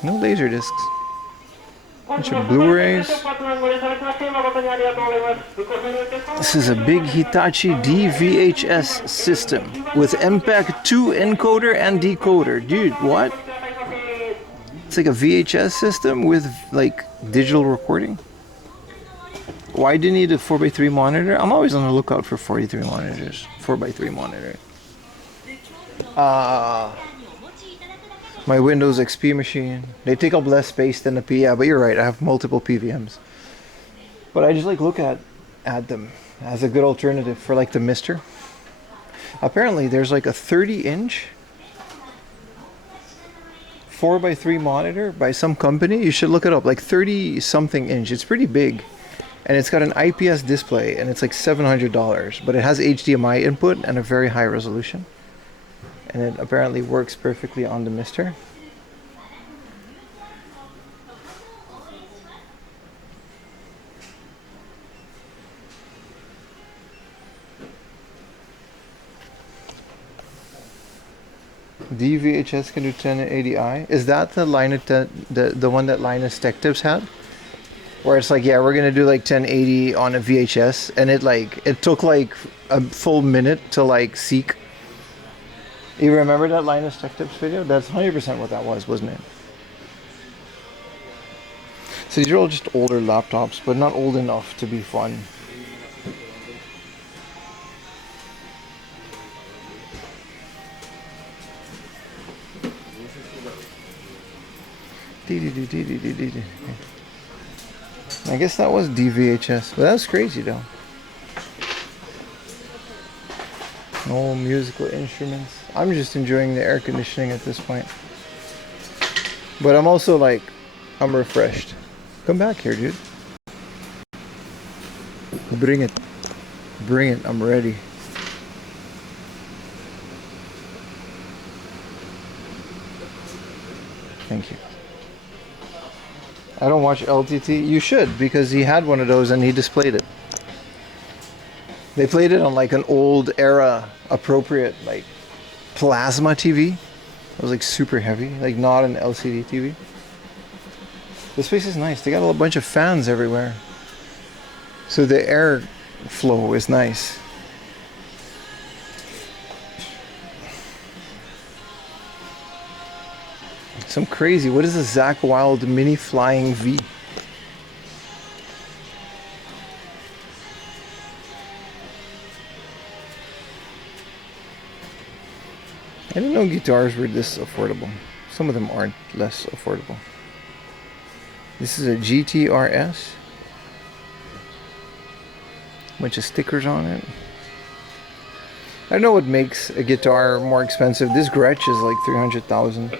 No laser discs. Bunch of Blu-rays. This is a big Hitachi DVHS system with MPEG 2 encoder and decoder. Dude, what? It's like a VHS system with like digital recording. Why do you need a 4x3 monitor? I'm always on the lookout for 4x3 monitors. 4x3 monitor. My Windows XP machine. They take up less space than a P. Yeah, but you're right. I have multiple PVMs. But I just like look at them as a good alternative for like the Mister. Apparently there's like a 30-inch 4x3 monitor by some company. You should look it up. Like 30 something inch. It's pretty big. And it's got an IPS display and it's like $700. But it has HDMI input and a very high resolution. And it apparently works perfectly on the Mister. DVHS can do 1080i. Is that the the one that Linus Tech Tips had? Where it's like, yeah, we're gonna do like 1080 on a VHS, and it took like a full minute to like seek. You remember that Linus Tech Tips video? That's 100% what that was, wasn't it? So these are all just older laptops, but not old enough to be fun. I guess that was DVHS, but that was crazy though. No musical instruments. I'm just enjoying the air conditioning at this point. But I'm also like, I'm refreshed. Come back here, dude. Bring it. Bring it. I'm ready. Thank you. I don't watch LTT. You should, because he had one of those and he displayed it. They played it on like an old era appropriate like plasma TV. It was like super heavy, like not an LCD TV. This place is nice. They got a bunch of fans everywhere. So the air flow is nice. Some crazy. What is a Zach Wild Mini Flying V? I didn't know guitars were this affordable. Some of them aren't less affordable. This is a GTRS. Bunch of stickers on it. I don't know what makes a guitar more expensive. This Gretsch is like 300,000.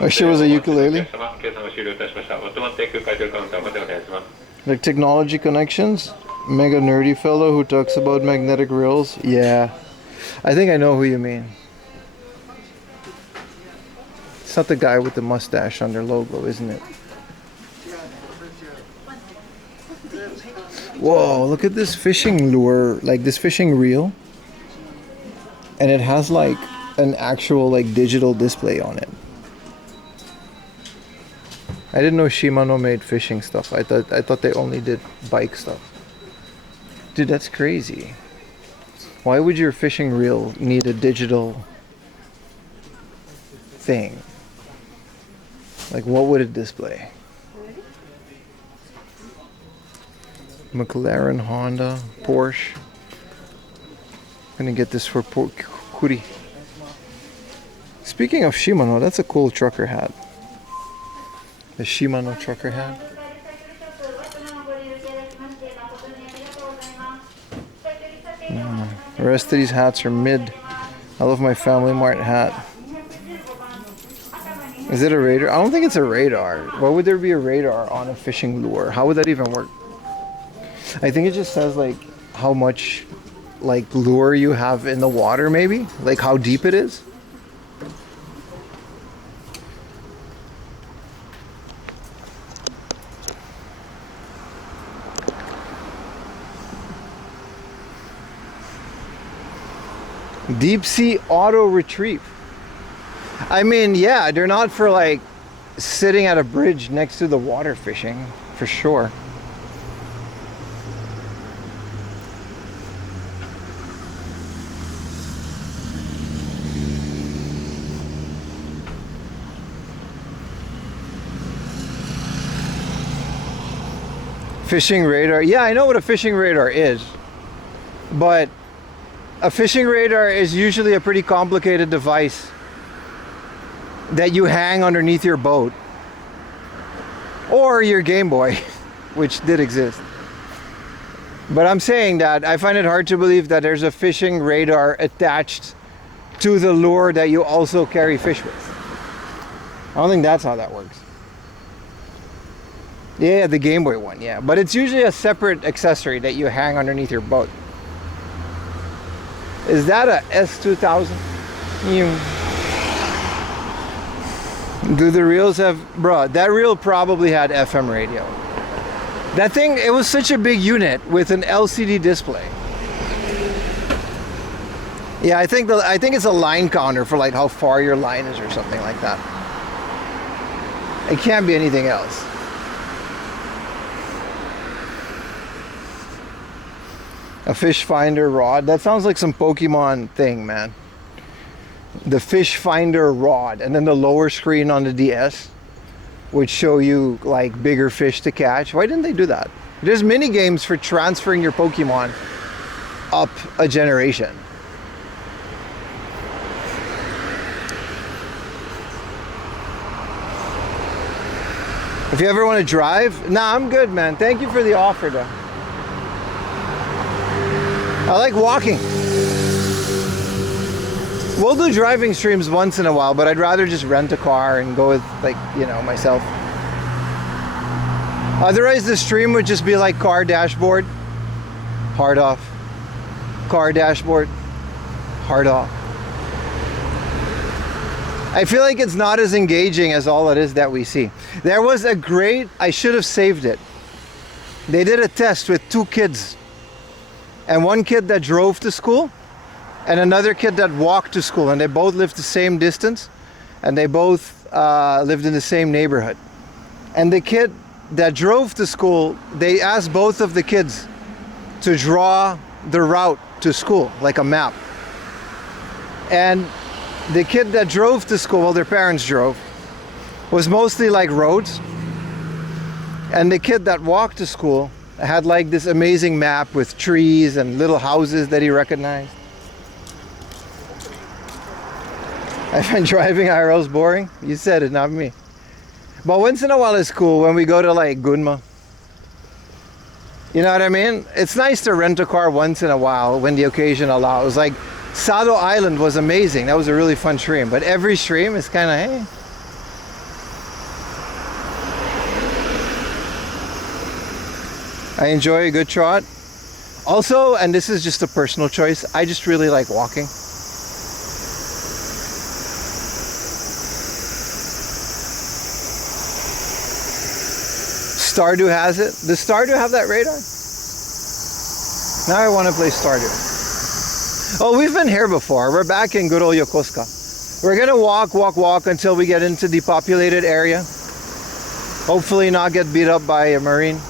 Oh, she was a ukulele? Like Technology Connections? Mega nerdy fellow who talks about magnetic reels. Yeah. I think I know who you mean. It's not the guy with the mustache on their logo, isn't it? Whoa, look at this fishing lure, like this fishing reel. And it has like an actual like digital display on it. I didn't know Shimano made fishing stuff. I thought they only did bike stuff. Dude, that's crazy. Why would your fishing reel need a digital thing? Like, what would it display? McLaren, Honda, Porsche. I'm gonna get this for Kuri. Speaking of Shimano, that's a cool trucker hat. The Shimano trucker hat. The rest of these hats are mid. I love my Family Mart hat. Is it a radar? I don't think it's a radar. Why would there be a radar on a fishing lure? How would that even work? I think it just says like how much like lure you have in the water, maybe? Like how deep it is. Deep sea auto retrieve. I mean, yeah, they're not for like sitting at a bridge next to the water fishing, for sure. Fishing radar. Yeah, I know what a fishing radar is, but a fishing radar is usually a pretty complicated device that you hang underneath your boat or your Game Boy, which did exist. But I'm saying that I find it hard to believe that there's a fishing radar attached to the lure that you also carry fish with. I don't think that's how that works. Yeah, the Game Boy one, yeah. But it's usually a separate accessory that you hang underneath your boat. Is that a S2000? Do the reels have... Bro, that reel probably had FM radio. That thing, it was such a big unit with an LCD display. Yeah, I think it's a line counter for like how far your line is or something like that. It can't be anything else. A fish finder rod. That sounds like some Pokemon thing, man. The fish finder rod, and then the lower screen on the DS would show you like bigger fish to catch. Why didn't they do that? There's mini games for transferring your Pokemon up a generation. If you ever want to drive, nah, I'm good, man. Thank you for the offer, though. I like walking. We'll do driving streams once in a while, but I'd rather just rent a car and go with, like, you know, myself. Otherwise, the stream would just be like car dashboard, hard off. Car dashboard, hard off. I feel like it's not as engaging as all it is that we see. There was a great, I should have saved it. They did a test with 2 kids. And one kid that drove to school and another kid that walked to school, and they both lived the same distance and they both lived in the same neighborhood. And the kid that drove to school, they asked both of the kids to draw the route to school, like a map. And the kid that drove to school, well, their parents drove, was mostly like roads. And the kid that walked to school had like this amazing map with trees and little houses that he recognized. I find driving IRLs boring. You said it, not me. But once in a while it's cool when we go to like Gunma. You know what I mean? It's nice to rent a car once in a while when the occasion allows. Like Sado Island was amazing. That was a really fun stream. But every stream is kind of, hey. I enjoy a good trot. Also, and this is just a personal choice, I just really like walking. Stardew has it. Does Stardew have that radar? Now I want to play Stardew. Oh, we've been here before. We're back in good old Yokosuka. We're gonna walk until we get into the populated area. Hopefully not get beat up by a marine.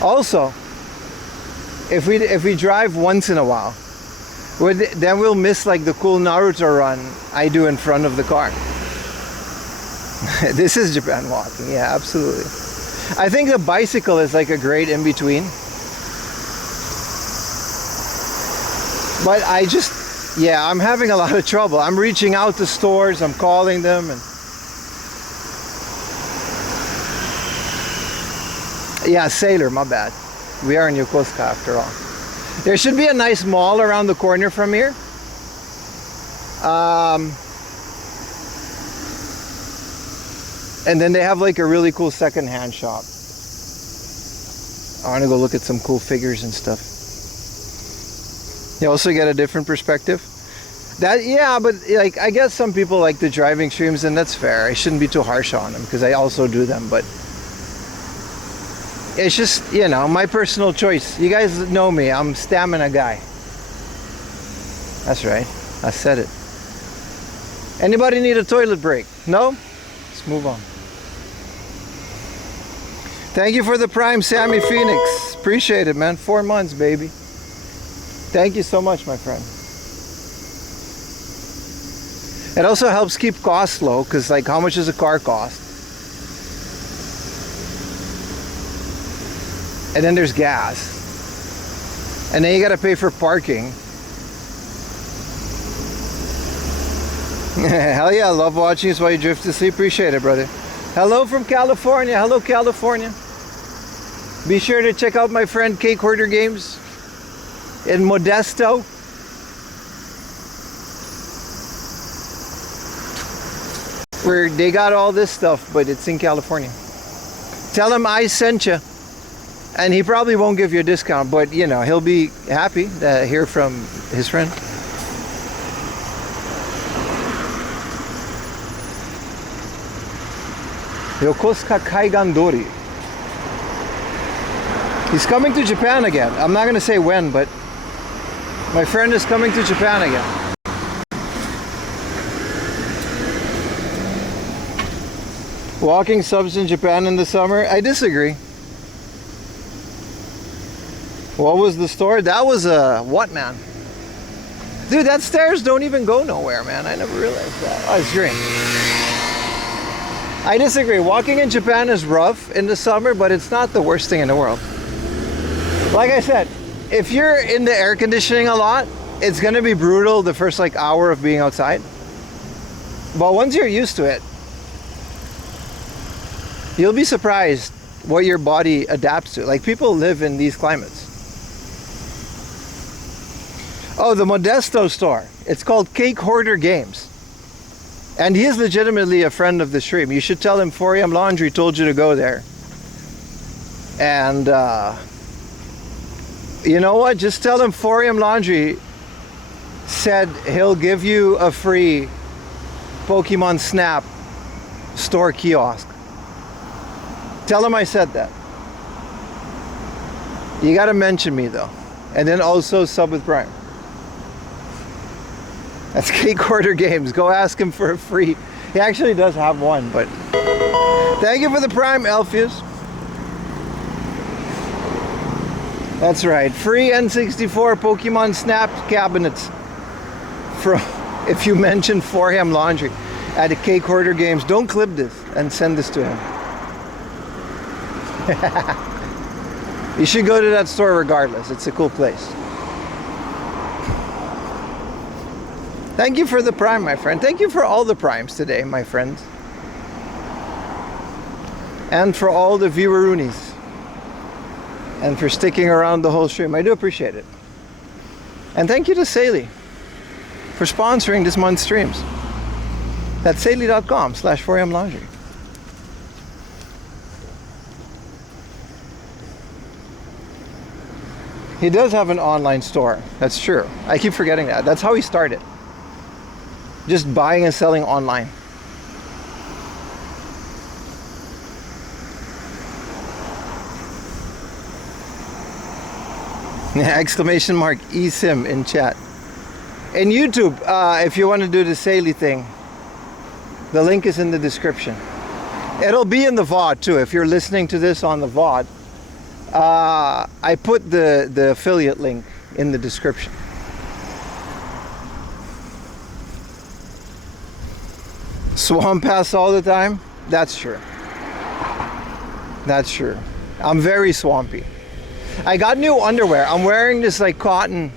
Also, if we drive once in a while, then we'll miss like the cool Naruto run I do in front of the car. This is Japan walking, yeah, absolutely. I think the bicycle is like a great in-between. But I just, yeah, I'm having a lot of trouble. I'm reaching out to stores, I'm calling them, and yeah, Sailor, my bad. We are in Yokosuka after all. There should be a nice mall around the corner from here. And then they have like a really cool secondhand shop. I want to go look at some cool figures and stuff. You also get a different perspective. That, yeah, but like I guess some people like the driving streams, and that's fair. I shouldn't be too harsh on them because I also do them, but it's just, you know, my personal choice. You guys know me, I'm stamina guy. That's right, I said it. Anybody need a toilet break? No? Let's move on. Thank you for the Prime, Sammy Phoenix. Appreciate it, man. 4 months, baby. Thank you so much, my friend. It also helps keep costs low, because like how much does a car cost? And then there's gas. And then you gotta pay for parking. Hell yeah, I love watching you while you drift to sleep. Appreciate it, brother. Hello from California. Hello, California. Be sure to check out my friend Cake Hoarder Games in Modesto. Where they got all this stuff, but it's in California. Tell him I sent you. And he probably won't give you a discount, but you know, he'll be happy to hear from his friend. Yokosuka Kaigandori. He's coming to Japan again. I'm not going to say when, but my friend is coming to Japan again. Walking subs in Japan in the summer? I disagree. What was the store? That was a what, man? Dude, that stairs don't even go nowhere, man. I never realized that. Oh, it's green. I disagree. Walking in Japan is rough in the summer, but it's not the worst thing in the world. Like I said, if you're in the air conditioning a lot, it's gonna be brutal the first like hour of being outside. But once you're used to it, you'll be surprised what your body adapts to. Like people live in these climates. Oh, the Modesto store. It's called Cake Hoarder Games. And he is legitimately a friend of the stream. You should tell him 4am Laundry told you to go there. And you know what? Just tell him 4am Laundry said he'll give you a free Pokemon Snap store kiosk. Tell him I said that. You gotta mention me though. And then also sub with Prime. That's K-Quarter Games. Go ask him for a free. He actually does have one, but thank you for the Prime, Elpheus. That's right. Free N64 Pokemon Snap cabinets from if you mention For Him Laundry at the K-Quarter Games. Don't clip this and send this to him. You should go to that store regardless. It's a cool place. Thank you for the Prime, my friend. Thank you for all the Primes today, my friends. And for all the vieweroonies. And for sticking around the whole stream. I do appreciate it. And thank you to Saley for sponsoring this month's streams. That's saley.com/4amlaundry. He does have an online store. That's true. I keep forgetting that. That's how he started. Just buying and selling online. Yeah, exclamation mark eSIM in chat. In YouTube, if you want to do the Saley thing, the link is in the description. It'll be in the VOD too. If you're listening to this on the VOD, I put the affiliate link in the description. Swamp pass all the time? That's true. That's true. I'm very swampy. I got new underwear. I'm wearing this like cotton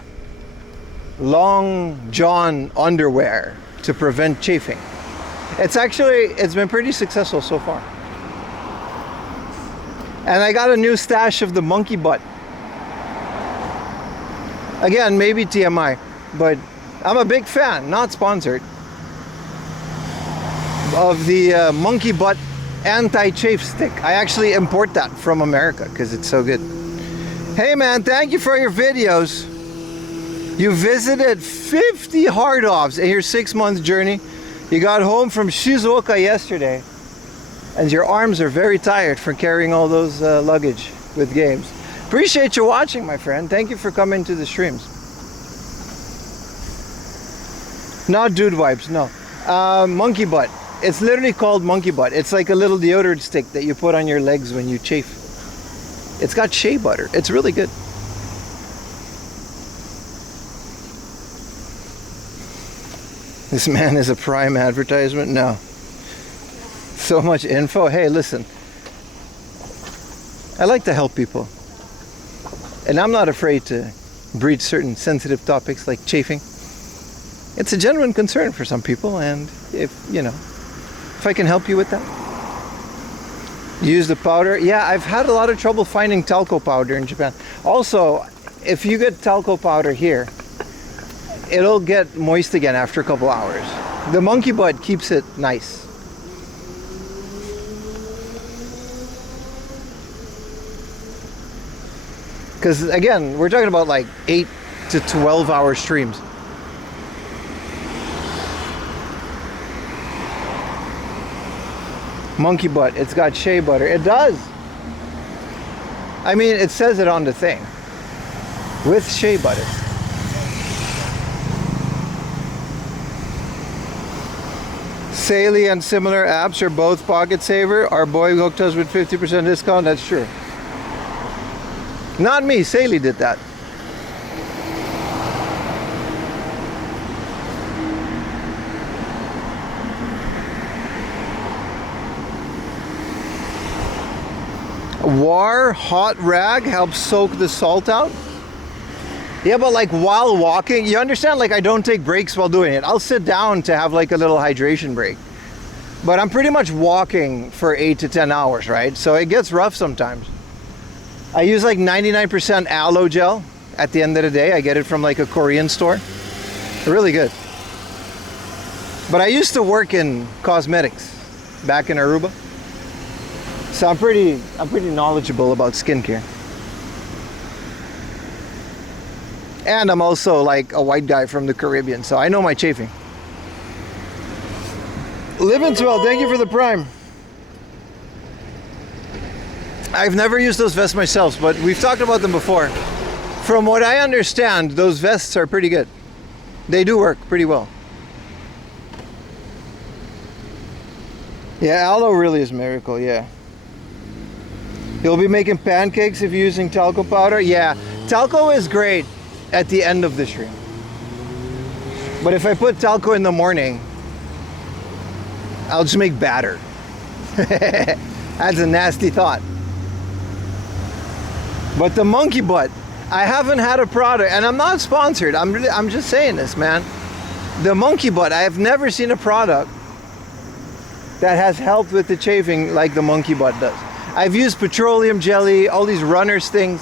long john underwear to prevent chafing. It's been pretty successful so far. And I got a new stash of the monkey butt. Again, maybe TMI, but I'm a big fan, not sponsored, of the monkey butt anti-chafe stick. I actually import that from America because it's so good. Hey man, thank you for your videos. You visited 50 hard-offs in your 6-month journey. You got home from Shizuoka yesterday, and your arms are very tired from carrying all those luggage with games. Appreciate you watching, my friend. Thank you for coming to the streams. Not dude wipes, no. Monkey butt. It's literally called monkey butt. It's like a little deodorant stick that you put on your legs when you chafe. It's got shea butter. It's really good. This man is a Prime advertisement? No. So much info. Hey, listen. I like to help people. And I'm not afraid to breach certain sensitive topics like chafing. It's a genuine concern for some people, and if I can help you with that. Use the powder. Yeah, I've had a lot of trouble finding talco powder in Japan. Also, if you get talco powder here, it'll get moist again after a couple hours. The monkey butt keeps it nice. Because again, we're talking about like 8 to 12 hour streams. Monkey butt, it's got shea butter. It does. I mean, it says it on the thing. With shea butter. Saley and similar apps are both pocket saver. Our boy hooked us with 50% discount. That's true. Not me, Saley did that. War hot rag helps soak the salt out. Yeah, but like while walking, you understand, like I don't take breaks while doing it. I'll sit down to have like a little hydration break. But I'm pretty much walking for 8 to 10 hours, right? So it gets rough sometimes. I use like 99% aloe gel at the end of the day. I get it from like a Korean store. Really good. But I used to work in cosmetics back in Aruba. So I'm pretty knowledgeable about skincare. And I'm also like a white guy from the Caribbean, so I know my chafing. Livenswell, thank you for the Prime. I've never used those vests myself, but we've talked about them before. From what I understand, those vests are pretty good. They do work pretty well. Yeah, aloe really is a miracle, yeah. You'll be making pancakes if you're using talco powder? Yeah, talco is great at the end of the stream. But if I put talco in the morning, I'll just make batter. That's a nasty thought. But the monkey butt, I haven't had a product, and I'm not sponsored. I'm just saying this, man. The monkey butt, I have never seen a product that has helped with the chafing like the monkey butt does. I've used petroleum jelly, all these runners things.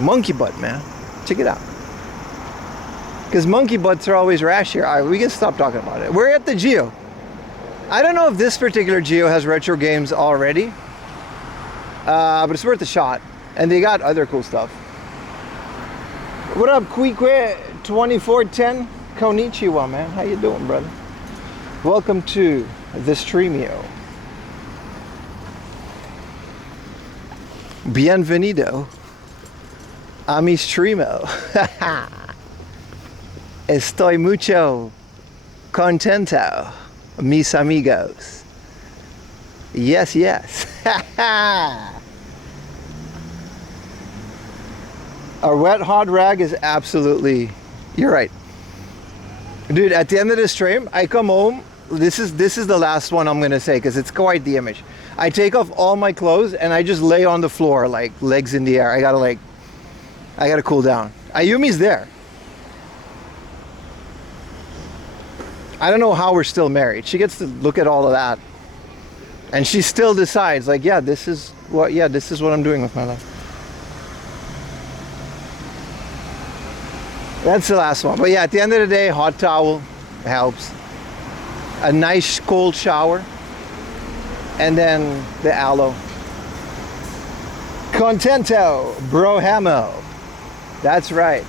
Monkey butt, man. Check it out. Because monkey butts are always rash here. All right, we can stop talking about it. We're at the Geo. I don't know if this particular Geo has retro games already. But it's worth a shot. And they got other cool stuff. What up, Kwikwe 2410? Konnichiwa, man. How you doing, brother? Welcome to the Streamio. Bienvenido a mi streamo. Estoy mucho contento, mis amigos. Yes, yes. A wet hot rag is absolutely, you're right. Dude, at the end of the stream, I come home. This is the last one I'm gonna say because it's quite the image. I take off all my clothes and I just lay on the floor like legs in the air. I gotta cool down. Ayumi's there. I don't know how we're still married. She gets to look at all of that. And she still decides like, yeah, this is what I'm doing with my life. That's the last one. But yeah, at the end of the day, hot towel helps. A nice cold shower. And then the aloe. Contento, bro hamo. That's right.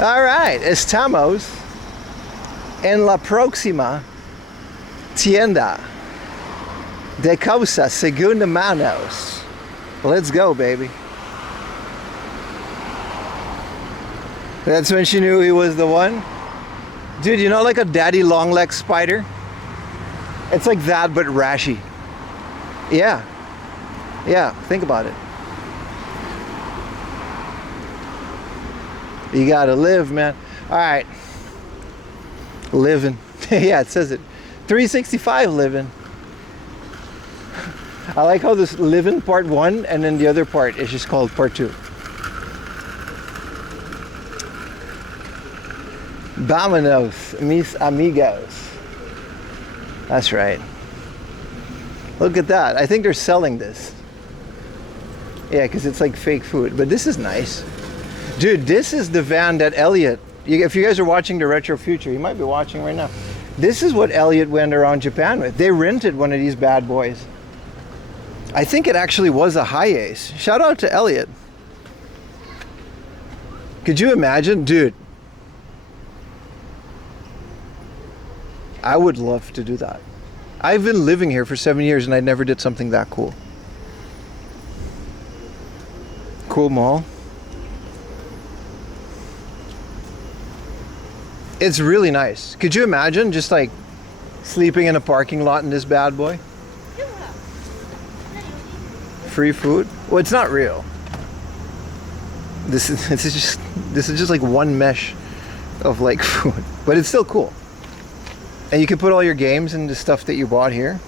All right, estamos en la próxima tienda de cosas segunda manos. Let's go, baby. That's when she knew he was the one. Dude, you know like a daddy long leg spider? It's like that, but rashy. Yeah. Yeah, think about it. You gotta live, man. All right. Living. Yeah, it says it. 365 living. I like how this living part 1 and then the other part is just called part 2. Vámonos, mis amigos. That's right. Look at that. I think they're selling this. Yeah, because it's like fake food. But this is nice. Dude, this is the van that Elliot, if you guys are watching the Retro Future, you might be watching right now. This is what Elliot went around Japan with. They rented one of these bad boys. I think it actually was a Hi-Ace. Shout out to Elliot. Could you imagine? Dude. I would love to do that. I've been living here for 7 years and I never did something that cool. Cool mall. It's really nice. Could you imagine just like sleeping in a parking lot in this bad boy? Free food? Well, it's not real. This is just like one mesh of like food, but it's still cool. And you can put all your games and the stuff that you bought here.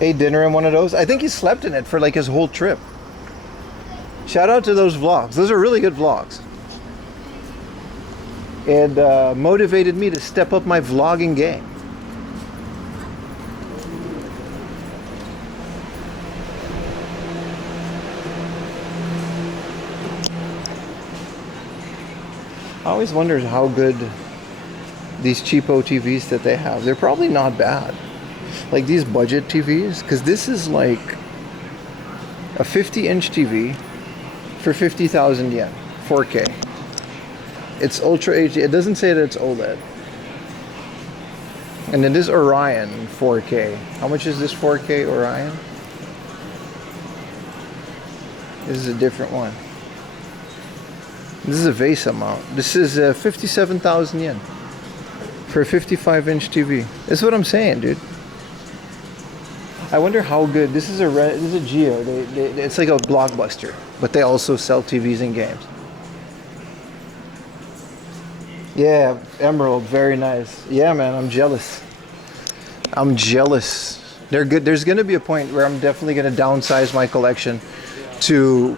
Ate dinner in one of those. I think he slept in it for like his whole trip. Shout out to those vlogs. Those are really good vlogs. It motivated me to step up my vlogging game. I always wonder how good these cheapo TVs that they have. They're probably not bad. Like these budget TVs, because this is like a 50-inch TV for 50,000 yen, 4K. It's Ultra HD. It doesn't say that it's OLED. And then this Orion 4K. How much is this 4K Orion? This is a different one. This is a VESA mount. This is 57,000 yen for a 55-inch TV. That's what I'm saying, dude. I wonder how good. This is a Geo. It's like a Blockbuster, but they also sell TVs and games. Yeah, Emerald, very nice. Yeah, man, I'm jealous. I'm jealous. They're good. There's going to be a point where I'm definitely going to downsize my collection to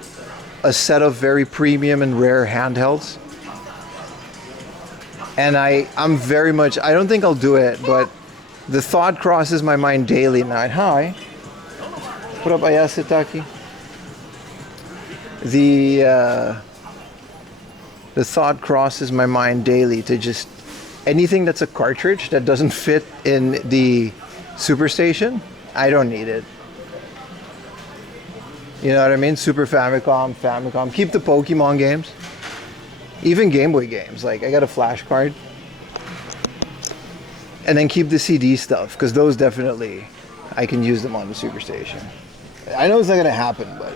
a set of very premium and rare handhelds. And I'm very much, I don't think I'll do it, but the thought crosses my mind daily now. Hi. What up, Ayasitaki? The thought crosses my mind daily to just anything that's a cartridge that doesn't fit in the Superstation, I don't need it. You know what I mean? Super Famicom. Keep the Pokemon games. Even Game Boy games. Like, I got a flash card. And then keep the CD stuff, because those definitely, I can use them on the Superstation. I know it's not going to happen, but...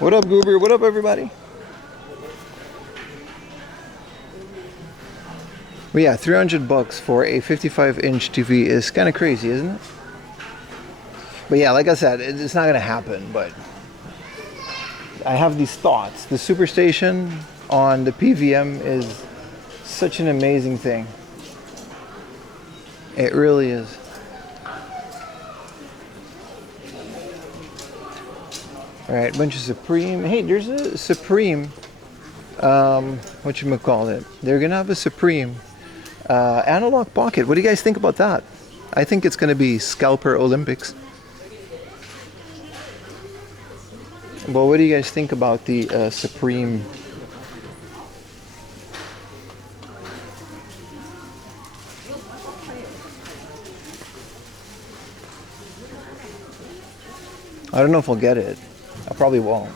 What up, Goober? What up, everybody? But yeah, $300 for a 55-inch TV is kind of crazy, isn't it? But yeah, like I said, it's not going to happen, but I have these thoughts. The Superstation on the PVM is such an amazing thing. It really is. Alright, bunch of Supreme. Hey, there's a Supreme, whatchamacallit. They're going to have a Supreme analog pocket. What do you guys think about that? I think it's going to be Scalper Olympics. Well, what do you guys think about the Supreme? I don't know if I'll get it. I probably won't.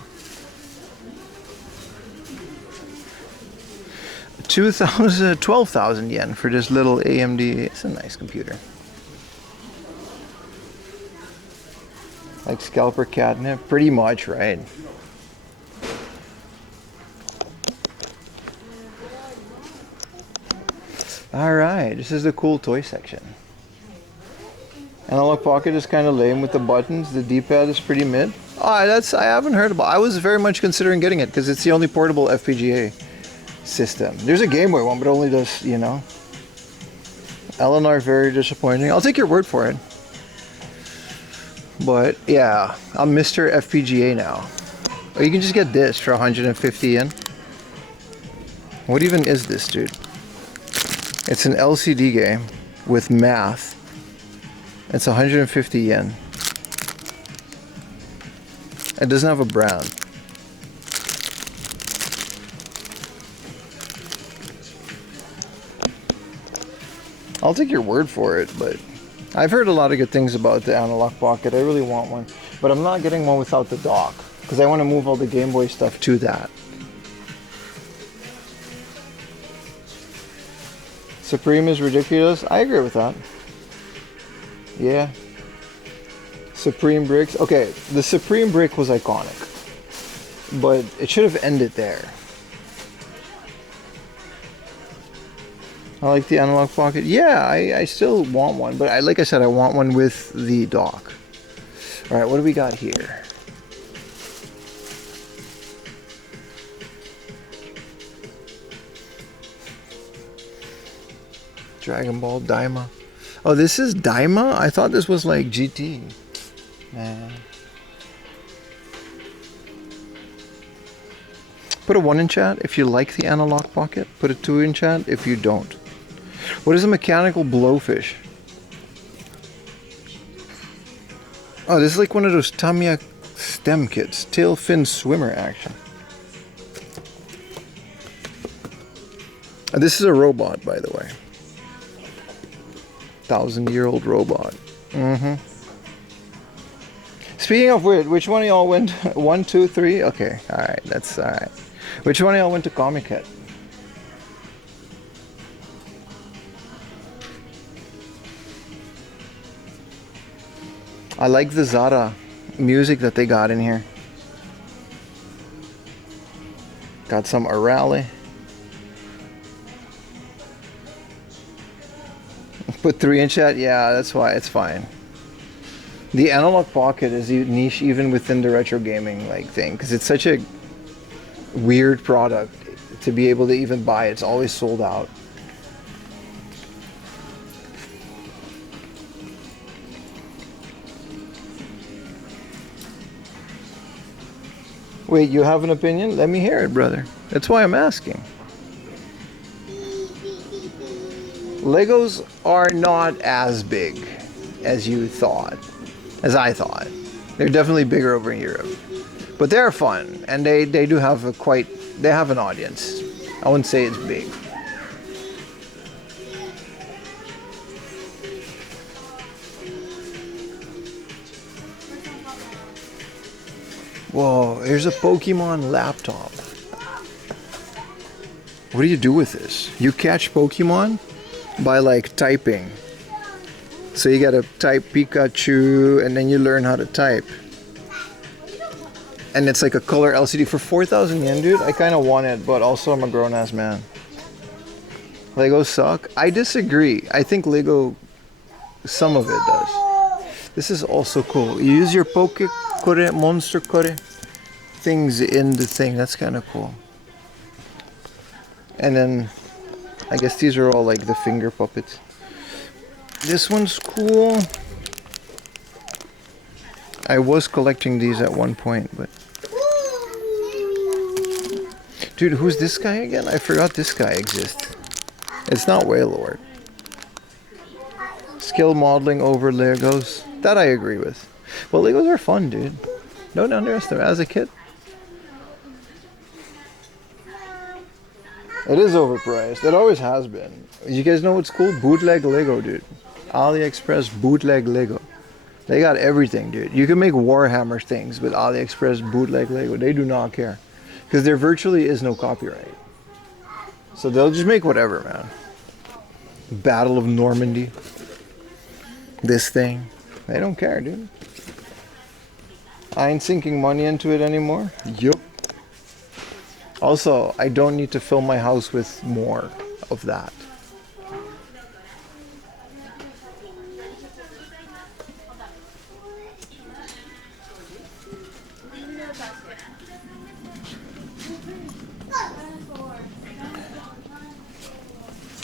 12,000 yen for this little AMD. It's a nice computer. Like Scalper catnip, pretty much, right? All right, this is the cool toy section. Analog pocket is kind of lame with the buttons. The D-pad is pretty mid. Oh, I haven't heard about. I was very much considering getting it because it's the only portable FPGA system. There's a Game Boy one, but it only does, you know. Eleanor, very disappointing. I'll take your word for it. But yeah, I'm Mr. FPGA now. Or you can just get this for 150 yen. What even is this, dude? It's an LCD game with math. It's 150 yen. It doesn't have a brand. I'll take your word for it, but I've heard a lot of good things about the analog pocket. I really want one, but I'm not getting one without the dock because I want to move all the Game Boy stuff to that. Supreme is ridiculous. I agree with that. Yeah. Supreme bricks. Okay, the Supreme brick was iconic, but it should have ended there. I like the analog pocket. Yeah, I still want one, but like I said, I want one with the dock. All right, what do we got here? Dragon Ball Daima. Oh, this is Daima? I thought this was like GT. Man. Put a 1 in chat if you like the analog pocket. Put a 2 in chat if you don't. What is a mechanical blowfish? Oh, this is like one of those Tamiya stem kits. Tail fin swimmer action. This is a robot, by the way. 1,000-year-old robot. Speaking of which one of y'all went? 1, 2, 3? Okay, alright, that's alright. Which one of y'all went to Comic Con? I like the Zara music that they got in here. Got some IRL. Put 3-inch at? Yeah, that's why it's fine. The analog pocket is niche even within the retro gaming like thing, because it's such a weird product to be able to even buy. It's always sold out. Wait, you have an opinion? Let me hear it, brother. That's why I'm asking. Legos are not as big as you thought, as I thought. They're definitely bigger over in Europe. But they're fun, and they do have they have an audience. I wouldn't say it's big. Whoa, here's a Pokemon laptop. What do you do with this? You catch Pokemon by like typing. So you gotta type Pikachu and then you learn how to type. And it's like a color LCD for 4,000 yen, dude. I kind of want it, but also I'm a grown-ass man. Legos suck? I disagree. I think Lego, some of it does. This is also cool. You use your Poke-Core, Monster Core things in the thing. That's kind of cool. And then, I guess these are all like the finger puppets. This one's cool. I was collecting these at one point, but... Dude, who's this guy again? I forgot this guy exists. It's not Waylord. Skill modeling over Legos. That I agree with. Well, Legos are fun, dude. Don't underestimate. As a kid, it is overpriced. It always has been. You guys know what's cool? Bootleg Lego, dude. AliExpress bootleg Lego. They got everything, dude. You can make Warhammer things with AliExpress bootleg Lego. They do not care. Because there virtually is no copyright. So they'll just make whatever, man. Battle of Normandy. This thing. They don't care, dude. I ain't sinking money into it anymore. Yup. Also, I don't need to fill my house with more of that.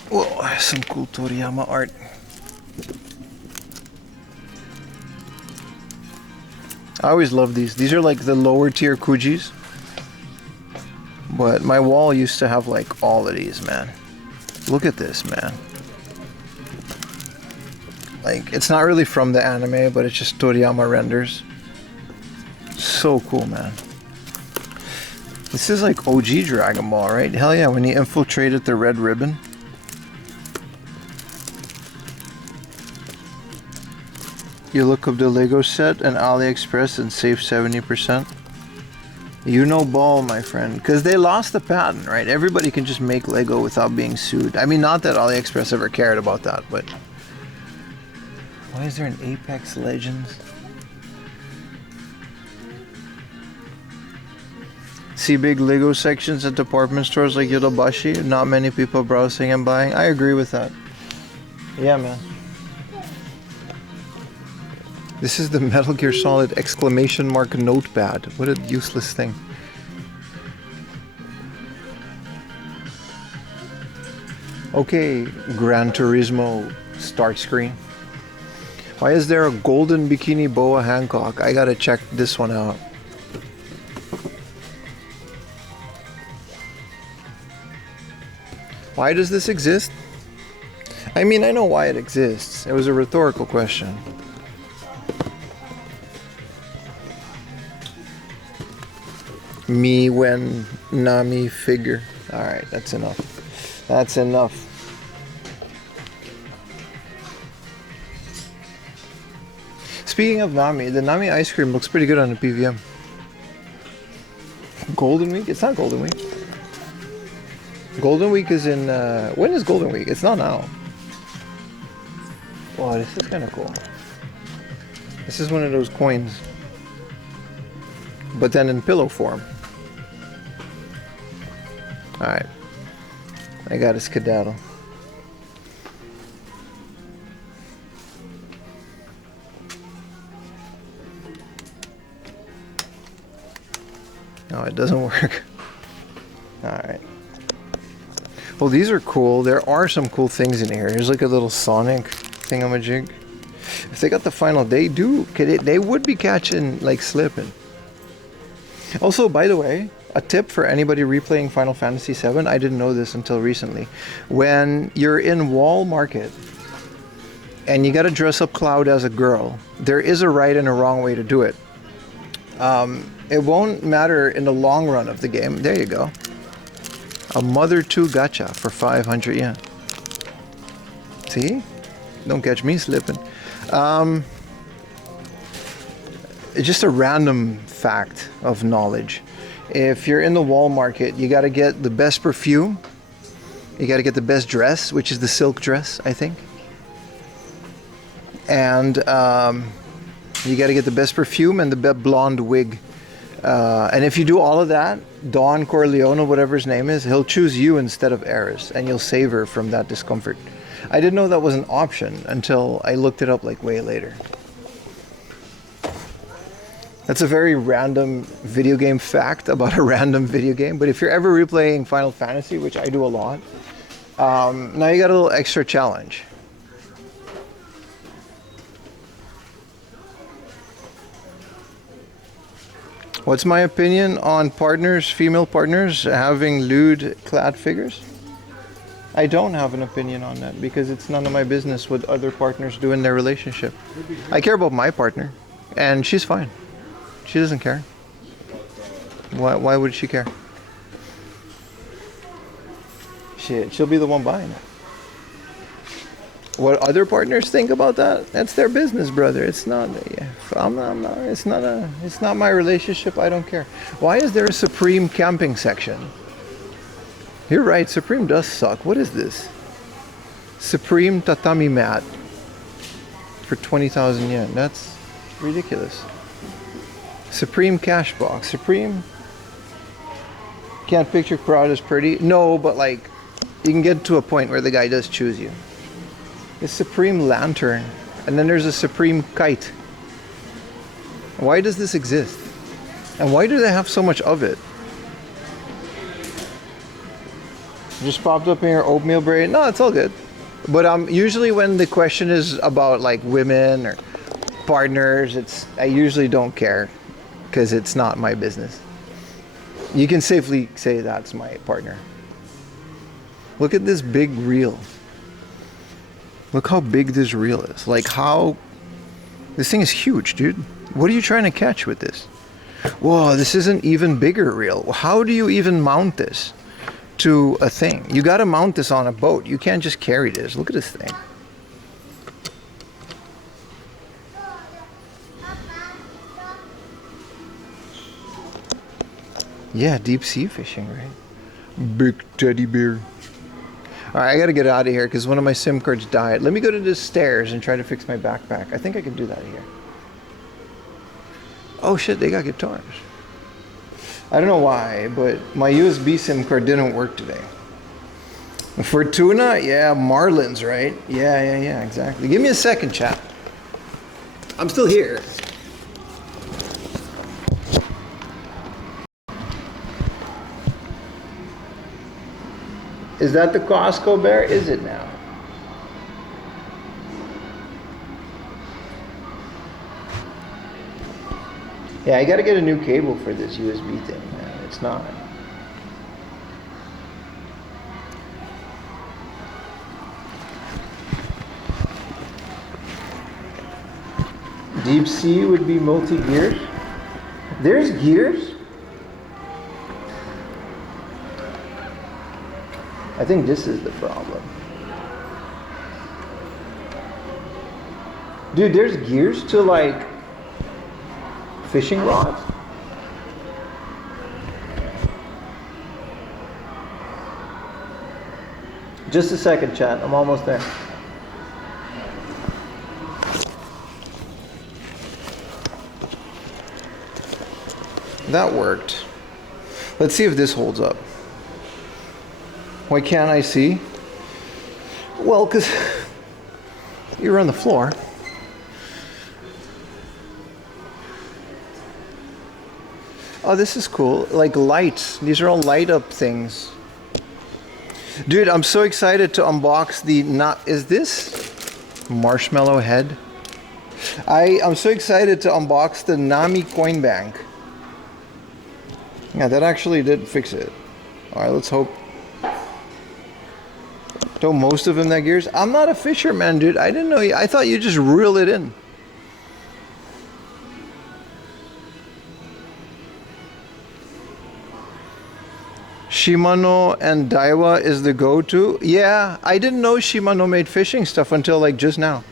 Whoa, some cool Toriyama art. I always love these. These are like the lower tier Kujis. But my wall used to have like all of these, man. Look at this, man. Like, it's not really from the anime, but it's just Toriyama renders. So cool, man. This is like OG Dragon Ball, right? Hell yeah, when he infiltrated the Red Ribbon. You look up the Lego set and AliExpress and save 70%. You know ball, my friend. Because they lost the patent, right? Everybody can just make Lego without being sued. I mean, not that AliExpress ever cared about that, but... Why is there an Apex Legends? See big Lego sections at department stores like Yodobashi? Not many people browsing and buying. I agree with that. Yeah, man. This is the Metal Gear Solid exclamation mark notepad. What a useless thing. Okay, Gran Turismo start screen. Why is there a golden bikini boa Hancock? I gotta check this one out. Why does this exist? I mean, I know why it exists. It was a rhetorical question. Me when Nami figure. Alright, that's enough. That's enough. Speaking of Nami, the Nami ice cream looks pretty good on the PVM. Golden Week? It's not Golden Week. Golden Week is in... when is Golden Week? It's not now. Wow, this is kind of cool. This is one of those coins, but then in pillow form. All right, I got a skedaddle. No, it doesn't work. All right. Well, these are cool. There are some cool things in here. Here's like a little Sonic thingamajig. If they got the final, they would be catching, like, slipping. Also, by the way, a tip for anybody replaying Final Fantasy VII, I didn't know this until recently. When you're in Wall Market and you gotta dress up Cloud as a girl, there is a right and a wrong way to do it. It won't matter in the long run of the game. There you go. A Mother 2 gacha for 500 yen. See? Don't catch me slipping. It's just a random fact of knowledge. If you're in the Wall Market, you got to get the best perfume. You got to get the best dress, which is the silk dress, I think. And you got to get the best perfume and the best blonde wig. And if you do all of that, Don Corleone, whatever his name is, he'll choose you instead of Eris, and you'll save her from that discomfort. I didn't know that was an option until I looked it up like way later. That's a very random video game fact about a random video game, but if you're ever replaying Final Fantasy, which I do a lot, now you got a little extra challenge. What's my opinion on partners, female partners, having lewd clad figures? I don't have an opinion on that because it's none of my business what other partners do in their relationship. I care about my partner, and she's fine. She doesn't care. Why would she care? She'll be the one buying it. What other partners think about that? That's their business, brother. It's not. It's not my relationship. I don't care. Why is there a Supreme camping section? You're right. Supreme does suck. What is this? Supreme tatami mat for 20,000 yen. That's ridiculous. Supreme cash box. Supreme. Can't picture crowd as pretty. No, but like, you can get to a point where the guy does choose you. The Supreme lantern, and then there's a Supreme kite. Why does this exist? And why do they have so much of it? Just popped up in your oatmeal braid. No, it's all good. But usually when the question is about like women or partners, I usually don't care because it's not my business. You can safely say that's my partner. Look at this big reel. Look how big this reel is. Like how... This thing is huge, dude. What are you trying to catch with this? Whoa, this is an even bigger reel. How do you even mount this to a thing? You got to mount this on a boat. You can't just carry this. Look at this thing. Yeah, deep sea fishing, right? Big teddy bear. Alright, I gotta get out of here because one of my SIM cards died. Let me go to the stairs and try to fix my backpack. I think I can do that here. Oh shit, they got guitars. I don't know why, but my USB SIM card didn't work today. Fortuna? Yeah, Marlins, right? Yeah, exactly. Give me a second, chat. I'm still here. Is that the Costco bear? Is it now? Yeah, I gotta get a new cable for this USB thing, man. It's not. Deep sea would be multi-gears. There's gears? I think this is the problem. Dude, there's gears to like fishing rods? Just a second, chat. I'm almost there. That worked. Let's see if this holds up. Why can't I see? Well, because you're on the floor. Oh, this is cool. Like lights. These are all light up things. Dude, I'm so excited to unbox the is this marshmallow head? I'm so excited to unbox the Nami coin bank. Yeah, that actually did fix it. Alright, let's hope. Don't most of them that gears? I'm not a fisherman, dude. I didn't know I thought you just reel it in. Shimano and Daiwa is the go-to. Yeah, I didn't know Shimano made fishing stuff until like just now.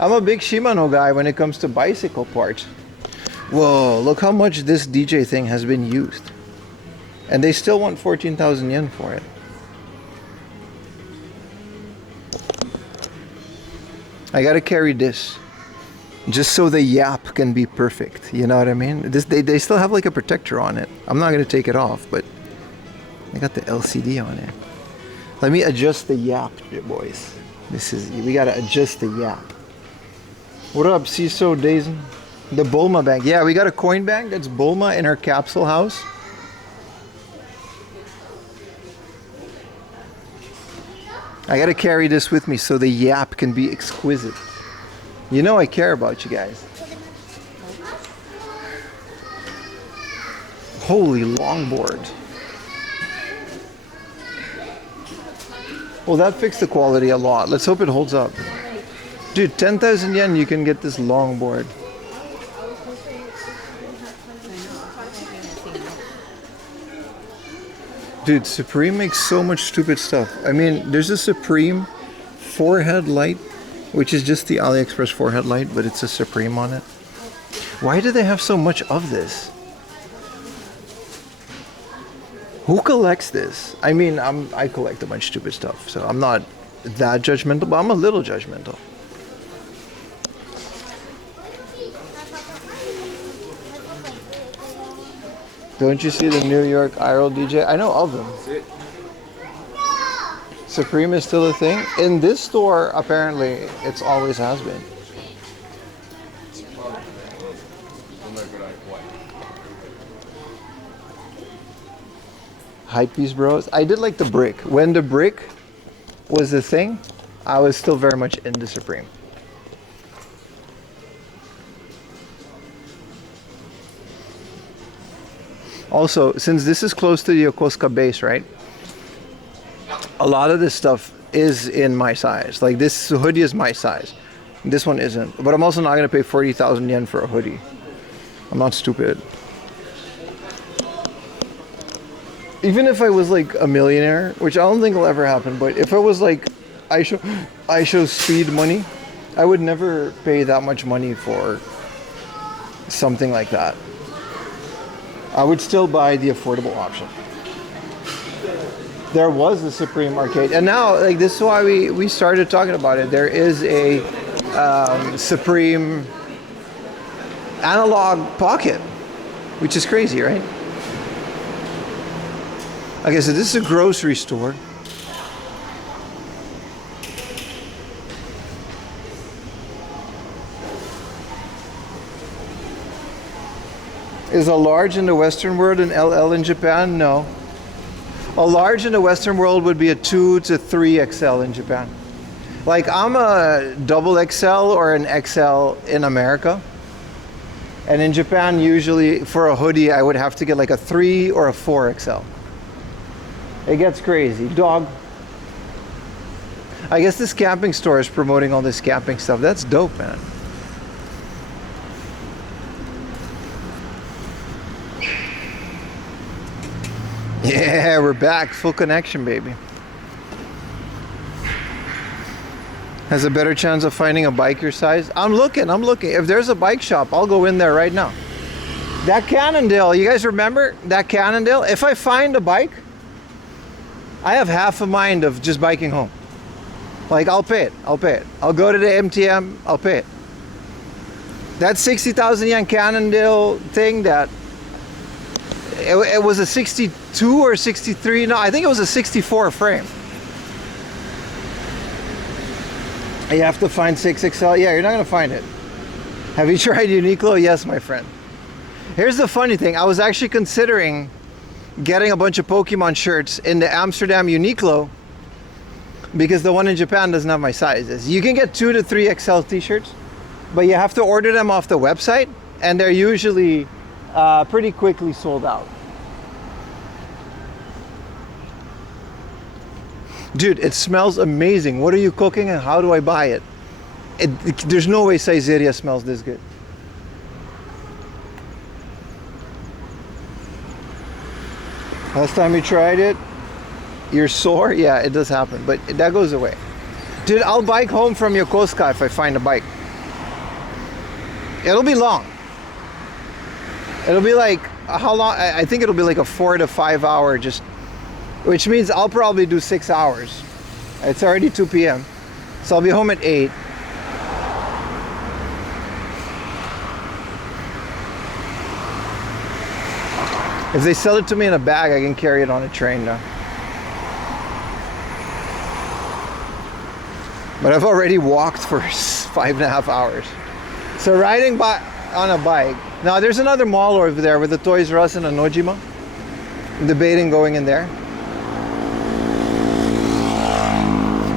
I'm a big Shimano guy when it comes to bicycle parts. Whoa, look how much this DJ thing has been used. And they still want 14,000 yen for it. I gotta carry this. Just so the yap can be perfect. You know what I mean? They still have like a protector on it. I'm not gonna take it off, but I got the LCD on it. Let me adjust the yap, boys. We gotta adjust the yap. What up, CISO Dazen? The Bulma bag. Yeah, we got a coin bag. That's Bulma in her capsule house. I gotta carry this with me so the yap can be exquisite. You know I care about you guys. Holy longboard. Well, that fixed the quality a lot. Let's hope it holds up. Dude, 10,000 yen you can get this longboard. Dude, Supreme makes so much stupid stuff. I mean, there's a Supreme forehead light, which is just the AliExpress forehead light, but it's a Supreme on it. Why do they have so much of this? Who collects this? I mean, I collect a bunch of stupid stuff, so I'm not that judgmental, but I'm a little judgmental. Don't you see the New York IRL DJ? I know of them. Supreme is still a thing. In this store, apparently, it's always has been. Hypebeast bros. I did like the brick. When the brick was the thing, I was still very much into Supreme. Also, since this is close to the Yokosuka base, right? A lot of this stuff is in my size. Like this hoodie is my size. This one isn't. But I'm also not going to pay 40,000 yen for a hoodie. I'm not stupid. Even if I was like a millionaire, which I don't think will ever happen, but if I was like I show speed money, I would never pay that much money for something like that. I would still buy the affordable option. There was a Supreme arcade, and now like this is why we started talking about it. There is a Supreme analog pocket, which is crazy, right? Okay, so this is a grocery store. Is a large in the Western world an LL in Japan? No. A large in the Western world would be a 2 to 3 XL in Japan. Like I'm a double XL or an XL in America. And in Japan, usually for a hoodie, I would have to get like a 3 or a 4 XL. It gets crazy. Dog. I guess this camping store is promoting all this camping stuff. That's dope, man. Yeah, we're back. Full connection, baby. Has a better chance of finding a bike your size? I'm looking. If there's a bike shop, I'll go in there right now. That Cannondale, you guys remember that Cannondale? If I find a bike, I have half a mind of just biking home. Like, I'll pay it. I'll go to the MTM, I'll pay it. That 60,000 yen Cannondale thing that It was a 62 or 63. No, I think it was a 64 frame. You have to find 6XL. Yeah, you're not gonna find it. Have you tried Uniqlo? Yes, my friend. Here's the funny thing. I was actually considering getting a bunch of Pokemon shirts in the Amsterdam Uniqlo because the one in Japan doesn't have my sizes. You can get 2 to 3XL t-shirts, but you have to order them off the website, and they're usually pretty quickly sold out. Dude, it smells amazing. What are you cooking and how do I buy it? There's no way Saizeriya smells this good. Last time you tried it, you're sore? Yeah, it does happen, but that goes away. Dude, I'll bike home from Yokosuka if I find a bike. It'll be long. It'll be like, how long? I think it'll be like a 4 to 5 hour just, which means I'll probably do 6 hours. It's already 2 p.m. So I'll be home at 8. If they sell it to me in a bag, I can carry it on a train now. But I've already walked for 5.5 hours. So riding on a bike. Now there's another mall over there with the Toys R Us and a Nojima. I'm debating going in there.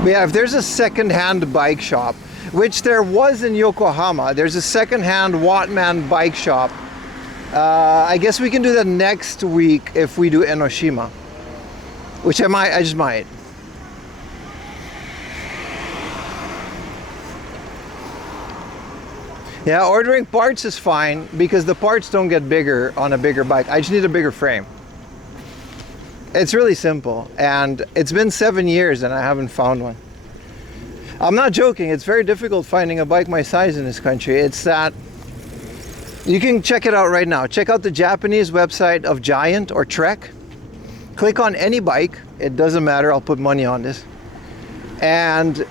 But yeah, if there's a second-hand bike shop, which there was in Yokohama, there's a second-hand Wattman bike shop. I guess we can do that next week if we do Enoshima, which I just might. Yeah, ordering parts is fine because the parts don't get bigger on a bigger bike. I just need a bigger frame. It's really simple, and it's been 7 years and I haven't found one. I'm not joking, it's very difficult finding a bike my size in this country. It's that, you can check it out right now. Check out the Japanese website of Giant or Trek. Click on any bike, it doesn't matter, I'll put money on this. And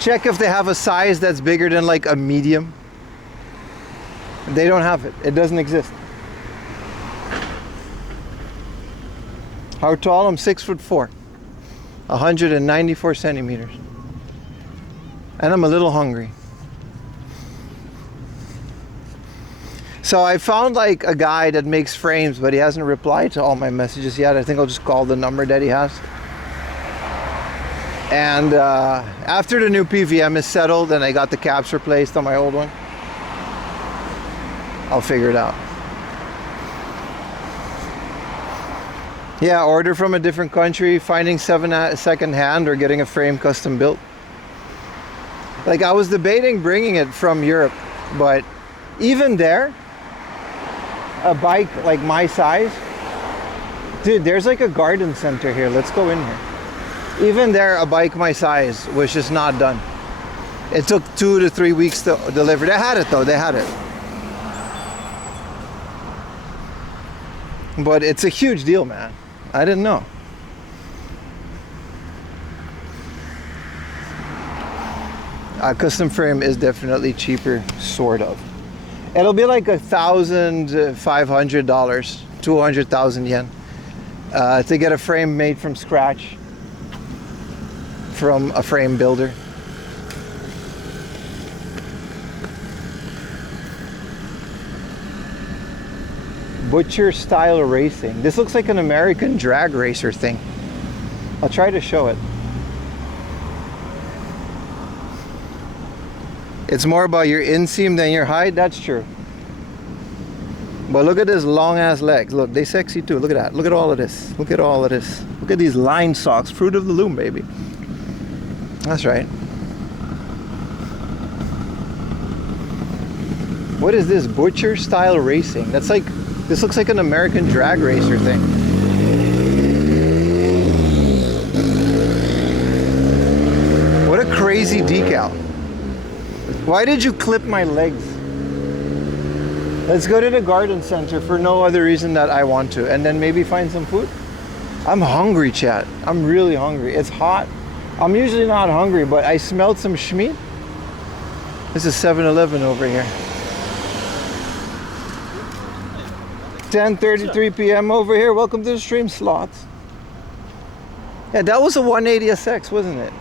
check if they have a size that's bigger than like a medium. They don't have it, it doesn't exist. How tall? I'm 6'4", 194 centimeters. And I'm a little hungry. So I found like a guy that makes frames, but he hasn't replied to all my messages yet. I think I'll just call the number that he has. And after the new PVM is settled and I got the caps replaced on my old one, I'll figure it out. Yeah, order from a different country, finding second hand or getting a frame custom built. Like I was debating bringing it from Europe, but even there, a bike like my size, dude, there's like a garden center here. Let's go in here. Even there, a bike my size was just not done. It took 2 to 3 weeks to deliver. They had it though, they had it. But it's a huge deal, man. I didn't know. A custom frame is definitely cheaper, sort of. It'll be like $1,500, 200,000 yen, to get a frame made from scratch from a frame builder. Butcher style racing. This looks like an American drag racer thing. I'll try to show it. It's more about your inseam than your height. That's true. But look at this long ass legs. Look, they sexy too. Look at that. Look at all of this. Look at all of this. Look at these line socks. Fruit of the loom, baby. That's right. What is this? Butcher style racing. That's like, this looks like an American drag racer thing. What a crazy decal. Why did you clip my legs? Let's go to the garden center for no other reason that I want to, and then maybe find some food. I'm hungry, chat. I'm really hungry. It's hot. I'm usually not hungry, but I smelled some schmeat. This is 7-Eleven over here. 10:33 p.m. over here. Welcome to the stream slots. Yeah, that was a 180 SX, wasn't it?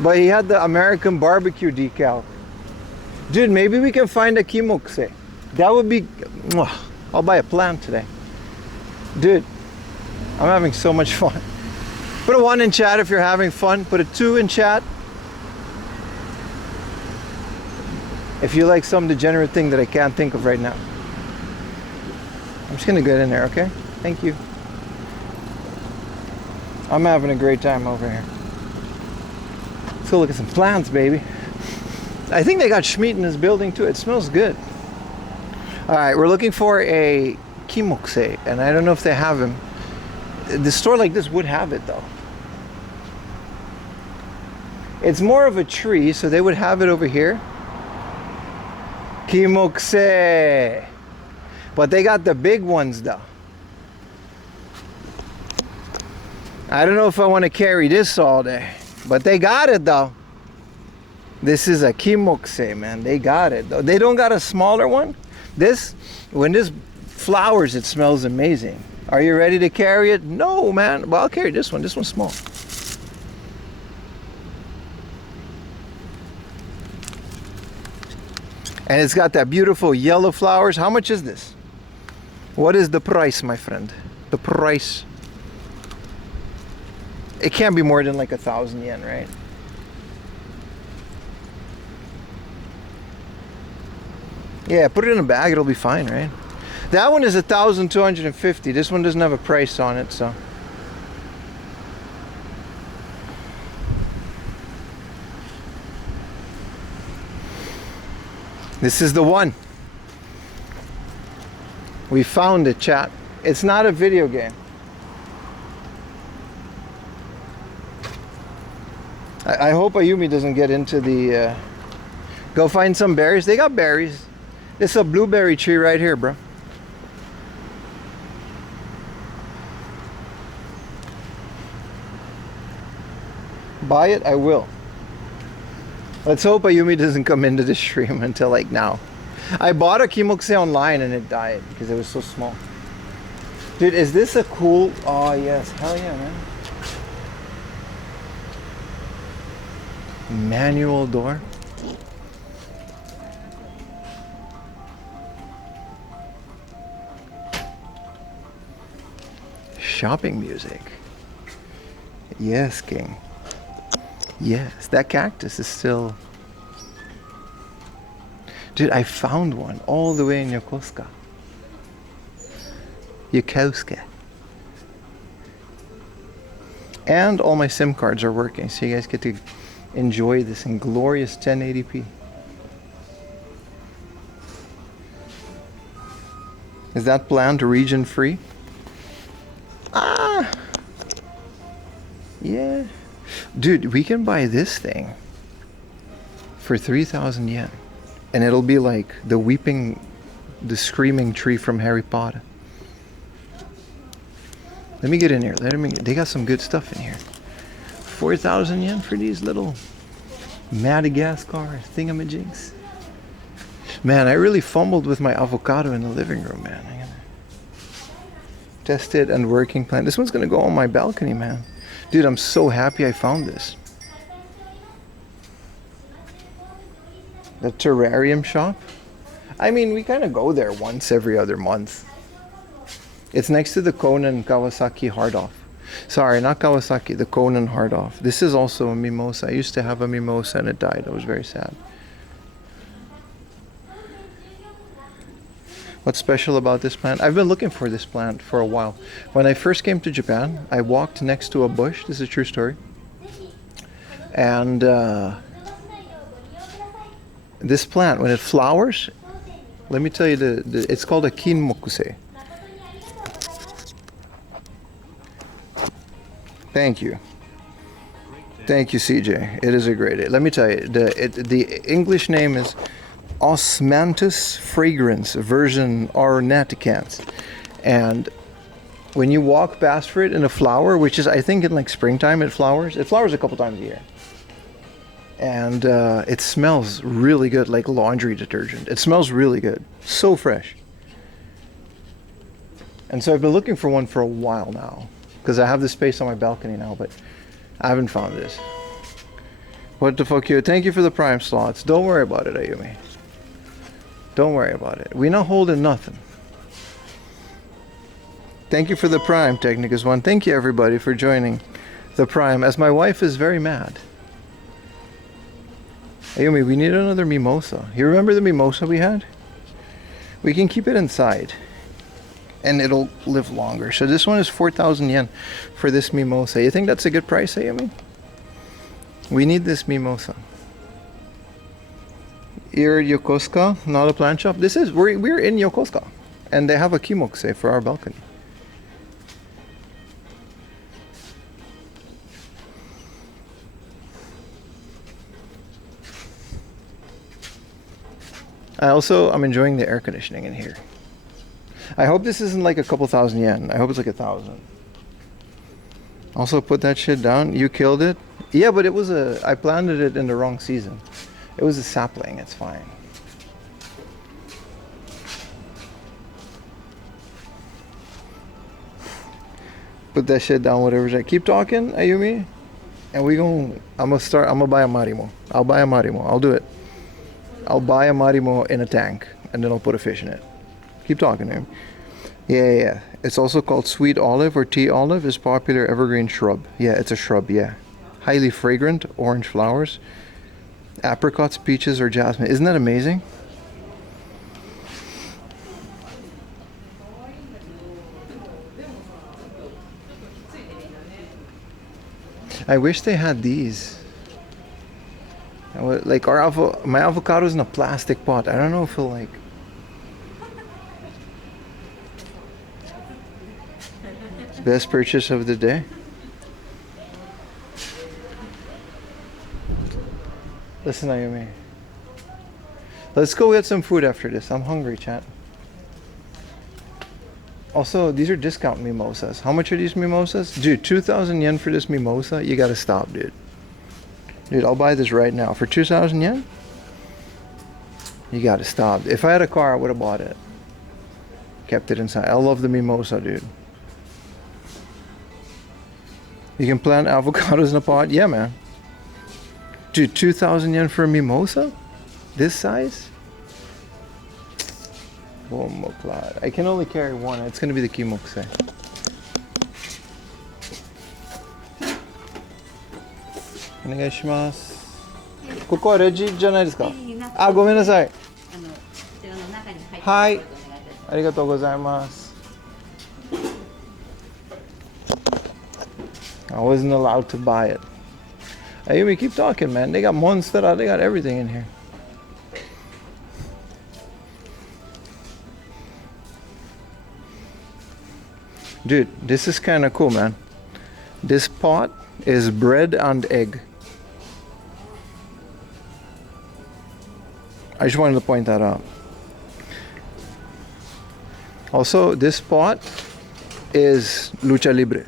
But he had the American barbecue decal. Dude, maybe we can find a kimokse. That would be... I'll buy a plant today. Dude, I'm having so much fun. Put a 1 in chat if you're having fun. Put a 2 in chat if you like some degenerate thing that I can't think of right now. I'm just gonna get in there, okay? Thank you. I'm having a great time over here. Let's go look at some plants, baby. I think they got Schmidt in this building too. It smells good. All right, we're looking for a kimokse, and I don't know if they have him. The store like this would have it though. It's more of a tree, so they would have it over here. Kimokse. But they got the big ones though. I don't know if I want to carry this all day, but they got it though. This is a kimokse, man. They got it though. They don't got a smaller one. This, when this flowers, it smells amazing. Are you ready to carry it? No, man. Well, I'll carry this one. This one's small. And it's got that beautiful yellow flowers. How much is this? What is the price, my friend? The price. It can't be more than like 1,000 yen, right? Yeah, put it in a bag, it'll be fine, right? That one is 1,250. This one doesn't have a price on it, so. This is the one. We found it, chat. It's not a video game. I hope Ayumi doesn't get into the... Go find some berries. They got berries. It's a blueberry tree right here, bro. Buy it? I will. Let's hope Ayumi doesn't come into the stream until like now. I bought a kimokse online and it died because it was so small. Dude, is this a cool... Oh, yes. Hell yeah, man. Manual door. Shopping music. Yes, King. Yes, that cactus is still... Dude, I found one all the way in Yokosuka. And all my SIM cards are working, so you guys get to enjoy this in glorious 1080p. Is that plant region free? Ah! Yeah. Dude, we can buy this thing for 3,000 yen. And it'll be like the screaming tree from Harry Potter. Let me get in here. They got some good stuff in here. 4,000 yen for these little Madagascar thingamajigs. Man, I really fumbled with my avocado in the living room, man. I gotta test it and working plan. This one's gonna go on my balcony, man. Dude, I'm so happy I found this. The terrarium shop. I mean, we kind of go there once every other month. It's next to the Konan Kawasaki hard off. Sorry, not Kawasaki, the Konan hard off. This is also a mimosa. I used to have a mimosa and it died. I was very sad. What's special about this plant? I've been looking for this plant for a while. When I first came to Japan, I walked next to a bush. This is a true story. And this plant, when it flowers, let me tell you, it's called a kinmokuse. Thank you. Thank you, CJ. It is a great day. Let me tell you, the English name is Osmanthus fragrans version ornaticans. And when you walk past for it in a flower, which is, I think in like springtime it flowers a couple times a year. And it smells really good, like laundry detergent. It smells really good. So fresh. And so I've been looking for one for a while now, because I have this space on my balcony now, but I haven't found this. What the fuck you? Thank you for the prime slots. Don't worry about it, Ayumi. Don't worry about it. We're not holding nothing. Thank you for the prime, Technicus One. Thank you everybody for joining the prime, as my wife is very mad. Ayumi, we need another mimosa. You remember the mimosa we had? We can keep it inside and it'll live longer. So this one is 4,000 yen for this mimosa. You think that's a good price, Ayumi? We need this mimosa. Here, Yokosuka, not a plant shop. This is, we're in Yokosuka, and they have a kimokse for our balcony. I'm enjoying the air conditioning in here. I hope this isn't like a couple thousand yen. I hope it's like 1,000. Also put that shit down. You killed it. Yeah, but I planted it in the wrong season. It was a sapling, it's fine. Put that shit down, whatever. Keep talking, Ayumi. And I'm gonna buy a Marimo. I'll buy a Marimo. I'll do it. I'll buy a Marimo in a tank, and then I'll put a fish in it. Keep talking to him. Yeah. It's also called sweet olive or tea olive. Is popular evergreen shrub. Yeah, it's a shrub, yeah. Highly fragrant, orange flowers. Apricots, peaches, or jasmine. Isn't that amazing? I wish they had these. Like my avocado's in a plastic pot. I don't know if it'll like. Best purchase of the day. Listen, Ayumi. Let's go get some food after this. I'm hungry, chat. Also, these are discount mimosas. How much are these mimosas? Dude, 2,000 yen for this mimosa? You gotta stop, dude. Dude, I'll buy this right now. For 2,000 yen? You gotta stop. If I had a car, I would have bought it. Kept it inside. I love the mimosa, dude. You can plant avocados in a pot? Yeah, man. Dude, 2,000 yen for a mimosa? This size? I can only carry one. It's gonna be the kimokse. Onegaishimasu. ここはレジじゃないですか? あ、ごめんなさい。はい。ありがとうございます。I wasn't allowed to buy it. Ayumi, keep talking, man. They got monstera, they got everything in here. Dude, this is kind of cool, man. This pot is bread and egg. I just wanted to point that out. Also, this pot is lucha libre.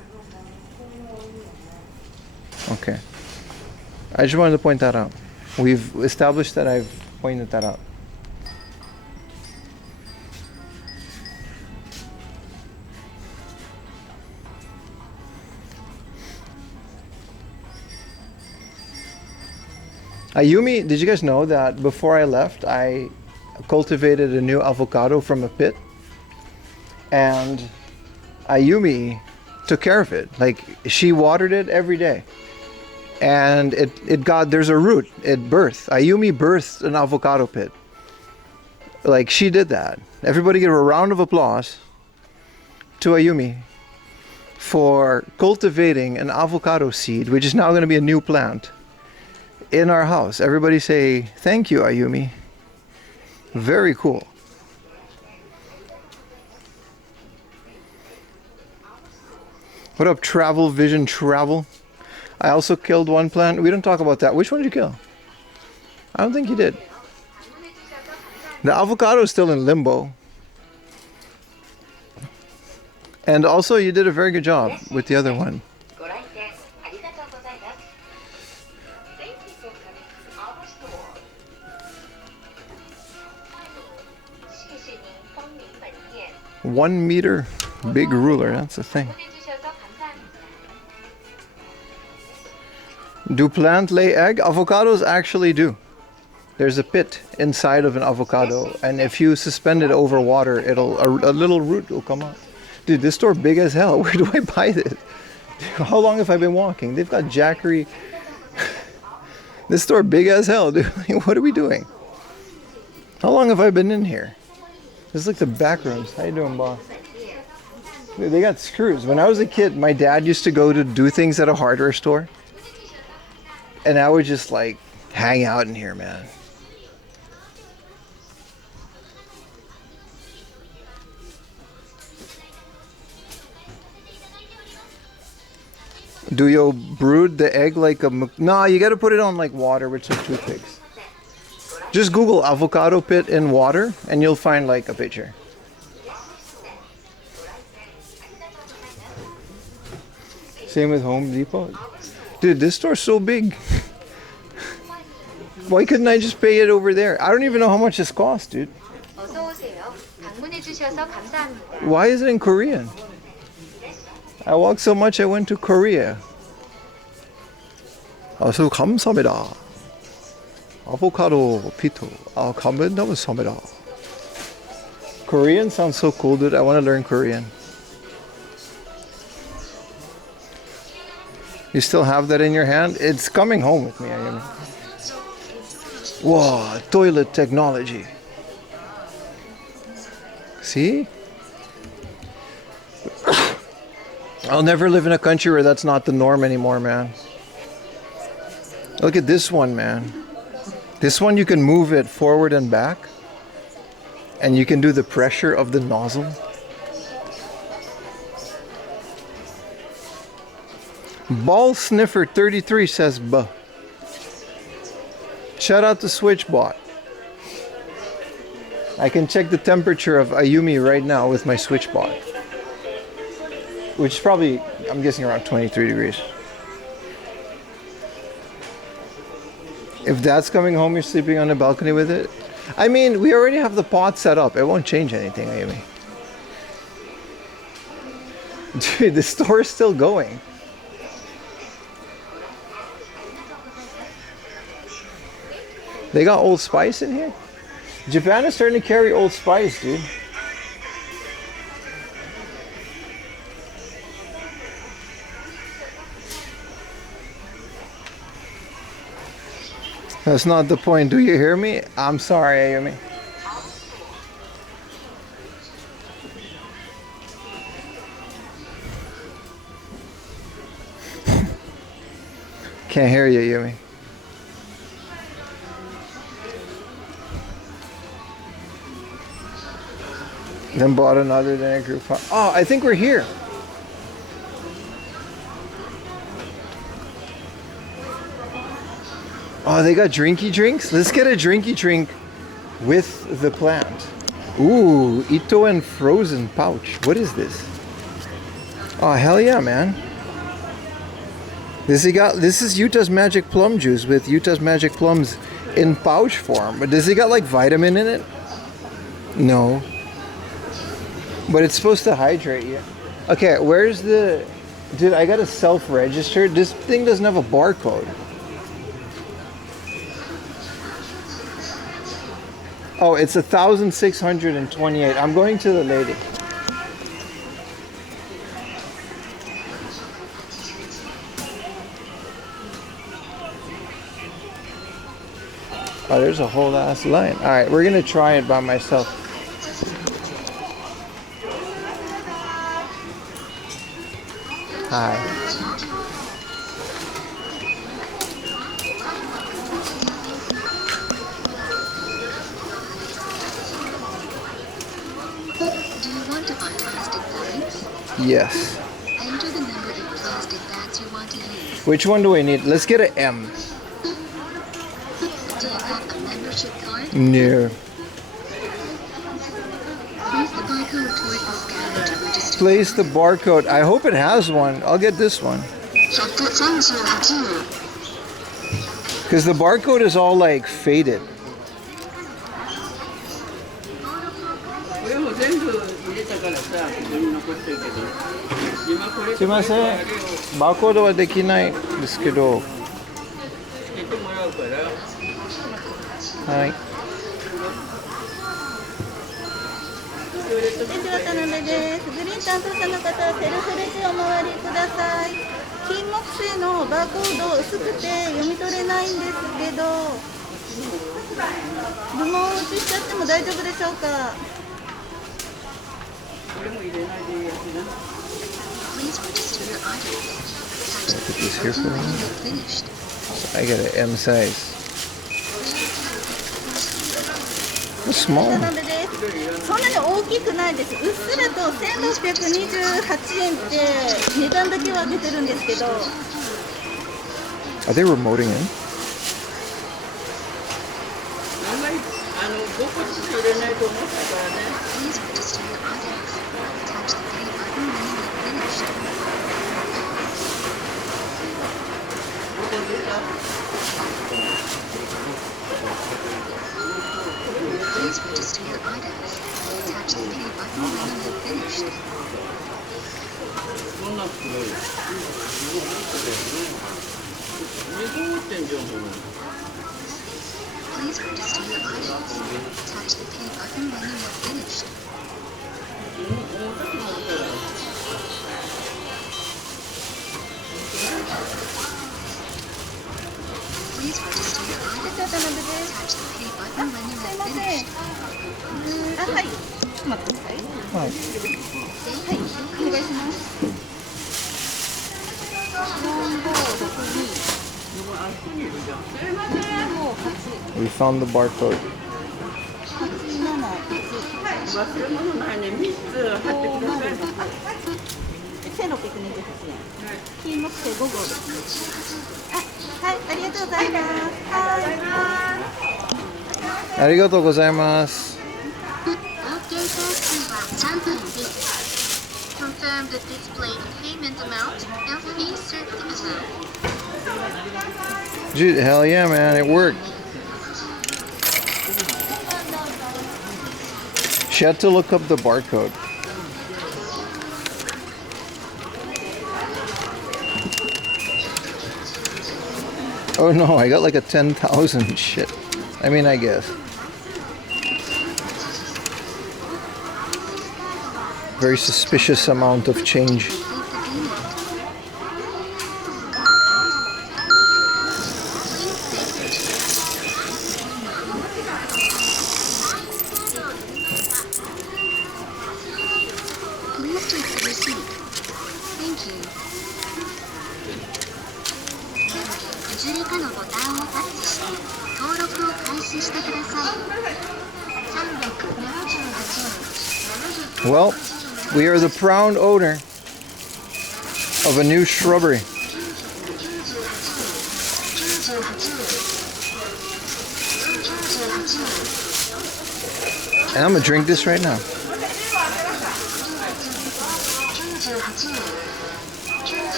Okay. I just wanted to point that out. We've established that I've pointed that out. Ayumi, did you guys know that before I left, I cultivated a new avocado from a pit? And Ayumi took care of it. Like, she watered it every day. And there's a root. It birthed. Ayumi birthed an avocado pit. Like, she did that. Everybody give a round of applause to Ayumi for cultivating an avocado seed, which is now going to be a new plant in our house. Everybody say, thank you, Ayumi. Very cool. What up, Travel Vision Travel? I also killed one plant. We don't talk about that. Which one did you kill? I don't think you did. The avocado is still in limbo. And also, you did a very good job with the other one. $1 meter. Big ruler, that's the thing. Do plant lay egg? Avocados actually do. There's a pit inside of an avocado, and if you suspend it over water, a little root will come up. Dude, this store big as hell. Where do I buy this? How long have I been walking? They've got Jackery. This store big as hell, dude. What are we doing? How long have I been in here? This is like the back rooms. How you doing, boss? Dude, they got screws. When I was a kid, my dad used to go to do things at a hardware store. And I would just like hang out in here, man. Do you brood the egg like a... No, you got to put it on like water with some toothpicks. Just Google avocado pit in water and you'll find like a picture. Same with Home Depot. Dude, this store's so big. Why couldn't I just pay it over there? I don't even know how much this costs, dude. Why is it in Korean? I walked so much I went to Korea. 아주 감사합니다. 아보카도 피토. 감사합니다. Korean sounds so cool, dude. I want to learn Korean. You still have that in your hand? It's coming home with me, I mean. Whoa, toilet technology. See? I'll never live in a country where that's not the norm anymore, man. Look at this one, man. This one you can move it forward and back. And you can do the pressure of the nozzle. Ball Sniffer 33 says buh. Shout out to SwitchBot. I can check the temperature of Ayumi right now with my SwitchBot. Which is probably, I'm guessing, around 23 degrees. If Dad's coming home, you're sleeping on the balcony with it? I mean, we already have the pot set up. It won't change anything, Ayumi. Dude, the store is still going. They got Old Spice in here? Japan is starting to carry Old Spice, dude. That's not the point. Do you hear me? I'm sorry, Ayumi. Can't hear you, Ayumi. Then bought another, then a group. Oh, I think we're here. Oh, they got drinky drinks? Let's get a drinky drink with the plant. Ooh, Ito and frozen pouch. What is this? Oh, hell yeah, man. This is Utah's Magic Plum juice with Utah's Magic Plums in pouch form. But does it got like vitamin in it? No. But it's supposed to hydrate you. Okay, where's the... Dude, I gotta self-register. This thing doesn't have a barcode. Oh, it's 1,628. I'm going to the lady. Oh, there's a whole ass line. All right, we're gonna try it by myself. Hi. Do you want to buy plastic bags? Yes. Enter the number of plastic bags you want to use. Which one do we need? Let's get an M. Do you have a membership card? No. Place the barcode toward the scanner to register. Place the barcode. I hope it has one. I'll get this one. 138円 Because the barcode is all like faded. これも全部すいません。バーコードはできないですけど。はい。レジ渡辺です。グリーン担当者の方はセルフレジお回りください。金木犀のバーコード薄くて読み取れないんですけど、部門打ちしちゃっても大丈夫でしょうか。Please register your items. Attach the Put pay this here for button me. when you're finished. I got an M size. It's small. 渡辺です。そんなに大きくないです。うっすらと1628円って値段だけは出てるんですけど、 Are they remoting in? Please register your items. Attach the pay button when you're finished. Please register your items. Attach the pay button when you're finished. Please register your items. Attach the pay button when you're finished. Please register your レ items. ジ渡辺です。 Attach the pay button when すい you're ません。 finished. はい。ちょっと待ってください。はい。はい、お願いします。4562。We found the barcode. 1628円。金木犀5号です。あ、はい、ありがとうございます。ありがとうございます。合計点数は3分です。Confirm the displayed payment amount and fee certificate. Dude, hell yeah, man, it worked. She had to look up the barcode. Oh no, I got like a 10,000 shit. I mean, I guess. Very suspicious amount of change. Please take the receipt. Thank you. いずれかのボタンをタッチして登録を開始してください。378円。 Well, we are the proud owner of a new shrubbery. And I'm gonna drink this right now.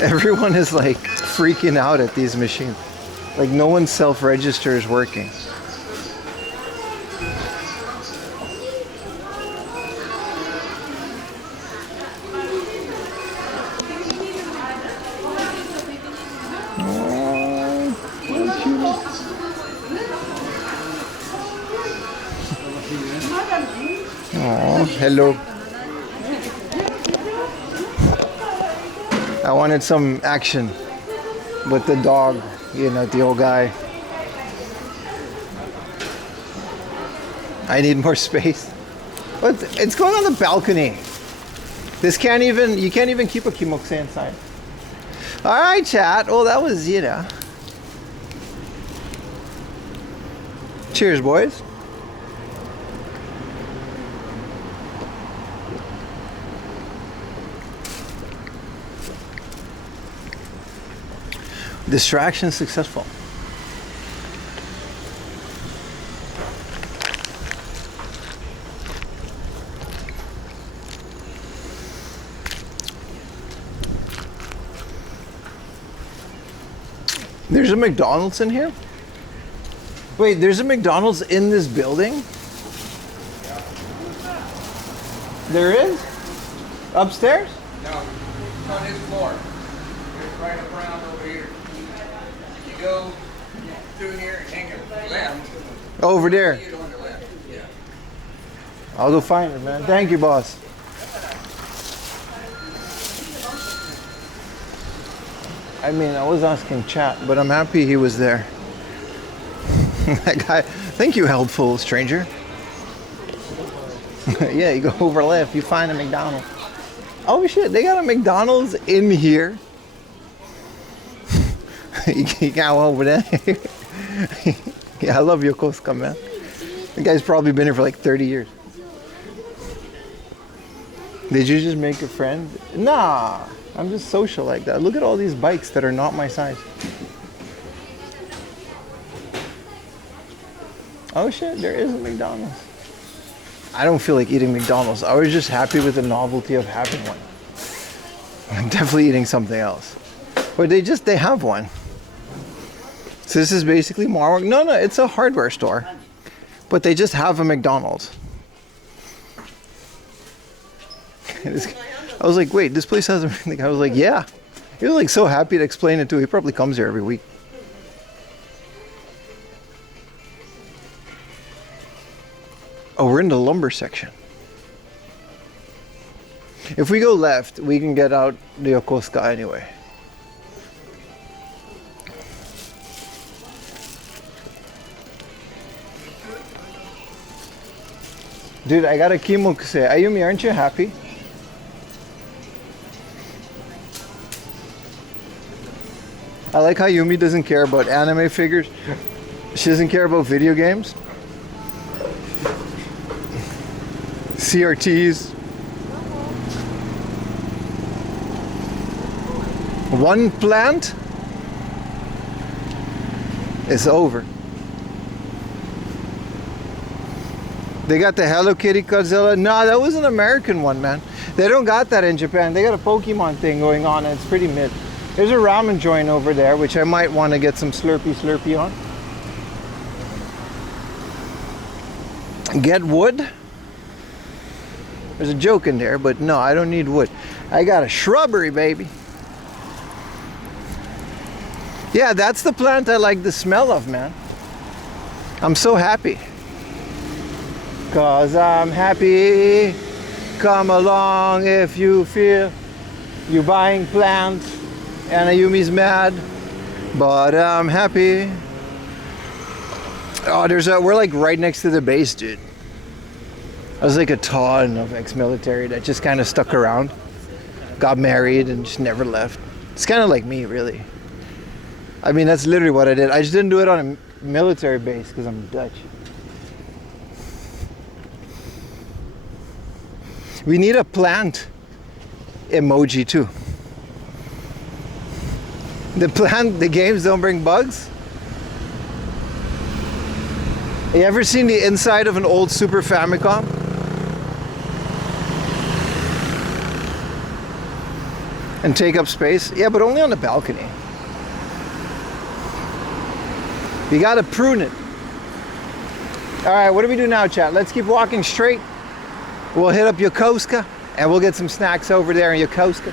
Everyone is like freaking out at these machines. Like no one's self-register is working. Oh, hello. I wanted some action with the dog, you know, the old guy. I need more space. But it's going on the balcony. This can't even, you can't even keep a kimokse inside. All right, chat. Well, that was, you know. Cheers, boys. Distraction successful. There's a McDonald's in here? Wait, there's a McDonald's in this building? There is? Upstairs? No, it's on this floor. It's right up around over here. You go through here and hang it left. Over there. See it on the left. Yeah. I'll go find it, man. Thank you, boss. I mean, I was asking chat, but I'm happy he was there. That guy, thank you, helpful stranger. Yeah, you go over left, you find a McDonald's. Oh shit, they got a McDonald's in here. You got one over there. Yeah, I love Yokosuka, man. The guy's probably been here for like 30 years. Did you just make a friend? Nah, I'm just social like that. Look at all these bikes that are not my size. Oh shit, there is a McDonald's. I don't feel like eating McDonald's. I was just happy with the novelty of having one. I'm definitely eating something else. But they have one. So this is basically more, no, it's a hardware store. But they just have a McDonald's. I was like, wait, this place has everything. I was like, yeah. He was like so happy to explain it to. He probably comes here every week. Oh, we're in the lumber section. If we go left, we can get out the Yokosuka anyway. Dude, I got a kimokuse. Ayumi, aren't you happy? I like how Yumi doesn't care about anime figures. She doesn't care about video games. CRTs. One plant is over. They got the Hello Kitty Godzilla. No, that was an American one, man. They don't got that in Japan. They got a Pokemon thing going on, and it's pretty mid. There's a ramen joint over there, which I might want to get some Slurpee on. Get wood? There's a joke in there, but no, I don't need wood. I got a shrubbery, baby. Yeah, that's the plant I like the smell of, man. I'm so happy. 'Cause I'm happy. Come along if you feel you buying plants. And Ayumi's mad, but I'm happy. Oh, we're like right next to the base, dude. I was like a ton of ex-military that just kind of stuck around, got married, and just never left. It's kind of like me, really. I mean, that's literally what I did. I just didn't do it on a military base because I'm Dutch. We need a plant emoji too. The games don't bring bugs? You ever seen the inside of an old Super Famicom? And take up space? Yeah, but only on the balcony. You gotta prune it. Alright, what do we do now, chat? Let's keep walking straight. We'll hit up Yokosuka and we'll get some snacks over there in Yokosuka.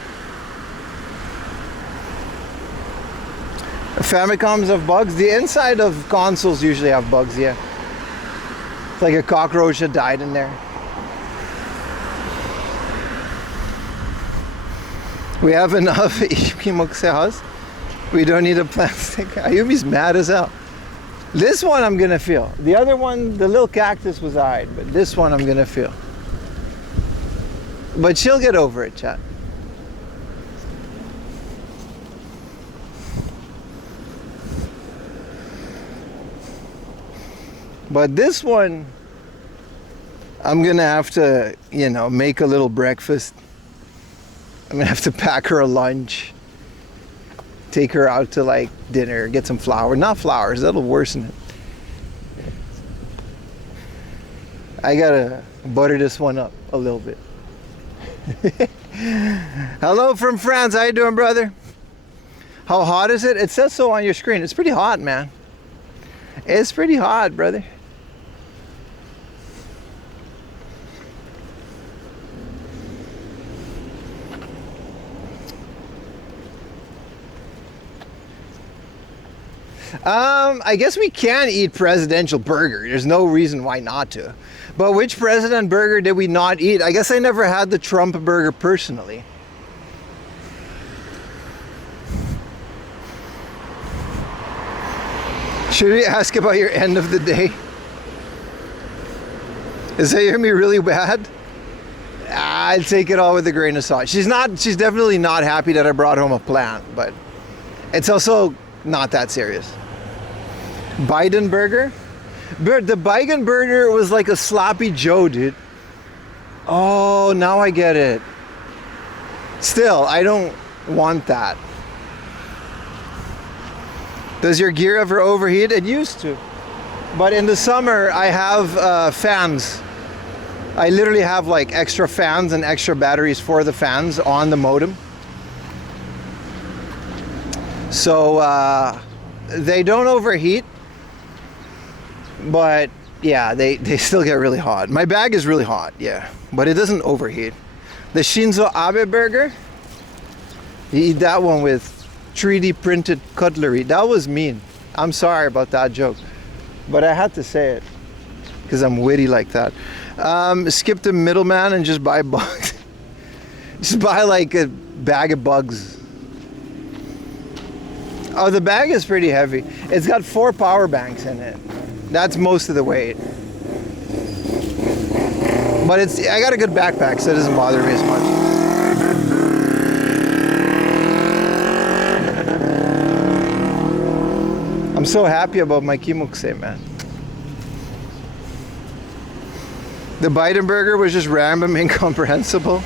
Famicoms have bugs. The inside of consoles usually have bugs, yeah. It's like a cockroach that died in there. We have enough Ikimokuseas. We don't need a plastic. Ayumi's mad as hell. This one I'm gonna feel. The other one, the little cactus was alright, but this one I'm gonna feel. But she'll get over it, chat. But this one, I'm gonna have to, make a little breakfast. I'm gonna have to pack her a lunch, take her out to like dinner, get some flowers. Not flowers, that'll worsen it. I gotta butter this one up a little bit. Hello from France, how you doing, brother? How hot is it? It says so on your screen. It's pretty hot, man. It's pretty hot, brother. I guess we can eat presidential burger. There's no reason why not to. But which president burger did we not eat? I guess I never had the Trump burger personally. Should we ask about your end of the day? Is that hear me really bad? I'd take it all with a grain of salt. She's definitely not happy that I brought home a plant, but it's also not that serious. Biden burger? The Biden burger was like a sloppy Joe, dude. Oh, now I get it. Still, I don't want that. Does your gear ever overheat? It used to. But in the summer, I have fans. I literally have like extra fans and extra batteries for the fans on the modem. So they don't overheat. But yeah, they still get really hot. My bag is really hot, yeah. But it doesn't overheat. The Shinzo Abe burger, you eat that one with 3D printed cutlery. That was mean. I'm sorry about that joke. But I had to say it. Because I'm witty like that. Skip the middleman and just buy bugs. Just buy like a bag of bugs. Oh, the bag is pretty heavy. It's got 4 power banks in it. That's most of the weight. But I got a good backpack, so it doesn't bother me as much. I'm so happy about my kimukse, man. The Biden burger was just random, incomprehensible.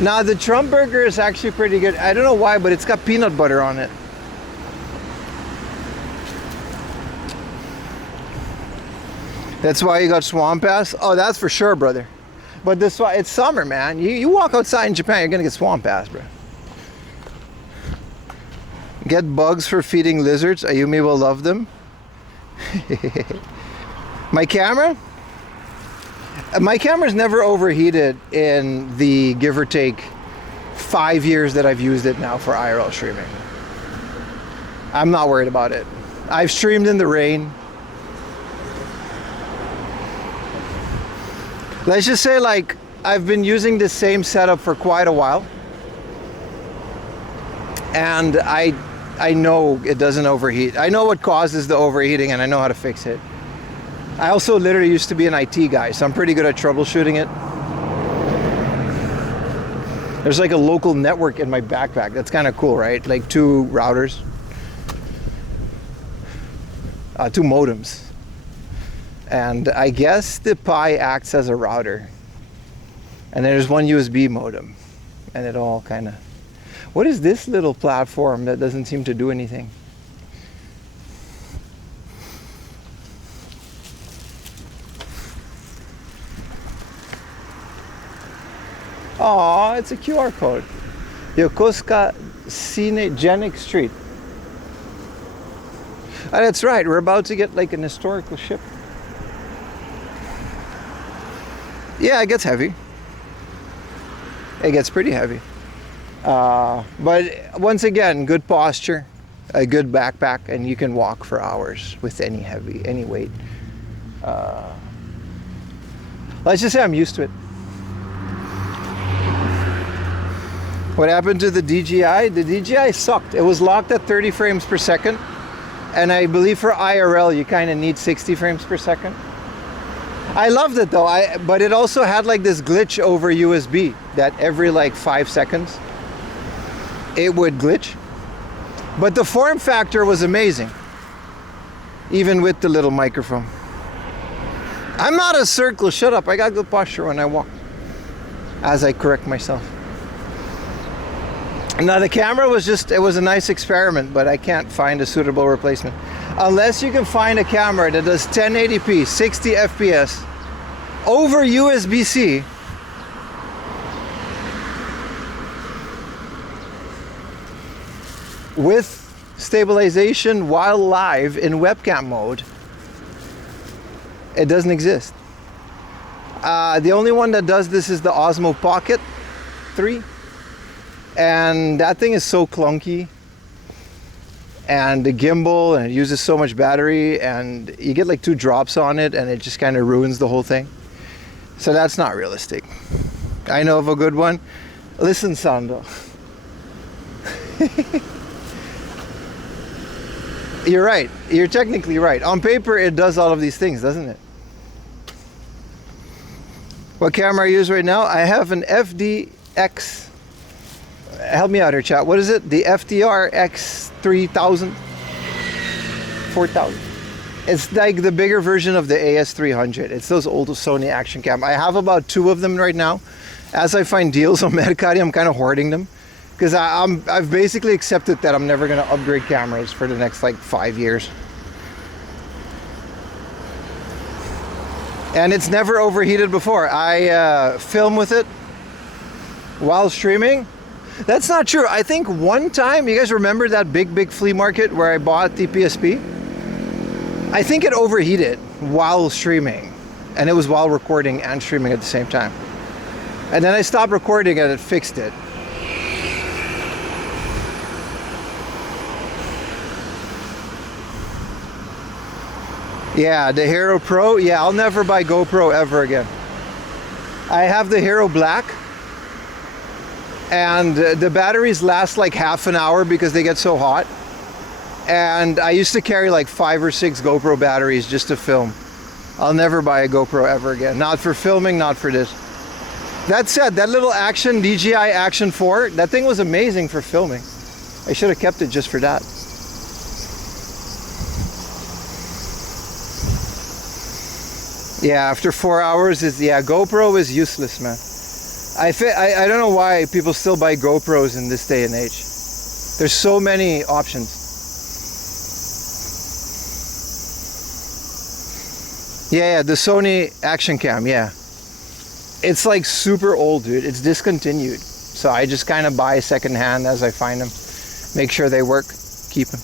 Now, the Trump burger is actually pretty good. I don't know why, but it's got peanut butter on it. That's why you got swamp ass? Oh, that's for sure, brother. But it's summer, man. You walk outside in Japan, you're gonna get swamp ass, bro. Get bugs for feeding lizards. Ayumi will love them. My camera's never overheated in the give or take 5 years that I've used it now for IRL streaming. I'm not worried about it. I've streamed in the rain. Let's just say, like, I've been using the same setup for quite a while. And I know it doesn't overheat. I know what causes the overheating and I know how to fix it. I also literally used to be an IT guy, so I'm pretty good at troubleshooting it. There's like a local network in my backpack. That's kind of cool, right? Like 2 routers. 2 modems. And I guess the Pi acts as a router. And there's one USB modem. And it all kind of... What is this little platform that doesn't seem to do anything? Oh, it's a QR code. Yokosuka Cinegenic Street. Oh, that's right. We're about to get like an historical ship. Yeah, it gets heavy. It gets pretty heavy. But once again, good posture, a good backpack, and you can walk for hours with any weight. Let's just say I'm used to it. What happened to the DJI? The DJI sucked. It was locked at 30 frames per second. And I believe for IRL, you kind of need 60 frames per second. I loved it though, but it also had like this glitch over USB that every like 5 seconds it would glitch. But the form factor was amazing, even with the little microphone. I'm not a circle, shut up. I got good posture when I walk, as I correct myself. Now the camera was it was a nice experiment, but I can't find a suitable replacement. Unless you can find a camera that does 1080p, 60 FPS, over USB-C, with stabilization while live in webcam mode, It doesn't exist. The only one that does this is the Osmo Pocket 3. And that thing is so clunky. And the gimbal, and it uses so much battery, and you get like 2 drops on it, and it just kind of ruins the whole thing. So that's not realistic. I know of a good one. Listen, Sando. You're right. You're technically right. On paper, it does all of these things, doesn't it? What camera I use right now? I have an FDX. Help me out here, chat. What is it? The FDR X3000? 4000? It's like the bigger version of the AS300. It's those old Sony action cam. I have about 2 of them right now. As I find deals on Mercari, I'm kind of hoarding them. Because I've basically accepted that I'm never going to upgrade cameras for the next like 5 years. And it's never overheated before. I film with it while streaming. That's not true. I think one time, you guys remember that big flea market where I bought the PSP? I think it overheated while streaming. And it was while recording and streaming at the same time. And then I stopped recording and it fixed it. Yeah, the Hero Pro. Yeah, I'll never buy GoPro ever again. I have the Hero Black. And the batteries last like half an hour because they get so hot. And I used to carry like 5 or 6 GoPro batteries just to film. I'll never buy a GoPro ever again. Not for filming, not for this. That said, that little Action, DJI Action 4, that thing was amazing for filming. I should have kept it just for that. Yeah, after 4 hours GoPro is useless, man. I don't know why people still buy GoPros in this day and age. There's so many options. Yeah, the Sony Action Cam, yeah. It's like super old, dude. It's discontinued. So I just kind of buy secondhand as I find them. Make sure they work, keep them.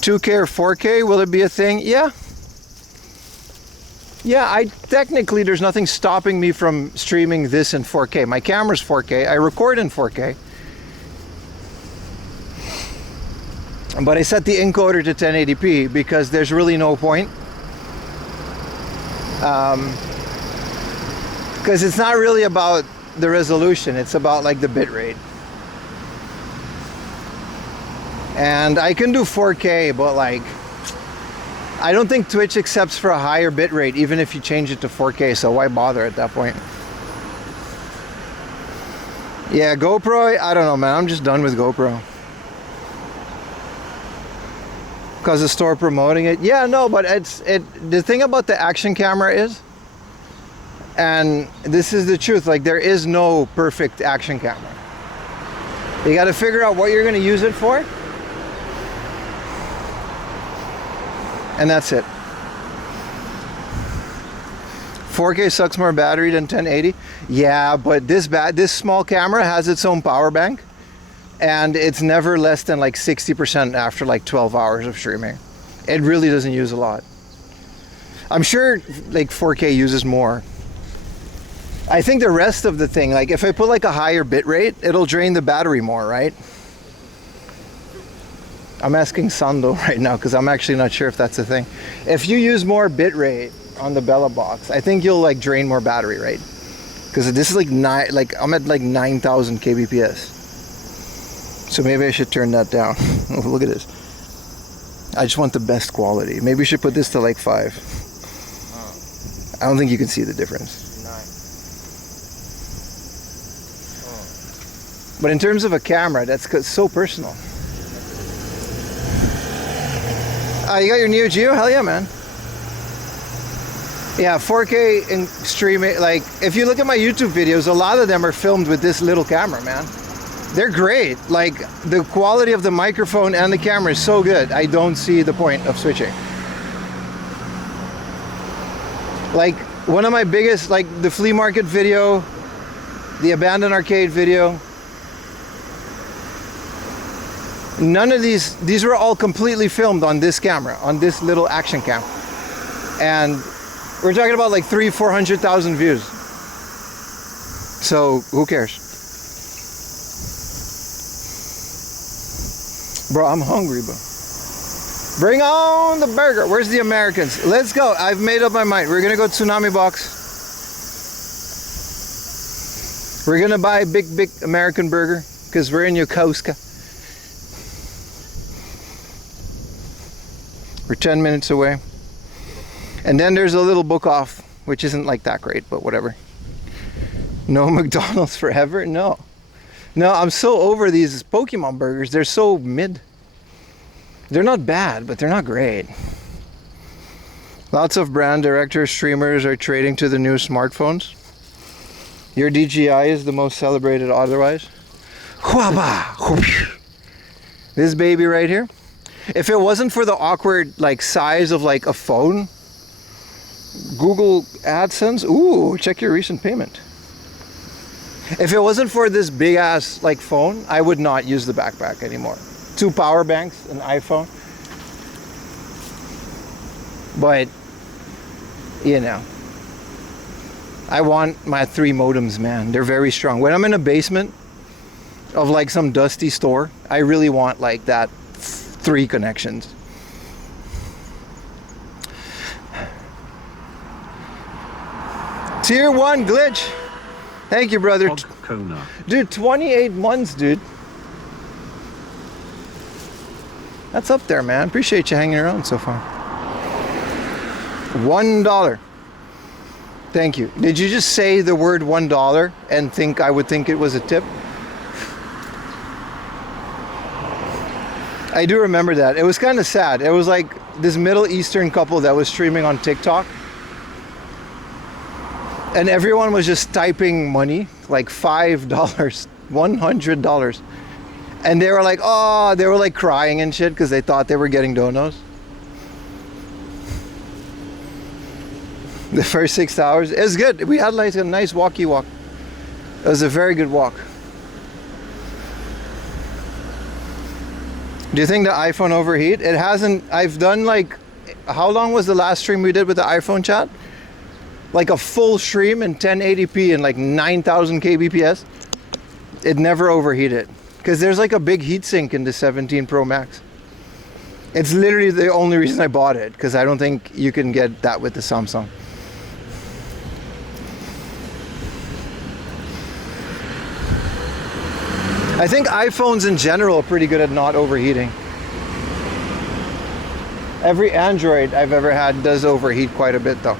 2K or 4K, will it be a thing? Yeah. Yeah, technically there's nothing stopping me from streaming this in 4K. My camera's 4K. I record in 4K. But I set the encoder to 1080p because there's really no point. Because it's not really about the resolution. It's about like the bit rate. And I can do 4K, but like, I don't think Twitch accepts for a higher bit rate, even if you change it to 4K, so why bother at that point? Yeah, GoPro, I don't know, man. I'm just done with GoPro. Because the store promoting it. Yeah, no, but the thing about the action camera is, and this is the truth, like there is no perfect action camera. You got to figure out what you're going to use it for. And that's it. 4K sucks more battery than 1080. Yeah, but this small camera has its own power bank. And it's never less than like 60% after like 12 hours of streaming. It really doesn't use a lot. I'm sure like 4K uses more. I think the rest of the thing, like if I put like a higher bit rate, it'll drain the battery more, right? I'm asking Sando right now because I'm actually not sure if that's a thing. If you use more bit rate on the Bella box, I think you'll like drain more battery, right? Because this is like I'm at like 9,000 kbps. So maybe I should turn that down. Look at this. I just want the best quality. Maybe we should put this to like 5. I don't think you can see the difference. But in terms of a camera, that's so personal. You got your Neo Geo? Hell yeah, man. Yeah, 4K in streaming. Like, if you look at my YouTube videos, a lot of them are filmed with this little camera, man. They're great. Like, the quality of the microphone and the camera is so good. I don't see the point of switching. Like, one of my biggest, like the flea market video, the abandoned arcade video. None of these were all completely filmed on this camera, on this little action cam. And we're talking about like 300,000-400,000 views. So who cares? Bro, I'm hungry, bro. Bring on the burger. Where's the Americans? Let's go. I've made up my mind. We're gonna go Tsunami Box. We're gonna buy a big American burger because we're in Yokosuka. We're 10 minutes away. And then there's a little book off, which isn't like that great, but whatever. No McDonald's forever? No. No, I'm so over these Pokemon burgers. They're so mid. They're not bad, but they're not great. Lots of brand directors, streamers are trading to the new smartphones. Your DJI is the most celebrated otherwise. This baby right here. If it wasn't for the awkward like size of like a phone, Google AdSense, ooh, check your recent payment. If it wasn't for this big ass like phone, I would not use the backpack anymore. 2 power banks, an iPhone. But, you know, I want my 3 modems, man. They're very strong. When I'm in a basement of like some dusty store, I really want like that 3 connections. Tier 1 glitch. Thank you, brother. Dude, 28 months, dude. That's up there, man. Appreciate you hanging around so far. $1. Thank you. Did you just say the word $1 and think I would think it was a tip? I do remember that. It was kind of sad. It was like this Middle Eastern couple that was streaming on TikTok. And everyone was just typing money, like $5, $100. And they were like, oh, they were like crying and shit because they thought they were getting donos. The first 6 hours, it was good. We had like a nice walkie walk. It was a very good walk. Do you think the iPhone overheat? It hasn't. I've done like, how long was the last stream we did with the iPhone chat? Like a full stream in 1080p and like 9,000 kbps. It never overheated. Because there's like a big heatsink in the 17 Pro Max. It's literally the only reason I bought it, because I don't think you can get that with the Samsung. I think iPhones in general are pretty good at not overheating. Every Android I've ever had does overheat quite a bit though.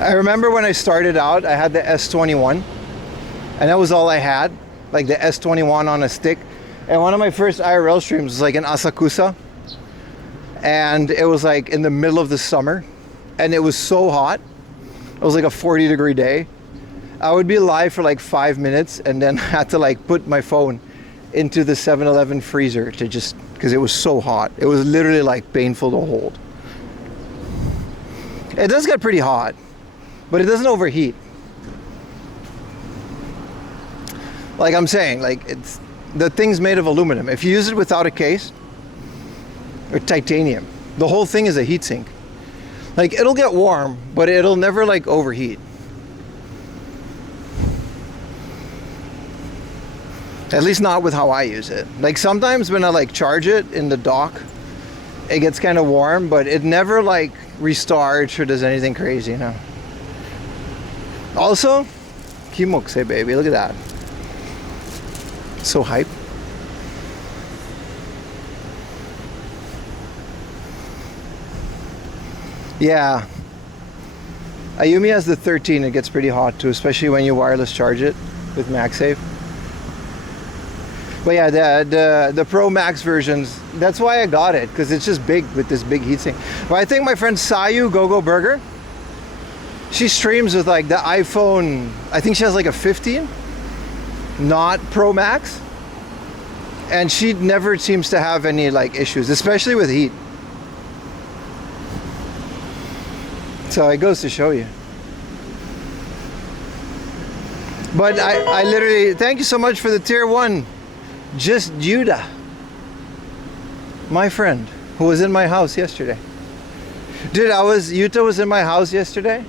I remember when I started out, I had the S21, and that was all I had, like the S21 on a stick. And one of my first IRL streams was like in Asakusa, and it was like in the middle of the summer, and it was so hot. It was like a 40-degree day. I would be live for like 5 minutes, and then I had to like put my phone into the 7-Eleven freezer to just, because it was so hot. It was literally like painful to hold. It does get pretty hot, but it doesn't overheat. Like I'm saying, like it's, the thing's made of aluminum. If you use it without a case, or titanium, the whole thing is a heatsink. Like it'll get warm, but it'll never like overheat. At least not with how I use it. Like sometimes when I like charge it in the dock, it gets kind of warm, but it never like restarts or does anything crazy, you know. Also, Kimokse baby, look at that. So hype. Yeah. Ayumi has the 13, it gets pretty hot too, especially when you wireless charge it with MagSafe. But yeah, the Pro Max versions, that's why I got it, because it's just big with this big heatsink. But I think my friend Sayu Gogo Burger, she streams with like the iPhone, I think she has like a 15, not Pro Max. And she never seems to have any like issues, especially with heat. So it goes to show you. But I literally, thank you so much for the tier 1. Just Judah, my friend, who was in my house yesterday. Dude, Yuta was in my house yesterday,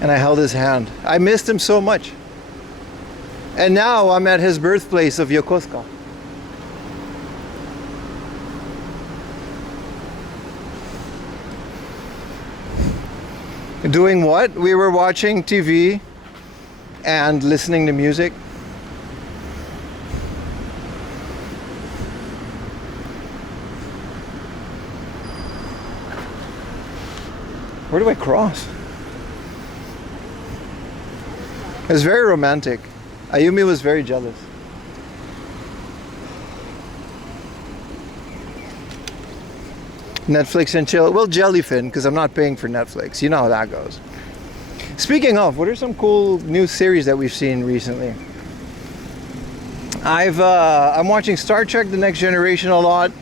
and I held his hand. I missed him so much. And now I'm at his birthplace of Yokosuka. Doing what? We were watching TV and listening to music. Where do I cross? It was very romantic. Ayumi was very jealous. Netflix and chill. Well, jellyfin, because I'm not paying for Netflix. You know how that goes. Speaking of, what are some cool new series that we've seen recently? I'm watching Star Trek: The Next Generation a lot.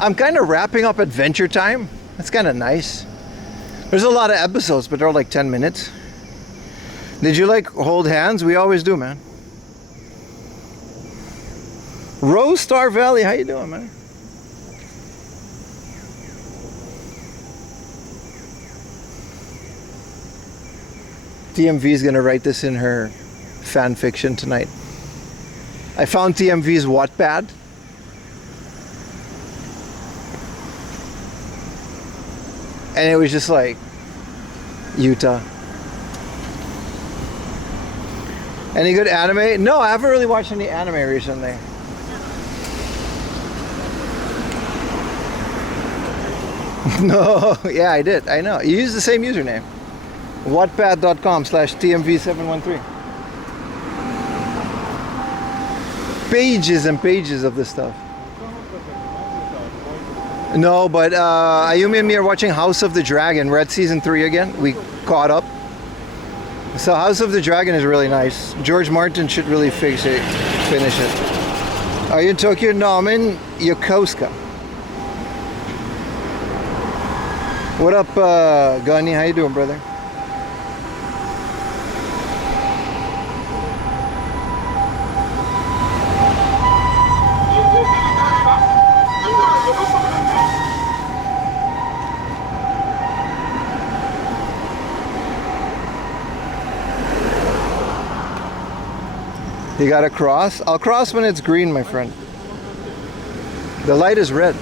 I'm kind of wrapping up Adventure Time. That's kind of nice. There's a lot of episodes, but they're like 10 minutes. Did you like hold hands? We always do, man. Rose Star Valley, how you doing, man? TMV's gonna write this in her fan fiction tonight. I found TMV's Wattpad. And it was just like Utah. Any good anime? No, I haven't really watched any anime recently. No, yeah, I did. I know. You use the same username. Wattpad.com/TMV713. Pages and pages of this stuff. No, but Ayumi and me are watching House of the Dragon. We're at season 3 again. We caught up. So House of the Dragon is really nice. George Martin should really finish it. Are you in Tokyo? No, I'm in Yokosuka. What up, Gunny? How you doing, brother? You gotta cross? I'll cross when it's green, my friend. The light is red.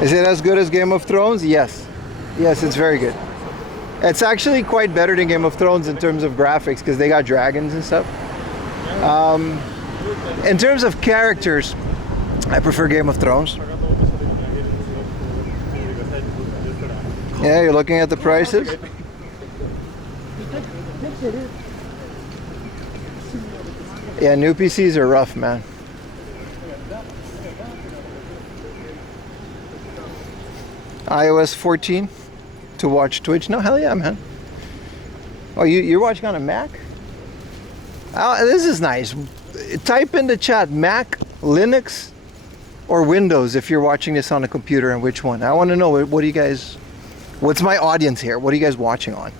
Is it as good as Game of Thrones? Yes. Yes, it's very good. It's actually quite better than Game of Thrones in terms of graphics because they got dragons and stuff. In terms of characters, I prefer Game of Thrones. Yeah, you're looking at the prices? Yeah, new PCs are rough, man. iOS 14 to watch Twitch. No, hell yeah, man. Oh, you're watching on a Mac? Oh, this is nice. Type in the chat Mac, Linux, or Windows if you're watching this on a computer, and which one. I want to know what do you guys, what's my audience here? What are you guys watching on?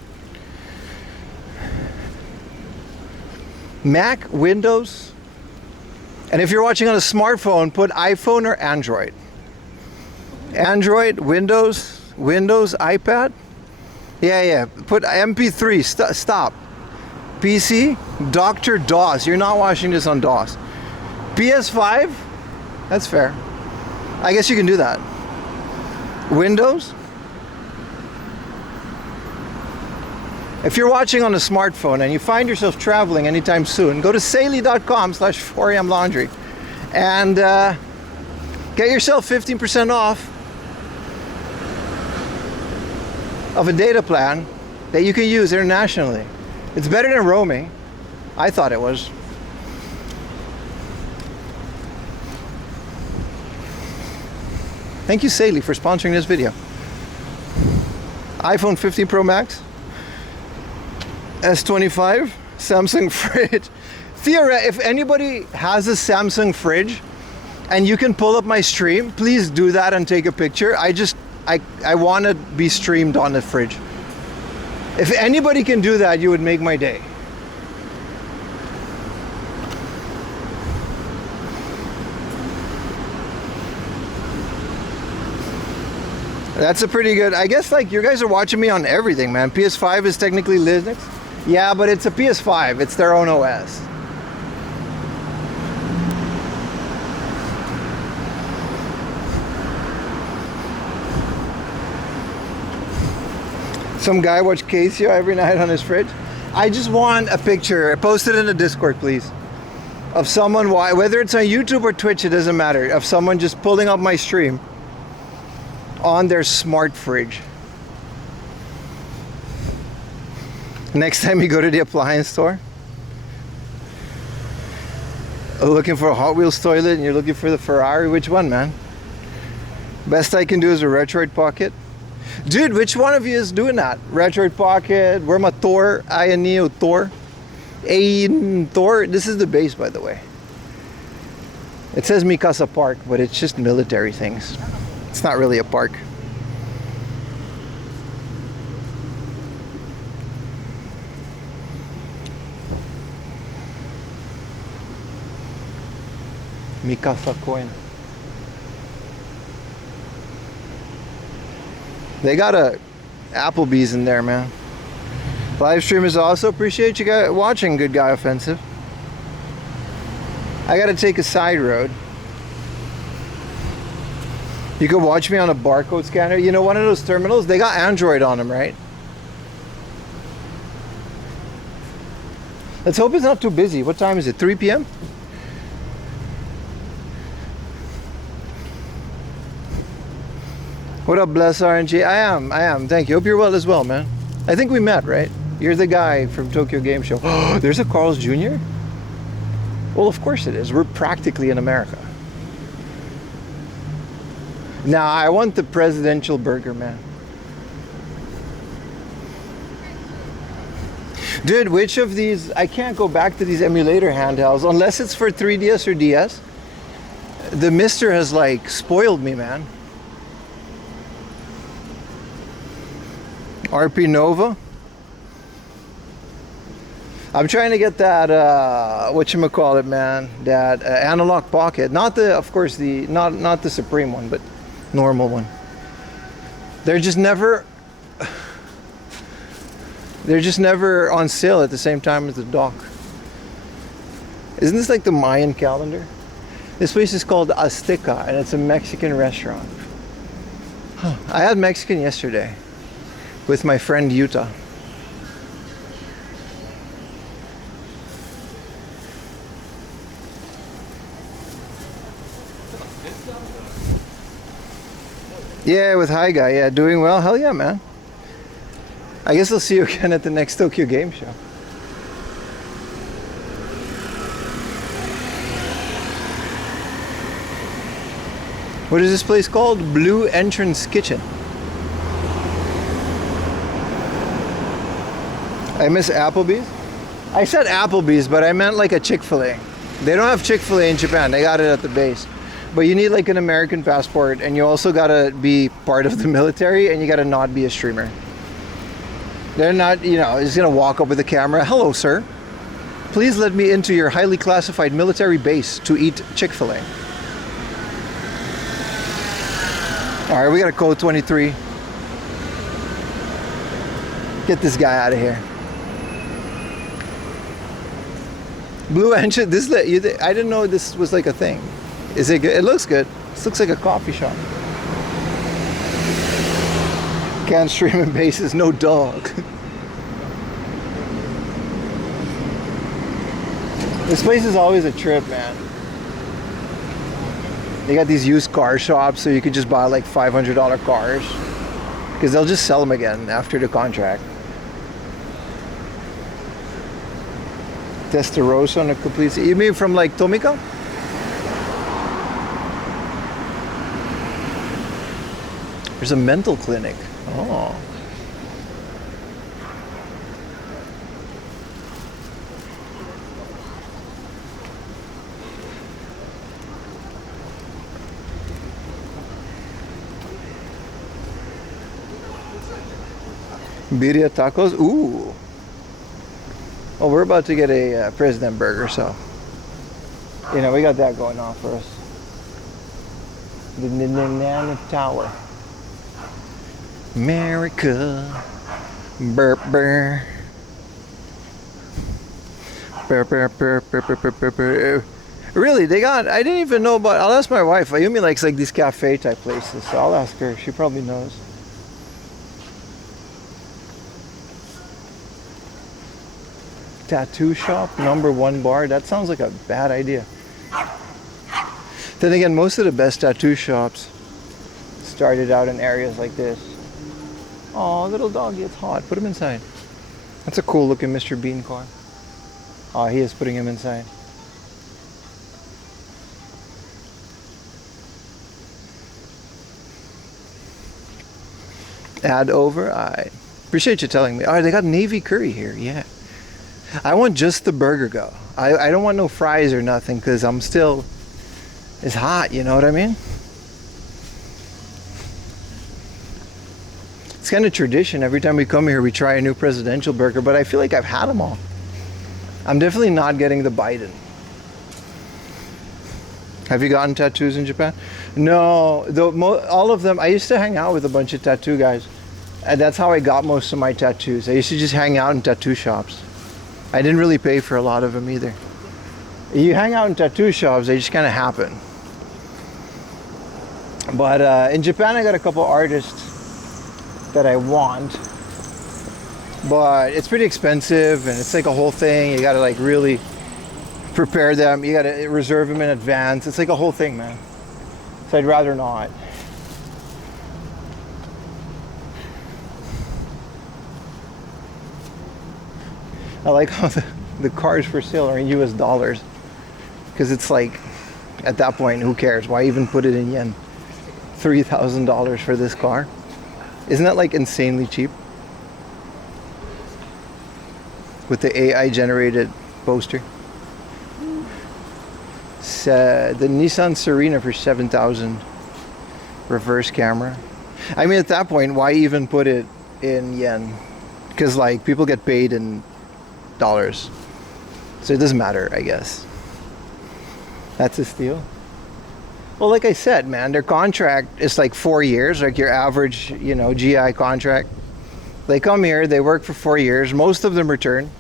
Mac, Windows, and if you're watching on a smartphone, put iPhone or Android. Android, Windows, iPad. Yeah, put MP3, stop. PC, Dr. DOS. You're not watching this on DOS. PS5, that's fair. I guess you can do that. Windows. If you're watching on a smartphone and you find yourself traveling anytime soon, go to saily.com/4amlaundry and get yourself 15% off of a data plan that you can use internationally. It's better than roaming. I thought it was. Thank you, Saily, for sponsoring this video. iPhone 15 Pro Max. S25, Samsung fridge. If anybody has a Samsung fridge and you can pull up my stream, please do that and take a picture. I want to be streamed on the fridge. If anybody can do that, you would make my day. That's a pretty good, I guess like you guys are watching me on everything, man. PS5 is technically Linux. Yeah, but it's a PS5. It's their own OS. Some guy watch Casio every night on his fridge. I just want a picture, post it in the Discord please, of someone, whether it's on YouTube or Twitch, it doesn't matter, of someone just pulling up my stream on their smart fridge. Next time you go to the appliance store, looking for a Hot Wheels toilet and you're looking for the Ferrari, which one, man? Best I can do is a Retroid Pocket. Dude, which one of you is doing that? Retroid Pocket, where my Thor, Neo Thor, Thor. This is the base, by the way. It says Mikasa Park, but it's just military things. It's not really a park. Mikasa coin. They got a Applebee's in there, man. Live streamers also appreciate you guys watching Good Guy Offensive. I gotta take a side road. You can watch me on a barcode scanner. You know, one of those terminals, they got Android on them, right? Let's hope it's not too busy. What time is it? 3 p.m.? What up, Bless RNG? I am. Thank you. Hope you're well as well, man. I think we met, right? You're the guy from Tokyo Game Show. Oh, there's a Carl's Jr.? Well, of course it is. We're practically in America. Now, I want the presidential burger, man. Dude, which of these... I can't go back to these emulator handhelds unless it's for 3DS or DS. The Mister has, like, spoiled me, man. RP Nova. I'm trying to get that whatchamacallit, man, that analog pocket, not the, of course, the not the Supreme one, but normal one. They're just never on sale at the same time as the dock. Isn't this like the Mayan calendar? This place is called Azteca and it's a Mexican restaurant. I had Mexican yesterday with my friend Utah. Yeah, with Hi Guy. Yeah, doing well. Hell yeah, man. I guess I'll see you again at the next Tokyo Game Show. What is this place called? Blue Entrance Kitchen. I miss Applebee's. I said Applebee's, but I meant like a Chick-fil-A. They don't have Chick-fil-A in Japan. They got it at the base. But you need like an American passport, and you also gotta be part of the military, and you gotta not be a streamer. They're not, you know, just gonna walk up with the camera. Hello, sir. Please let me into your highly classified military base to eat Chick-fil-A. All right, we got a code 23. Get this guy out of here. Blue Engine. This I didn't know this was like a thing. Is it good? It looks good. This looks like a coffee shop. Can't stream in bases, no dog. This place is always a trip, man. They got these used car shops, so you could just buy like $500 cars, because they'll just sell them again after the contract. Testarossa on a complete... You mean from like Tomika? There's a mental clinic. Oh. Birria tacos. Ooh. Oh, we're about to get a president burger, so you know we got that going on for us. The Nana Tower. America. Burp burr. Burp burp burp burp burp burp burp burp. Really, they got. I didn't even know about. I'll ask my wife. Ayumi likes like these cafe type places, so I'll ask her. She probably knows. Tattoo shop, #1 bar. That sounds like a bad idea. Then again, most of the best tattoo shops started out in areas like this. Oh, little doggy, it's hot. Put him inside. That's a cool looking Mr. Bean car. Oh, he is putting him inside. Add over. I appreciate you telling me. Oh, they got Navy curry here. Yeah. I want just the burger go. I don't want no fries or nothing because I'm still, it's hot, you know what I mean? It's kind of tradition. Every time we come here, we try a new presidential burger, but I feel like I've had them all. I'm definitely not getting the Biden. Have you gotten tattoos in Japan? No, all of them. I used to hang out with a bunch of tattoo guys. And that's how I got most of my tattoos. I used to just hang out in tattoo shops. I didn't really pay for a lot of them either. You hang out in tattoo shops, they just kind of happen. But in Japan, I got a couple artists that I want. But it's pretty expensive and it's like a whole thing. You gotta like really prepare them. You gotta reserve them in advance. It's like a whole thing, man. So I'd rather not. I like how the cars for sale are in US dollars. Because it's like, at that point, who cares? Why even put it in yen? $3,000 for this car. Isn't that like insanely cheap? With the AI generated poster. The Nissan Serena for 7,000. Reverse camera. I mean, at that point, why even put it in yen? Because like people get paid in dollars, so it doesn't matter, I guess. That's a steal. Well, like I said, man, their contract is like 4 years, like your average, you know, GI contract. They come here, they work for 4 years, most of them return,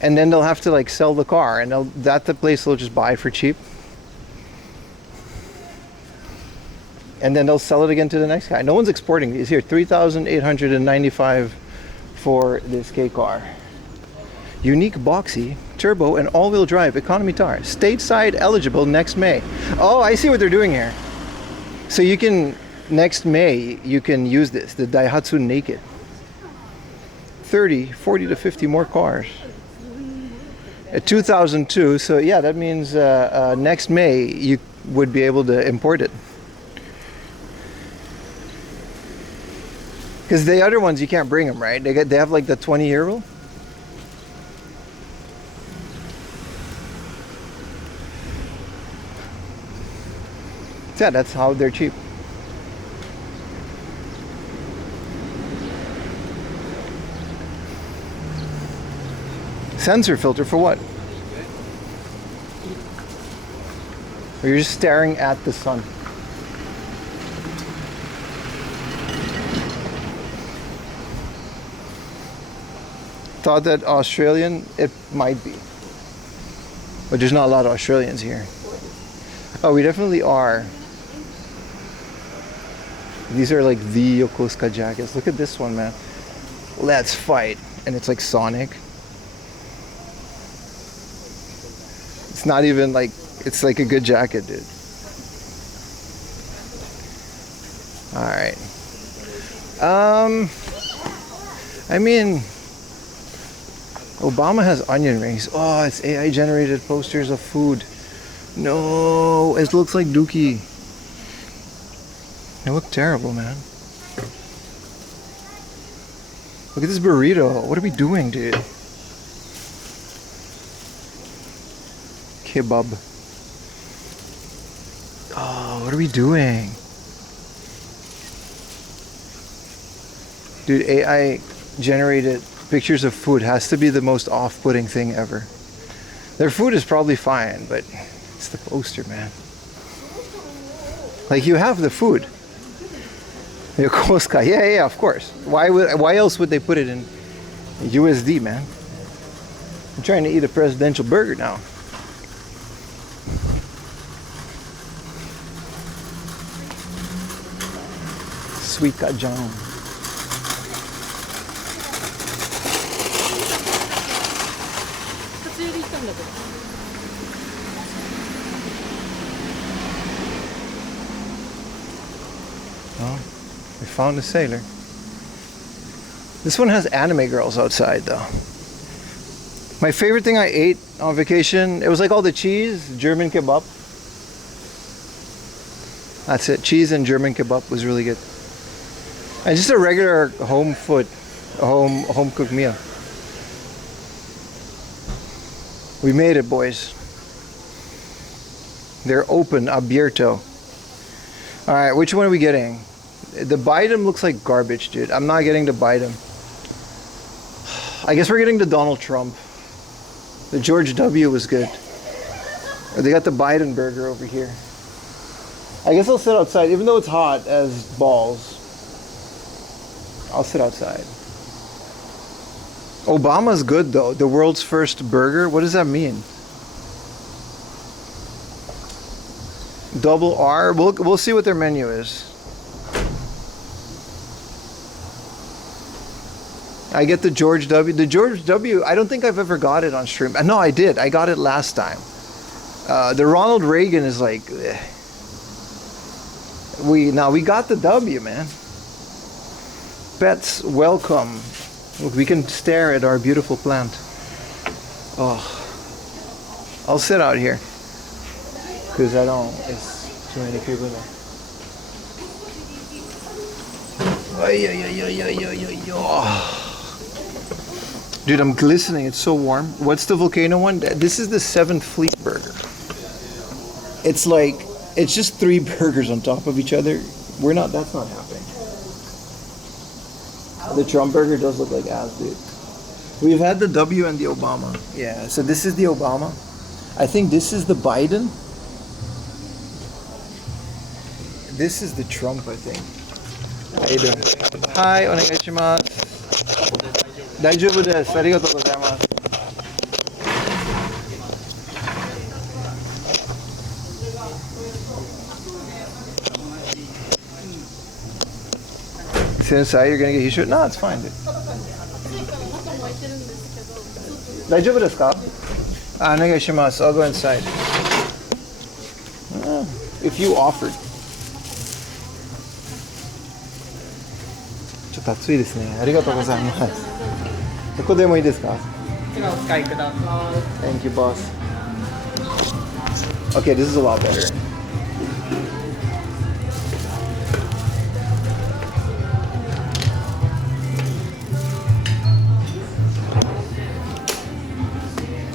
and then they'll have to like sell the car, and the place will just buy it for cheap, and then they'll sell it again to the next guy. No one's exporting these. Here, 3,895 for this K car. Unique boxy, turbo, and all-wheel drive economy car. Stateside eligible next May. Oh, I see what they're doing here. So you can, next May, you can use this, the Daihatsu Naked. 30, 40 to 50 more cars. 2002, so yeah, that means next May you would be able to import it. Because the other ones, you can't bring them, right? They have like the 20-year rule. Yeah, that's how they're cheap. Sensor filter for what? Or you're just staring at the sun. Thought that Australian, it might be. But there's not a lot of Australians here. Oh, we definitely are. These are like the Yokosuka jackets. Look at this one, man. Let's fight. And it's like Sonic. It's not even like, it's like a good jacket, dude. Alright. I mean, Obama has onion rings. Oh, it's AI generated posters of food. No, it looks like Dookie. They look terrible, man. Look at this burrito. What are we doing, dude? Kebab. Oh, what are we doing? Dude, AI generated pictures of food has to be the most off-putting thing ever. Their food is probably fine, but it's the poster, man. Like, you have the food. Yokosuka, yeah, of course. Why else would they put it in USD, man? I'm trying to eat a presidential burger now. Sweet kajang. Oh, we found a sailor. This one has anime girls outside though. My favorite thing I ate on vacation, it was like all the cheese, German kebab. That's it, cheese and German kebab was really good. And just a regular home cooked meal. We made it, boys. They're open, abierto. All right, which one are we getting? The Biden looks like garbage, dude. I'm not getting the Biden. I guess we're getting the Donald Trump. The George W was good. They got the Biden burger over here. I guess I'll sit outside, even though it's hot as balls. I'll sit outside. Obama's good though. The world's first burger. What does that mean? Double R. We'll see what their menu is. I get the George W. The George W. I don't think I've ever got it on stream. No, I did. I got it last time. The Ronald Reagan is like. We got the W, man. Pets, welcome. Look, we can stare at our beautiful plant. Oh, I'll sit out here because it's too many people there. Dude, I'm glistening. It's so warm. What's the volcano one? This is the 7th Fleet burger. It's just 3 burgers on top of each other. That's not happening. The Trump burger does look like ass, dude. We've had the W and the Obama. Yeah, so this is the Obama. I think this is the Biden. This is the Trump, I think. How you doing? Hi, onegaishimasu. Daijoubu desu. Arigatou gozaimasu. Sit inside, you're gonna get heat stroke? No, it's fine, dude. Daijoubu desu ka? Onegaishimasu. I'll go inside. If you offered. ちょっと暑いですね。ありがとうございます。どこでもいいですか？こちらお使いください。Thank you, boss. Okay, this is a lot better.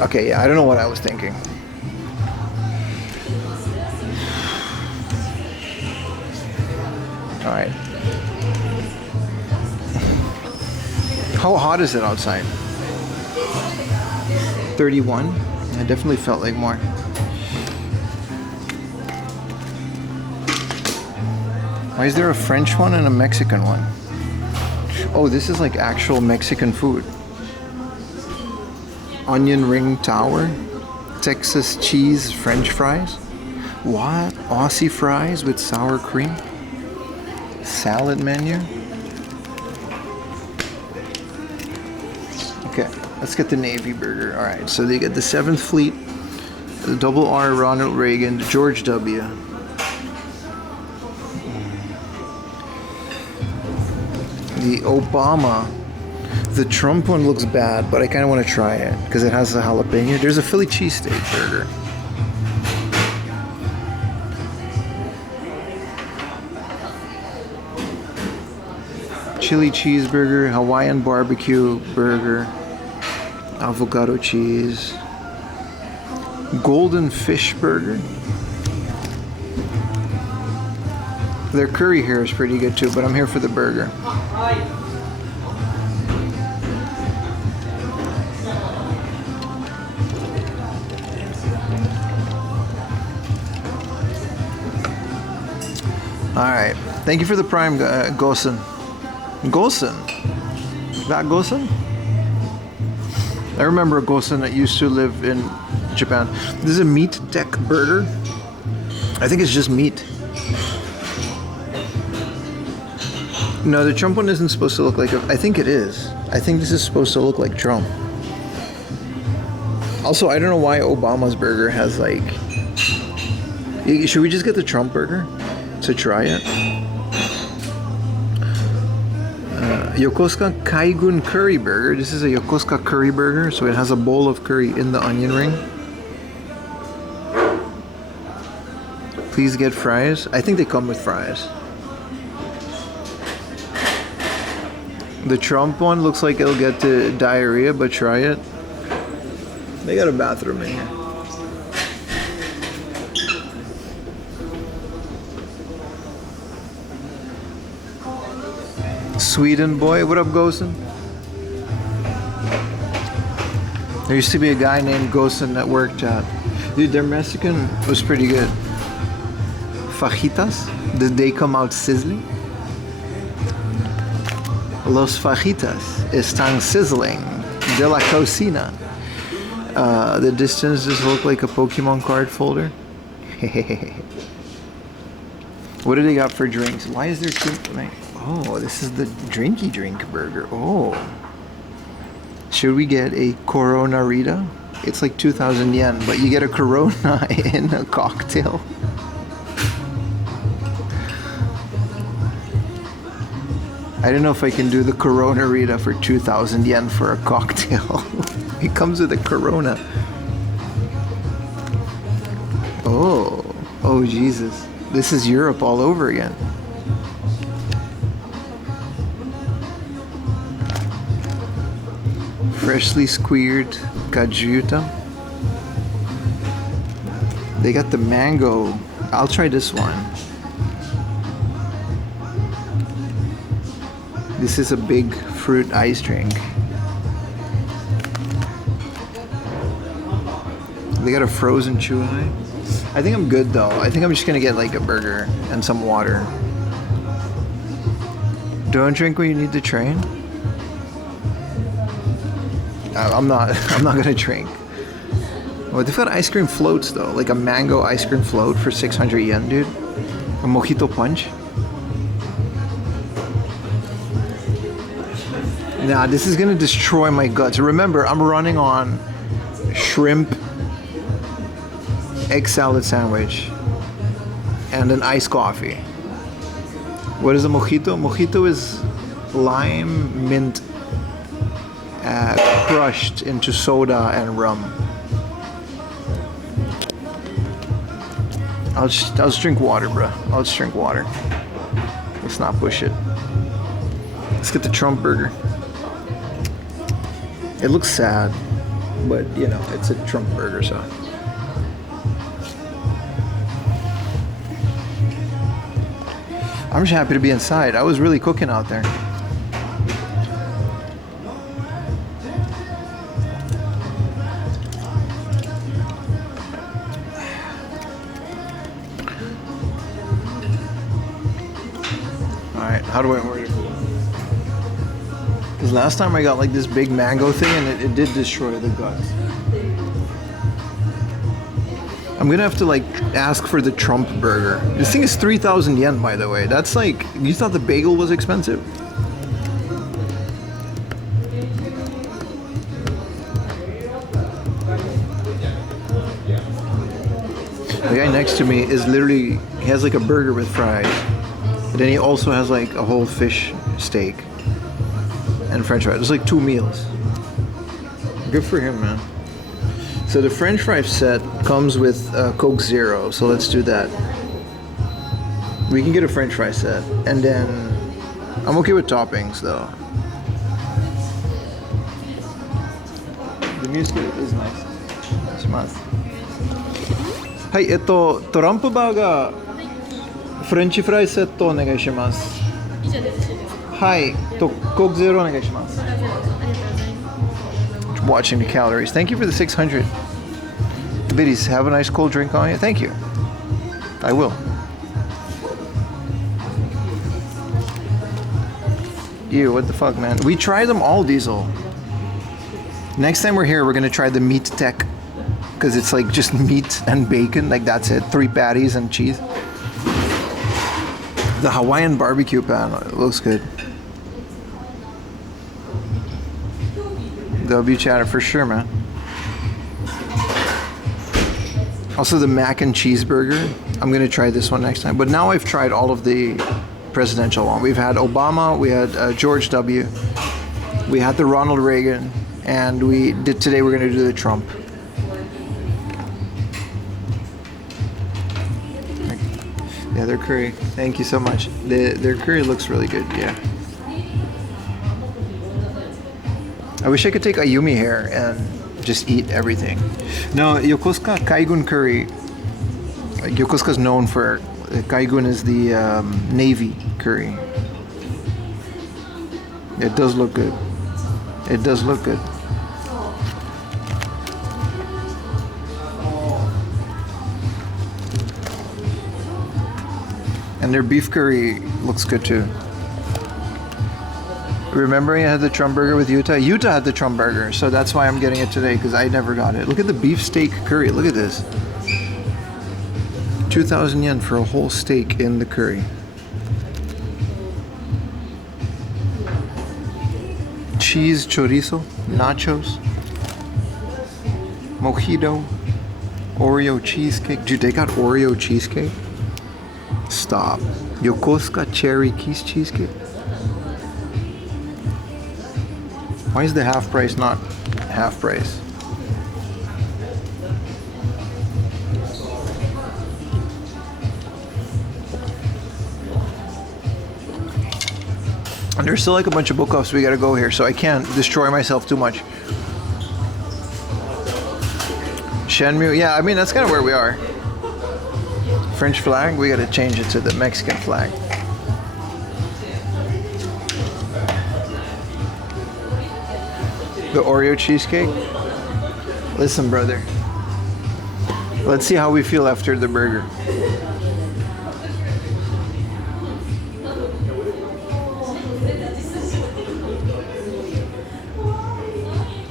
Okay, yeah, I don't know what I was thinking. All right. How hot is it outside? 31? I definitely felt like more. Why is there a French one and a Mexican one? Oh, this is like actual Mexican food. Onion ring tower, Texas cheese French fries. What? Aussie fries with sour cream? Salad menu. Okay, let's get the Navy burger. All right, so they get the 7th Fleet, the Double R Ronald Reagan, the George W. The Obama. The Trump one looks bad, but I kind of want to try it because it has a jalapeno. There's a Philly cheesesteak burger. Chili cheeseburger, Hawaiian barbecue burger, avocado cheese, golden fish burger. Their curry here is pretty good too, but I'm here for the burger. Alright. Thank you for the prime, Gosen. Gosen? That Gosen? I remember a Gosen that used to live in Japan. This is a meat deck burger. I think it's just meat. No, the Trump one isn't supposed to look like I think it is. I think this is supposed to look like Trump. Also, I don't know why Obama's burger has like... Should we just get the Trump burger to try it? Yokosuka Kaigun curry burger. This is a Yokosuka curry burger, so it has a bowl of curry in the onion ring. Please get fries. I think they come with fries. The Trump one looks like it'll get to diarrhea, but try it. They got a bathroom in here. Sweden boy, what up, Gosen? There used to be a guy named Gosen that worked at... Dude, their Mexican was pretty good. Fajitas? Did they come out sizzling? Los fajitas están sizzling de la cocina. The distance just look like a Pokemon card folder. What do they got for drinks? Why is there two? Oh, this is the drinky drink burger. Oh. Should we get a Corona Rita? It's like 2,000 yen, but you get a Corona in a cocktail. I don't know if I can do the Corona Rita for 2,000 yen for a cocktail. It comes with a Corona. Oh Jesus. This is Europe all over again. Freshly squeezed kajuta. They got the mango. I'll try this one. This is a big fruit ice drink. They got a frozen chuai. I think I'm good though. I think I'm just gonna get like a burger and some water. Don't drink when you need to train. I'm not gonna drink. Well, they've got ice cream floats though, like a mango ice cream float for 600 yen, dude. A mojito punch. Nah, this is gonna destroy my guts. Remember, I'm running on shrimp, egg salad sandwich, and an iced coffee. What is a mojito? Mojito is lime, mint, crushed into soda and rum. I'll just drink water, bro. I'll just drink water. Let's not push it. Let's get the Trump burger. It looks sad, but you know, it's a Trump burger, so. I'm just happy to be inside. I was really cooking out there. Alright, how do I order? Because last time I got like this big mango thing and it did destroy the guts. I'm gonna have to like ask for the Trump burger. This thing is 3,000 yen, by the way. That's like, you thought the bagel was expensive? The guy next to me is literally, he has like a burger with fries. And then he also has like a whole fish steak and french fries. It's like 2 meals. Good for him, man. So the french fry set comes with Coke Zero, so let's do that. We can get a french fry set, and then I'm okay with toppings though. The music is nice. Shimasu. Hi, Trump burger, French fry set とお願いします。はい、Coke Zero お願いします。Watching the calories. Thank you for the 600 biddies. Have a nice cold drink on you. Thank you. I will. Ew, what the fuck, man? We tried them all, Diesel. Next time we're here, we're gonna try the meat tech. Because it's like just meat and bacon, like that's it. 3 patties and cheese. The Hawaiian barbecue pan, it looks good. W chatter for sure, man. Also the mac and cheeseburger. I'm gonna try this one next time. But now I've tried all of the presidential one. We've had Obama, we had George W, we had the Ronald Reagan, and today we're gonna do the Trump. Yeah, their curry. Thank you so much. Their curry looks really good. Yeah. I wish I could take Ayumi here and just eat everything. No, Yokosuka Kaigun curry. Yokosuka is known for Kaigun is the Navy curry. It does look good. It does look good. And their beef curry looks good too. Remember I had the Trump burger with Utah? Utah had the Trump burger, so that's why I'm getting it today, because I never got it. Look at the beef steak curry, look at this. 2,000 yen for a whole steak in the curry. Cheese chorizo, nachos, mojito, Oreo cheesecake. Dude, they got Oreo cheesecake? Stop. Yokosuka cherry cheesecake. Why is the half price not half price? And there's still like a bunch of book offs we gotta go here, so I can't destroy myself too much. Shenmue, yeah, I mean that's kind of where we are. French flag, we gotta change it to the Mexican flag. The Oreo cheesecake. Listen, brother. Let's see how we feel after the burger.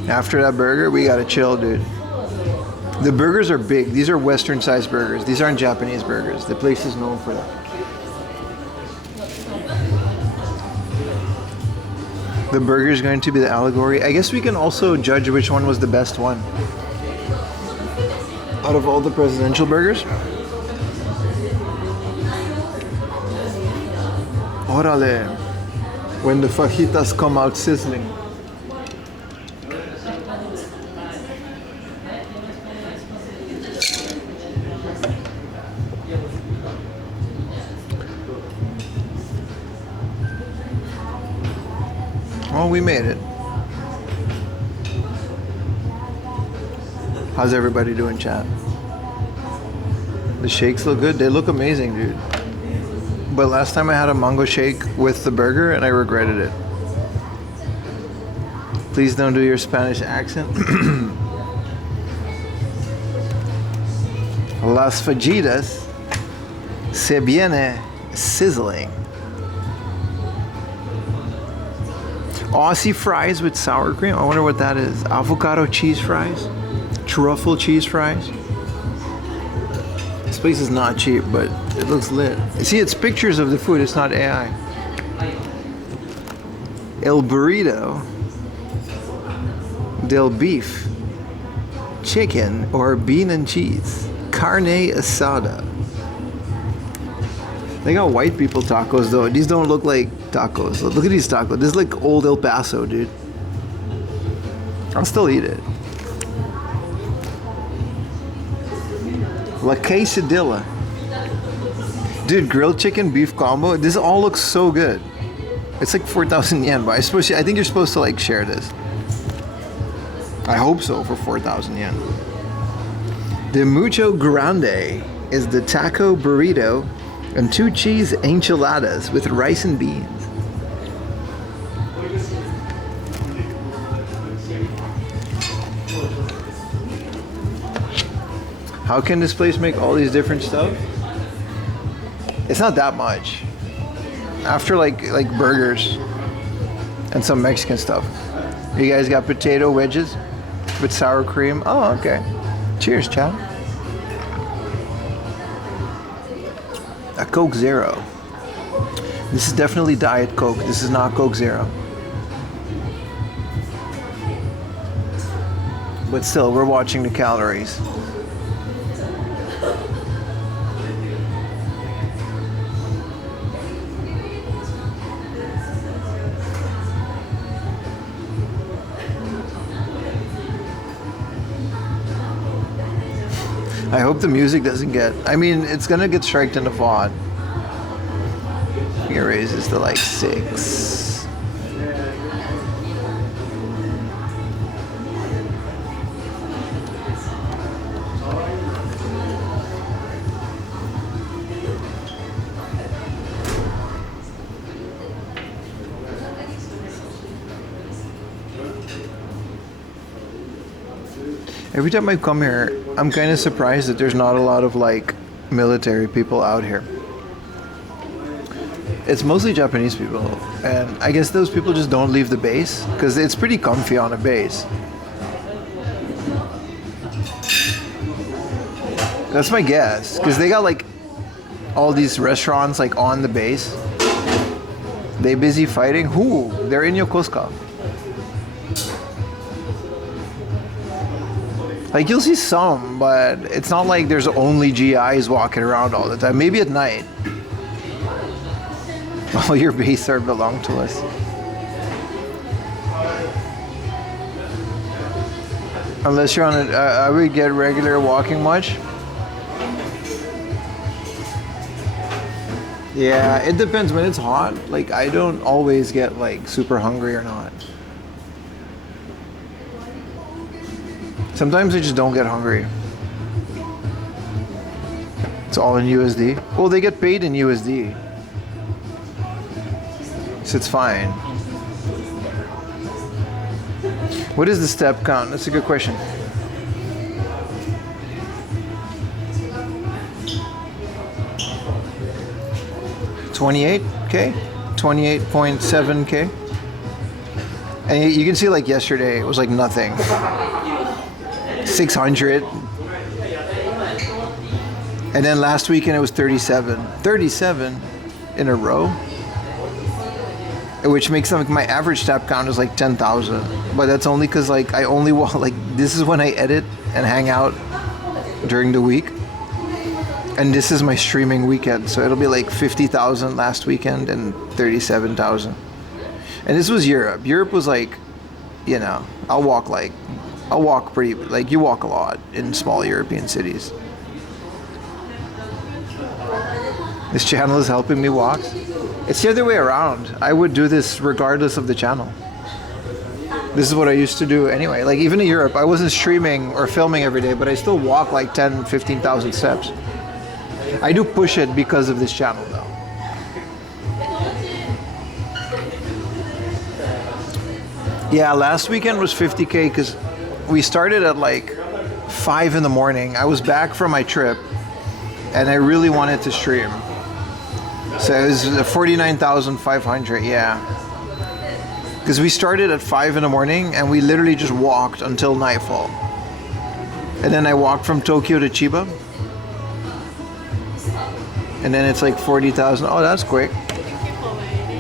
After that burger, we gotta chill, dude. The burgers are big. These are Western sized burgers. These aren't Japanese burgers. The place is known for that. The burger is going to be the allegory. I guess we can also judge which one was the best one. Out of all the presidential burgers. Orale. When the fajitas come out sizzling. Well, we made it. How's everybody doing, chat? The shakes look good. They look amazing, dude. But last time I had a mango shake with the burger and I regretted it. Please don't do your Spanish accent. Las fajitas se viene sizzling. Aussie fries with sour cream. I wonder what that is. Avocado cheese fries. Truffle cheese fries. This place is not cheap, but it looks lit. See, it's pictures of the food. It's not AI. El burrito. Del beef. Chicken or bean and cheese. Carne asada. They got white people tacos though. These don't look like tacos. Look at these tacos. This is like old El Paso, dude. I'll still eat it. La quesadilla. Dude, grilled chicken beef combo. This all looks so good. It's like 4,000 yen, but I think you're supposed to like share this. I hope so for 4,000 yen. The Mucho Grande is the taco burrito and 2 cheese enchiladas with rice and beans. How can this place make all these different stuff? It's not that much. After like burgers, and some Mexican stuff. You guys got potato wedges with sour cream. Oh, okay. Cheers, Chad. A Coke Zero. This is definitely Diet Coke. This is not Coke Zero. But still, we're watching the calories. I hope the music doesn't get... I mean, it's gonna get striked into VOD. It raises to like 6. Every time I come here, I'm kind of surprised that there's not a lot of like military people out here. It's mostly Japanese people, and I guess those people just don't leave the base because it's pretty comfy on a base. That's my guess, because they got like all these restaurants like on the base. They busy fighting? Who? They're in Yokosuka. Like, you'll see some, but it's not like there's only GIs walking around all the time. Maybe at night. All your base are belong to us. Unless you're on a... I would get regular walking much. Yeah, it depends. When it's hot, like, I don't always get, like, super hungry or not. Sometimes I just don't get hungry. It's all in USD. Well, they get paid in USD. So it's fine. What is the step count? That's a good question. $28K? 28.7K? And you can see like yesterday, it was like nothing. 600. And then last weekend it was 37. 37 in a row. Which makes like my average tap count is like 10,000. But that's only because like I only want, like, this is when I edit and hang out during the week. And this is my streaming weekend. So it'll be like 50,000 last weekend and 37,000. And this was Europe. Europe was like, you know, I'll walk pretty, like, you walk a lot in small European cities. This channel is helping me walk. It's the other way around. I would do this regardless of the channel. This is what I used to do anyway. Like, even in Europe, I wasn't streaming or filming every day, but I still walk like 10, 15,000 steps. I do push it because of this channel though. Yeah, last weekend was 50K because we started at like 5 in the morning. I was back from my trip and I really wanted to stream. So it was 49,500, yeah. Because we started at 5 in the morning and we literally just walked until nightfall. And then I walked from Tokyo to Chiba. And then it's like 40,000. Oh, that's quick.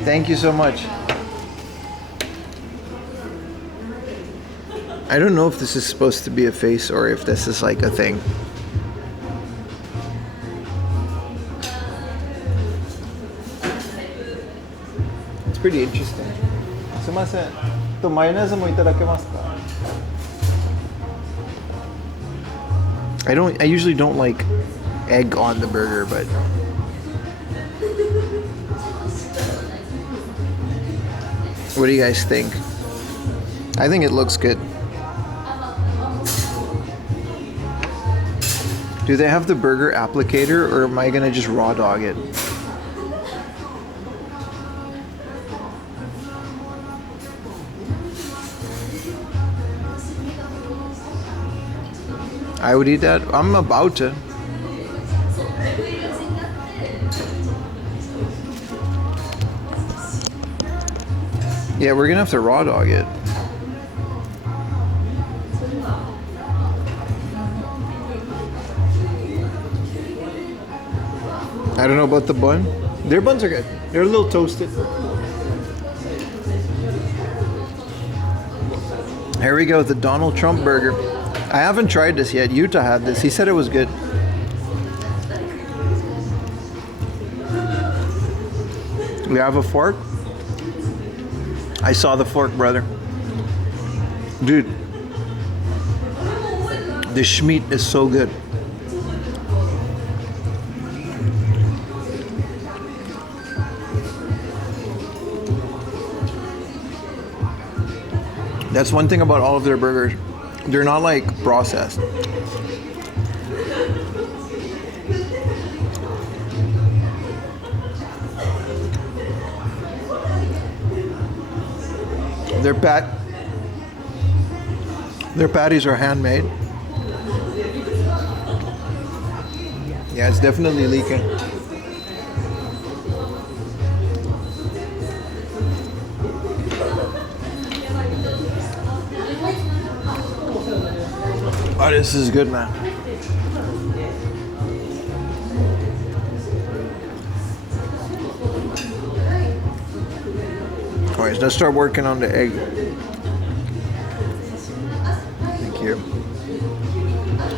Thank you so much. I don't know if this is supposed to be a face or if this is like a thing. It's pretty interesting. Sumimasen. To mayonnaise mo itadakemasu ka? I usually don't like egg on the burger, but what do you guys think? I think it looks good. Do they have the burger applicator, or am I gonna just raw dog it? I would eat that. I'm about to. Yeah, we're gonna have to raw dog it. I don't know about the bun. Their buns are good. They're a little toasted. Here we go, the Donald Trump burger. I haven't tried this yet. Utah had this. He said it was good. We have a fork. I saw the fork, brother. Dude, the schmeat is so good. That's one thing about all of their burgers. They're not like processed. Their patties are handmade. Yeah, it's definitely leaking. Oh, this is good, man. All right, let's start working on the egg. Thank you.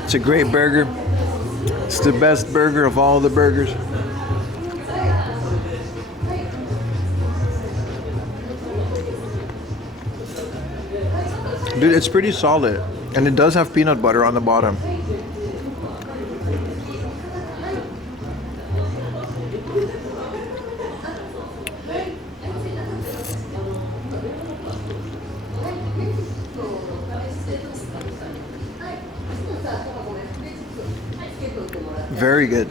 It's a great burger. It's the best burger of all the burgers. Dude, it's pretty solid. And it does have peanut butter on the bottom. Very good.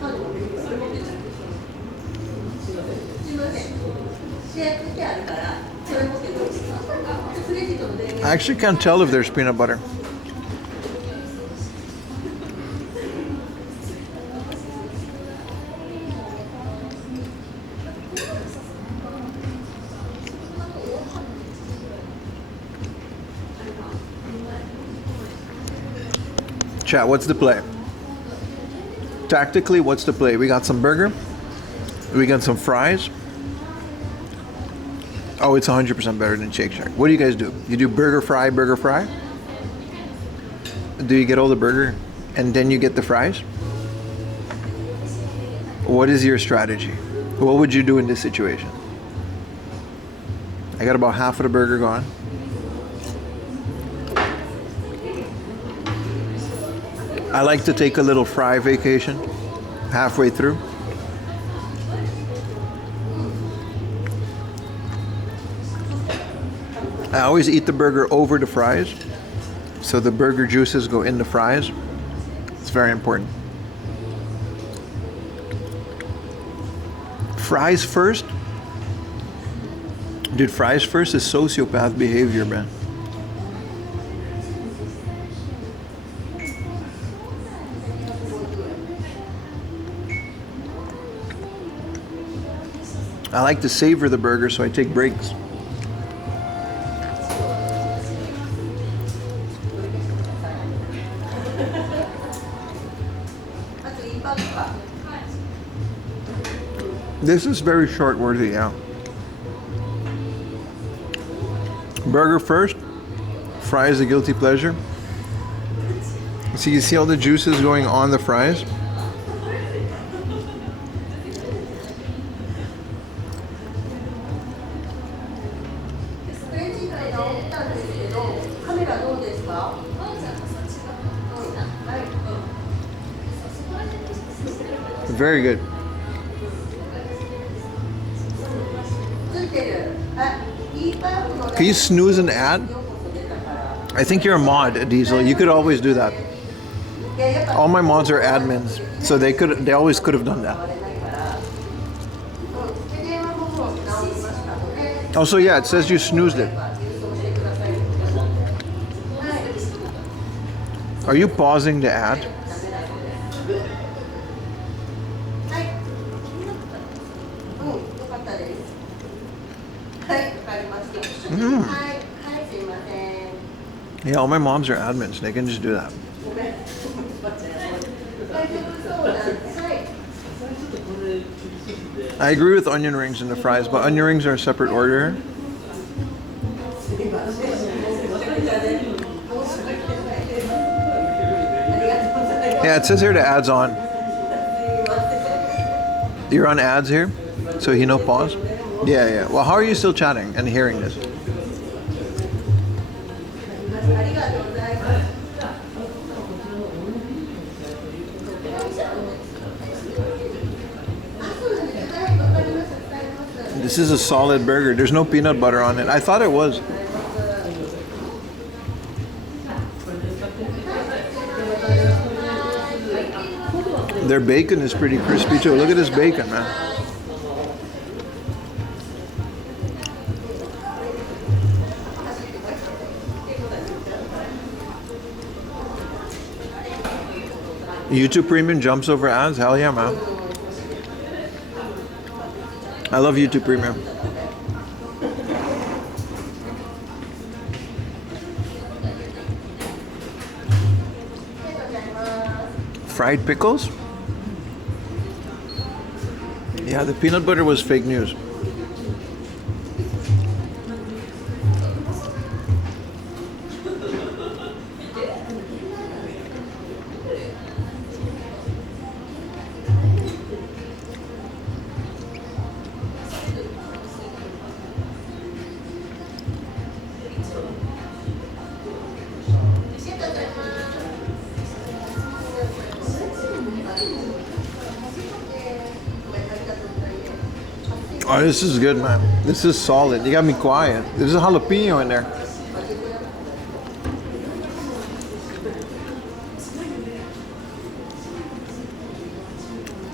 I actually can't tell if there's peanut butter. Chat, what's the play? Tactically, what's the play? We got some burger. We got some fries. Oh, it's 100% better than Shake Shack. What do you guys do? You do burger fry, burger fry? Do you get all the burger and then you get the fries? What is your strategy? What would you do in this situation? I got about half of the burger gone. I like to take a little fry vacation halfway through. I always eat the burger over the fries, so the burger juices go in the fries. It's very important. Fries first? Dude, fries first is sociopath behavior, man. I like to savor the burger, so I take breaks. This is very short-worthy, yeah. Burger first, fries a guilty pleasure. So you see all the juices going on the fries? Very good. Can you snooze an ad? I think you're a mod, Diesel. You could always do that. All my mods are admins, so they always could have done that. Also, yeah, it says you snoozed it. Are you pausing the ad? Yeah, all my moms are admins. They can just do that. I agree with onion rings and the fries, but onion rings are a separate order. Yeah, it says here the ads on. You're on ads here? So he no pause? Yeah. Well, how are you still chatting and hearing this? This is a solid burger. There's no peanut butter on it. I thought it was. Their bacon is pretty crispy too. Look at this bacon, man. YouTube Premium jumps over ads? Hell yeah, man. I love YouTube Premium. Fried pickles? Yeah, the peanut butter was fake news. Oh, this is good, man. This is solid. You got me quiet. There's a jalapeno in there.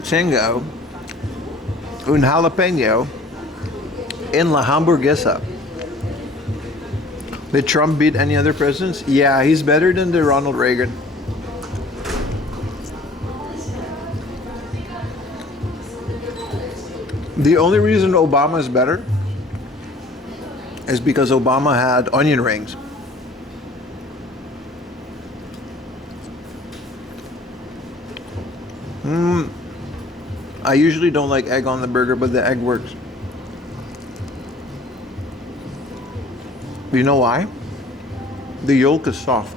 Tengo un jalapeno en la hamburguesa. Did Trump beat any other presidents? Yeah, he's better than the Ronald Reagan. The only reason Obama is better is because Obama had onion rings. I usually don't like egg on the burger, but the egg works. You know why? The yolk is soft.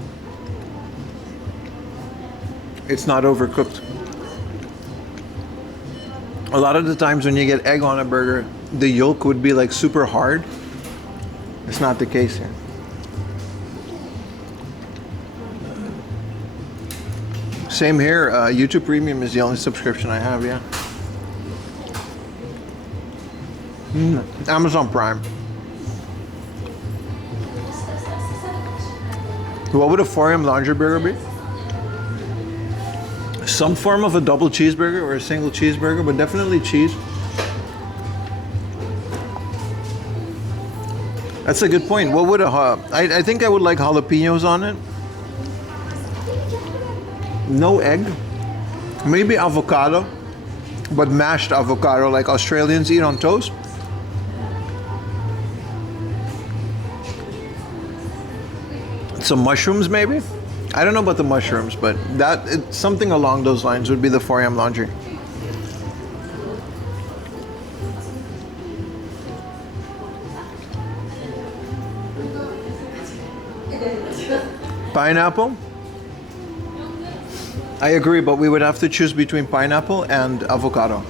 It's not overcooked. A lot of the times when you get egg on a burger, the yolk would be like super hard. It's not the case here. Same here. YouTube Premium is the only subscription I have, yeah. Amazon Prime. What would a 4M laundry burger be? Some form of a double cheeseburger or a single cheeseburger, but definitely cheese. That's a good point. What would I think I would like jalapenos on it. No egg. Maybe avocado, but mashed avocado like Australians eat on toast. Some mushrooms maybe? I don't know about the mushrooms, but something along those lines would be the 4M laundry. Pineapple? I agree, but we would have to choose between pineapple and avocado.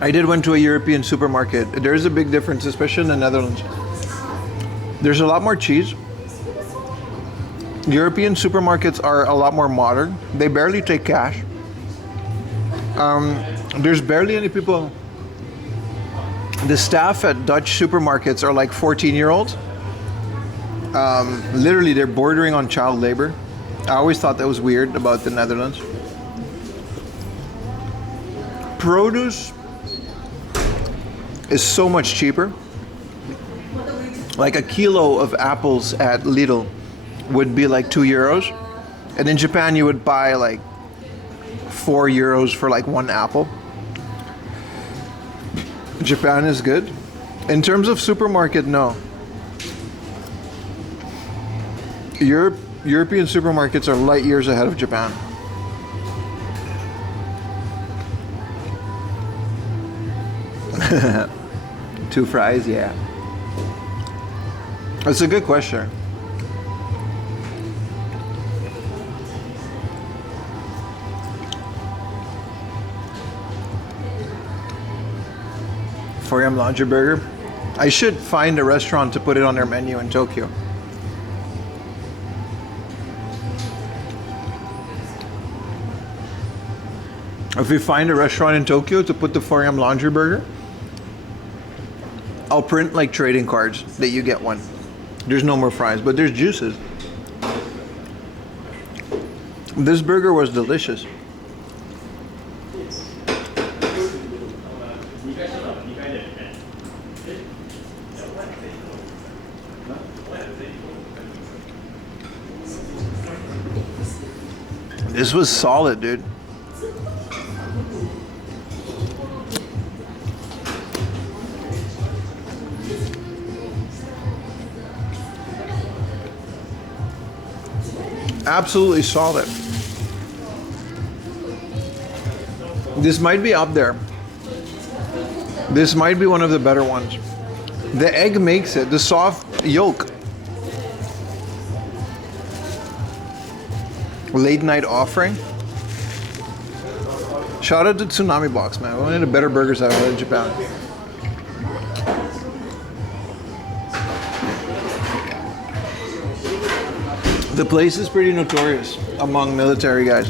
I did went to a European supermarket. There's a big difference, especially in the Netherlands. There's a lot more cheese. European supermarkets are a lot more modern. They barely take cash. There's barely any people. The staff at Dutch supermarkets are like 14-year-olds. Literally, they're bordering on child labor. I always thought that was weird about the Netherlands. Produce is so much cheaper. Like a kilo of apples at Lidl would be like €2. And in Japan you would buy like €4 for like one apple. Japan is good. In terms of supermarket, no. European supermarkets are light years ahead of Japan. Two fries, yeah. That's a good question. Foyam Laundry Burger. I should find a restaurant to put it on their menu in Tokyo. If we find a restaurant in Tokyo to put the Foyam Laundry Burger, I'll print like trading cards that you get one. There's no more fries, but there's juices. This burger was delicious. This was solid, dude. Absolutely solid. This might be up there. This might be one of the better ones. The egg makes it, the soft yolk. Late night offering. Shout out to Tsunami Box, man. One of the better burgers I've had in Japan. The place is pretty notorious among military guys.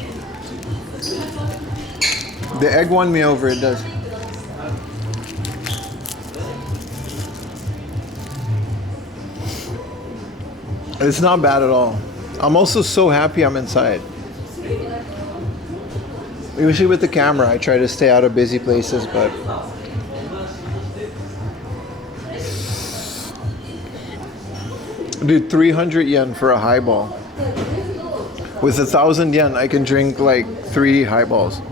The egg won me over, it does. It's not bad at all. I'm also so happy I'm inside. Usually with the camera, I try to stay out of busy places, but dude, 300 yen for a highball. With 1,000 yen, I can drink like 3 highballs.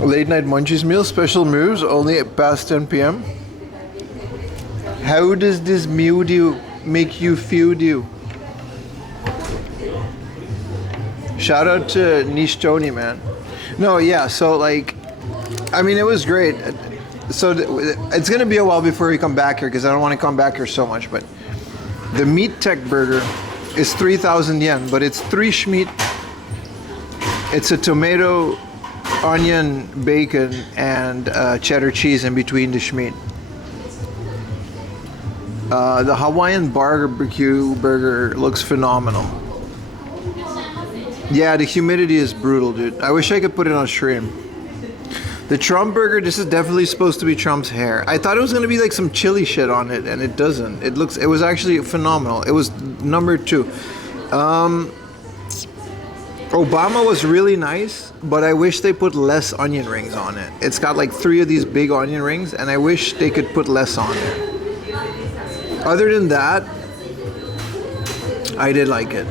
Late night munchies meal, special moves, only past 10 p.m. How does this meal make you feel, do? Shout out to Niche Tony, man. No, yeah, so like, I mean, it was great. So it's gonna be a while before we come back here because I don't want to come back here so much, but the Meat Tech burger is 3,000 yen, but it's 3 schmeat. It's a tomato, onion, bacon, and cheddar cheese in between the schmeat. The Hawaiian barbecue burger looks phenomenal. Yeah, the humidity is brutal, dude. I wish I could put it on stream. The Trump burger, this is definitely supposed to be Trump's hair. I thought it was gonna be like some chili shit on it, and it doesn't. It was actually phenomenal. It was number 2. Obama was really nice, but I wish they put less onion rings on it. It's got like 3 of these big onion rings, and I wish they could put less on it. Other than that, I did like it.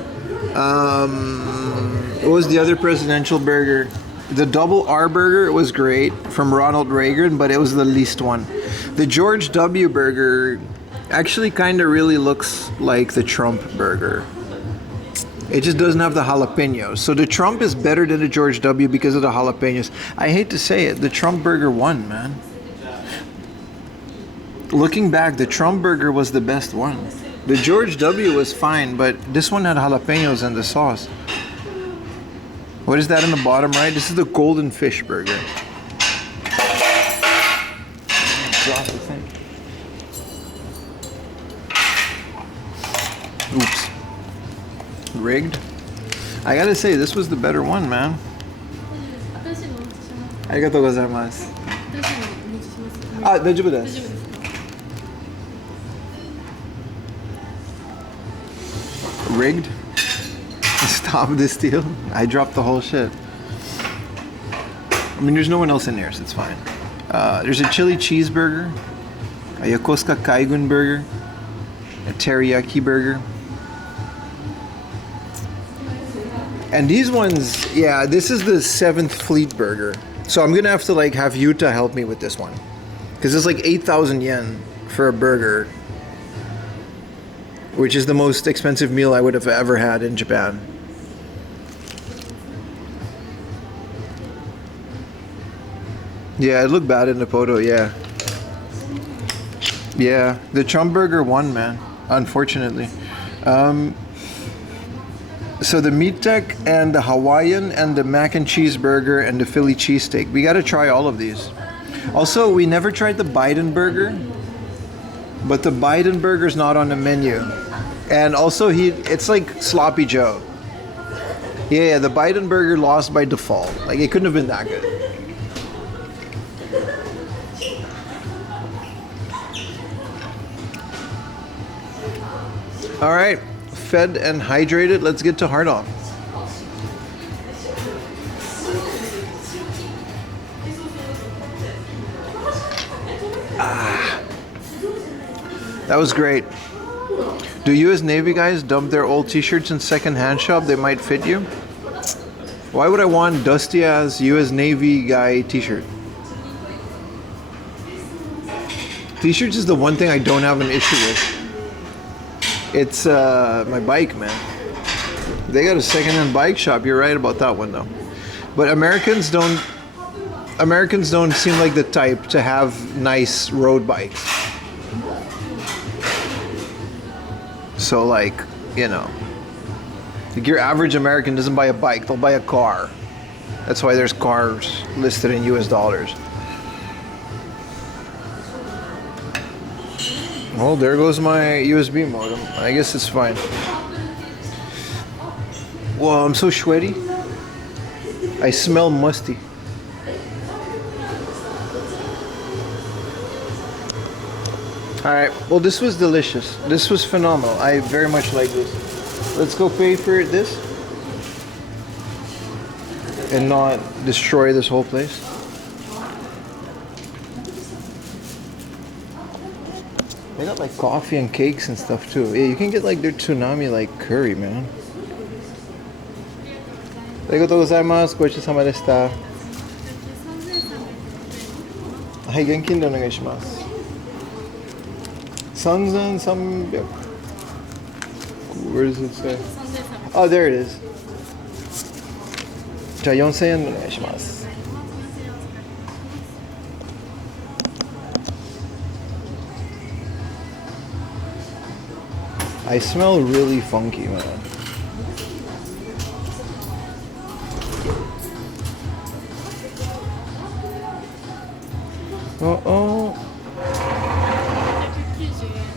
What was the other presidential burger? The double R burger was great from Ronald Reagan, but it was the least one. The George W burger actually kind of really looks like the Trump burger. It just doesn't have the jalapenos. So the Trump is better than the George W because of the jalapenos. I hate to say it, the Trump burger won, man. Looking back, the Trump burger was the best one. The George W was fine, but this one had jalapenos in the sauce. What is that in the bottom right? This is the golden fish burger. Drop the thing. Oops. Rigged. I gotta say, this was the better one, man. Arigatou gozaimasu. Ah, daijoubu desu. Rigged? Stop this deal. I dropped the whole shit. I mean, there's no one else in there, so it's fine. There's a chili cheeseburger, a Yokosuka Kaigun burger, a teriyaki burger. And these ones, yeah, this is the 7th Fleet burger. So I'm gonna have to like have Yuta help me with this one. Because it's like 8,000 yen for a burger. Which is the most expensive meal I would have ever had in Japan. Yeah, it looked bad in the photo, yeah. Yeah, the Trump burger won, man, unfortunately. So the meat tech and the Hawaiian and the mac and cheese burger and the Philly cheesesteak. We gotta try all of these. Also, we never tried the Biden burger, but the Biden burger's not on the menu. And also it's like Sloppy Joe. Yeah, the Biden burger lost by default. Like it couldn't have been that good. All right, fed and hydrated. Let's get to hard off. That was great. Do US Navy guys dump their old t-shirts in second-hand shop? They might fit you. Why would I want dusty ass US Navy guy t-shirt? T-shirts is the one thing I don't have an issue with. It's my bike, man. They got a second-hand bike shop. You're right about that one though. But Americans don't seem like the type to have nice road bikes. So like, you know, like your average American doesn't buy a bike, they'll buy a car. That's why there's cars listed in US dollars. Well, there goes my USB modem. I guess it's fine. Well, I'm so sweaty. I smell musty. Alright, well this was delicious. This was phenomenal. I very much like this. Let's go pay for this. And not destroy this whole place. They got like coffee and cakes and stuff too. Yeah, you can get like their tsunami like curry, man. Arigatou gozaimasu. Gochou-sama deshita. Hai, genkin de onegai shimasu. 3,300. Where does it say? Oh, there it is. じゃあ4,000円お願いします。I smell really funky, man. Oh.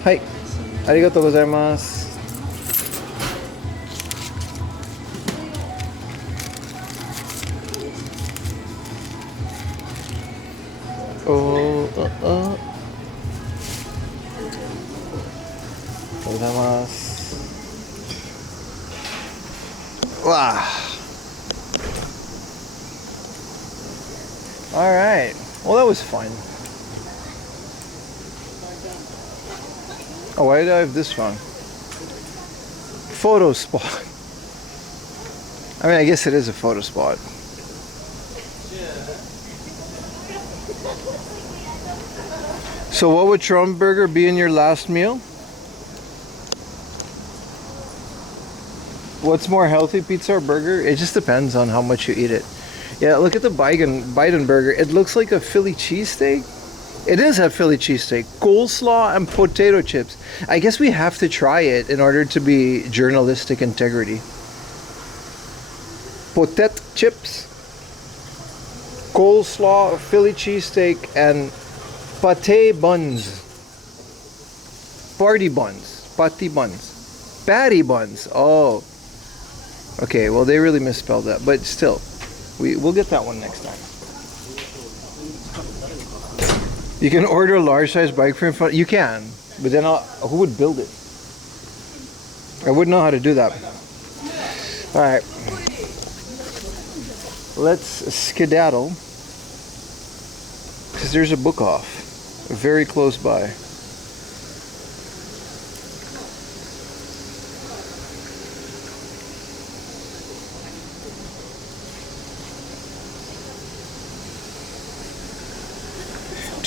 はい、ありがとうございます。お。ありがとうございます。わあ。All right. Well, that was fun. Oh, why did I have this wrong? Photo spot. I mean, I guess it is a photo spot. So what would Trump burger be in your last meal? What's more healthy, pizza or burger? It just depends on how much you eat it. Yeah, look at the Biden burger. It looks like a Philly cheesesteak. It does have Philly cheesesteak, coleslaw, and potato chips. I guess we have to try it in order to be journalistic integrity. Potato chips, coleslaw, Philly cheesesteak, and pate buns. Party buns. Pate buns. Patty buns. Oh. Okay, well they really misspelled that, but still, we'll get that one next time. You can order a large size bike frame. You can, but then who would build it? I wouldn't know how to do that. All right, let's skedaddle because there's a book off very close by.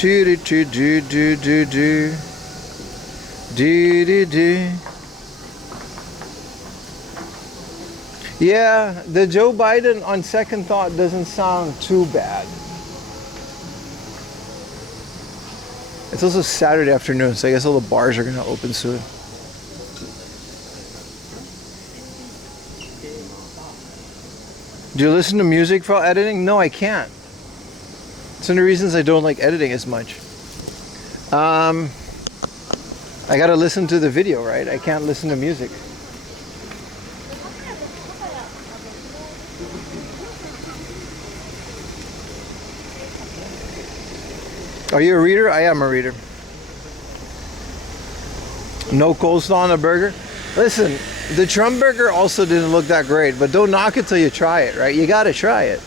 Do do do do do do do do do. Yeah, the Joe Biden on second thought doesn't sound too bad. It's also Saturday afternoon, so I guess all the bars are gonna open soon. Do you listen to music while editing? No, I can't. It's one of the reasons I don't like editing as much. I gotta listen to the video, right? I can't listen to music. Are you a reader? I am a reader. No coleslaw on a burger? Listen, the Trump burger also didn't look that great, but don't knock it till you try it, right? You gotta try it.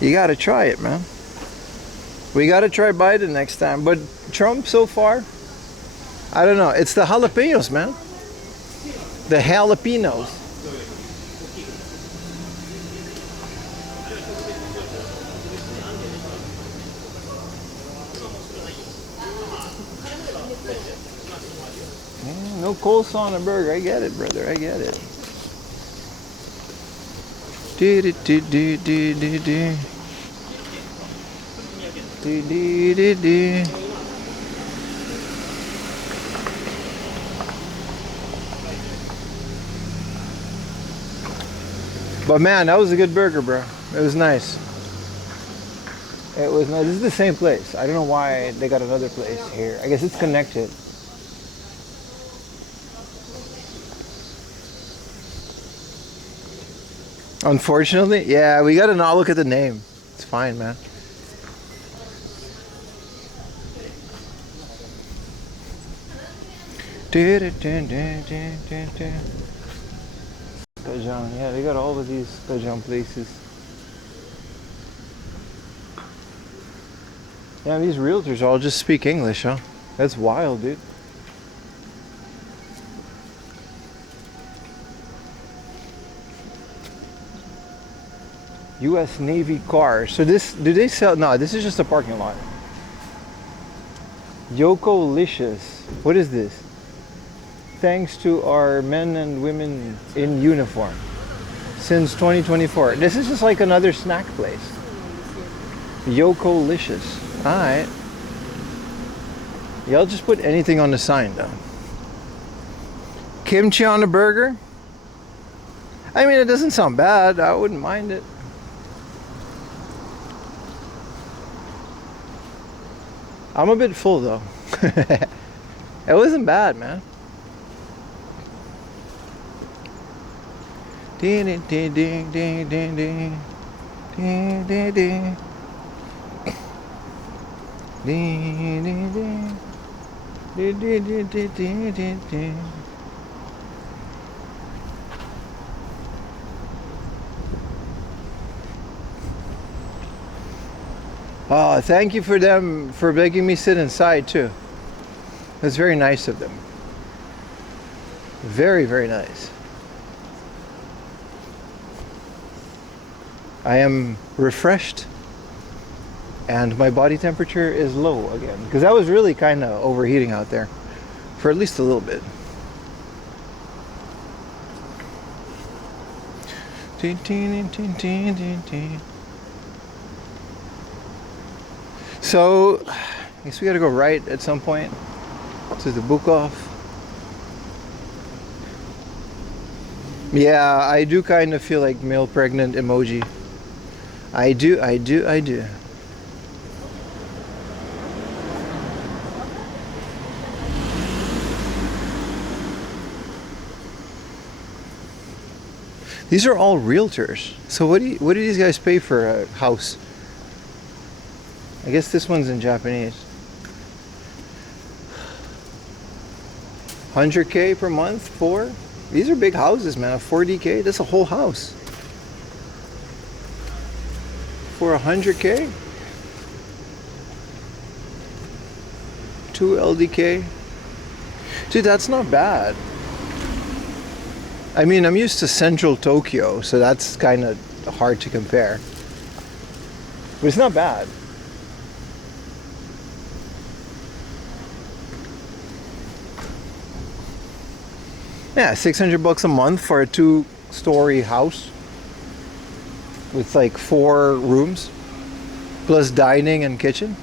You gotta try it, man. We gotta try Biden next time. But Trump so far, I don't know. It's the jalapenos, man. The jalapenos. No coleslaw on a burger. I get it, brother. I get it. Do do do do do do do. Do do do do. But man, that was a good burger, bro. It was nice. It was nice. This is the same place. I don't know why they got another place here. I guess it's connected. Unfortunately, yeah, we gotta not look at the name. It's fine, man. Kajang, yeah, they got all of these Kajang places. Yeah, these realtors all just speak English, huh? That's wild, dude. U.S. Navy cars. So this, do they sell? No, this is just a parking lot. Yoko-licious. What is this? Thanks to our men and women in uniform since 2024. This is just like another snack place. Yoko-licious. Alright. Y'all just put anything on the sign though. Kimchi on a burger? I mean, it doesn't sound bad. I wouldn't mind it. I'm a bit full though. It wasn't bad, man. Ding ding ding ding ding ding ding ding ding ding ding ding ding ding ding. Oh, thank you for them for making me sit inside too. That's very nice of them. Very, very nice. I am refreshed and my body temperature is low again because I was really kind of overheating out there for at least a little bit. So, I guess we gotta go right at some point to the Bukov. Yeah, I do kind of feel like male pregnant emoji. I do. These are all realtors. So what do these guys pay for a house? I guess this one's in Japanese. 100K per month for? These are big houses, man. A 40K, that's a whole house. For 100K? 2 LDK? Dude, that's not bad. I mean, I'm used to central Tokyo, so that's kind of hard to compare. But it's not bad. Yeah, 600 bucks a month for a 2-story house with like 4 rooms plus dining and kitchen.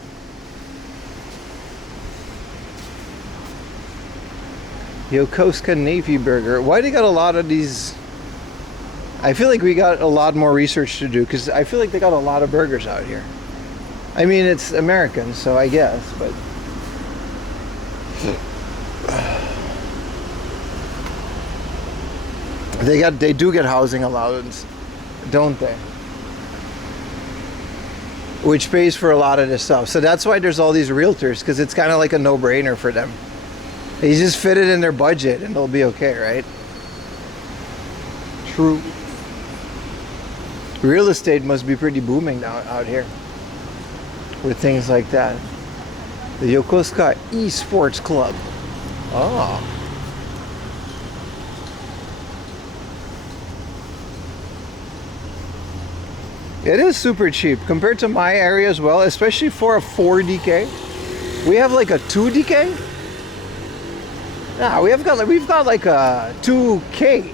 Yokosuka Navy Burger. Why they got a lot of these? I feel like we got a lot more research to do because I feel like they got a lot of burgers out here. I mean, it's American, so I guess, but they do get housing allowance, don't they? Which pays for a lot of this stuff. So that's why there's all these realtors, because it's kind of like a no-brainer for them. They just fit it in their budget and they'll be okay, right? True. Real estate must be pretty booming now out here with things like that. The Yokosuka Esports Club. Oh. It is super cheap compared to my area as well, especially for a 4DK. We have like a 2DK. Nah, we've got like a 2K.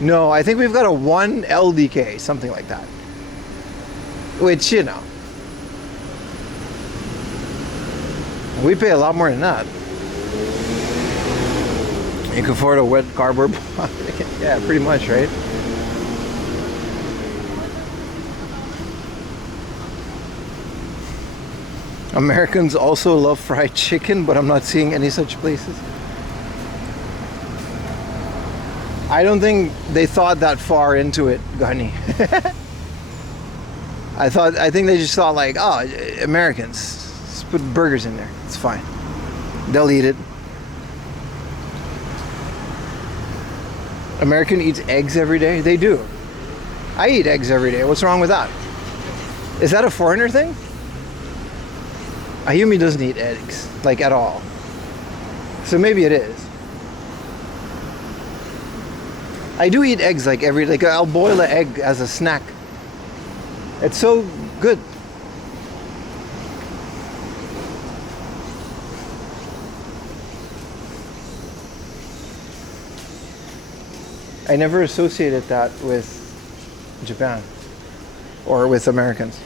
No, I think we've got a 1 LDK, something like that. Which, you know, we pay a lot more than that. You can afford a wet cardboard box. Yeah, pretty much, right? Americans also love fried chicken, but I'm not seeing any such places. I don't think they thought that far into it, Gunny. I think they just thought like, oh, Americans, just put burgers in there. It's fine. They'll eat it. American eats eggs every day? They do. I eat eggs every day. What's wrong with that? Is that a foreigner thing? Ayumi doesn't eat eggs, like at all. So maybe it is. I do eat eggs like I'll boil an egg as a snack. It's so good. I never associated that with Japan or with Americans.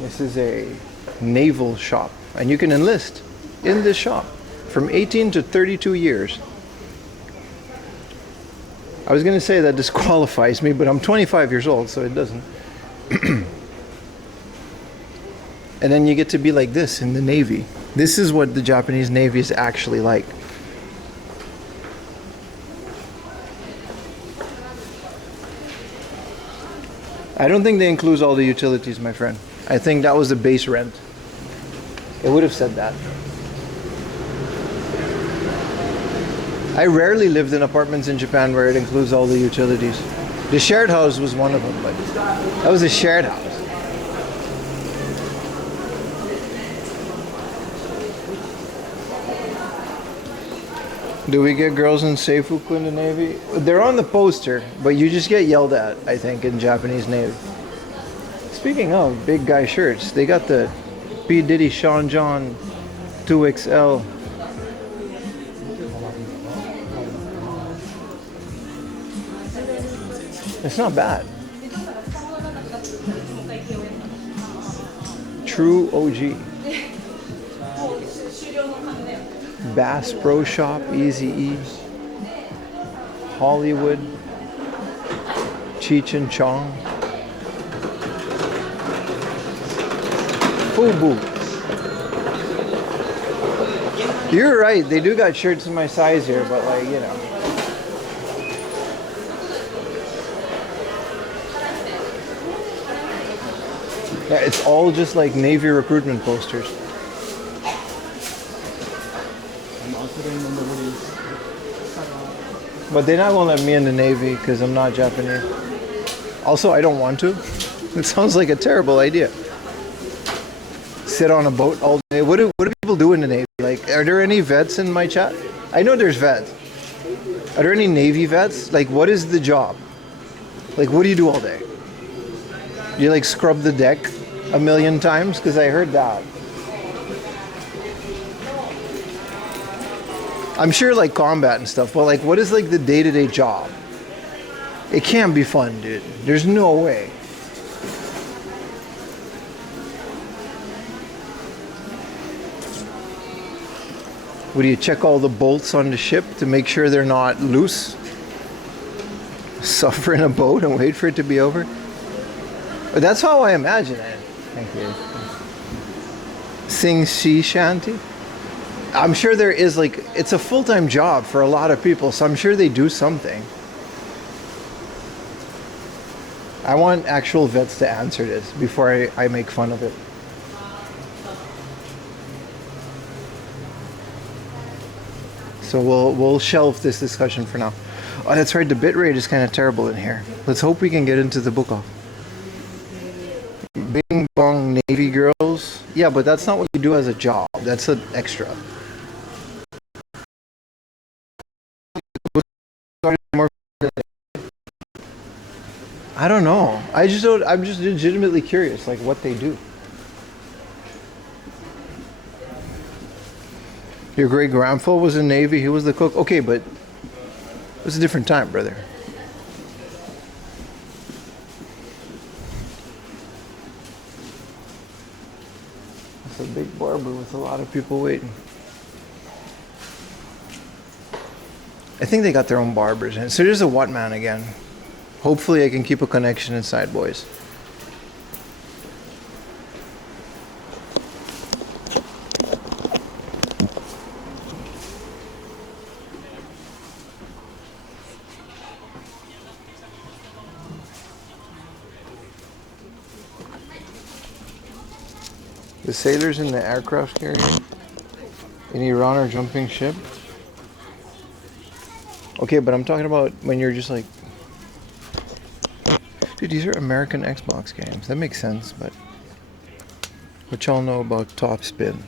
This is a naval shop, and you can enlist in this shop from 18 to 32 years. I was going to say that disqualifies me, but I'm 25 years old, so it doesn't. And then you get to be like this in the Navy. This is what the Japanese Navy is actually like. I don't think they include all the utilities, my friend. I think that was the base rent. It would have said that. I rarely lived in apartments in Japan where it includes all the utilities. The shared house was one of them, but that was a shared house. Do we get girls in Seifuku in the Navy? They're on the poster, but you just get yelled at, I think, in Japanese Navy. Speaking of big guy shirts, they got the P. Diddy Sean John 2XL. It's not bad. True OG. Bass Pro Shop, Easy E, Hollywood, Cheech and Chong, Fubu. You're right, they do got shirts in my size here, but like, you know. Yeah, it's all just like Navy recruitment posters. But they're not gonna let me in the Navy because I'm not Japanese. Also, I don't want to. It sounds like a terrible idea. Sit on a boat all day. What do people do in the Navy? Like, are there any vets in my chat? I know there's vets. Are there any Navy vets? Like, what is the job? Like, what do you do all day? You like scrub the deck a million times? Because I heard that. I'm sure like combat and stuff, but like what is like the day-to-day job? It can't be fun, dude. There's no way. What do you check all the bolts on the ship to make sure they're not loose? Suffer in a boat and wait for it to be over? But that's how I imagine it. Thank you. Sing sea shanty? I'm sure there is like, it's a full-time job for a lot of people, so I'm sure they do something. I want actual vets to answer this before I make fun of it. So we'll shelve this discussion for now. Oh, that's right, the bitrate is kind of terrible in here. Let's hope we can get into the book off. Bing bong Navy girls. Yeah, but that's not what you do as a job. That's an extra. I don't know. I'm just legitimately curious, like what they do. Your great grandfather was in Navy, he was the cook. Okay, but it was a different time, brother. It's a big barber with a lot of people waiting. I think they got their own barbers in. So there's a what man again. Hopefully I can keep a connection inside, boys. The sailors in the aircraft carrier in Iran are jumping ship. Okay, but I'm talking about when you're just like, dude, these are American Xbox games. That makes sense, but what y'all know about Top Spin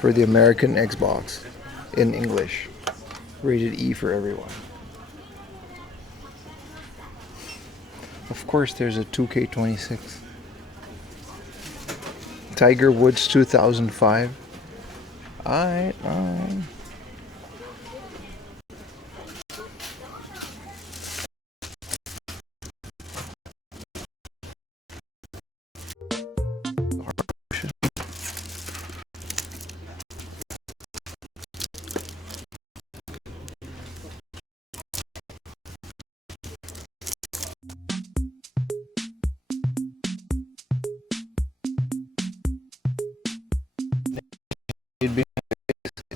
for the American Xbox in English, rated E for everyone. Of course, there's a 2K26. Tiger Woods 2005. Alright. You'd be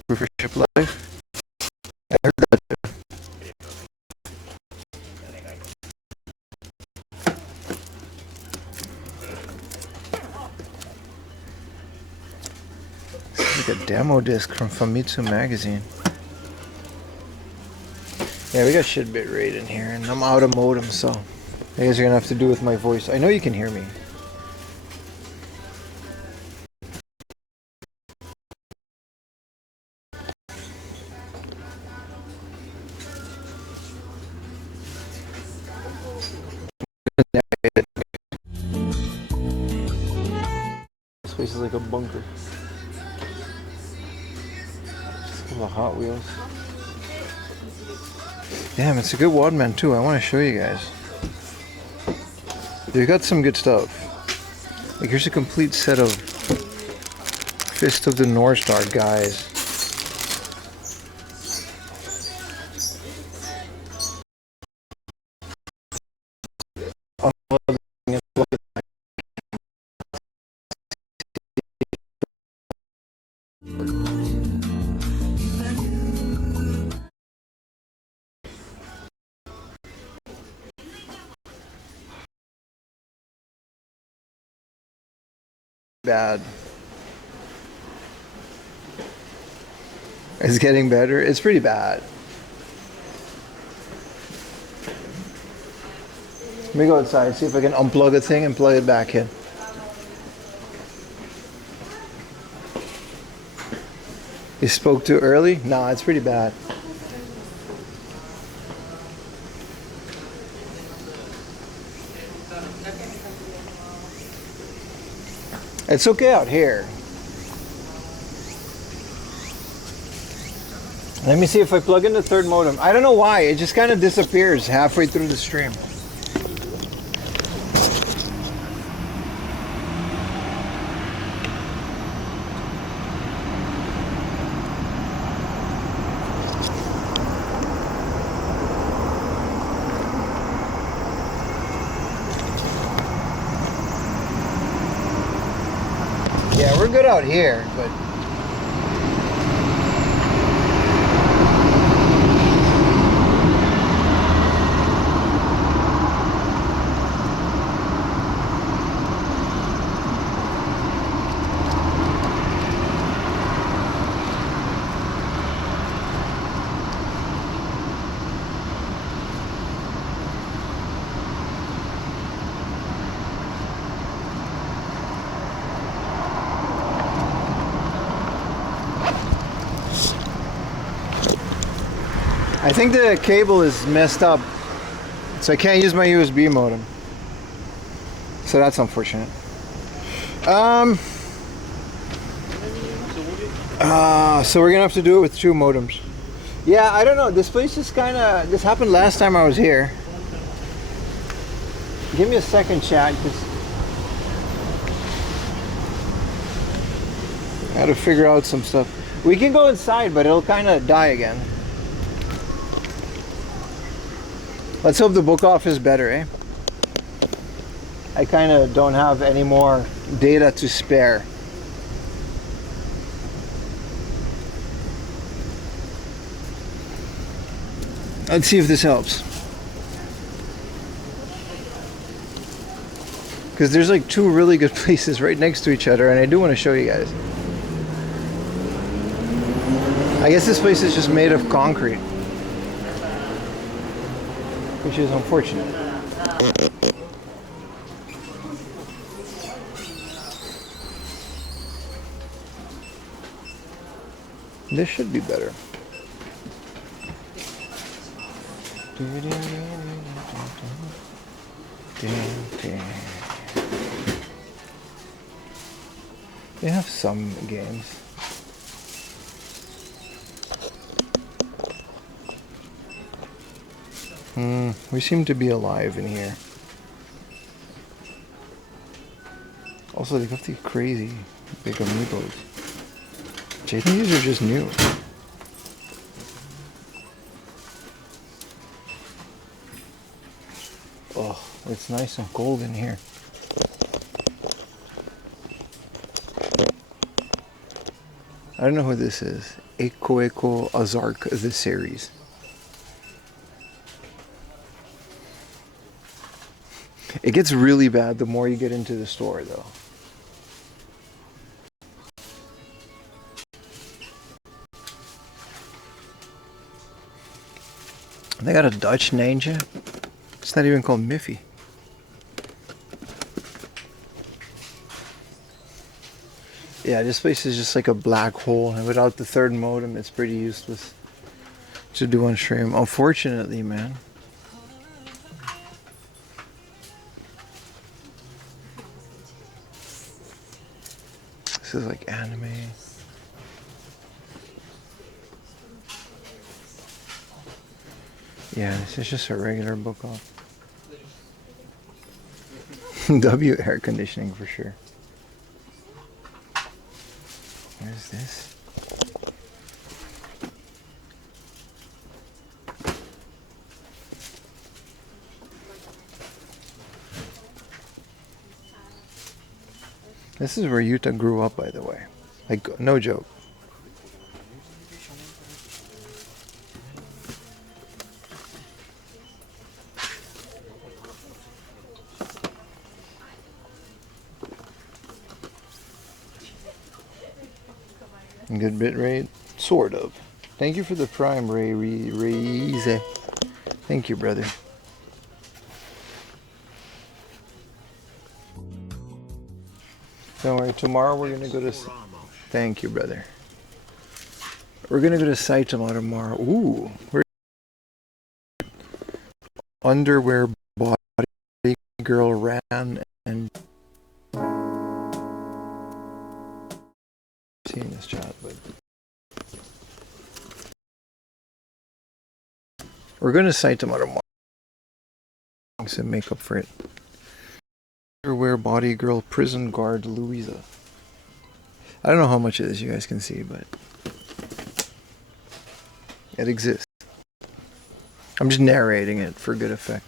for ship life. I heard that too. It's like a demo disc from Famitsu magazine. Yeah, we got shit bit rate in here, and I'm out of modem, so you guys are gonna have to do with my voice. I know you can hear me. This place is like a bunker. Just full of Hot Wheels. Damn, it's a good Wadman too. I want to show you guys. They've got some good stuff. Like here's a complete set of Fist of the North Star guys. Bad. It's getting better. It's pretty bad. Let me go outside, see if I can unplug a thing and plug it back in. You spoke too early? Nah, it's pretty bad. It's okay out here. Let me see if I plug in the third modem. I don't know why, it just kind of disappears halfway through the stream. Yeah, we're good out here, but I think the cable is messed up, so I can't use my USB modem. So that's unfortunate. So we're gonna have to do it with two modems. Yeah, I don't know. This place is kind of. This happened last time I was here. Give me a second, chat, because I had to figure out some stuff. We can go inside, but it'll kind of die again. Let's hope the book off is better, eh? I kind of don't have any more data to spare. Let's see if this helps. Because there's like two really good places right next to each other, and I do want to show you guys. I guess this place is just made of concrete, which is unfortunate. This should be better. They have some games. We seem to be alive in here. Also, they got these crazy big amiibos. I think these are just new. Oh, it's nice and cold in here. I don't know who this is. Eko Azark, the series. It gets really bad the more you get into the store, though. They got a Dutch ninja. It's not even called Miffy. Yeah, this place is just like a black hole, and without the third modem, it's pretty useless to do on stream. Unfortunately, man. This is like anime. Yeah, this is just a regular book off. W air conditioning for sure. What is this? This is where Yuta grew up, by the way. Like, no joke. Good bit rate? Sort of. Thank you for the prime, Raise. Thank you, brother. Don't worry, tomorrow we're gonna go to... Thank you, brother. We're gonna go to Saitama tomorrow. Ooh, we're... Underwear body girl ran and... Seeing this chat, but... We're gonna cite tomorrow morning and make up for it. Underwear body girl prison guard Louisa. I don't know how much of this you guys can see, but it exists. I'm just narrating it for good effect.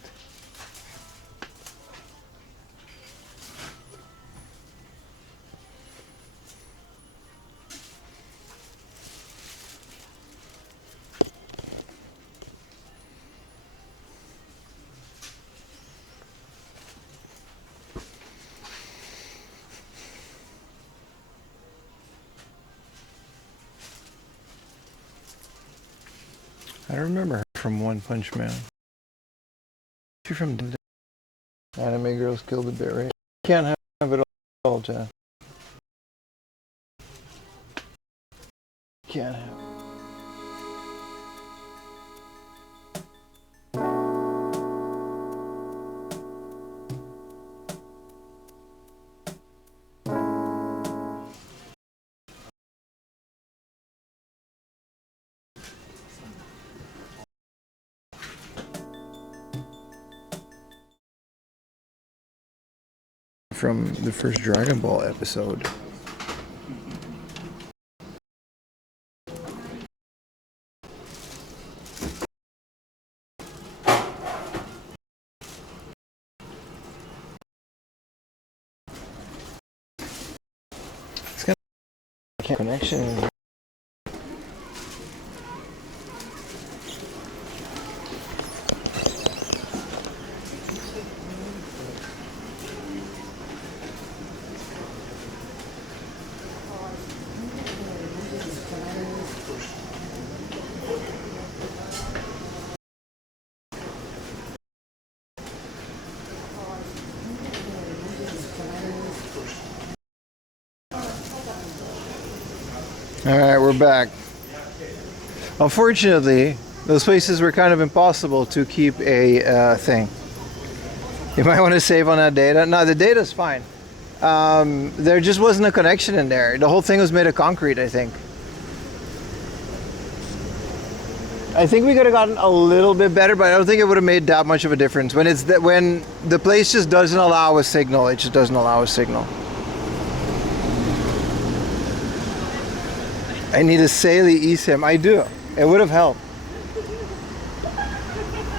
I remember her from One Punch Man. She's from Anime Girls Killed the Bear, right? Can't have it all, Jeff. Can't have it. From the first Dragon Ball episode. It's got a connection. Alright, we're back. Unfortunately, those places were kind of impossible to keep a thing. You might want to save on that data. No, the data's fine. There just wasn't a connection in there. The whole thing was made of concrete, I think. I think we could have gotten a little bit better, but I don't think it would have made that much of a difference. When it's when the place just doesn't allow a signal, it just doesn't allow a signal. I need a Saley eSIM. I do. It would have helped.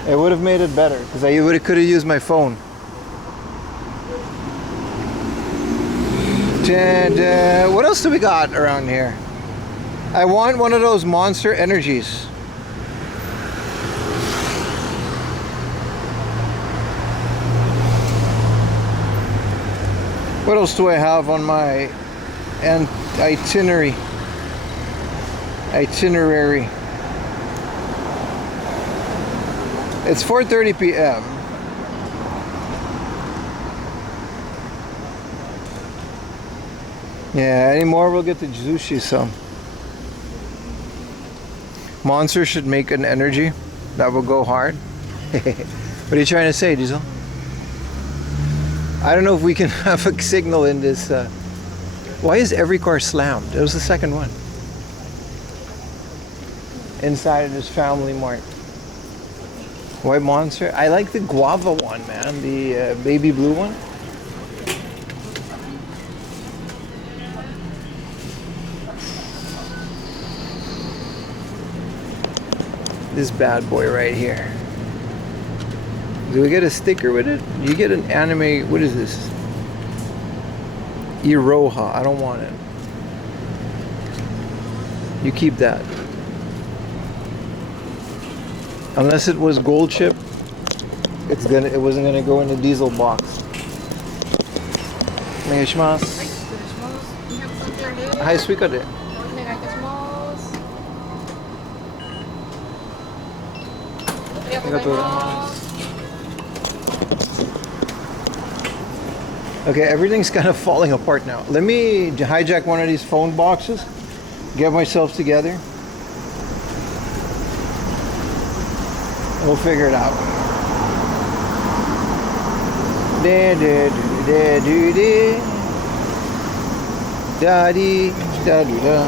It would have made it better because I could have used my phone. And what else do we got around here? I want one of those Monster Energies. What else do I have on my itinerary? It's 4:30 p.m. Yeah, any more we'll get the sushi some. Monster should make an energy that will go hard. What are you trying to say, Diesel? I don't know if we can have a signal in this. Why is every car slammed? It was the second one. Inside of this Family Mart. White Monster. I like the guava one, man. The baby blue one. This bad boy right here. Do we get a sticker with it? You get an anime. What is this? Iroha. I don't want it. You keep that. Unless it was gold chip, it wasn't gonna go in the diesel box. Onegaishimasu. Hai, suika de. Okay, everything's kind of falling apart now. Let me hijack one of these phone boxes, get myself together. We'll figure it out. Da da da da da da da da da da.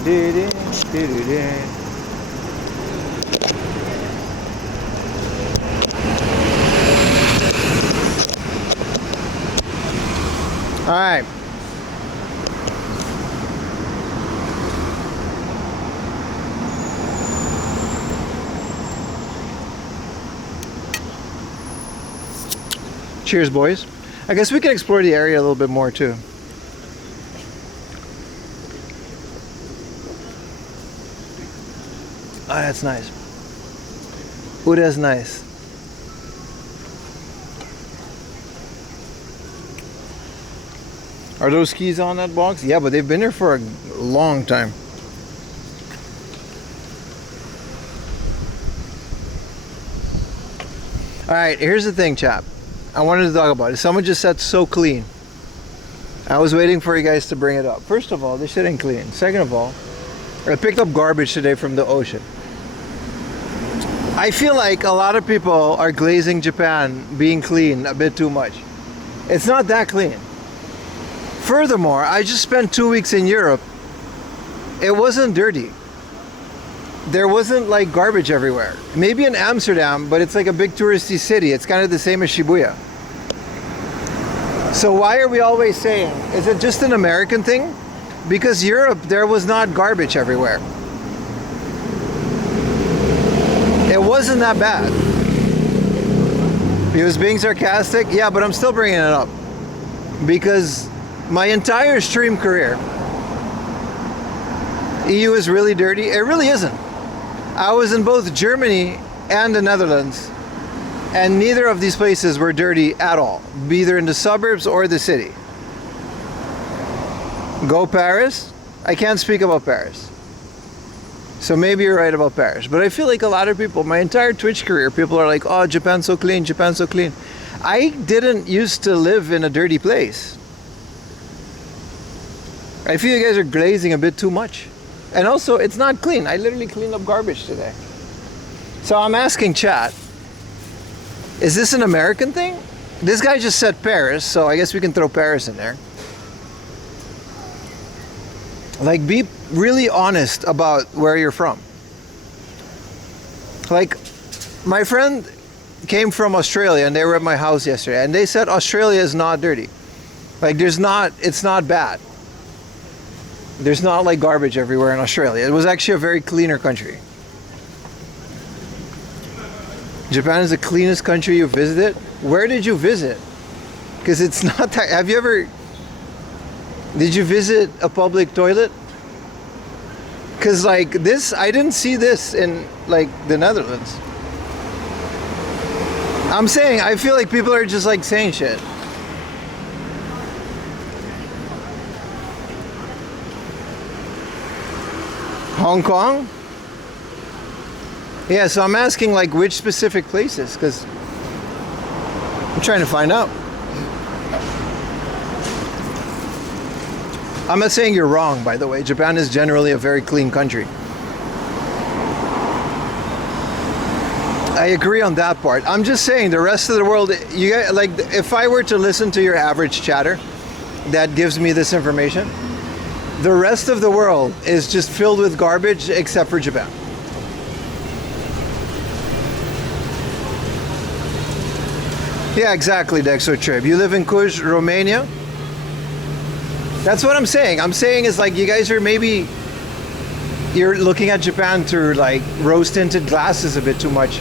All right. Cheers, boys. I guess we can explore the area a little bit more too. Oh, that's nice. Oh, that's nice. Are those skis on that box? Yeah, but they've been there for a long time. All right, here's the thing, chap. I wanted to talk about it. Someone just said so clean. I was waiting for you guys to bring it up. First of all, this shit ain't clean. Second of all, I picked up garbage today from the ocean. I feel like a lot of people are glazing Japan being clean a bit too much. It's not that clean. Furthermore, I just spent 2 weeks in Europe. It wasn't dirty. There wasn't like garbage everywhere. Maybe in Amsterdam, but it's like a big touristy city. It's kind of the same as Shibuya. So why are we always saying, is it just an American thing? Because Europe, there was not garbage everywhere. It wasn't that bad. He was being sarcastic. Yeah, but I'm still bringing it up. Because my entire stream career, EU is really dirty. It really isn't. I was in both Germany and the Netherlands, and neither of these places were dirty at all, either in the suburbs or the city. Go Paris? I can't speak about Paris. So maybe you're right about Paris. But I feel like a lot of people, my entire Twitch career, people are like, oh, Japan's so clean, Japan's so clean. I didn't used to live in a dirty place. I feel you guys are glazing a bit too much. And also, it's not clean. I literally cleaned up garbage today. So I'm asking chat, is this an American thing? This guy just said Paris, so I guess we can throw Paris in there. Like, be really honest about where you're from. Like, my friend came from Australia and they were at my house yesterday and they said Australia is not dirty. Like, it's not bad. There's not like garbage everywhere in Australia. It was actually a very cleaner country. Japan is the cleanest country you visited. Where did you visit? Because it's not that. Did you visit a public toilet? Because like this, I didn't see this in like the Netherlands. I'm saying, I feel like people are just like saying shit. Hong Kong? Yeah, so I'm asking like which specific places, because I'm trying to find out. I'm not saying you're wrong, by the way. Japan is generally a very clean country. I agree on that part. I'm just saying the rest of the world, you guys, like if I were to listen to your average chatter that gives me this information, the rest of the world is just filled with garbage except for Japan. Yeah, exactly, Dexo Trip. You live in Cluj, Romania? That's what I'm saying. I'm saying is like you guys are maybe, you're looking at Japan through like rose-tinted glasses a bit too much.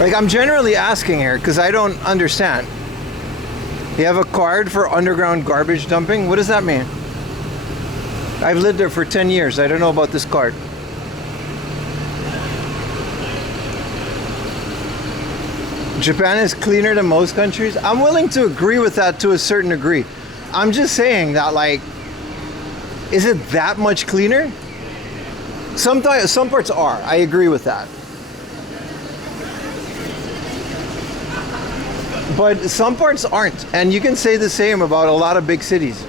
Like I'm generally asking here because I don't understand. You have a card for underground garbage dumping? What does that mean? I've lived there for 10 years. I don't know about this card. Japan is cleaner than most countries. I'm willing to agree with that to a certain degree. I'm just saying that, like, is it that much cleaner? Some parts are. I agree with that. But some parts aren't. And you can say the same about a lot of big cities.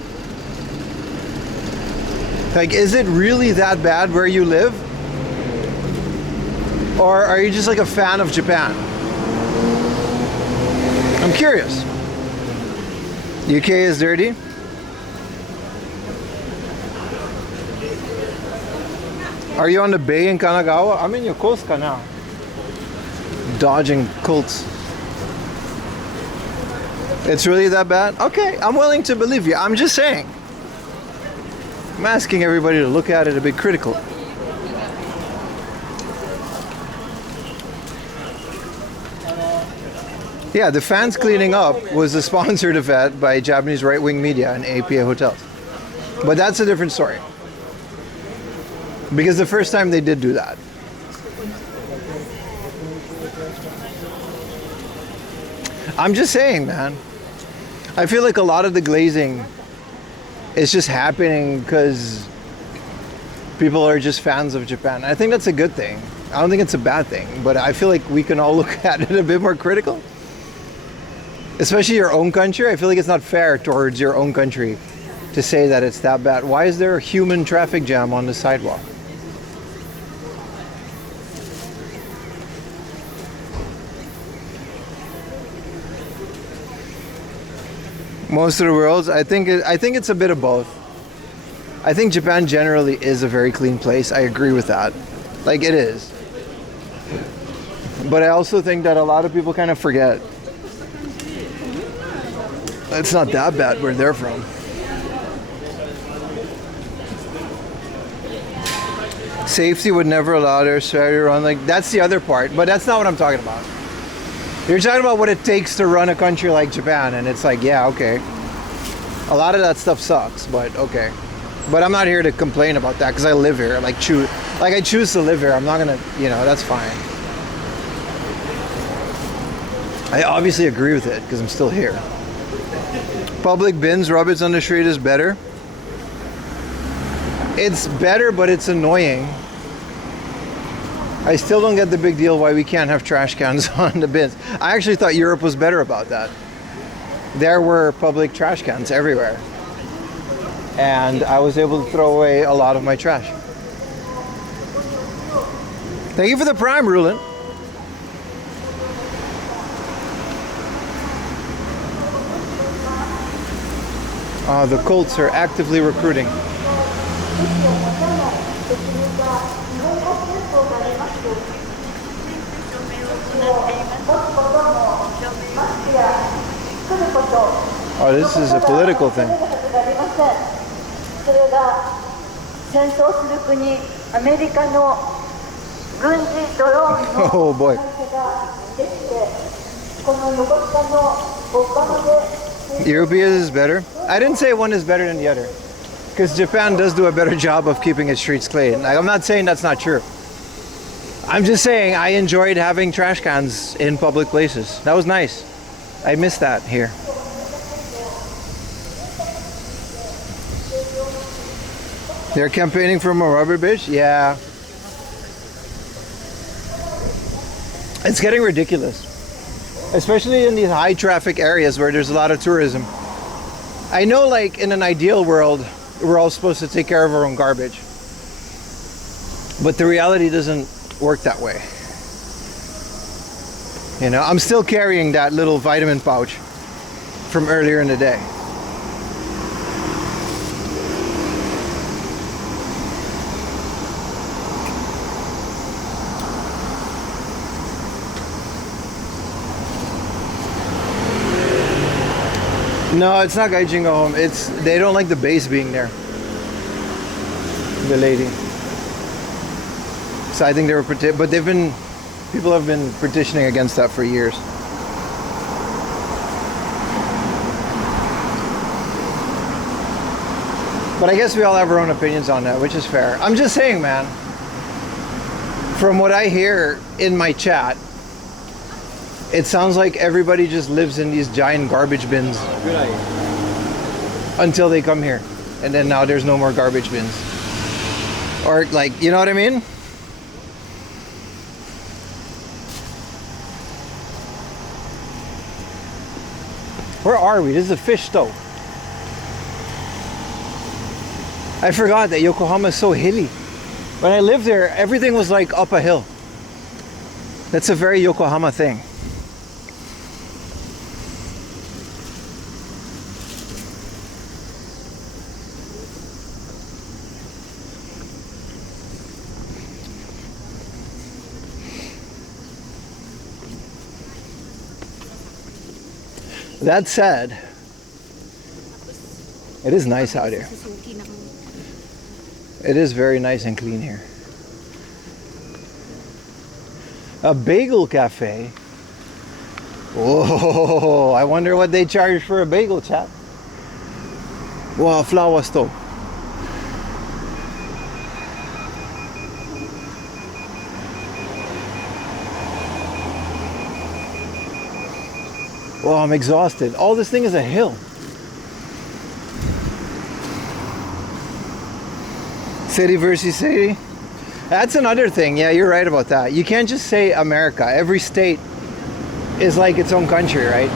Like, is it really that bad where you live? Or are you just like a fan of Japan? I'm curious. UK is dirty. Are you on the bay in Kanagawa? I'm in Yokosuka now. Dodging cults. It's really that bad? Okay, I'm willing to believe you. I'm just saying. I'm asking everybody to look at it a bit critical. Yeah, the fans cleaning up was a sponsored event by Japanese right-wing media and APA hotels. But that's a different story. Because the first time they did do that. I'm just saying, man. I feel like a lot of the glazing is just happening because people are just fans of Japan. I think that's a good thing. I don't think it's a bad thing, but I feel like we can all look at it a bit more critical. Especially your own country. I feel like it's not fair towards your own country to say that it's that bad. Why is there a human traffic jam on the sidewalk? Most of the world, I think it's a bit of both. I think Japan generally is a very clean place. I agree with that. Like, it is. But I also think that a lot of people kind of forget. It's not that bad where they're from. Safety would never allow their strategy to run. Like, that's the other part, but that's not what I'm talking about. You're talking about what it takes to run a country like Japan, and it's like, yeah, okay. A lot of that stuff sucks, but okay. But I'm not here to complain about that because I live here. I choose to live here. I'm not gonna, that's fine. I obviously agree with it because I'm still here. Public bins, rubbish on the street is better. It's better, but it's annoying. I still don't get the big deal why we can't have trash cans on the bins. I actually thought Europe was better about that. There were public trash cans everywhere. And I was able to throw away a lot of my trash. Thank you for the Prime, Rulin. The Colts are actively recruiting. Oh, this is a political thing. Oh boy. European is better. I didn't say one is better than the other. Because Japan does do a better job of keeping its streets clean. Like, I'm not saying that's not true. I'm just saying I enjoyed having trash cans in public places. That was nice. I miss that here. They're campaigning for more rubber beach? Yeah. It's getting ridiculous. Especially in these high traffic areas where there's a lot of tourism. I know, like, in an ideal world, we're all supposed to take care of our own garbage. But the reality doesn't work that way. I'm still carrying that little vitamin pouch from earlier in the day. No, it's not Gaijin go home. They don't like the base being there. The lady. So I think they were but people have been petitioning against that for years. But I guess we all have our own opinions on that, which is fair. I'm just saying, man, from what I hear in my chat, it sounds like everybody just lives in these giant garbage bins until they come here. And then now there's no more garbage bins. Or, like, you know what I mean? Where are we? This is a fish stove. I forgot that Yokohama is so hilly. When I lived there, everything was like up a hill. That's a very Yokohama thing. That said, it is nice out here. It is very nice and clean here. A bagel cafe. Whoa, I wonder what they charge for a bagel, chat. Wow, flowers though. Well, I'm exhausted. All this thing is a hill. City versus city. That's another thing. Yeah, you're right about that. You can't just say America. Every state is like its own country, right?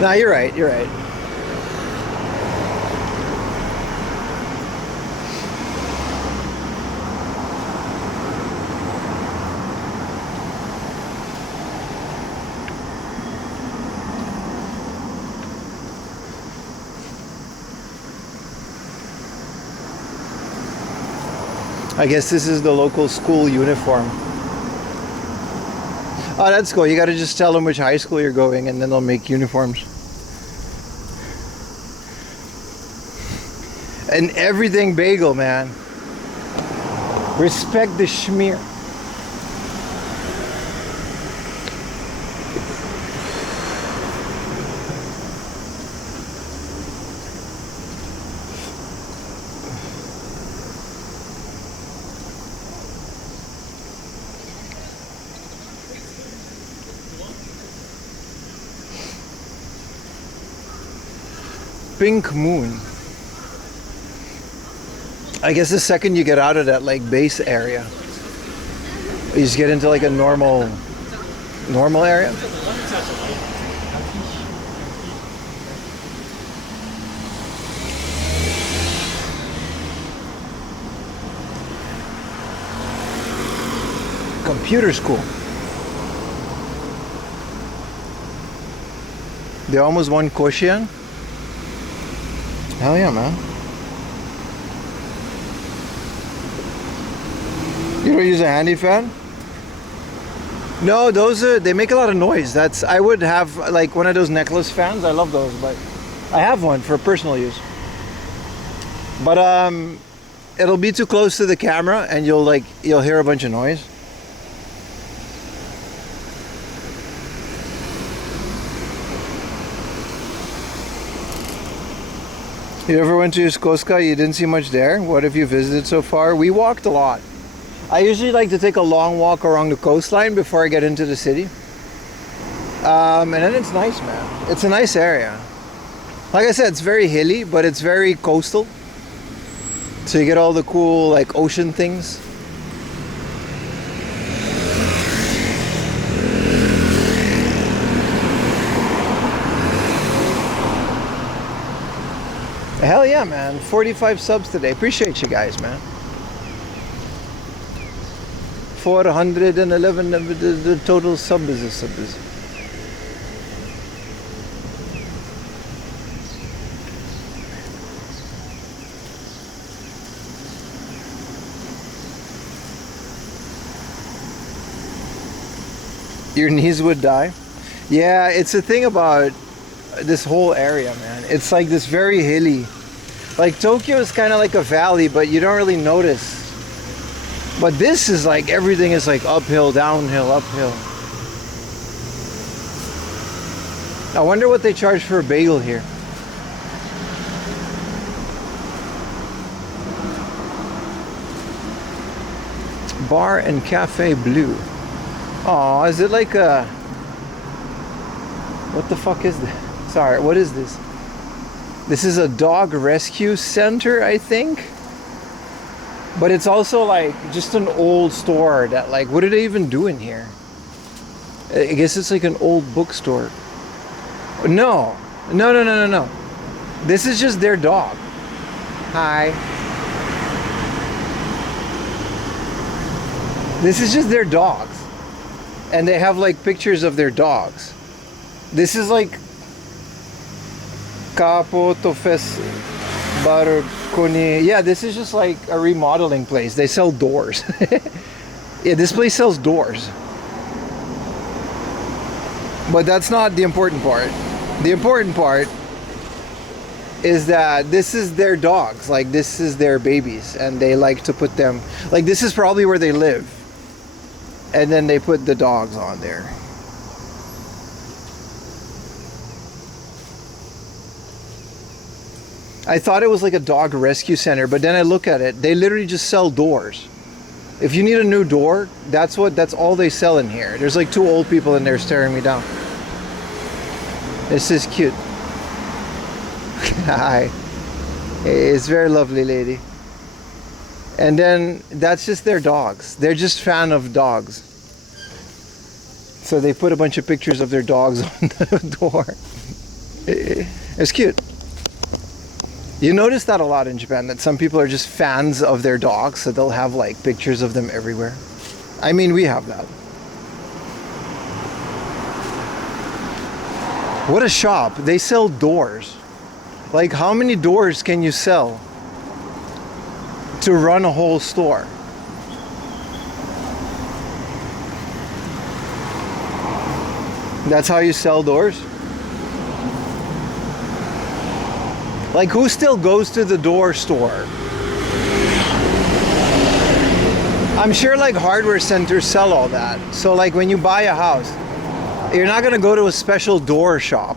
No, you're right. You're right. I guess this is the local school uniform. Oh, that's cool. You got to just tell them which high school you're going and then they'll make uniforms. And everything bagel, man. Respect the schmear. Pink Moon. I guess the second you get out of that like base area, you just get into like a normal area. Computer school. They almost won Koshian. Hell yeah, man. You don't use a handy fan? No, those they make a lot of noise. I would have like one of those necklace fans. I love those, but I have one for personal use. But it'll be too close to the camera and you'll hear a bunch of noise. You ever went to Yokosuka? You didn't see much there? What have you visited so far? We walked a lot. I usually like to take a long walk along the coastline before I get into the city. And then it's nice, man. It's a nice area. Like I said, it's very hilly, but it's very coastal. So you get all the cool like ocean things. Hell yeah, man. 45 subs today. Appreciate you guys, man. 411 the total sub is. Your knees would die. Yeah, it's the thing about this whole area, man. It's like this very hilly. Like Tokyo is kind of like a valley, but you don't really notice. But this is like everything is like uphill, downhill, uphill. I wonder what they charge for a bagel here. Bar and Cafe Blue. Oh, is it like a... What the fuck is that? Sorry, what is this? This is a dog rescue center, I think. But it's also like just an old store that like, what do they even do in here? I guess it's like an old bookstore. No. This is just their dog. Hi. This is just their dogs. And they have like pictures of their dogs. This is like Capo Tofes Barconi. Yeah, this is just like a remodeling place. They sell doors. Yeah, this place sells doors. But that's not the important part. The important part is that this is their dogs, like this is their babies, and they like to put them, like this is probably where they live, and then they put the dogs on there. I thought it was like a dog rescue center, but then I look at it, they literally just sell doors. If you need a new door, that's all they sell in here. There's like 2 old people in there staring me down. This is cute. Hi. It's very lovely lady. And then that's just their dogs. They're just fan of dogs. So they put a bunch of pictures of their dogs on the door. It's cute. You notice that a lot in Japan, that some people are just fans of their dogs, so they'll have like pictures of them everywhere. I mean, we have that. What a shop. They sell doors. Like, how many doors can you sell to run a whole store? That's how you sell doors? Like, who still goes to the door store? I'm sure like hardware centers sell all that. So like when you buy a house, you're not gonna go to a special door shop.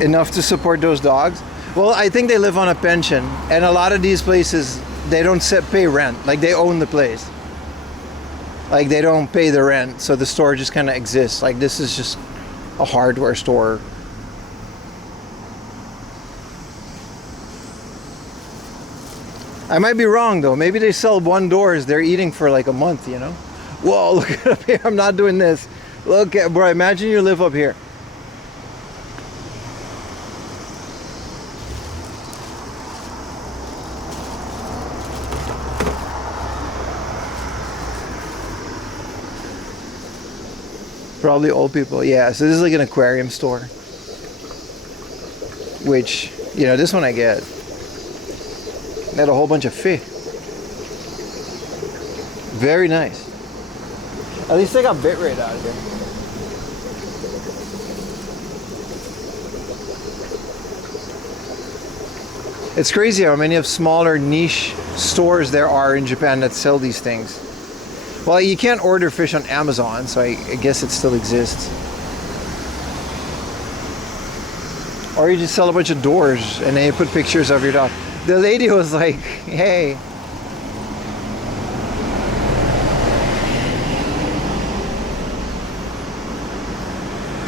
Enough to support those dogs? Well, I think they live on a pension, and a lot of these places, they don't pay rent. Like, they own the place. Like, they don't pay the rent, so the store just kind of exists. Like, this is just a hardware store. I might be wrong though. Maybe they sell 1 doors. They're eating for like a month, you know? Whoa, look at up here. I'm not doing this. Look at, bro, imagine you live up here. Probably old people. Yeah, so this is like an aquarium store. Which, you know, this one I get. They had a whole bunch of fish. Very nice. At least they got bitrate out of here. It's crazy how many of smaller niche stores there are in Japan that sell these things. Well, you can't order fish on Amazon, so I guess it still exists. Or you just sell a bunch of doors and then you put pictures of your dog. The lady was like, hey.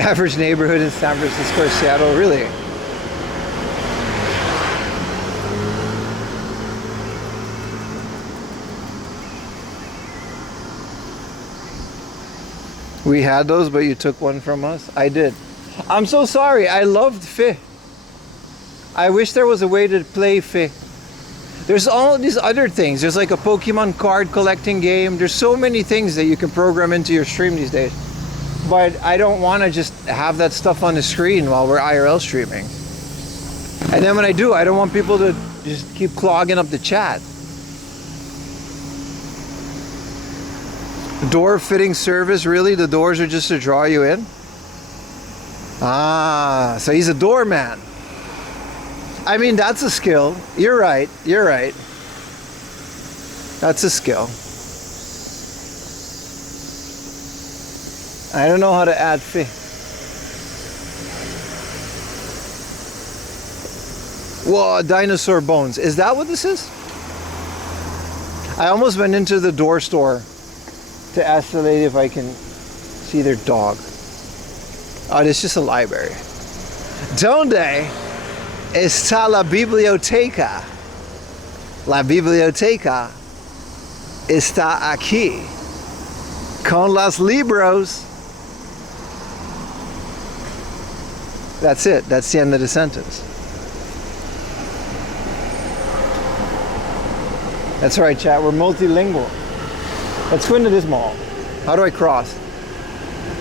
Average neighborhood in San Francisco or Seattle, really? We had those, but you took one from us? I did. I'm so sorry. I loved fish. I wish there was a way to play fish. There's all these other things. There's like a Pokemon card collecting game. There's so many things that you can program into your stream these days. But I don't want to just have that stuff on the screen while we're IRL streaming. And then when I do, I don't want people to just keep clogging up the chat. Door fitting service, really? The doors are just to draw you in? Ah, so he's a doorman. I mean, that's a skill. You're right, you're right. That's a skill. I don't know how to add fee. Whoa, dinosaur bones. Is that what this is? I almost went into the door store to ask the lady if I can see their dog. Oh, it's just a library. Donde está la biblioteca? La biblioteca está aquí. Con los libros. That's it. That's the end of the sentence. That's right, chat. We're multilingual. Let's go into this mall. How do I cross?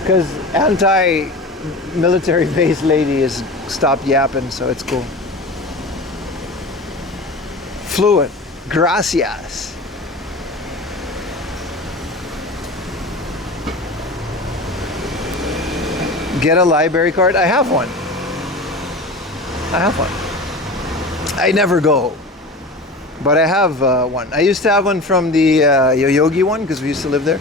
Because anti-military base lady has stopped yapping, so it's cool. Fluent. Gracias. Get a library card? I have one. I have one. I never go. But I have one. I used to have one from the Yoyogi one because we used to live there.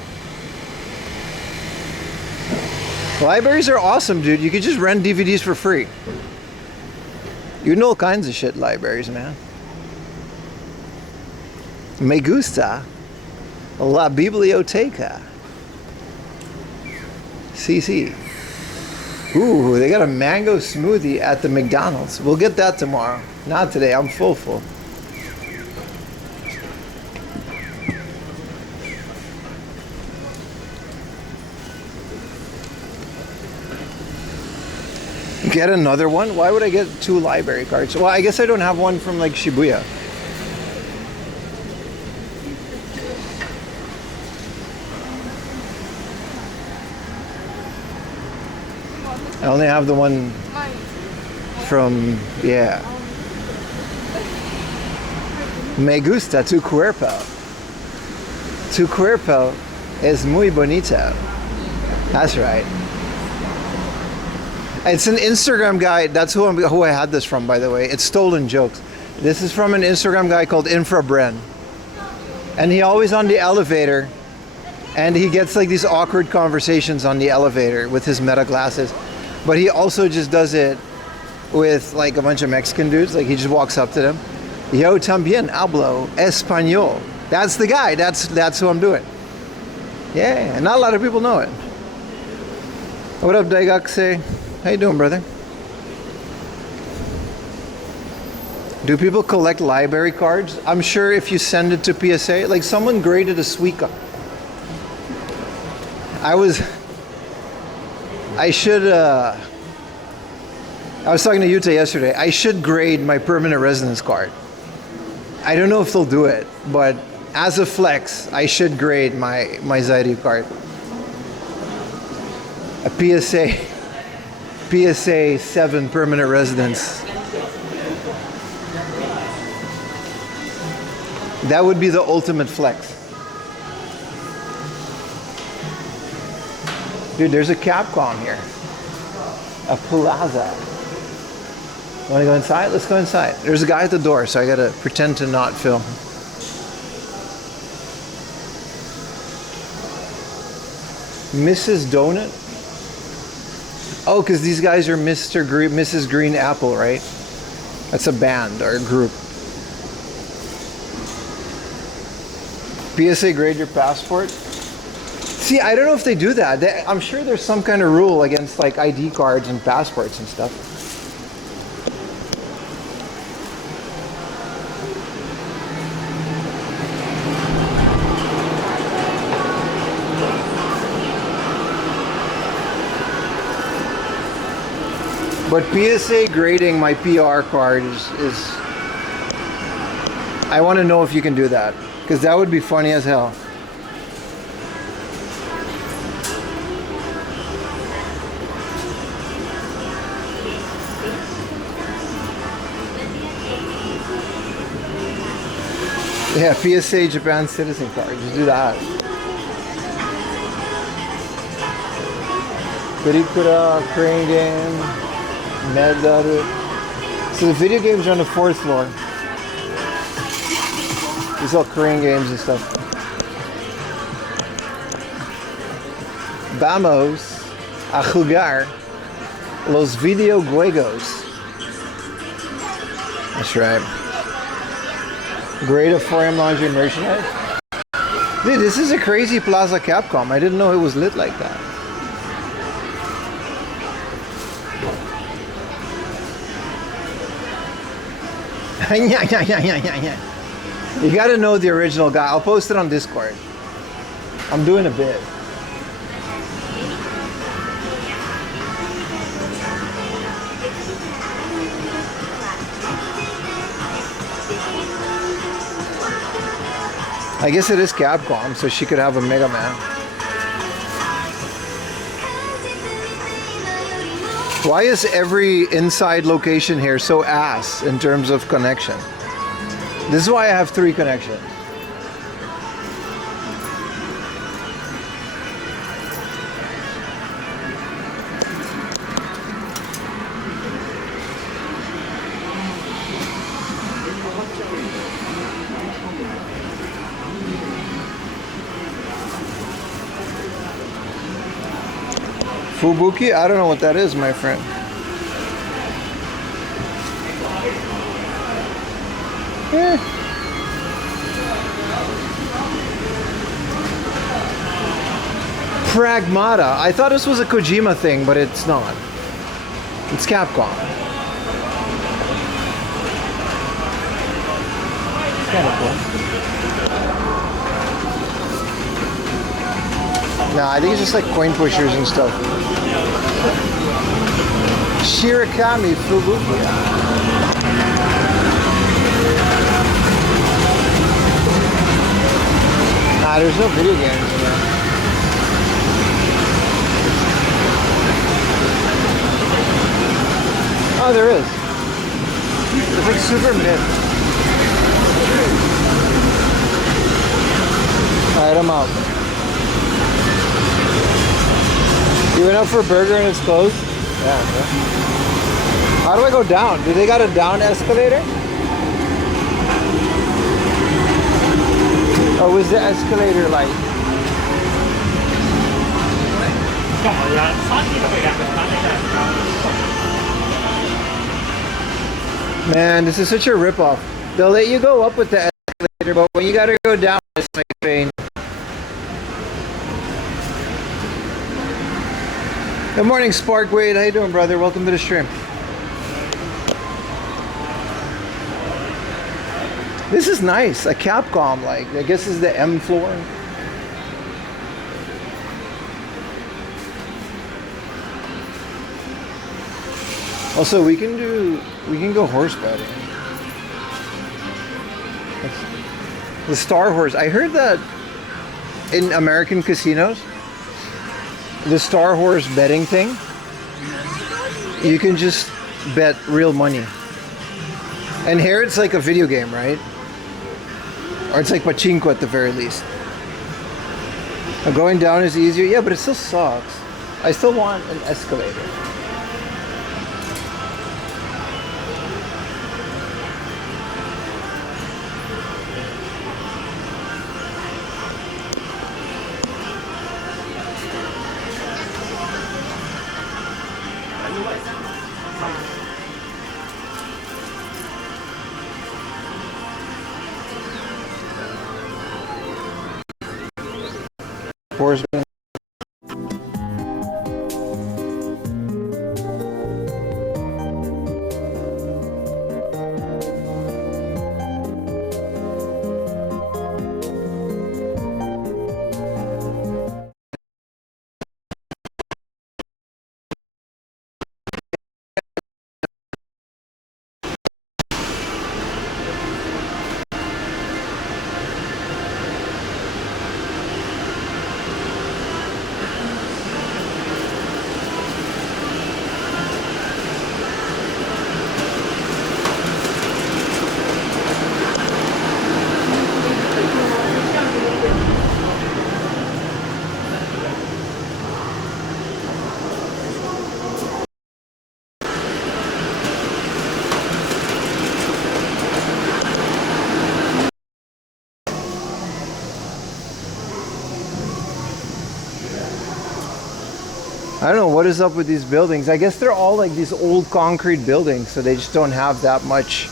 Libraries are awesome, dude. You could just rent DVDs for free. You know all kinds of shit, libraries, man. Me gusta la biblioteca. Sí. Ooh, they got a mango smoothie at the McDonald's. We'll get that tomorrow. Not today. I'm full. Get another one? Why would I get 2 library cards? Well, I guess I don't have one from like Shibuya. I only have the one from, yeah. Me gusta tu cuerpo. Tu cuerpo es muy bonito. That's right. It's an Instagram guy. That's who I had this from, by the way. It's stolen jokes. This is from an Instagram guy called Infrabren. And he always on the elevator. And he gets like these awkward conversations on the elevator with his meta glasses. But he also just does it with like a bunch of Mexican dudes. Like he just walks up to them. Yo también hablo español. That's the guy. That's who I'm doing. Yeah, not a lot of people know it. What up, Daigakse? How you doing, brother? Do people collect library cards? I'm sure if you send it to PSA, like someone graded a Suica. I was talking to Yuta yesterday. I should grade my permanent residence card. I don't know if they'll do it, but as a flex, I should grade my Zairi card. A PSA 7 permanent residence. That would be the ultimate flex. Dude, there's a Capcom here. A plaza. Want to go inside? Let's go inside. There's a guy at the door, so I gotta pretend to not film. Mrs. Donut? Oh, because these guys are Mrs. Green Apple, right? That's a band or a group. PSA grade your passport? See, I don't know if they do that. I'm sure there's some kind of rule against like ID cards and passports and stuff. But PSA grading my PR card is I want to know if you can do that, because that would be funny as hell. Yeah, PSA Japan citizen card. Just do that. Kurikura, crane game, Medaru. So the video games are on the 4th floor. These all crane games and stuff. Vamos a jugar los videojuegos. That's right. Grade of 4M Laundry merchandise. Dude, this is a crazy Plaza Capcom. I didn't know it was lit like that. You gotta know the original guy. I'll post it on Discord. I'm doing a bit. I guess it is Capcom, so she could have a Mega Man. Why is every inside location here so ass in terms of connection? This is why I have 3 connections. Fubuki? I don't know what that is, my friend. Eh. Pragmata. I thought this was a Kojima thing, but it's not. It's Capcom. It's kind of cool. No, I think it's just like coin pushers and stuff. Shirakami Fubuki. Nah, there's no video games in there. Oh, there is. It's like super mid. Alright, I'm out. You went out for a burger and it's closed? Yeah, okay. How do I go down? Do they got a down escalator? Or was the escalator like... Man, this is such a ripoff. They'll let you go up with the escalator, but when you gotta go down, it's my pain. Good morning, Spark Wade. How you doing, brother? Welcome to the stream. This is nice. A Capcom, like. I guess this is the M floor. Also, we can go horseback. The Star Horse. I heard that in American casinos, the Star Horse betting thing, you can just bet real money. And here it's like a video game, right? Or it's like pachinko at the very least. Going down is easier. Yeah, but it still sucks. I still want an escalator. Horseman. I don't know what is up with these buildings. I guess they're all like these old concrete buildings, so they just don't have that much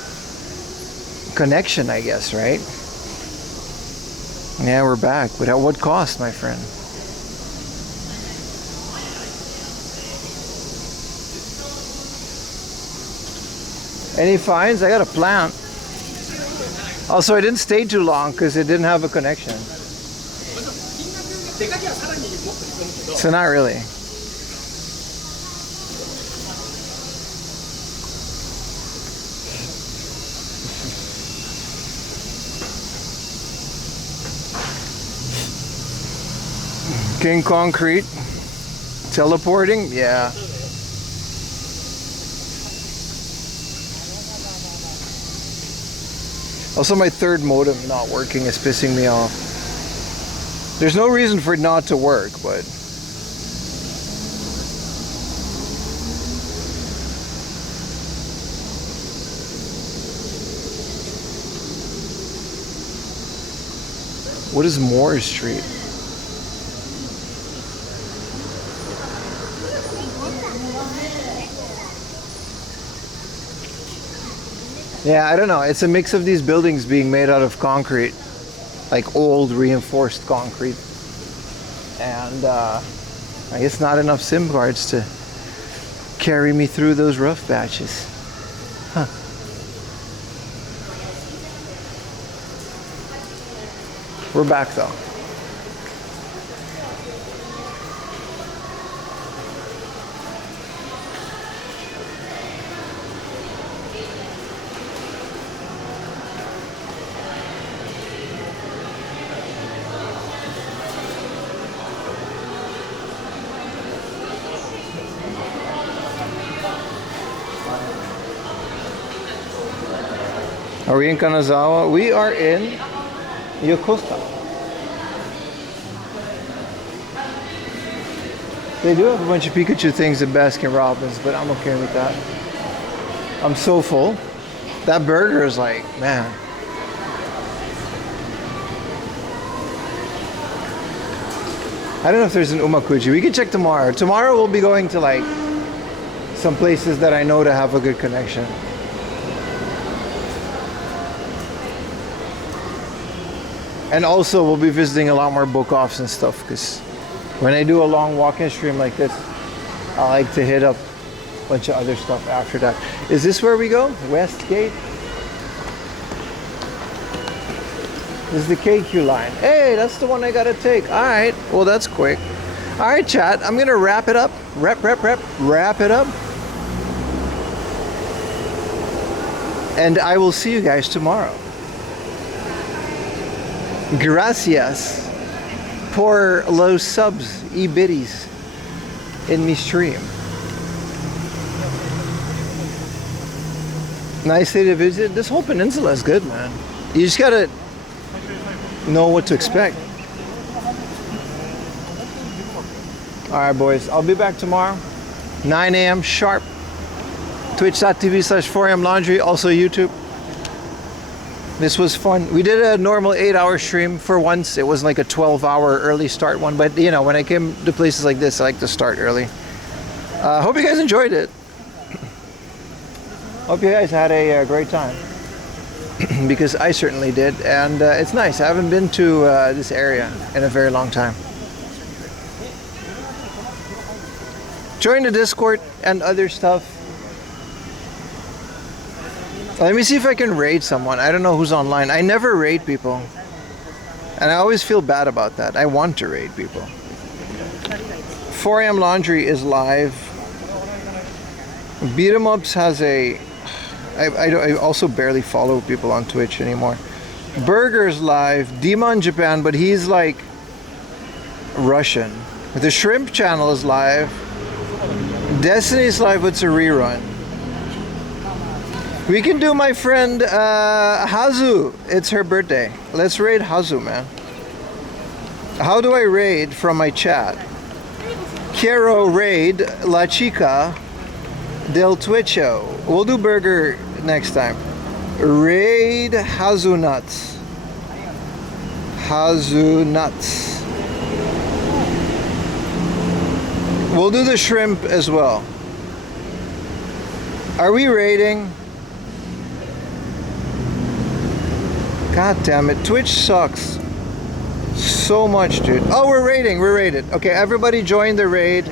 connection, I guess, right? Yeah, we're back. But at what cost, my friend? Any fines? I got a plant. Also, I didn't stay too long because it didn't have a connection. So not really. King Concrete. Teleporting? Yeah. Also, my third modem not working is pissing me off. There's no reason for it not to work, but what is Moore Street? Yeah, I don't know. It's a mix of these buildings being made out of concrete, like old reinforced concrete, and I guess not enough SIM cards to carry me through those rough patches. Huh. We're back though. Are we in Kanazawa? We are in Yokosuka. They do have a bunch of Pikachu things at Baskin Robbins, but I'm okay with that. I'm so full. That burger is like, man. I don't know if there's an Umakuji. We can check tomorrow. Tomorrow we'll be going to like some places that I know to have a good connection. And also we'll be visiting a lot more book offs and stuff, because when I do a long walk-in stream like this, I like to hit up a bunch of other stuff after that. Is this where we go? Westgate? This is the KQ line. Hey, that's the one I gotta take. Alright, well that's quick. Alright chat, I'm gonna wrap it up. Wrap it up. And I will see you guys tomorrow. Gracias por los subs y biddies in me stream. Nice day to visit. This whole peninsula is good, man. You just gotta know what to expect. Alright boys, I'll be back tomorrow 9 a.m. sharp. Twitch.tv/4amlaundry, also YouTube. This was fun. We did a normal 8-hour stream for once. It wasn't like a 12-hour early start one, but you know, when I came to places like this, I like to start early. Hope you guys enjoyed it. Hope you guys had a great time. Because I certainly did, and it's nice. I haven't been to this area in a very long time. Join the Discord and other stuff. Let me see if I can raid someone. I don't know who's online. I never raid people. And I always feel bad about that. I want to raid people. 4am Laundry is live. Beat 'em Ups has a... I also barely follow people on Twitch anymore. Burger's live. Demon Japan, but he's like Russian. The Shrimp channel is live. Destiny's live, it's a rerun. We can do my friend Hazu. It's her birthday. Let's raid Hazu, man. How do I raid from my chat? Quiero raid La Chica del Twitcho. We'll do Burger next time. Raid Hazu Nuts. Hazu Nuts. We'll do the shrimp as well. Are we raiding? God damn it, Twitch sucks so much, dude. Oh, we're raided. Okay, everybody join the raid.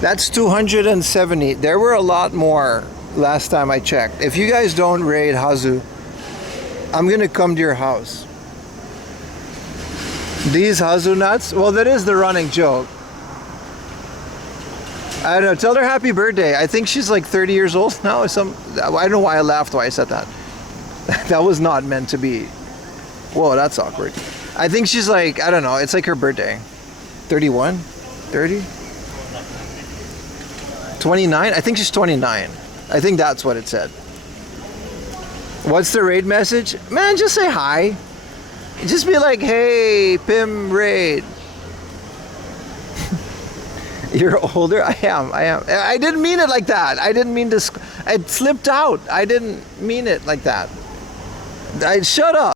That's 270. There were a lot more last time I checked. If you guys don't raid Hazu, I'm gonna come to your house. These Hazu nuts? Well, that is the running joke. I don't know, tell her happy birthday. I think she's like 30 years old now or some. I don't know why I laughed when I said that. That was not meant to be. Whoa, that's awkward. I think she's like, I don't know, it's like her birthday. 31? 30? 29? I think she's 29. I think that's what it said. What's the raid message? Man, just say hi. Just be like, hey, Pim Raid. You're older? I am. I didn't mean it like that. I didn't mean to. It slipped out. I didn't mean it like that. Shut up.